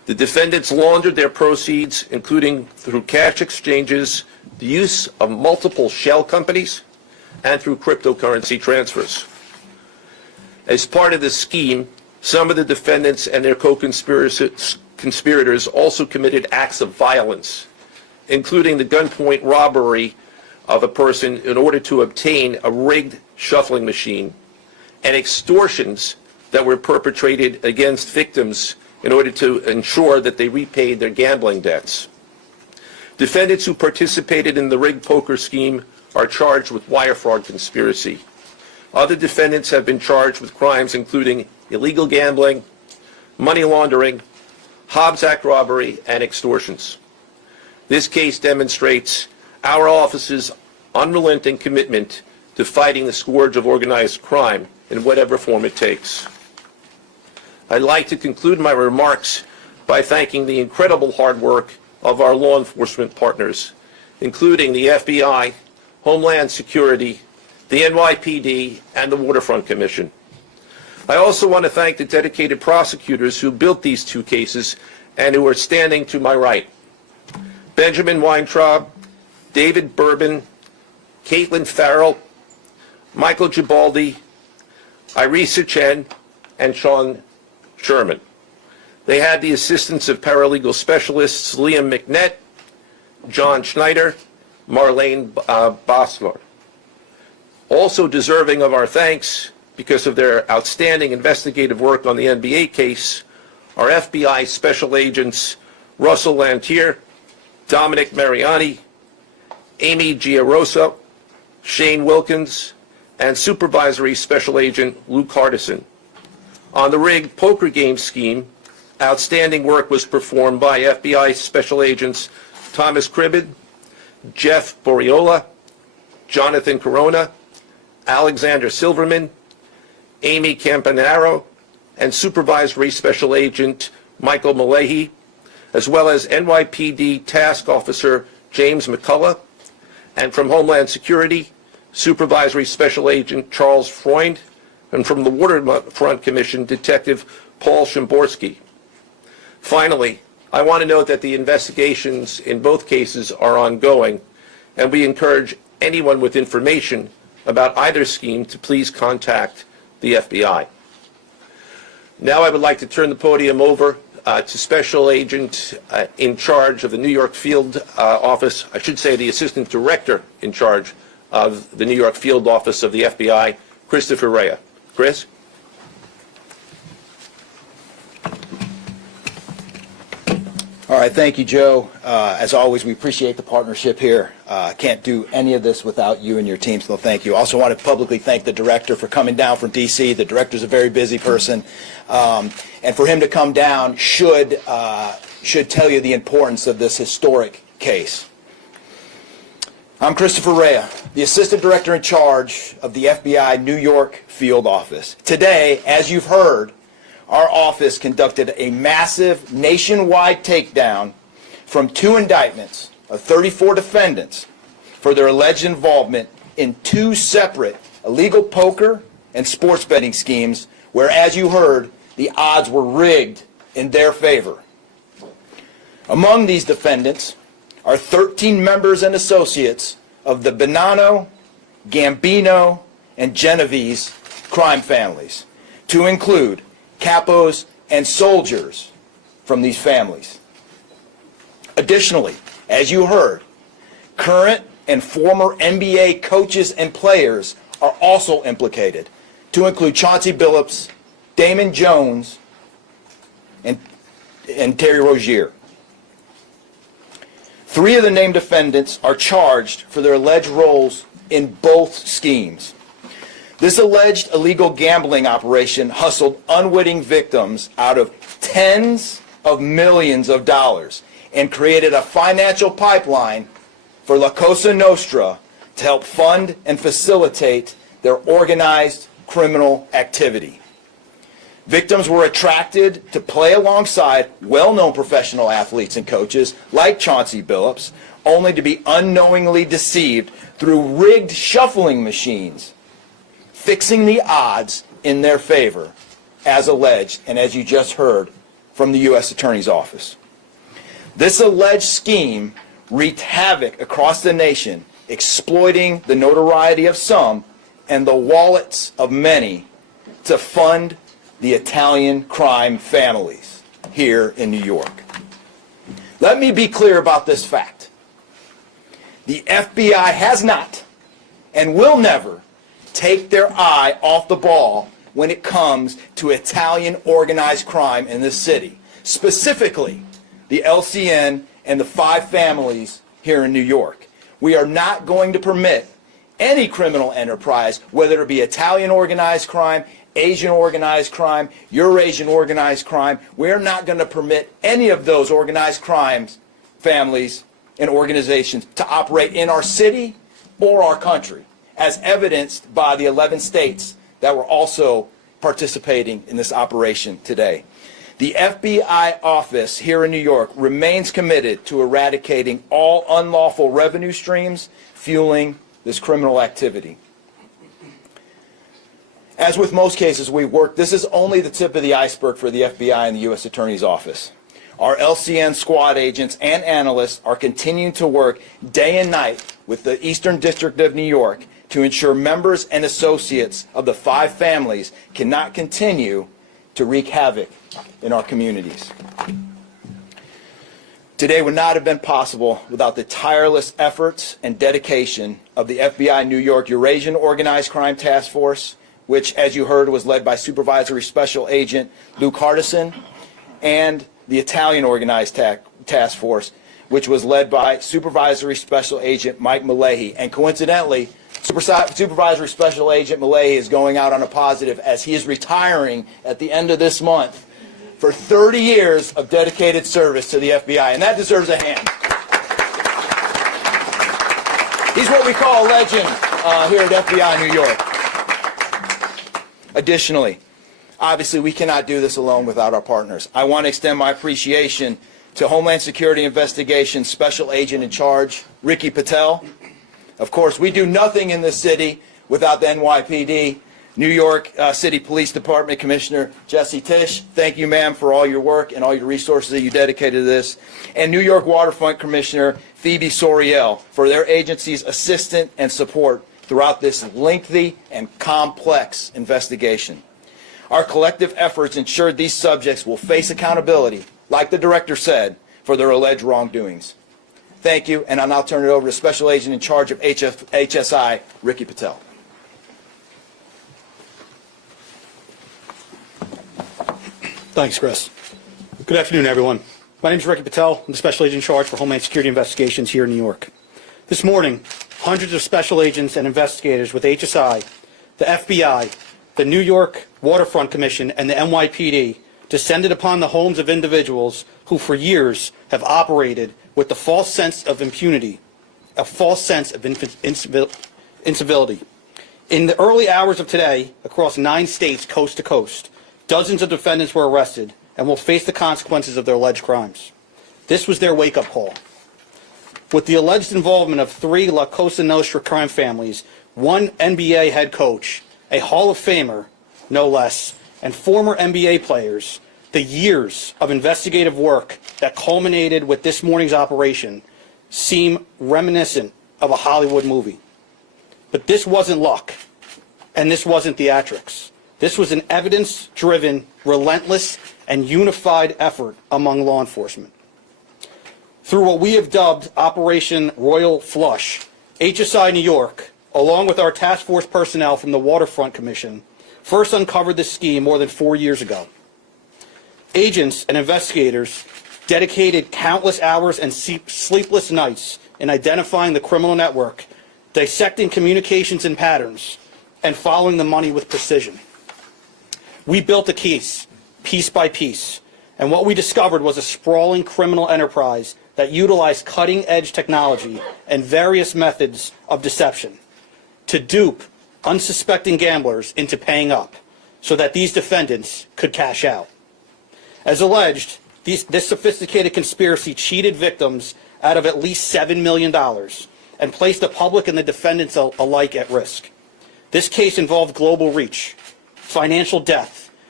The defendants laundered their proceeds, including through cash exchanges, the use of multiple shell companies, and through cryptocurrency transfers. As part of this scheme, some of the defendants and their co-conspirators also committed acts of violence, including the gunpoint robbery of a person in order to obtain a rigged shuffling machine, and extortions that were perpetrated against victims in order to ensure that they repaid their gambling debts. Defendants who participated in the rigged poker scheme are charged with wire fraud conspiracy. Other defendants have been charged with crimes including illegal gambling, money laundering, Hobbs Act robbery, and extortions. This case demonstrates our office's unrelenting commitment to fighting the scourge of organized crime in whatever form it takes. I'd like to conclude my remarks by thanking the incredible hard work of our law enforcement partners, including the FBI, Homeland Security, the NYPD, and the Waterfront Commission. I also want to thank the dedicated prosecutors who built these two cases and who are standing to my right. Benjamin Weintraub, David Bourbon, Caitlin Farrell, Michael Gibaldi, Irisa Chen, and Sean Sherman. They had the assistance of paralegal specialists Liam McNett, John Schneider, Marlene Bosler. Also deserving of our thanks because of their outstanding investigative work on the NBA case are FBI Special Agents Russell Lantier, Dominic Mariani, Amy Giarosa, Shane Wilkins, and Supervisory Special Agent Luke Hardison. On the rigged poker game scheme, outstanding work was performed by FBI Special Agents Thomas Cribbin, Jeff Boriola, Jonathan Corona, Alexander Silverman, Amy Campanaro, and Supervisory Special Agent Michael Malahy, as well as NYPD Task Officer James McCullough, and from Homeland Security, Supervisory Special Agent Charles Freund, and from the Waterfront Commission, Detective Paul Shimborski. Finally, I want to note that the investigations in both cases are ongoing, and we encourage anyone with information about either scheme to please contact the FBI. Now I would like to turn the podium over to Special Agent in charge of the New York Field Office, I should say the Assistant Director in charge of the New York Field Office of the FBI, Christopher Rea. Chris? All right, thank you, Joe. As always, we appreciate the partnership here. Can't do any of this without you and your team, so thank you. Also want to publicly thank the director for coming down from D.C. The director's a very busy person, and for him to come down should tell you the importance of this historic case. I'm Christopher Rea, the Assistant Director in charge of the FBI New York Field Office. Today, as you've heard, our office conducted a massive nationwide takedown from 2 indictments of 34 defendants for their alleged involvement in 2 separate illegal poker and sports betting schemes where, as you heard, the odds were rigged in their favor. Among these defendants are 13 members and associates of the Bonanno, Gambino, and Genovese crime families, to include capos and soldiers from these families. Additionally, as you heard, current and former NBA coaches and players are also implicated, to include Chauncey Billups, Damon Jones, and Terry Rozier. 3 of the named defendants are charged for their alleged roles in both schemes. This alleged illegal gambling operation hustled unwitting victims out of tens of millions of dollars and created a financial pipeline for La Cosa Nostra to help fund and facilitate their organized criminal activity. Victims were attracted to play alongside well-known professional athletes and coaches like Chauncey Billups, only to be unknowingly deceived through rigged shuffling machines, fixing the odds in their favor, as alleged, and as you just heard, from the U.S. Attorney's Office. This alleged scheme wreaked havoc across the nation, exploiting the notoriety of some and the wallets of many to fund the Italian crime families here in New York. Let me be clear about this fact. The FBI has not and will never take their eye off the ball when it comes to Italian organized crime in this city, specifically the LCN and the 5 families here in New York. We are not going to permit any criminal enterprise, whether it be Italian organized crime, Asian organized crime, Eurasian organized crime. We're not going to permit any of those organized crimes, families, and organizations to operate in our city or our country, as evidenced by the 11 states that were also participating in this operation today. The FBI office here in New York remains committed to eradicating all unlawful revenue streams fueling this criminal activity. As with most cases we've worked, this is only the tip of the iceberg for the FBI and the U.S. Attorney's Office. Our LCN squad agents and analysts are continuing to work day and night with the Eastern District of New York to ensure members and associates of the 5 families cannot continue to wreak havoc in our communities. Today would not have been possible without the tireless efforts and dedication of the FBI New York Eurasian Organized Crime Task Force, which, as you heard, was led by Supervisory Special Agent Luke Hardison, and the Italian Organized Task Force, which was led by Supervisory Special Agent Mike Malahi. And coincidentally, Supervisory Special Agent Malahi is going out on a positive as he is retiring at the end of this month for 30 years of dedicated service to the FBI, and that deserves a hand. He's what we call a legend here at FBI New York. Additionally, obviously we cannot do this alone without our partners. I want to extend my appreciation to Homeland Security Investigations Special Agent in Charge, Ricky Patel. Of course, we do nothing in this city without the NYPD. New York City Police Department Commissioner Jesse Tisch, thank you, ma'am, for all your work and all your resources that you dedicated to this. And New York Waterfront Commissioner Phoebe Soriel for their agency's assistance and support throughout this lengthy and complex investigation. Our collective efforts ensured these subjects will face accountability, like the director said, for their alleged wrongdoings. Thank you, and I'll now turn it over to Special Agent in charge of HSI, Ricky Patel. Thanks, Chris. Good afternoon, everyone. My name is Ricky Patel. I'm the Special Agent in charge for Homeland Security Investigations here in New York. This morning, hundreds of special agents and investigators with HSI, the FBI, the New York Waterfront Commission, and the NYPD descended upon the homes of individuals who for years have operated with the false sense of impunity, a false sense of incivility. In the early hours of today, across 9 states coast to coast, dozens of defendants were arrested and will face the consequences of their alleged crimes. This was their wake-up call. With the alleged involvement of 3 La Cosa Nostra crime families, 1 NBA head coach, a Hall of Famer, no less, and former NBA players, the years of investigative work that culminated with this morning's operation seem reminiscent of a Hollywood movie. But this wasn't luck, and this wasn't theatrics. This was an evidence-driven, relentless, and unified effort among law enforcement. Through what we have dubbed Operation Royal Flush, HSI New York, along with our task force personnel from the Waterfront Commission, first uncovered this scheme more than 4 years ago. Agents and investigators dedicated countless hours and sleepless nights in identifying the criminal network, dissecting communications and patterns, and following the money with precision. We built a case, piece by piece, and what we discovered was a sprawling criminal enterprise that utilized cutting-edge technology and various methods of deception to dupe unsuspecting gamblers into paying up so that these defendants could cash out. As alleged, this sophisticated conspiracy cheated victims out of at least $7 million and placed the public and the defendants alike at risk. This case involved global reach, financial depth,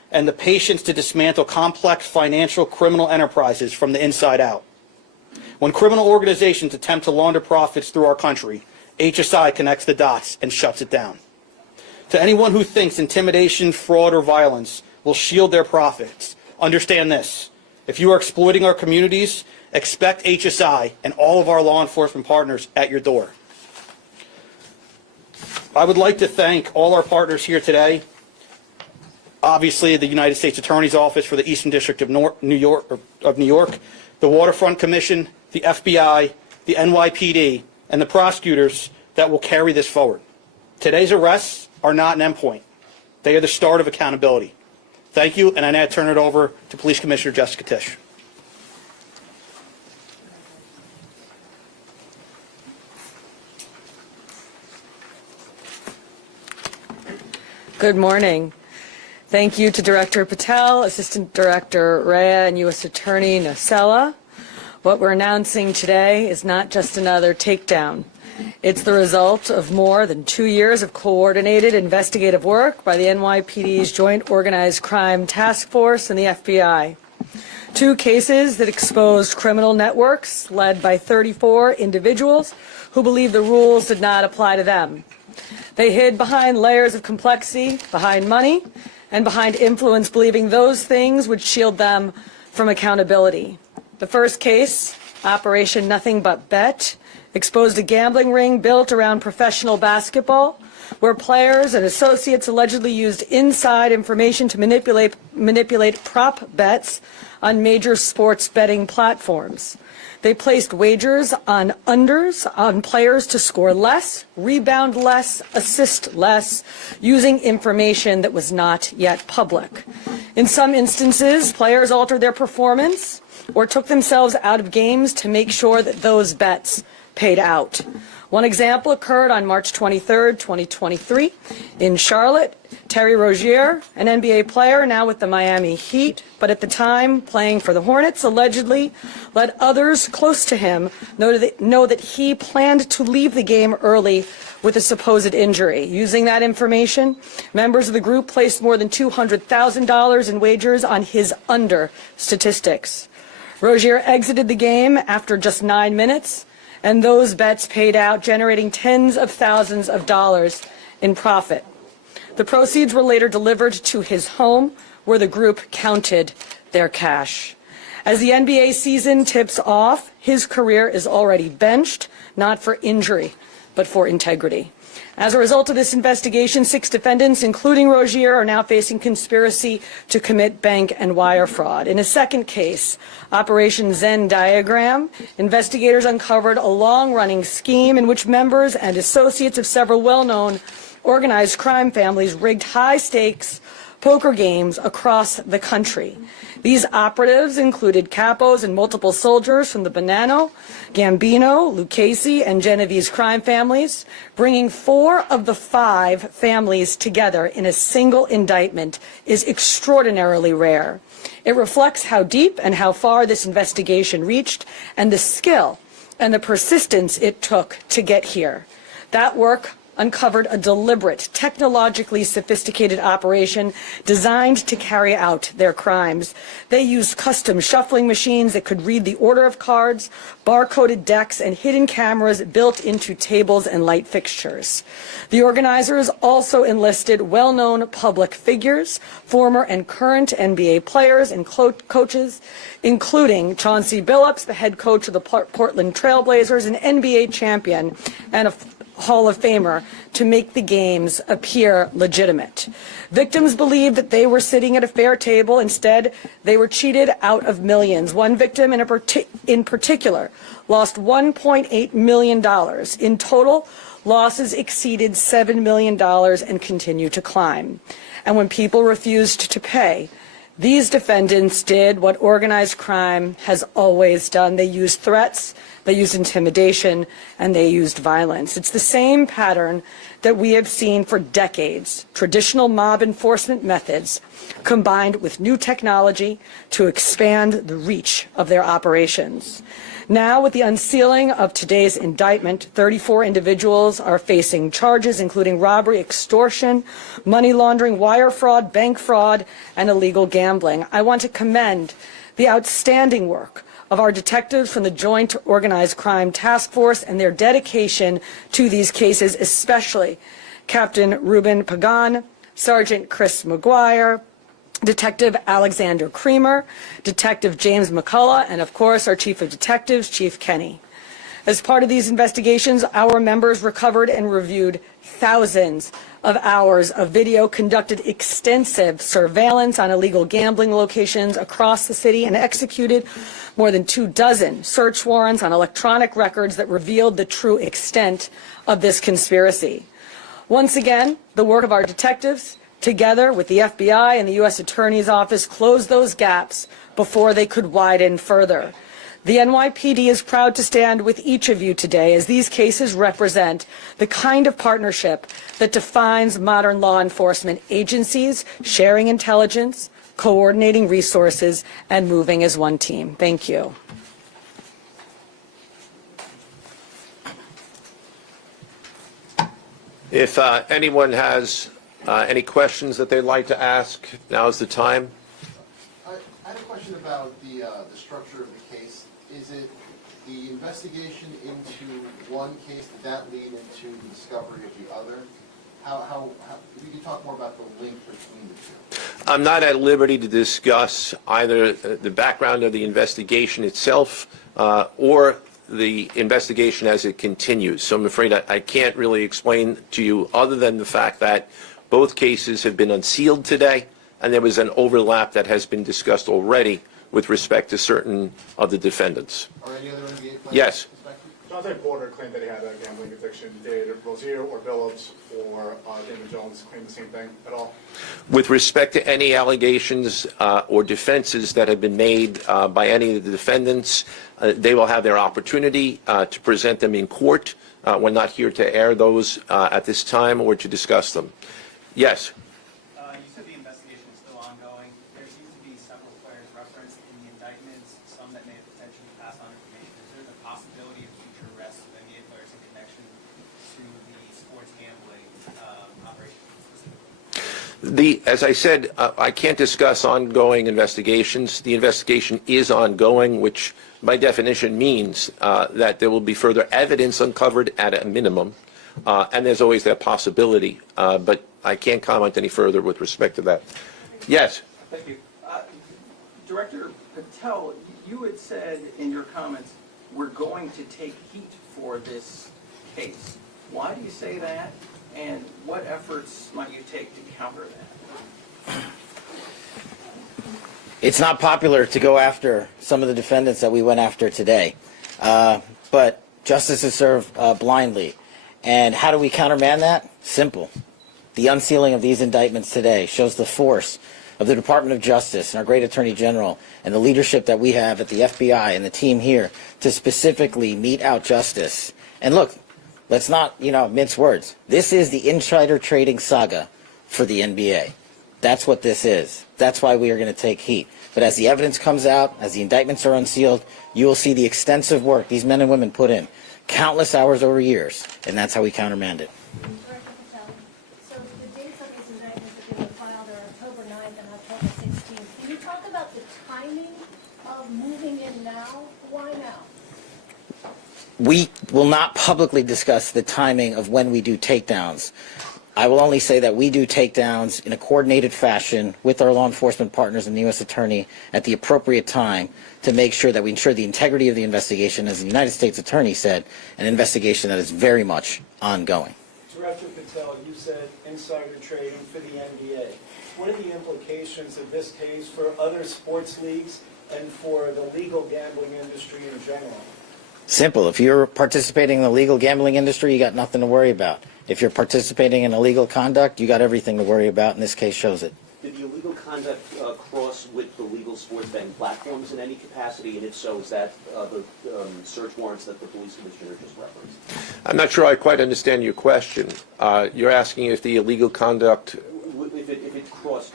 and the patience to dismantle complex financial criminal enterprises from the inside out. When criminal organizations attempt to launder profits through our country, HSI connects the dots and shuts it down. To anyone who thinks intimidation, fraud, or violence will shield their profits, understand this. If you are exploiting our communities, expect HSI and all of our law enforcement partners at your door. I would like to thank all our partners here today. Obviously, the United States Attorney's Office for the Eastern District of New York, the Waterfront Commission, the FBI, the NYPD, and the prosecutors that will carry this forward. Today's arrests are not an endpoint. They are the start of accountability. Thank you, and I now turn it over to Police Commissioner Jessica Tisch. Good morning. Thank you to Director Patel, Assistant Director Rhea, and U.S. Attorney Nocella. What we're announcing today is not just another takedown. It's the result of more than 2 years of coordinated investigative work by the NYPD's Joint Organized Crime Task Force and the FBI. 2 cases that exposed criminal networks led by 34 individuals who believed the rules did not apply to them. They hid behind layers of complexity, behind money, and behind influence, believing those things would shield them from accountability. The first case, Operation Nothing But Bet, exposed a gambling ring built around professional basketball, where players and associates allegedly used inside information to manipulate prop bets on major sports betting platforms. They placed wagers on unders on players to score less, rebound less, assist less, using information that was not yet public. In some instances, players altered their performance or took themselves out of games to make sure that those bets paid out. One example occurred on March 23, 2023, in Charlotte. Terry Rozier, an NBA player now with the Miami Heat, but at the time playing for the Hornets, allegedly let others close to him know that he planned to leave the game early with a supposed injury. Using that information, members of the group placed more than $200,000 in wagers on his under statistics. Rozier exited the game after just 9 minutes, and those bets paid out, generating tens of thousands of dollars in profit. The proceeds were later delivered to his home, where the group counted their cash. As the NBA season tips off, his career is already benched, not for injury, but for integrity. As a result of this investigation, 6 defendants, including Rozier, are now facing conspiracy to commit bank and wire fraud. In a second case, Operation Zen Diagram, investigators uncovered a long-running scheme in which members and associates of several well-known organized crime families rigged high-stakes poker games across the country. These operatives included capos and multiple soldiers from the Bonanno, Gambino, Lucchese, and Genovese crime families. Bringing 4 of the 5 families together in a single indictment is extraordinarily rare. It reflects how deep and how far this investigation reached and the skill and the persistence it took to get here. That work uncovered a deliberate, technologically sophisticated operation designed to carry out their crimes. They used custom shuffling machines that could read the order of cards, barcoded decks, and hidden cameras built into tables and light fixtures. The organizers also enlisted well-known public figures, former and current NBA players and coaches, including Chauncey Billups, the head coach of the Portland Trailblazers, an NBA champion, and a Hall of Famer, to make the games appear legitimate. Victims believed that they were sitting at a fair table. Instead, they were cheated out of millions. One victim in particular lost $1.8 million. In total, losses exceeded $7 million and continue to climb. And when people refused to pay, these defendants did what organized crime has always done. They used threats, they used intimidation, and they used violence. It's the same pattern that we have seen for decades. Traditional mob enforcement methods combined with new technology to expand the reach of their operations. Now, with the unsealing of today's indictment, 34 individuals are facing charges including robbery, extortion, money laundering, wire fraud, bank fraud, and illegal gambling. I want to commend the outstanding work of our detectives from the Joint Organized Crime Task Force and their dedication to these cases, especially Captain Ruben Pagan, Sergeant Chris McGuire, Detective Alexander Creamer, Detective James McCullough, and of course our Chief of Detectives, Chief Kenny. As part of these investigations, our members recovered and reviewed thousands of hours of video, conducted extensive surveillance on illegal gambling locations across the city, and executed more than 24 search warrants on electronic records that revealed the true extent of this conspiracy. Once again, the work of our detectives, together with the FBI and the U.S. Attorney's Office, closed those gaps before they could widen further. The NYPD is proud to stand with each of you today as these cases represent the kind of partnership that defines modern law enforcement agencies, sharing intelligence, coordinating resources, and moving as one team. Thank you. If anyone has any questions that they'd like to ask, now's the time. I had a question about the structure of the case. Is it the investigation into one case, did that lead into the discovery of the other? If you could talk more about the link between the two. I'm not at liberty to discuss either the background of the investigation itself or the investigation as it continues. So I'm afraid I can't really explain to you other than the fact that both cases have been unsealed today, and there was an overlap that has been discussed already with respect to certain of the defendants. Are any other NBA players? Yes. Chauncey Porter claimed that he had a gambling addiction. Did Rozier or Billups or Damon Jones claim the same thing at all? With respect to any allegations or defenses that have been made by any of the defendants, they will have their opportunity to present them in court. We're not here to air those at this time or to discuss them. Yes? You said the investigation is still ongoing. There seems to be several players referenced in the indictments, some that may potentially pass on information. Is there the possibility of future arrests of NBA players in connection to the sports gambling operation specifically? As I said, I can't discuss ongoing investigations. The investigation is ongoing, which by definition means that there will be further evidence uncovered at a minimum, and there's always that possibility, but I can't comment any further with respect to that. Yes? Thank you. Director Patel, you had said in your comments, we're going to take heat for this case. Why do you say that, and what efforts might you take to counter that? It's not popular to go after some of the defendants that we went after today, but justice is served blindly. And how do we countermand that? Simple. The unsealing of these indictments today shows the force of the Department of Justice and our great Attorney General and the leadership that we have at the FBI and the team here to specifically mete out justice. And look, let's not, mince words. This is the insider trading saga for the NBA. That's what this is. That's why we are going to take heat. But as the evidence comes out, as the indictments are unsealed, you will see the extensive work these men and women put in, countless hours over years, and that's how we countermand it. Director Patel, so the dates of these indictments that they were filed are October 9th and October 16th. Can you talk about the timing of moving in now? Why now? We will not publicly discuss the timing of when we do takedowns. I will only say that we do takedowns in a coordinated fashion with our law enforcement partners and the U.S. Attorney at the appropriate time to make sure that we ensure the integrity of the investigation, as the United States Attorney said, an investigation that is very much ongoing. Director Patel, you said insider trading for the NBA. What are the implications of this case for other sports leagues and for the legal gambling industry in general? Simple. If you're participating in the legal gambling industry, you got nothing to worry about. If you're participating in illegal conduct, you got everything to worry about, and this case shows it. Did the illegal conduct cross with the legal sports betting platforms in any capacity? And if so, is that the search warrants that the police commissioner just referenced? I'm not sure I quite understand your question. You're asking if the illegal conduct... If it crossed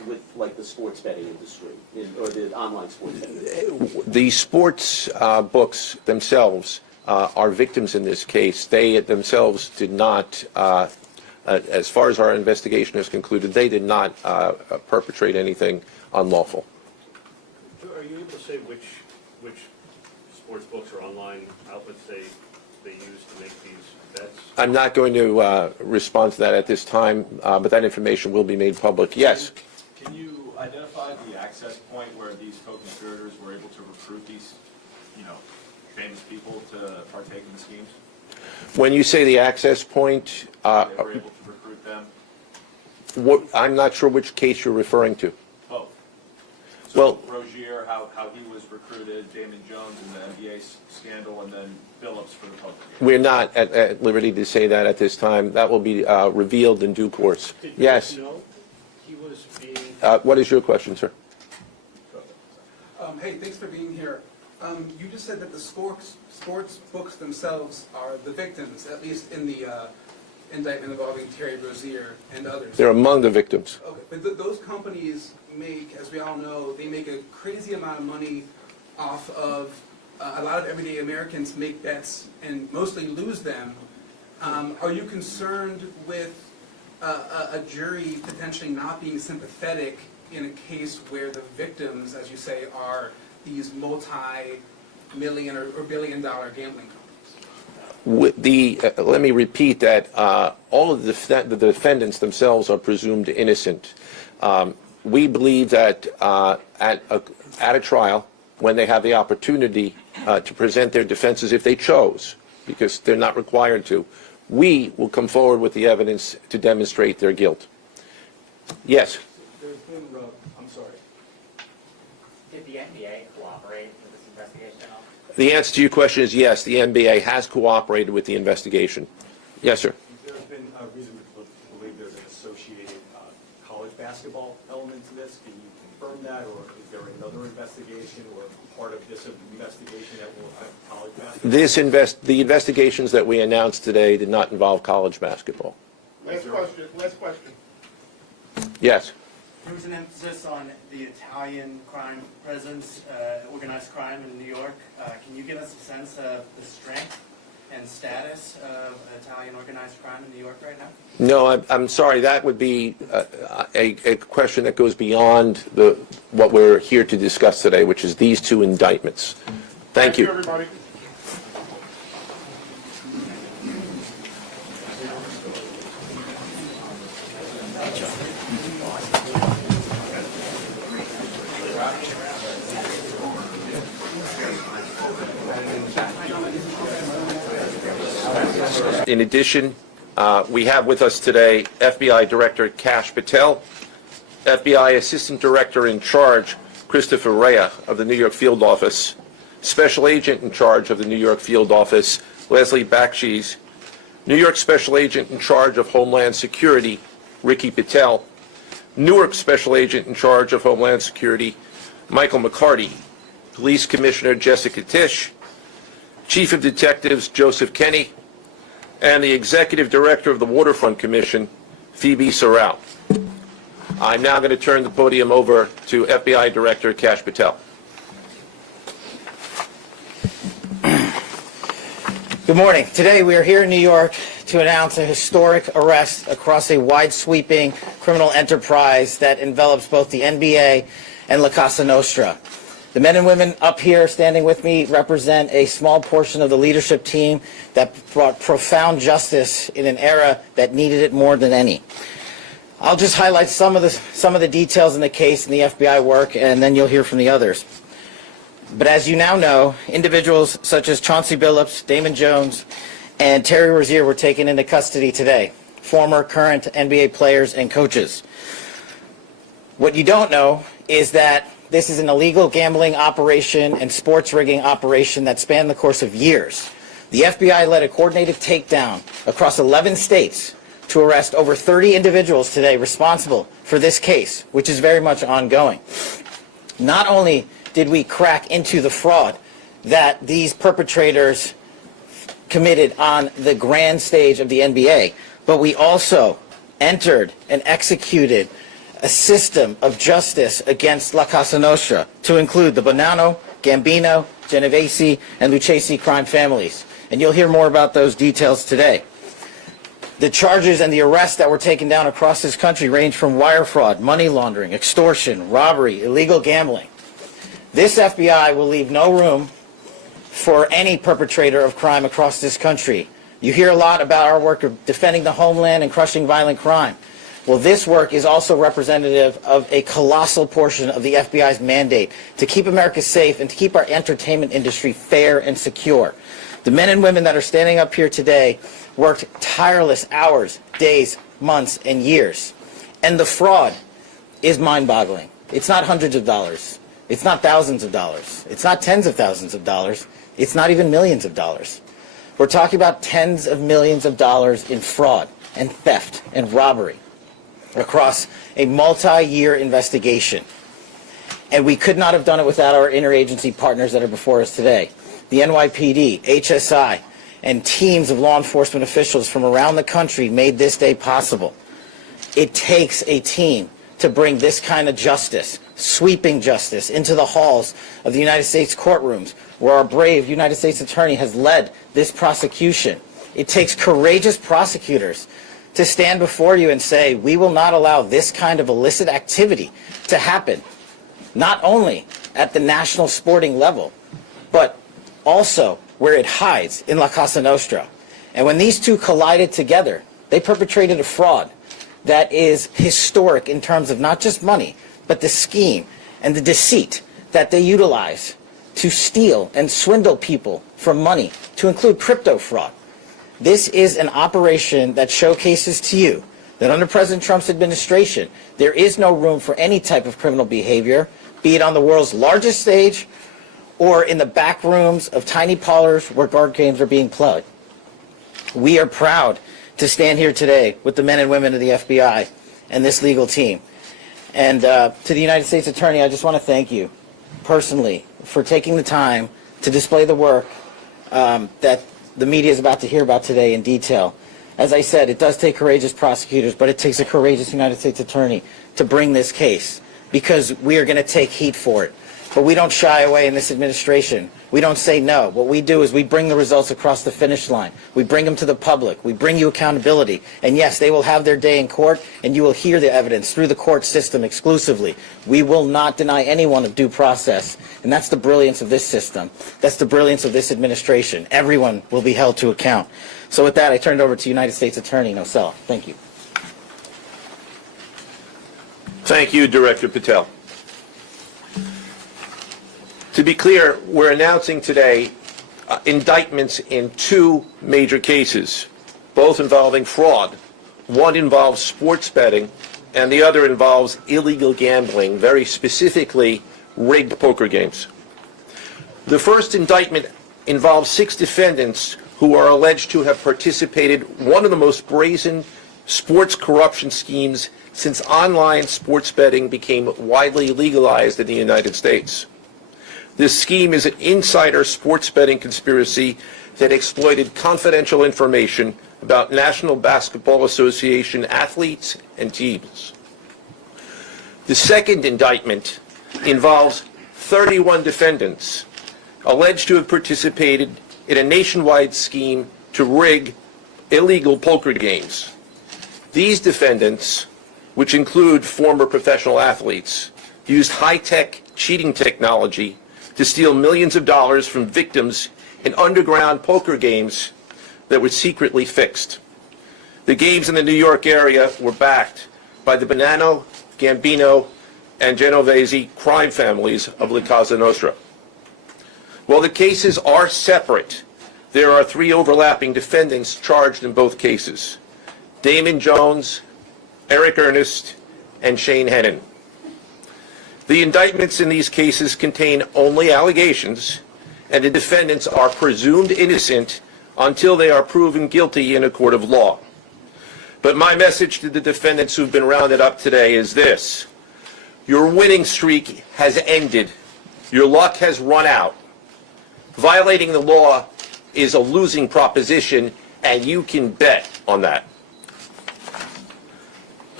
with like the sports betting industry or the online sports betting? The sports books themselves are victims in this case. They themselves did not, as far as our investigation has concluded, they did not perpetrate anything unlawful. Are you able to say which sports books or online outlets they use to make these bets? I'm not going to respond to that at this time, but that information will be made public. Yes? Can you identify the access point where these co-conspirators were able to recruit these, famous people to partake in the schemes? When you say the access point, They were able to recruit them? I'm not sure which case you're referring to. Both. Well, Rozier, how he was recruited, Damon Jones in the NBA scandal, and then Billups for the poker game. We're not at liberty to say that at this time. That will be revealed in due course. Did Yes. you know he was being... What is your question, sir? Hey, thanks for being here. You just said that the sports books themselves are the victims, at least in the indictment involving Terry Rozier and others. They're among the victims. Okay, but those companies make, as we all know, they make a crazy amount of money off of a lot of everyday Americans make bets and mostly lose them. Are you concerned with a jury potentially not being sympathetic in a case where the victims, as you say, are these multi-million or billion-dollar gambling companies? Let me repeat that all of the defendants themselves are presumed innocent. We believe that at a trial, when they have the opportunity to present their defenses if they chose, because they're not required to, we will come forward with the evidence to demonstrate their guilt. Yes? There's been, I'm sorry. Did the NBA cooperate with this investigation at all? The answer to your question is yes, the NBA has cooperated with the investigation. Yes, sir. There's been a reason to believe there's an associated college basketball element to this. Can you confirm that, or is there another investigation or part of this investigation that will affect college basketball? The investigations that we announced today did not involve college basketball. Last question. Yes. There was an emphasis on the Italian crime presence, organized crime in New York. Can you give us a sense of the strength and status of Italian organized crime in New York right now? No, I'm sorry. That would be a question that goes beyond what we're here to discuss today, which is these two indictments. Thank you. Everybody. In addition, we have with us today FBI Director Kash Patel, FBI Assistant Director in Charge Christopher Rea of the New York Field Office, Special Agent in Charge of the New York Field Office Leslie Bakshi's, New York Special Agent in Charge of Homeland Security Ricky Patel, Newark Special Agent in Charge of Homeland Security Michael McCarty, Police Commissioner Jessica Tisch, Chief of Detectives Joseph Kenny, and the Executive Director of the Waterfront Commission, Phoebe Sorrell. I'm now going to turn the podium over to FBI Director Kash Patel. Good morning. Today we are here in New York to announce a historic arrest across a wide-sweeping criminal enterprise that envelops both the NBA and La Casa Nostra. The men and women up here standing with me represent a small portion of the leadership team that brought profound justice in an era that needed it more than any. I'll just highlight some of the details in the case and the FBI work, and then you'll hear from the others. But as you now know, individuals such as Chauncey Billups, Damon Jones, and Terry Rozier were taken into custody today, former, current NBA players and coaches. What you don't know is that this is an illegal gambling operation and sports rigging operation that spanned the course of years. The FBI led a coordinated takedown across 11 states to arrest over 30 individuals today responsible for this case, which is very much ongoing. Not only did we crack into the fraud that these perpetrators committed on the grand stage of the NBA, but we also entered and executed a system of justice against La Cosa Nostra to include the Bonanno, Gambino, Genovese, and Lucchese crime families. And you'll hear more about those details today. The charges and the arrests that were taken down across this country range from wire fraud, money laundering, extortion, robbery, illegal gambling. This FBI will leave no room for any perpetrator of crime across this country. You hear a lot about our work of defending the homeland and crushing violent crime. Well, this work is also representative of a colossal portion of the FBI's mandate to keep America safe and to keep our entertainment industry fair and secure. The men and women that are standing up here today worked tireless hours, days, months, and years. And the fraud is mind-boggling. It's not hundreds of dollars. It's not thousands of dollars. It's not tens of thousands of dollars. It's not even millions of dollars. We're talking about tens of millions of dollars in fraud and theft and robbery across a multi-year investigation. And we could not have done it without our interagency partners that are before us today. The NYPD, HSI, and teams of law enforcement officials from around the country made this day possible. It takes a team to bring this kind of justice, sweeping justice, into the halls of the United States courtrooms, where our brave United States Attorney has led this prosecution. It takes courageous prosecutors to stand before you and say, we will not allow this kind of illicit activity to happen, not only at the national sporting level, but also where it hides in La Cosa Nostra. And when these two collided together, they perpetrated a fraud that is historic in terms of not just money, but the scheme and the deceit that they utilize to steal and swindle people for money, to include crypto fraud. This is an operation that showcases to you that under President Trump's administration, there is no room for any type of criminal behavior, be it on the world's largest stage or in the back rooms of tiny parlors where card games are being played. We are proud to stand here today with the men and women of the FBI and this legal team. And to the United States Attorney, I just want to thank you personally for taking the time to display the work that the media is about to hear about today in detail. As I said, it does take courageous prosecutors, but it takes a courageous United States Attorney to bring this case, because we are going to take heat for it. But we don't shy away in this administration. We don't say no. What we do is we bring the results across the finish line. We bring them to the public. We bring you accountability. And yes, they will have their day in court, and you will hear the evidence through the court system exclusively. We will not deny anyone of due process. And that's the brilliance of this system. That's the brilliance of this administration. Everyone will be held to account. So with that, I turn it over to United States Attorney Nosella. Thank you. Thank you, Director Patel. To be clear, we're announcing today indictments in two major cases, both involving fraud. One involves sports betting, and the other involves illegal gambling, very specifically rigged poker games. The first indictment involves 6 defendants who are alleged to have participated in one of the most brazen sports corruption schemes since online sports betting became widely legalized in the United States. This scheme is an insider sports betting conspiracy that exploited confidential information about National Basketball Association athletes and teams. The second indictment involves 31 defendants alleged to have participated in a nationwide scheme to rig illegal poker games. These defendants, which include former professional athletes, used high-tech cheating technology to steal millions of dollars from victims in underground poker games that were secretly fixed. The games in the New York area were backed by the Bonanno, Gambino, and Genovese crime families of La Cosa Nostra. While the cases are separate, there are 3 overlapping defendants charged in both cases: Damon Jones, Eric Ernest, and Shane Hennon. The indictments in these cases contain only allegations, and the defendants are presumed innocent until they are proven guilty in a court of law. But my message to the defendants who've been rounded up today is this: your winning streak has ended. Your luck has run out. Violating the law is a losing proposition, and you can bet on that.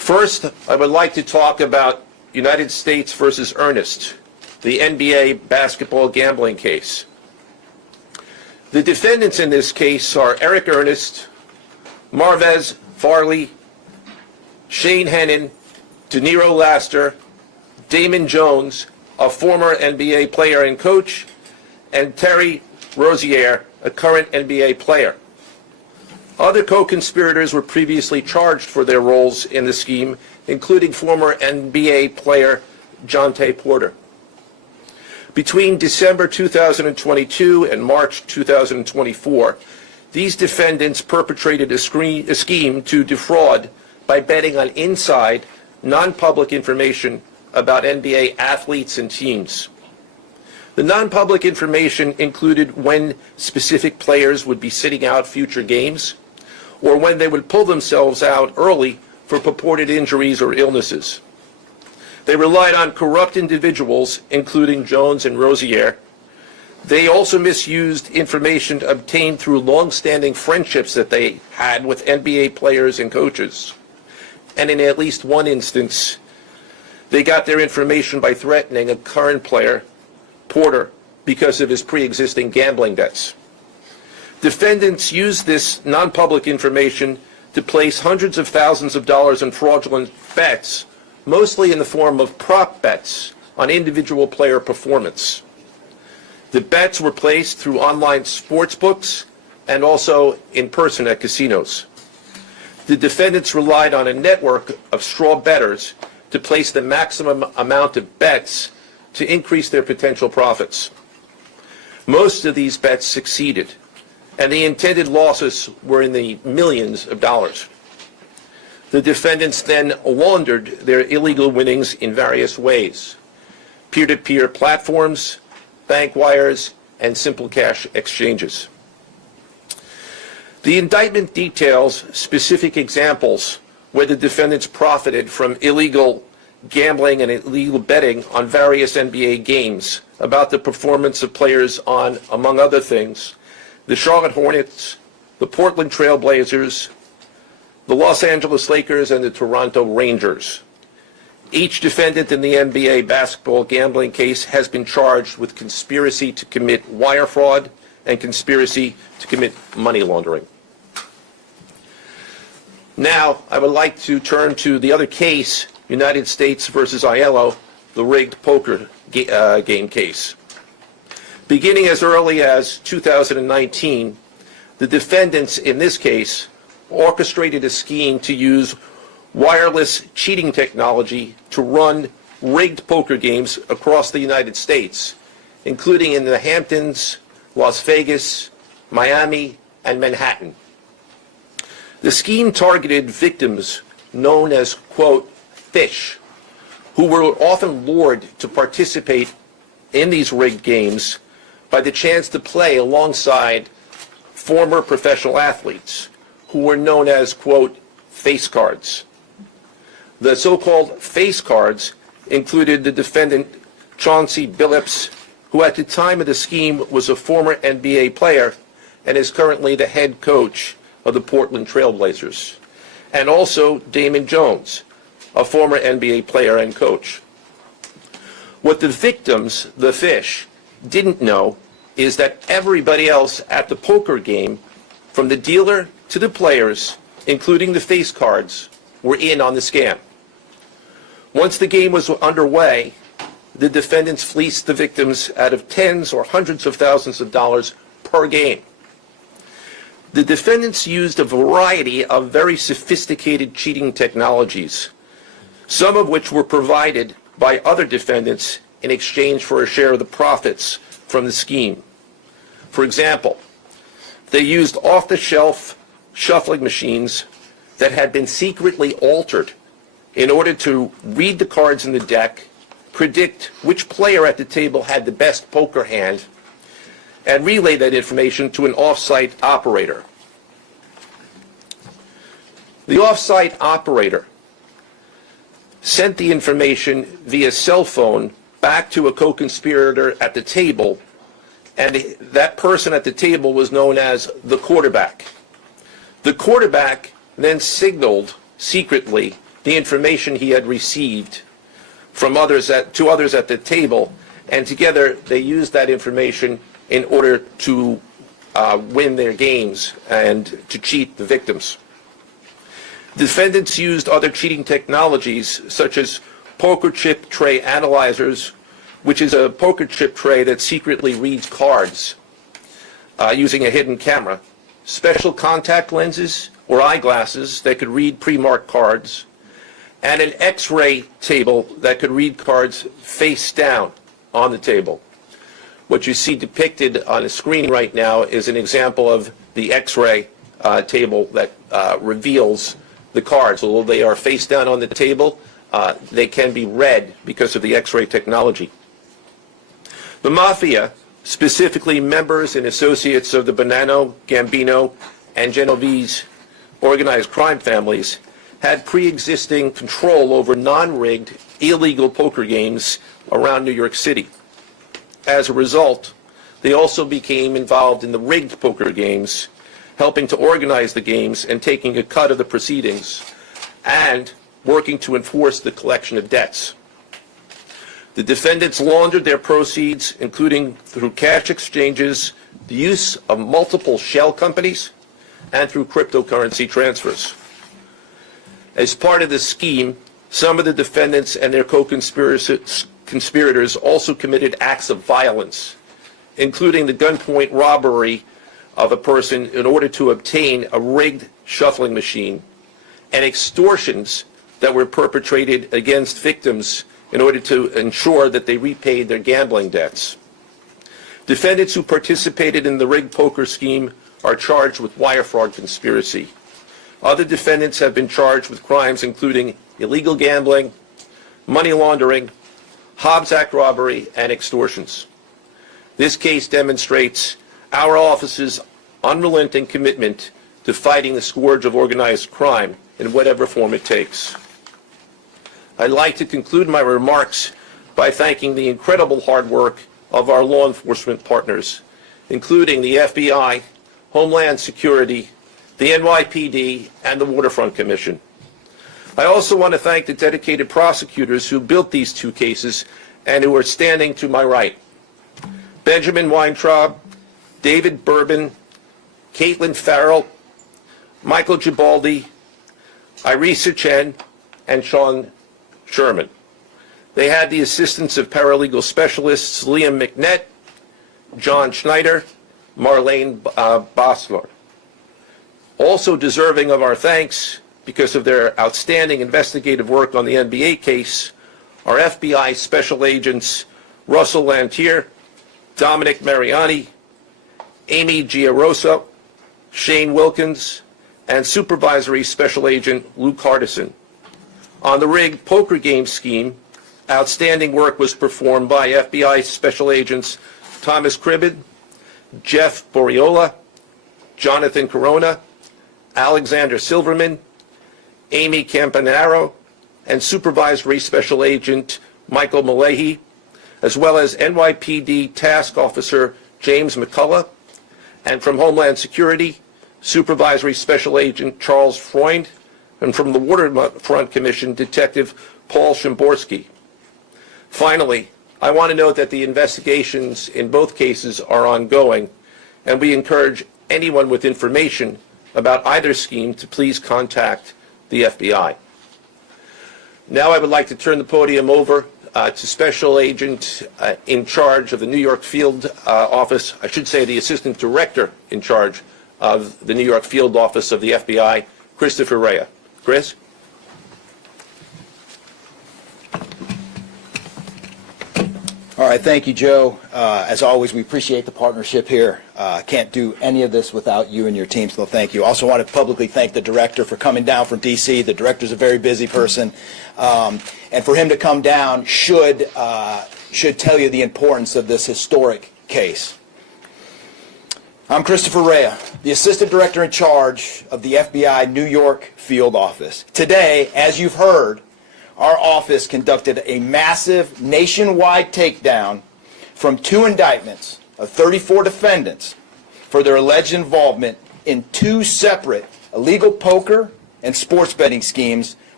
First, I would like to talk about United States versus Ernest, the NBA basketball gambling case. The defendants in this case are Eric Ernest, Marvez Farley, Shane Hennon, DeNiro Laster, Damon Jones, a former NBA player and coach, and Terry Rozier, a current NBA player. Other co-conspirators were previously charged for their roles in the scheme, including former NBA player Jontay Porter. Between December 2022 and March 2024, these defendants perpetrated a scheme to defraud by betting on inside, non-public information about NBA athletes and teams. The non-public information included when specific players would be sitting out future games, or when they would pull themselves out early for purported injuries or illnesses. They relied on corrupt individuals, including Jones and Rozier. They also misused information obtained through long-standing friendships that they had with NBA players and coaches. And in at least one instance, they got their information by threatening a current player, Porter, because of his pre-existing gambling debts. Defendants used this non-public information to place hundreds of thousands of dollars in fraudulent bets, mostly in the form of prop bets on individual player performance. The bets were placed through online sports books and also in person at casinos. The defendants relied on a network of straw bettors to place the maximum amount of bets to increase their potential profits. Most of these bets succeeded, and the intended losses were in the millions of dollars. The defendants then laundered their illegal winnings in various ways: peer-to-peer platforms, bank wires, and simple cash exchanges. The indictment details specific examples where the defendants profited from illegal gambling and illegal betting on various NBA games about the performance of players on, among other things, the Charlotte Hornets, the Portland Trail Blazers, the Los Angeles Lakers, and the Toronto Rangers. Each defendant in the NBA basketball gambling case has been charged with conspiracy to commit wire fraud and conspiracy to commit money laundering. Now, I would like to turn to the other case, United States versus Aiello, the rigged poker game case. Beginning as early as 2019, the defendants in this case orchestrated a scheme to use wireless cheating technology to run rigged poker games across the United States, including in the Hamptons, Las Vegas, Miami, and Manhattan. The scheme targeted victims known as, quote, fish, who were often lured to participate in these rigged games by the chance to play alongside former professional athletes who were known as, quote, face cards. The so-called face cards included the defendant Chauncey Billups, who at the time of the scheme was a former NBA player and is currently the head coach of the Portland Trail Blazers, and also Damon Jones, a former NBA player and coach. What the victims, the fish, didn't know is that everybody else at the poker game, from the dealer to the players, including the face cards, were in on the scam. Once the game was underway, the defendants fleeced the victims out of tens or hundreds of thousands of dollars per game. The defendants used a variety of very sophisticated cheating technologies, some of which were provided by other defendants in exchange for a share of the profits from the scheme. For example, they used off-the-shelf shuffling machines that had been secretly altered in order to read the cards in the deck, predict which player at the table had the best poker hand, and relay that information to an off-site operator. The off-site operator sent the information via cell phone back to a co-conspirator at the table, and that person at the table was known as the quarterback. The quarterback then signaled secretly the information he had received from others at the table, and together they used that information in order to win their games and to cheat the victims. Defendants used other cheating technologies such as poker chip tray analyzers, which is a poker chip tray that secretly reads cards using a hidden camera, special contact lenses or eyeglasses that could read pre-marked cards, and an X-ray table that could read cards face down on the table. What you see depicted on the screen right now is an example of the X-ray table that reveals the cards. Although they are face down on the table, they can be read because of the X-ray technology. The Mafia, specifically members and associates of the Bonanno, Gambino, and Genovese organized crime families, had pre-existing control over non-rigged, illegal poker games around New York City. As a result, they also became involved in the rigged poker games, helping to organize the games and taking a cut of the proceedings, and working to enforce the collection of debts. The defendants laundered their proceeds, including through cash exchanges, the use of multiple shell companies, and through cryptocurrency transfers. As part of the scheme, some of the defendants and their co-conspirators also committed acts of violence, including the gunpoint robbery of a person in order to obtain a rigged shuffling machine, and extortions that were perpetrated against victims in order to ensure that they repaid their gambling debts. Defendants who participated in the rigged poker scheme are charged with wire fraud conspiracy. Other defendants have been charged with crimes including illegal gambling, money laundering, Hobbs Act robbery, and extortions. This case demonstrates our office's unrelenting commitment to fighting the scourge of organized crime in whatever form it takes. I'd like to conclude my remarks by thanking the incredible hard work of our law enforcement partners, including the FBI, Homeland Security, the NYPD, and the Waterfront Commission. I also want to thank the dedicated prosecutors who built these two cases and who are standing to my right. Benjamin Weintraub, David Bourbon, Caitlin Farrell, Michael Gibaldi, Irisa Chen, and Sean Sherman. They had the assistance of paralegal specialists Liam McNett, John Schneider, Marlene Bosler. Also deserving of our thanks because of their outstanding investigative work on the NBA case are FBI Special Agents Russell Lantier, Dominic Mariani, Amy Giarosa, Shane Wilkins, and Supervisory Special Agent Luke Hardison. On the rigged poker game scheme, outstanding work was performed by FBI Special Agents Thomas Cribbin, Jeff Boriola, Jonathan Corona, Alexander Silverman, Amy Campanaro, and Supervisory Special Agent Michael Malahy, as well as NYPD Task Officer James McCullough, and from Homeland Security, Supervisory Special Agent Charles Freund, and from the Waterfront Commission, Detective Paul Shimborski. Finally, I want to note that the investigations in both cases are ongoing, and we encourage anyone with information about either scheme to please contact the FBI. Now I would like to turn the podium over to Special Agent in charge of the New York Field Office, I should say the Assistant Director in charge of the New York Field Office of the FBI, Christopher Rea. Chris? All right, thank you, Joe. As always, we appreciate the partnership here. Can't do any of this without you and your team, so thank you. Also want to publicly thank the director for coming down from D.C. The director's a very busy person, and for him to come down should tell you the importance of this historic case. I'm Christopher Rea, the Assistant Director in charge of the FBI New York Field Office. Today, as you've heard, our office conducted a massive nationwide takedown from 2 indictments of 34 defendants for their alleged involvement in 2 separate illegal poker and sports betting schemes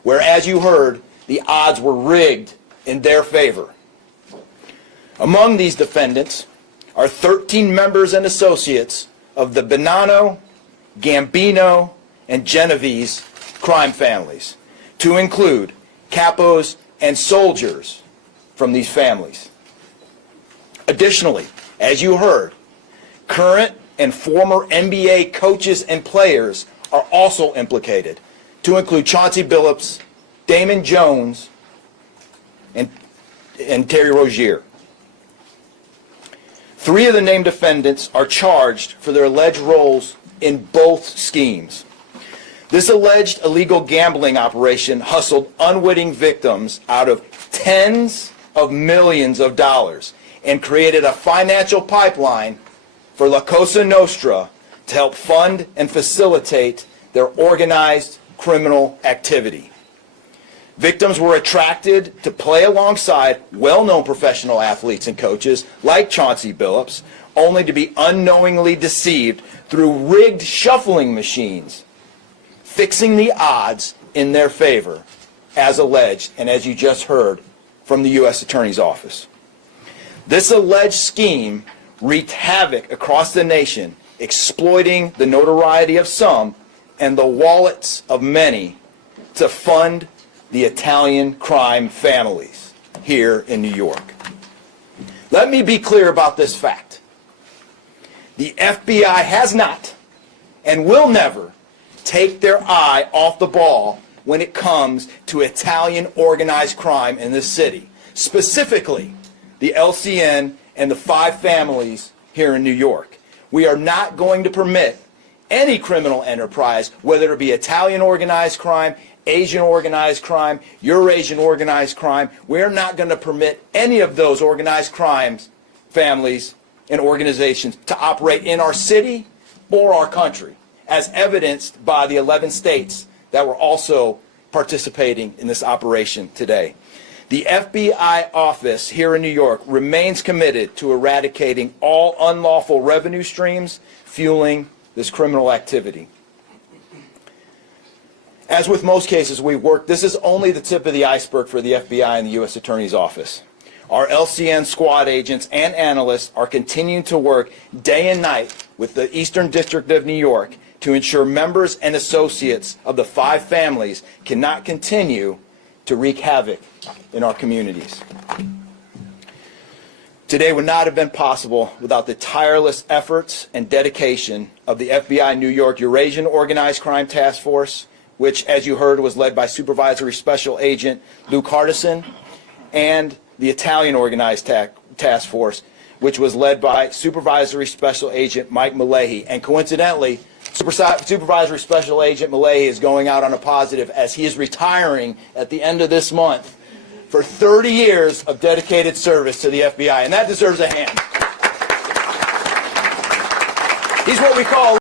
where, as you heard, the odds were rigged in their favor. Among these defendants are 13 members and associates of the Bonanno, Gambino, and Genovese crime families, to include capos and soldiers from these families. Additionally, as you heard, current and former NBA coaches and players are also implicated, to include Chauncey Billups, Damon Jones, and Terry Rozier. 3 of the named defendants are charged for their alleged roles in both schemes. This alleged illegal gambling operation hustled unwitting victims out of tens of millions of dollars and created a financial pipeline for La Cosa Nostra to help fund and facilitate their organized criminal activity. Victims were attracted to play alongside well-known professional athletes and coaches like Chauncey Billups, only to be unknowingly deceived through rigged shuffling machines, fixing the odds in their favor, as alleged and as you just heard from the U.S. Attorney's Office. This alleged scheme wreaked havoc across the nation, exploiting the notoriety of some and the wallets of many to fund the Italian crime families here in New York. Let me be clear about this fact. The FBI has not and will never take their eye off the ball when it comes to Italian organized crime in this city, specifically the LCN and the 5 families here in New York. We are not going to permit any criminal enterprise, whether it be Italian organized crime, Asian organized crime, Eurasian organized crime. We're not going to permit any of those organized crimes, families, and organizations to operate in our city or our country, as evidenced by the 11 states that were also participating in this operation today. The FBI office here in New York remains committed to eradicating all unlawful revenue streams fueling this criminal activity. As with most cases we've worked, this is only the tip of the iceberg for the FBI and the U.S. Attorney's Office. Our LCN squad agents and analysts are continuing to work day and night with the Eastern District of New York to ensure members and associates of the 5 families cannot continue to wreak havoc in our communities. Today would not have been possible without the tireless efforts and dedication of the FBI New York Eurasian Organized Crime Task Force, which, as you heard, was led by Supervisory Special Agent Luke Hardison, and the Italian Organized Task Force, which was led by Supervisory Special Agent Mike Malahi. And coincidentally, Supervisory Special Agent Malahi is going out on a positive as he is retiring at the end of this month for 30 years of dedicated service to the FBI, and that deserves a hand. He's what we call